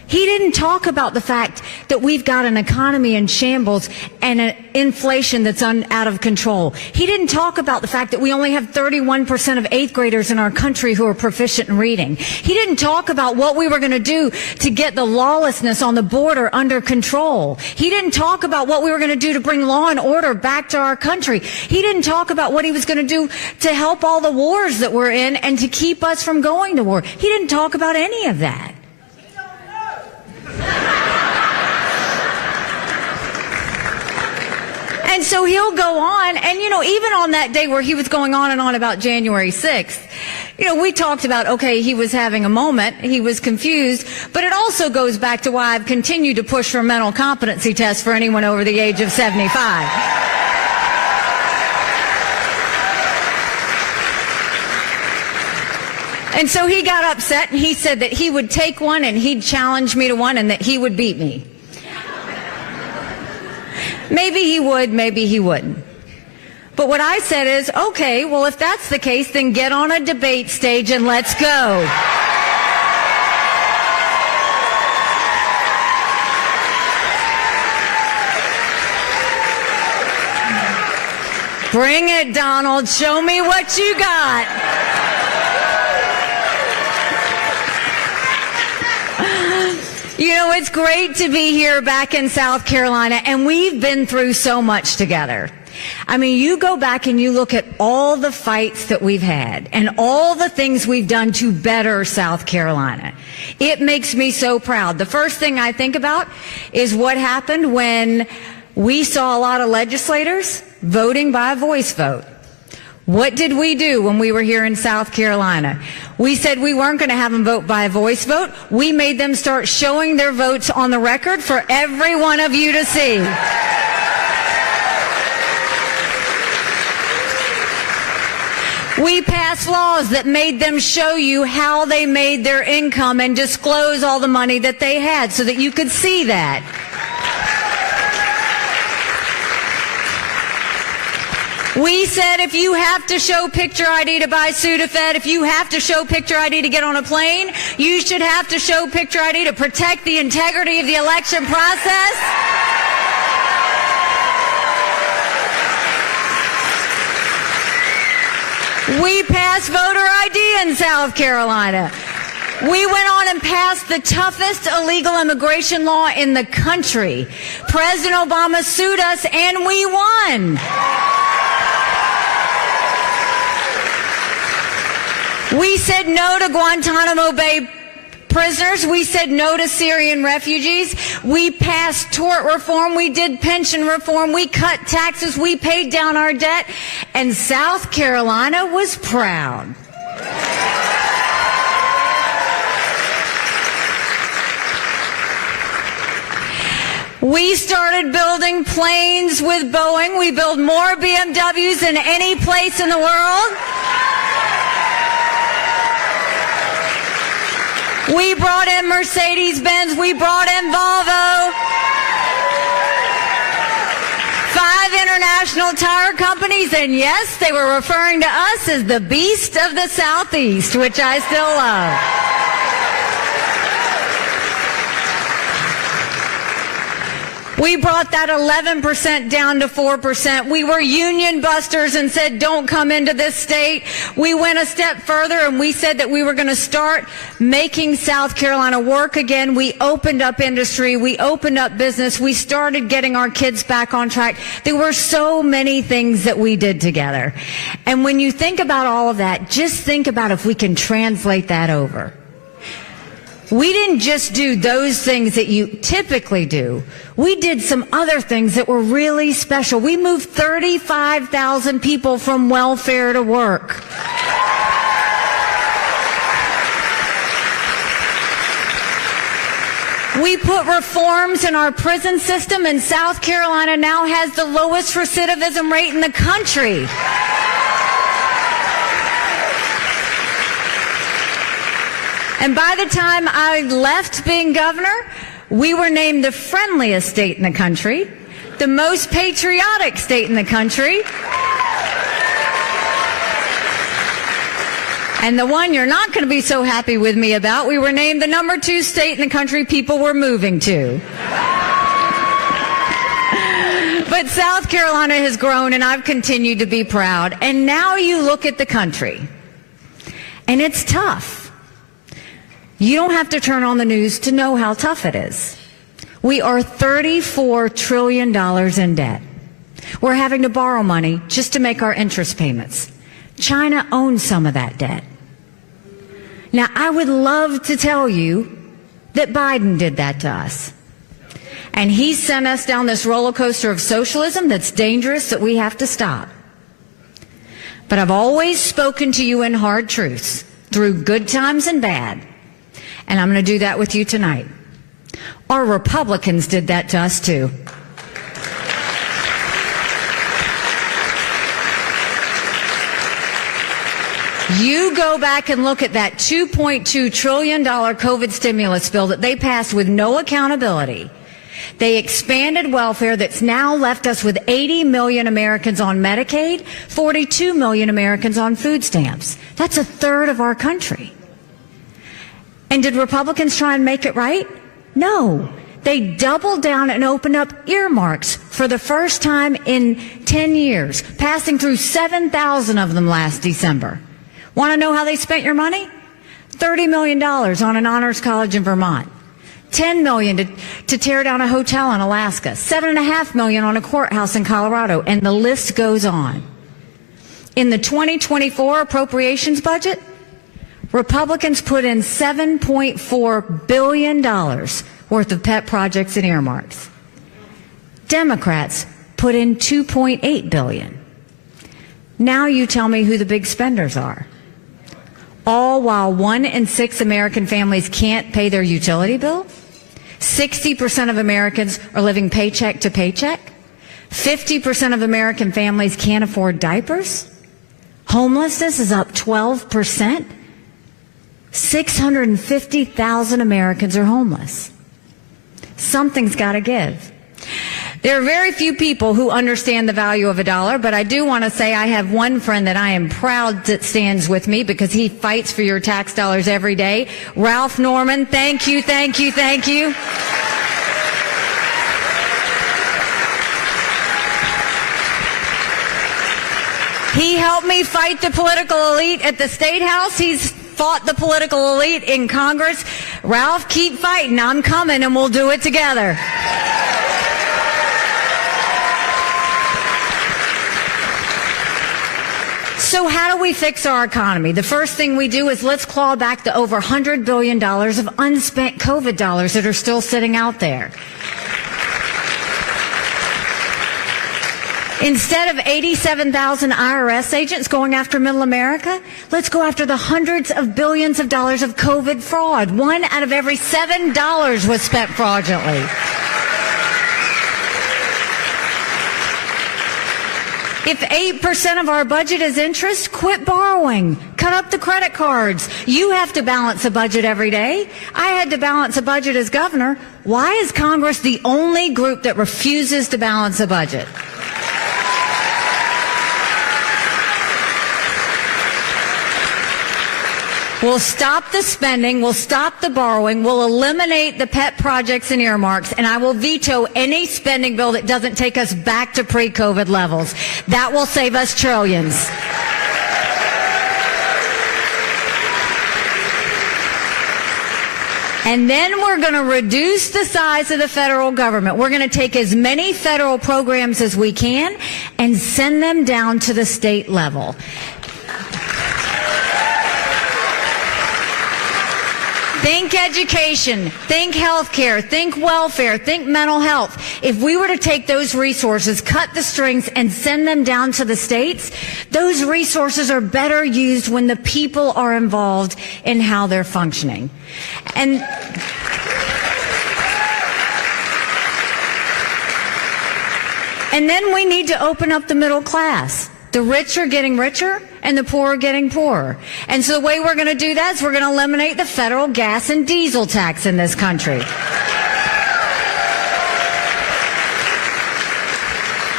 He didn't talk about the fact that we've got an economy in shambles and an inflation that's out of control. He didn't talk about the fact that we only have 31% of 8th graders in our country who are proficient in reading. He didn't talk about what we were going to do to get the lawlessness on the border under control. He didn't talk about what we were going to do to bring law and order back to our country. He didn't talk about what he was going to do to help all the wars that we're in and to keep us from going to war. He didn't talk about any of that. And so he'll go on, and, you know, even on that day where he was going on and on about January 6th, you know, we talked about, okay, he was having a moment, he was confused, but it also goes back to why I've continued to push for mental competency tests for anyone over the age of 75. And so he got upset, and he said that he would take one and he'd challenge me to one and that he would beat me. Maybe he would, maybe he wouldn't. But what I said is, okay, well, if that's the case, then get on a debate stage and let's go. Bring it, Donald. Show me what you got. You know, it's great to be here back in South Carolina, and we've been through so much together. I mean, you go back and you look at all the fights that we've had and all the things we've done to better South Carolina. It makes me so proud. The first thing I think about is what happened when we saw a lot of legislators voting by a voice vote. What did we do when we were here in South Carolina? We said we weren't going to have them vote by a voice vote. We made them start showing their votes on the record for every one of you to see. We passed laws that made them show you how they made their income and disclose all the money that they had so that you could see that. We said if you have to show picture ID to buy Sudafed, if you have to show picture ID to get on a plane, you should have to show picture ID to protect the integrity of the election process. We passed voter ID in South Carolina. We went on and passed the toughest illegal immigration law in the country. President Obama sued us and we won. We said no to Guantanamo Bay prisoners. We said no to Syrian refugees. We passed tort reform. We did pension reform. We cut taxes. We paid down our debt. And South Carolina was proud. We started building planes with Boeing. We build more BMWs than any place in the world. We brought in Mercedes-Benz. We brought in Volvo. 5 international tire companies. And yes, they were referring to us as the beast of the Southeast, which I still love. We brought that 11% down to 4%. We were union busters and said, don't come into this state. We went a step further and we said that we were going to start making South Carolina work again. We opened up industry. We opened up business. We started getting our kids back on track. There were so many things that we did together. And when you think about all of that, just think about if we can translate that over. We didn't just do those things that you typically do. We did some other things that were really special. We moved 35,000 people from welfare to work. We put reforms in our prison system, and South Carolina now has the lowest recidivism rate in the country. And by the time I left being governor, we were named the friendliest state in the country, the most patriotic state in the country, And the one you're not going to be so happy with me about, we were named the #2 state in the country people were moving to. But South Carolina has grown, and I've continued to be proud. And now you look at the country, and it's tough. You don't have to turn on the news to know how tough it is. We are $34 trillion in debt. We're having to borrow money just to make our interest payments. China owns some of that debt. Now, I would love to tell you that Biden did that to us. And he sent us down this roller coaster of socialism that's dangerous, that we have to stop. But I've always spoken to you in hard truths, through good times and bad. And I'm going to do that with you tonight. Our Republicans did that to us too. You go back and look at that $2.2 trillion COVID stimulus bill that they passed with no accountability. They expanded welfare that's now left us with 80 million Americans on Medicaid, 42 million Americans on food stamps. That's a third of our country. And did Republicans try and make it right? No. They doubled down and opened up earmarks for the first time in 10 years, passing through 7,000 of them last December. Want to know how they spent your money? $30 million on an honors college in Vermont. $10 million to tear down a hotel in Alaska, $7.5 million on a courthouse in Colorado, and the list goes on. In the 2024 appropriations budget, Republicans put in $7.4 billion worth of pet projects and earmarks. Democrats put in $2.8 billion. Now you tell me who the big spenders are. All while 1 in 6 American families can't pay their utility bill. 60% of Americans are living paycheck to paycheck. 50% of American families can't afford diapers. Homelessness is up 12%. 650,000 Americans are homeless. Something's got to give. There are very few people who understand the value of a dollar, but I do want to say I have one friend that I am proud that stands with me because he fights for your tax dollars every day. Ralph Norman, thank you, thank you, thank you. He helped me fight the political elite at the State House. He's fought the political elite in Congress. Ralph, keep fighting. I'm coming, and we'll do it together. So how do we fix our economy? The first thing we do is let's claw back the over $100 billion of unspent COVID dollars that are still sitting out there. Instead of 87,000 IRS agents going after middle America, let's go after the hundreds of billions of dollars of COVID fraud. 1 out of every $7 was spent fraudulently. If 8% of our budget is interest, quit borrowing. Cut up the credit cards. You have to balance a budget every day. I had to balance a budget as governor. Why is Congress the only group that refuses to balance a budget? We'll stop the spending, we'll stop the borrowing, we'll eliminate the pet projects and earmarks, and I will veto any spending bill that doesn't take us back to pre-COVID levels. That will save us trillions. And then we're going to reduce the size of the federal government. We're going to take as many federal programs as we can and send them down to the state level. Think education, think healthcare, think welfare, think mental health. If we were to take those resources, cut the strings, and send them down to the states, those resources are better used when the people are involved in how they're functioning. And then we need to open up the middle class. The rich are getting richer and the poor are getting poorer. And so the way we're going to do that is we're going to eliminate the federal gas and diesel tax in this country.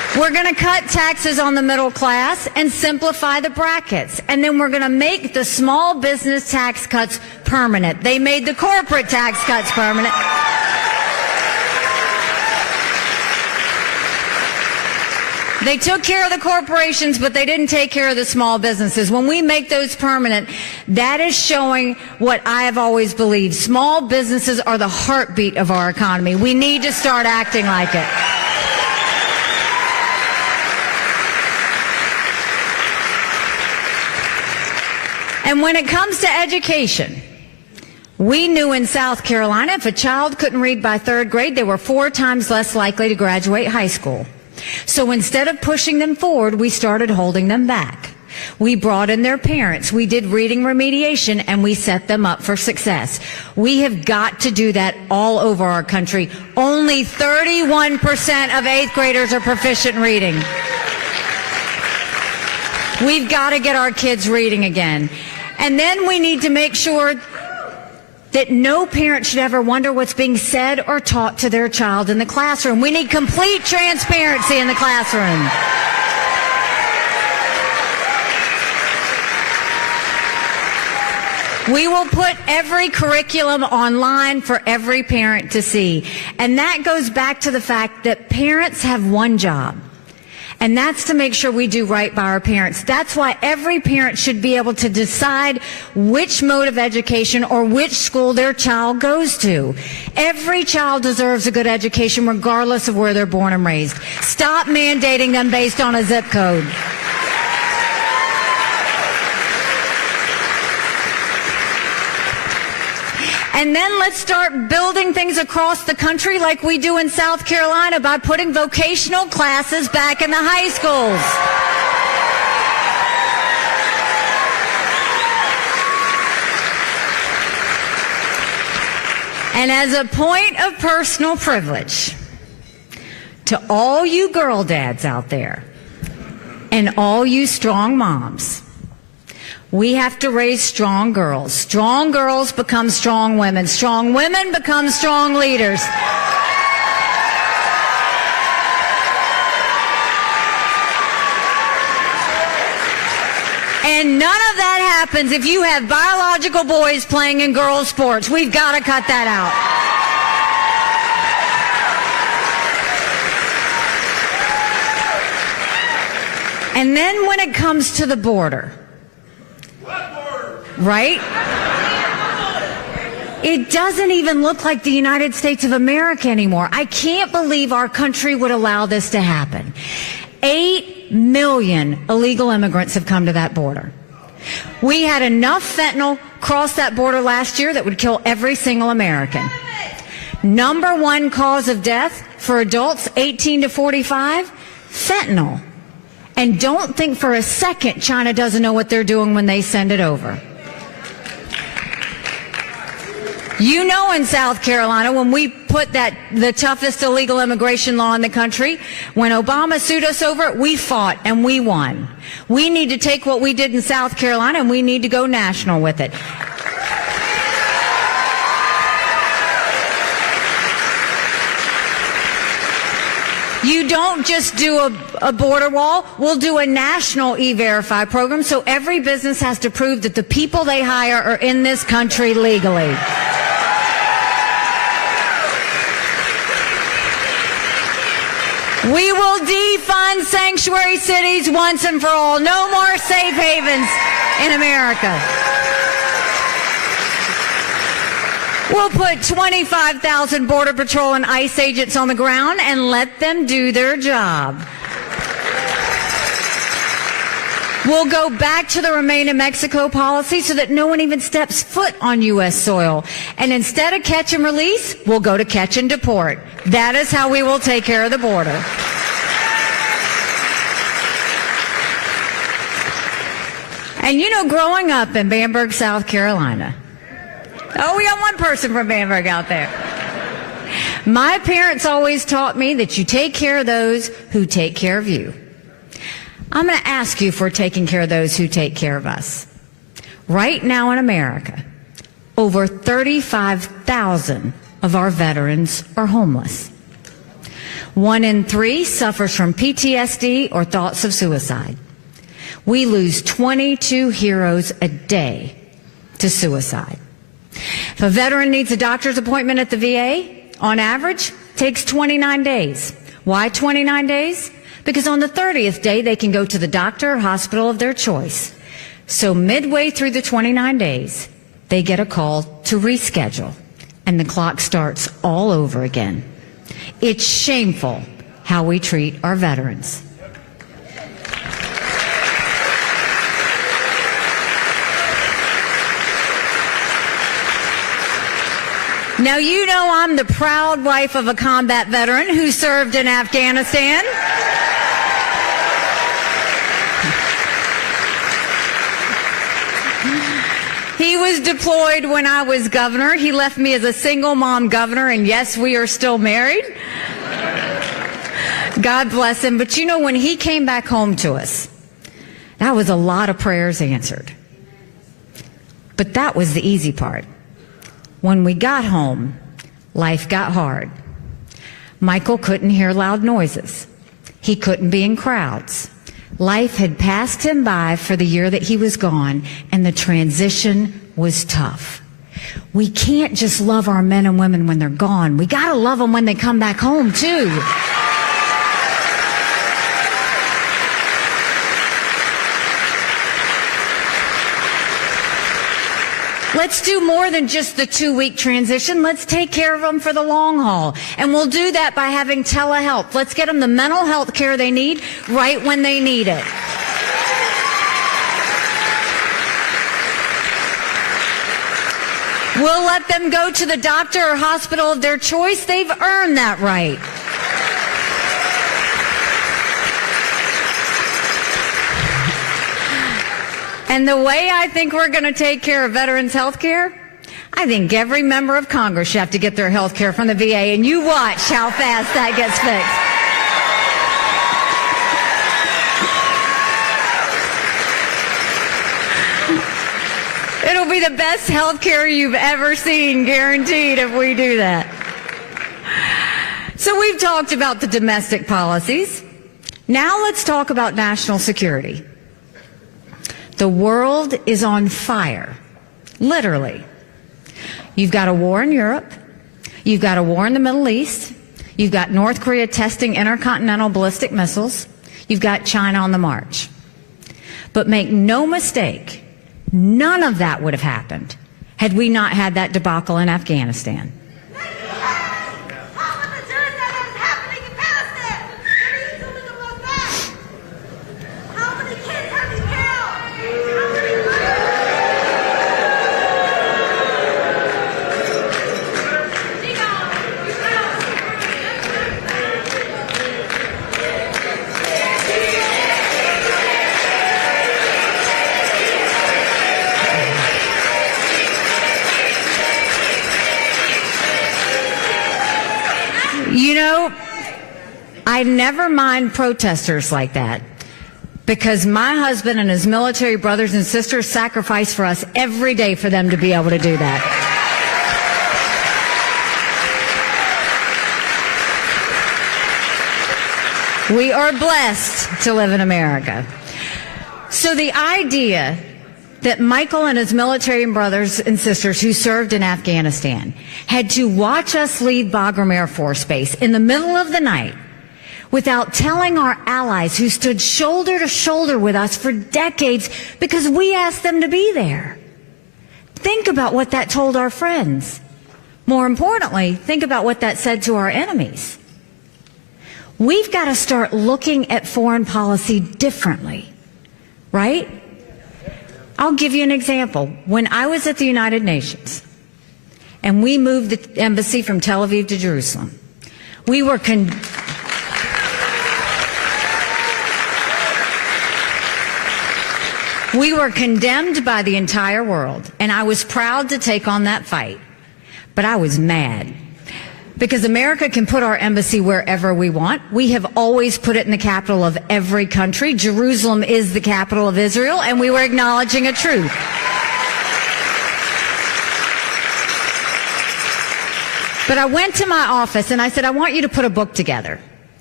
We're going to cut taxes on the middle class and simplify the brackets. And then we're going to make the small business tax cuts permanent. They made the corporate tax cuts permanent. They took care of the corporations, but they didn't take care of the small businesses. When we make those permanent, that is showing what I have always believed. Small businesses are the heartbeat of our economy. We need to start acting like it. And when it comes to education, we knew in South Carolina if a child couldn't read by 3rd grade, they were 4 times less likely to graduate high school. So instead of pushing them forward, we started holding them back. We brought in their parents, we did reading remediation, and we set them up for success. We have got to do that all over our country. Only 31% of 8th graders are proficient in reading. We've got to get our kids reading again. And then we need to make sure that no parent should ever wonder what's being said or taught to their child in the classroom. We need complete transparency in the classroom. We will put every curriculum online for every parent to see. And that goes back to the fact that parents have one job. And that's to make sure we do right by our parents. That's why every parent should be able to decide which mode of education or which school their child goes to. Every child deserves a good education regardless of where they're born and raised. Stop mandating them based on a zip code. And then let's start building things across the country like we do in South Carolina by putting vocational classes back in the high schools. And as a point of personal privilege, to all you girl dads out there and all you strong moms, we have to raise strong girls. Strong girls become strong women. Strong women become strong leaders. And none of that happens if you have biological boys playing in girls' sports. We've got to cut that out. And then when it comes to the border, right? It doesn't even look like the United States of America anymore. I can't believe our country would allow this to happen. 8 million illegal immigrants have come to that border. We had enough fentanyl cross that border last year that would kill every single American. Number 1 cause of death for adults 18 to 45, fentanyl. And don't think for a second China doesn't know what they're doing when they send it over. You know, in South Carolina, when we put the toughest illegal immigration law in the country, when Obama sued us over it, we fought and we won. We need to take what we did in South Carolina and we need to go national with it. You don't just do a border wall. We'll do a national E-Verify program so every business has to prove that the people they hire are in this country legally. We will defund sanctuary cities once and for all. No more safe havens in America. We'll put 25,000 Border Patrol and ICE agents on the ground and let them do their job. We'll go back to the Remain in Mexico policy so that no one even steps foot on U.S. soil. And instead of catch and release, we'll go to catch and deport. That is how we will take care of the border. And you know, growing up in Bamberg, South Carolina, oh, we got one person from Bamberg out there. My parents always taught me that you take care of those who take care of you. I'm going to ask you if we're taking care of those who take care of us. Right now in America, over 35,000 of our veterans are homeless. 1 in 3 suffers from PTSD or thoughts of suicide. We lose 22 heroes a day to suicide. If a veteran needs a doctor's appointment at the VA, on average, takes 29 days. Why 29 days? Because on the 30th day, they can go to the doctor or hospital of their choice. So midway through the 29 days, they get a call to reschedule, and the clock starts all over again. It's shameful how we treat our veterans. Now, you know I'm the proud wife of a combat veteran who served in Afghanistan. He was deployed when I was governor. He left me as a single mom governor, and yes, we are still married. God bless him. But you know, when he came back home to us, that was a lot of prayers answered. But that was the easy part. When we got home, life got hard. Michael couldn't hear loud noises. He couldn't be in crowds. Life had passed him by for the year that he was gone, and the transition was tough. We can't just love our men and women when they're gone. We got to love them when they come back home, too. Let's do more than just the 2-week transition. Let's take care of them for the long haul. And we'll do that by having telehealth. Let's get them the mental health care they need right when they need it. We'll let them go to the doctor or hospital of their choice. They've earned that right. And the way I think we're going to take care of veterans' health care, I think every member of Congress should have to get their health care from the VA, and you watch how fast that gets fixed. It'll be the best health care you've ever seen, guaranteed, if we do that. So we've talked about the domestic policies. Now let's talk about national security. The world is on fire, literally. You've got a war in Europe. You've got a war in the Middle East. You've got North Korea testing intercontinental ballistic missiles. You've got China on the march. But make no mistake, none of that would have happened had we not had that debacle in Afghanistan. You know, I never mind protesters like that, because my husband and his military brothers and sisters sacrifice for us every day for them to be able to do that. We are blessed to live in America. So the idea that Michael and his military brothers and sisters who served in Afghanistan had to watch us leave Bagram Air Force Base in the middle of the night without telling our allies who stood shoulder to shoulder with us for decades because we asked them to be there. Think about what that told our friends. More importantly, think about what that said to our enemies. We've got to start looking at foreign policy differently, right? I'll give you an example. When I was at the United Nations and we moved the embassy from Tel Aviv to Jerusalem, we were condemned by the entire world, and I was proud to take on that fight. But I was mad because America can put our embassy wherever we want. We have always put it in the capital of every country. Jerusalem is the capital of Israel, and we were acknowledging a truth. But I went to my office and I said, I want you to put a book together.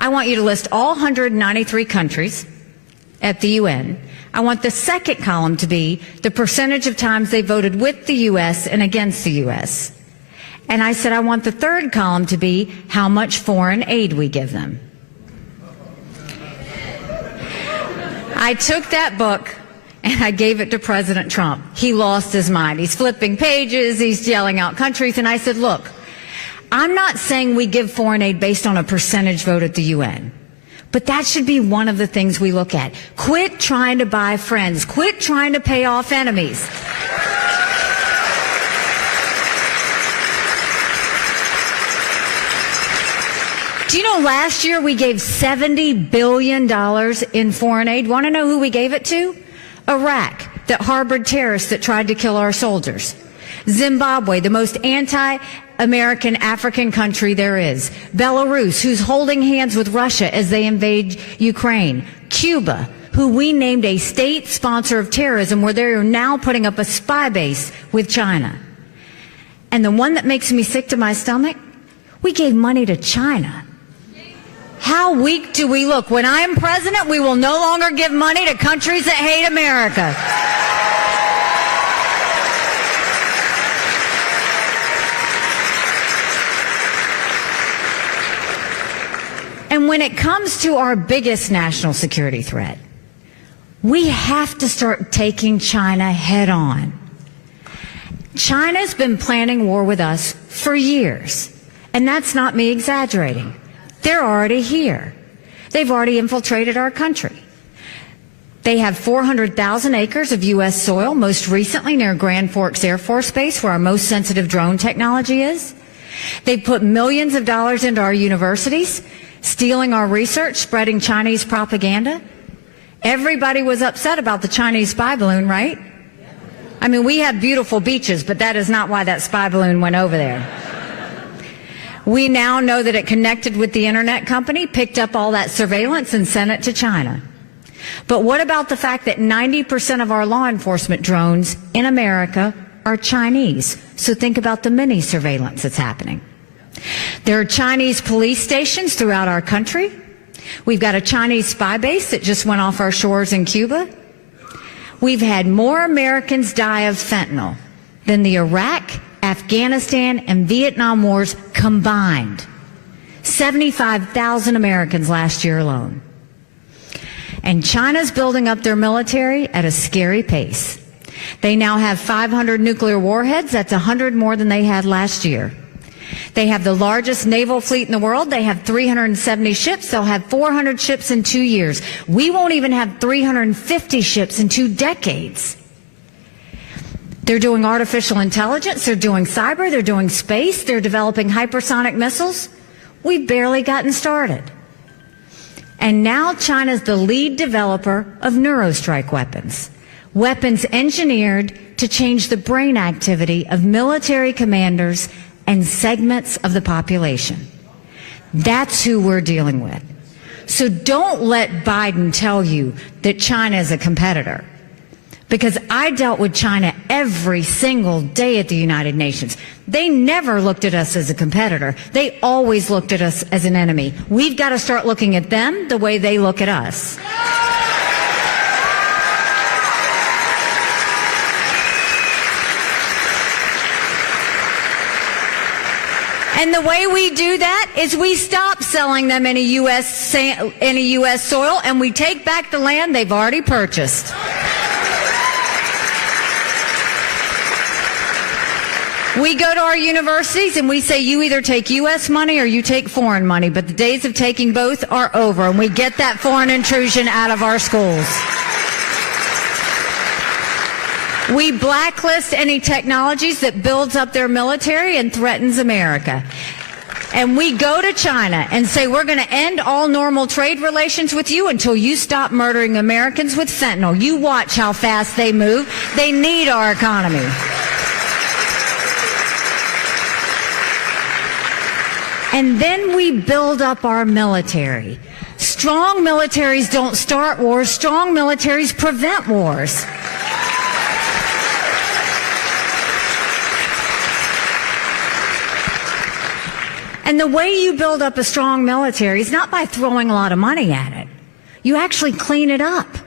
I want you to list all 193 countries at the UN. I want the second column to be the percentage of times they voted with the U.S. and against the U.S. And I said I want the third column to be how much foreign aid we give them. I took that book and I gave it to President Trump. He lost his mind. He's flipping pages, he's yelling out countries, and I said, look, I'm not saying we give foreign aid based on a percentage vote at the UN, but that should be one of the things we look at. Quit trying to buy friends. Quit trying to pay off enemies. Do you know last year we gave $70 billion in foreign aid? Want to know who we gave it to? Iraq, that harbored terrorists that tried to kill our soldiers. Zimbabwe, the most anti-American African country there is. Belarus, who's holding hands with Russia as they invade Ukraine. Cuba, who we named a state sponsor of terrorism, where they are now putting up a spy base with China. And the one that makes me sick to my stomach, we gave money to China. How weak do we look? When I am president, we will no longer give money to countries that hate America. And when it comes to our biggest national security threat, we have to start taking China head on. China's been planning war with us for years, and that's not me exaggerating. They're already here. They've already infiltrated our country. They have 400,000 acres of U.S. soil, most recently near Grand Forks Air Force Base, where our most sensitive drone technology is. They've put millions of dollars into our universities, stealing our research, spreading Chinese propaganda. Everybody was upset about the Chinese spy balloon, right? I mean, we have beautiful beaches, but that is not why that spy balloon went over there. We now know that it connected with the internet company, picked up all that surveillance, and sent it to China. But what about the fact that 90% of our law enforcement drones in America are Chinese? So think about the mini surveillance that's happening. There are Chinese police stations throughout our country. We've got a Chinese spy base that just went off our shores in Cuba. We've had more Americans die of fentanyl than the Iraq, Afghanistan, and Vietnam wars combined. 75,000 Americans last year alone. And China's building up their military at a scary pace. They now have 500 nuclear warheads. That's 100 more than they had last year. They have the largest naval fleet in the world. They have 370 ships. They'll have 400 ships in 2 years. We won't even have 350 ships in 2 decades. They're doing artificial intelligence, they're doing cyber, they're doing space, they're developing hypersonic missiles. We've barely gotten started. And now China's the lead developer of neurostrike weapons. Weapons engineered to change the brain activity of military commanders and segments of the population. That's who we're dealing with. So don't let Biden tell you that China is a competitor. Because I dealt with China every single day at the United Nations. They never looked at us as a competitor. They always looked at us as an enemy. We've got to start looking at them the way they look at us. And the way we do that is we stop selling them any U.S. soil, and we take back the land they've already purchased. We go to our universities and we say, you either take U.S. money or you take foreign money, but the days of taking both are over, and we get that foreign intrusion out of our schools. We blacklist any technologies that builds up their military and threatens America. And we go to China and say, we're going to end all normal trade relations with you until you stop murdering Americans with fentanyl. You watch how fast they move. They need our economy. And then we build up our military. Strong militaries don't start wars. Strong militaries prevent wars. And the way you build up a strong military is not by throwing a lot of money at it. You actually clean it up.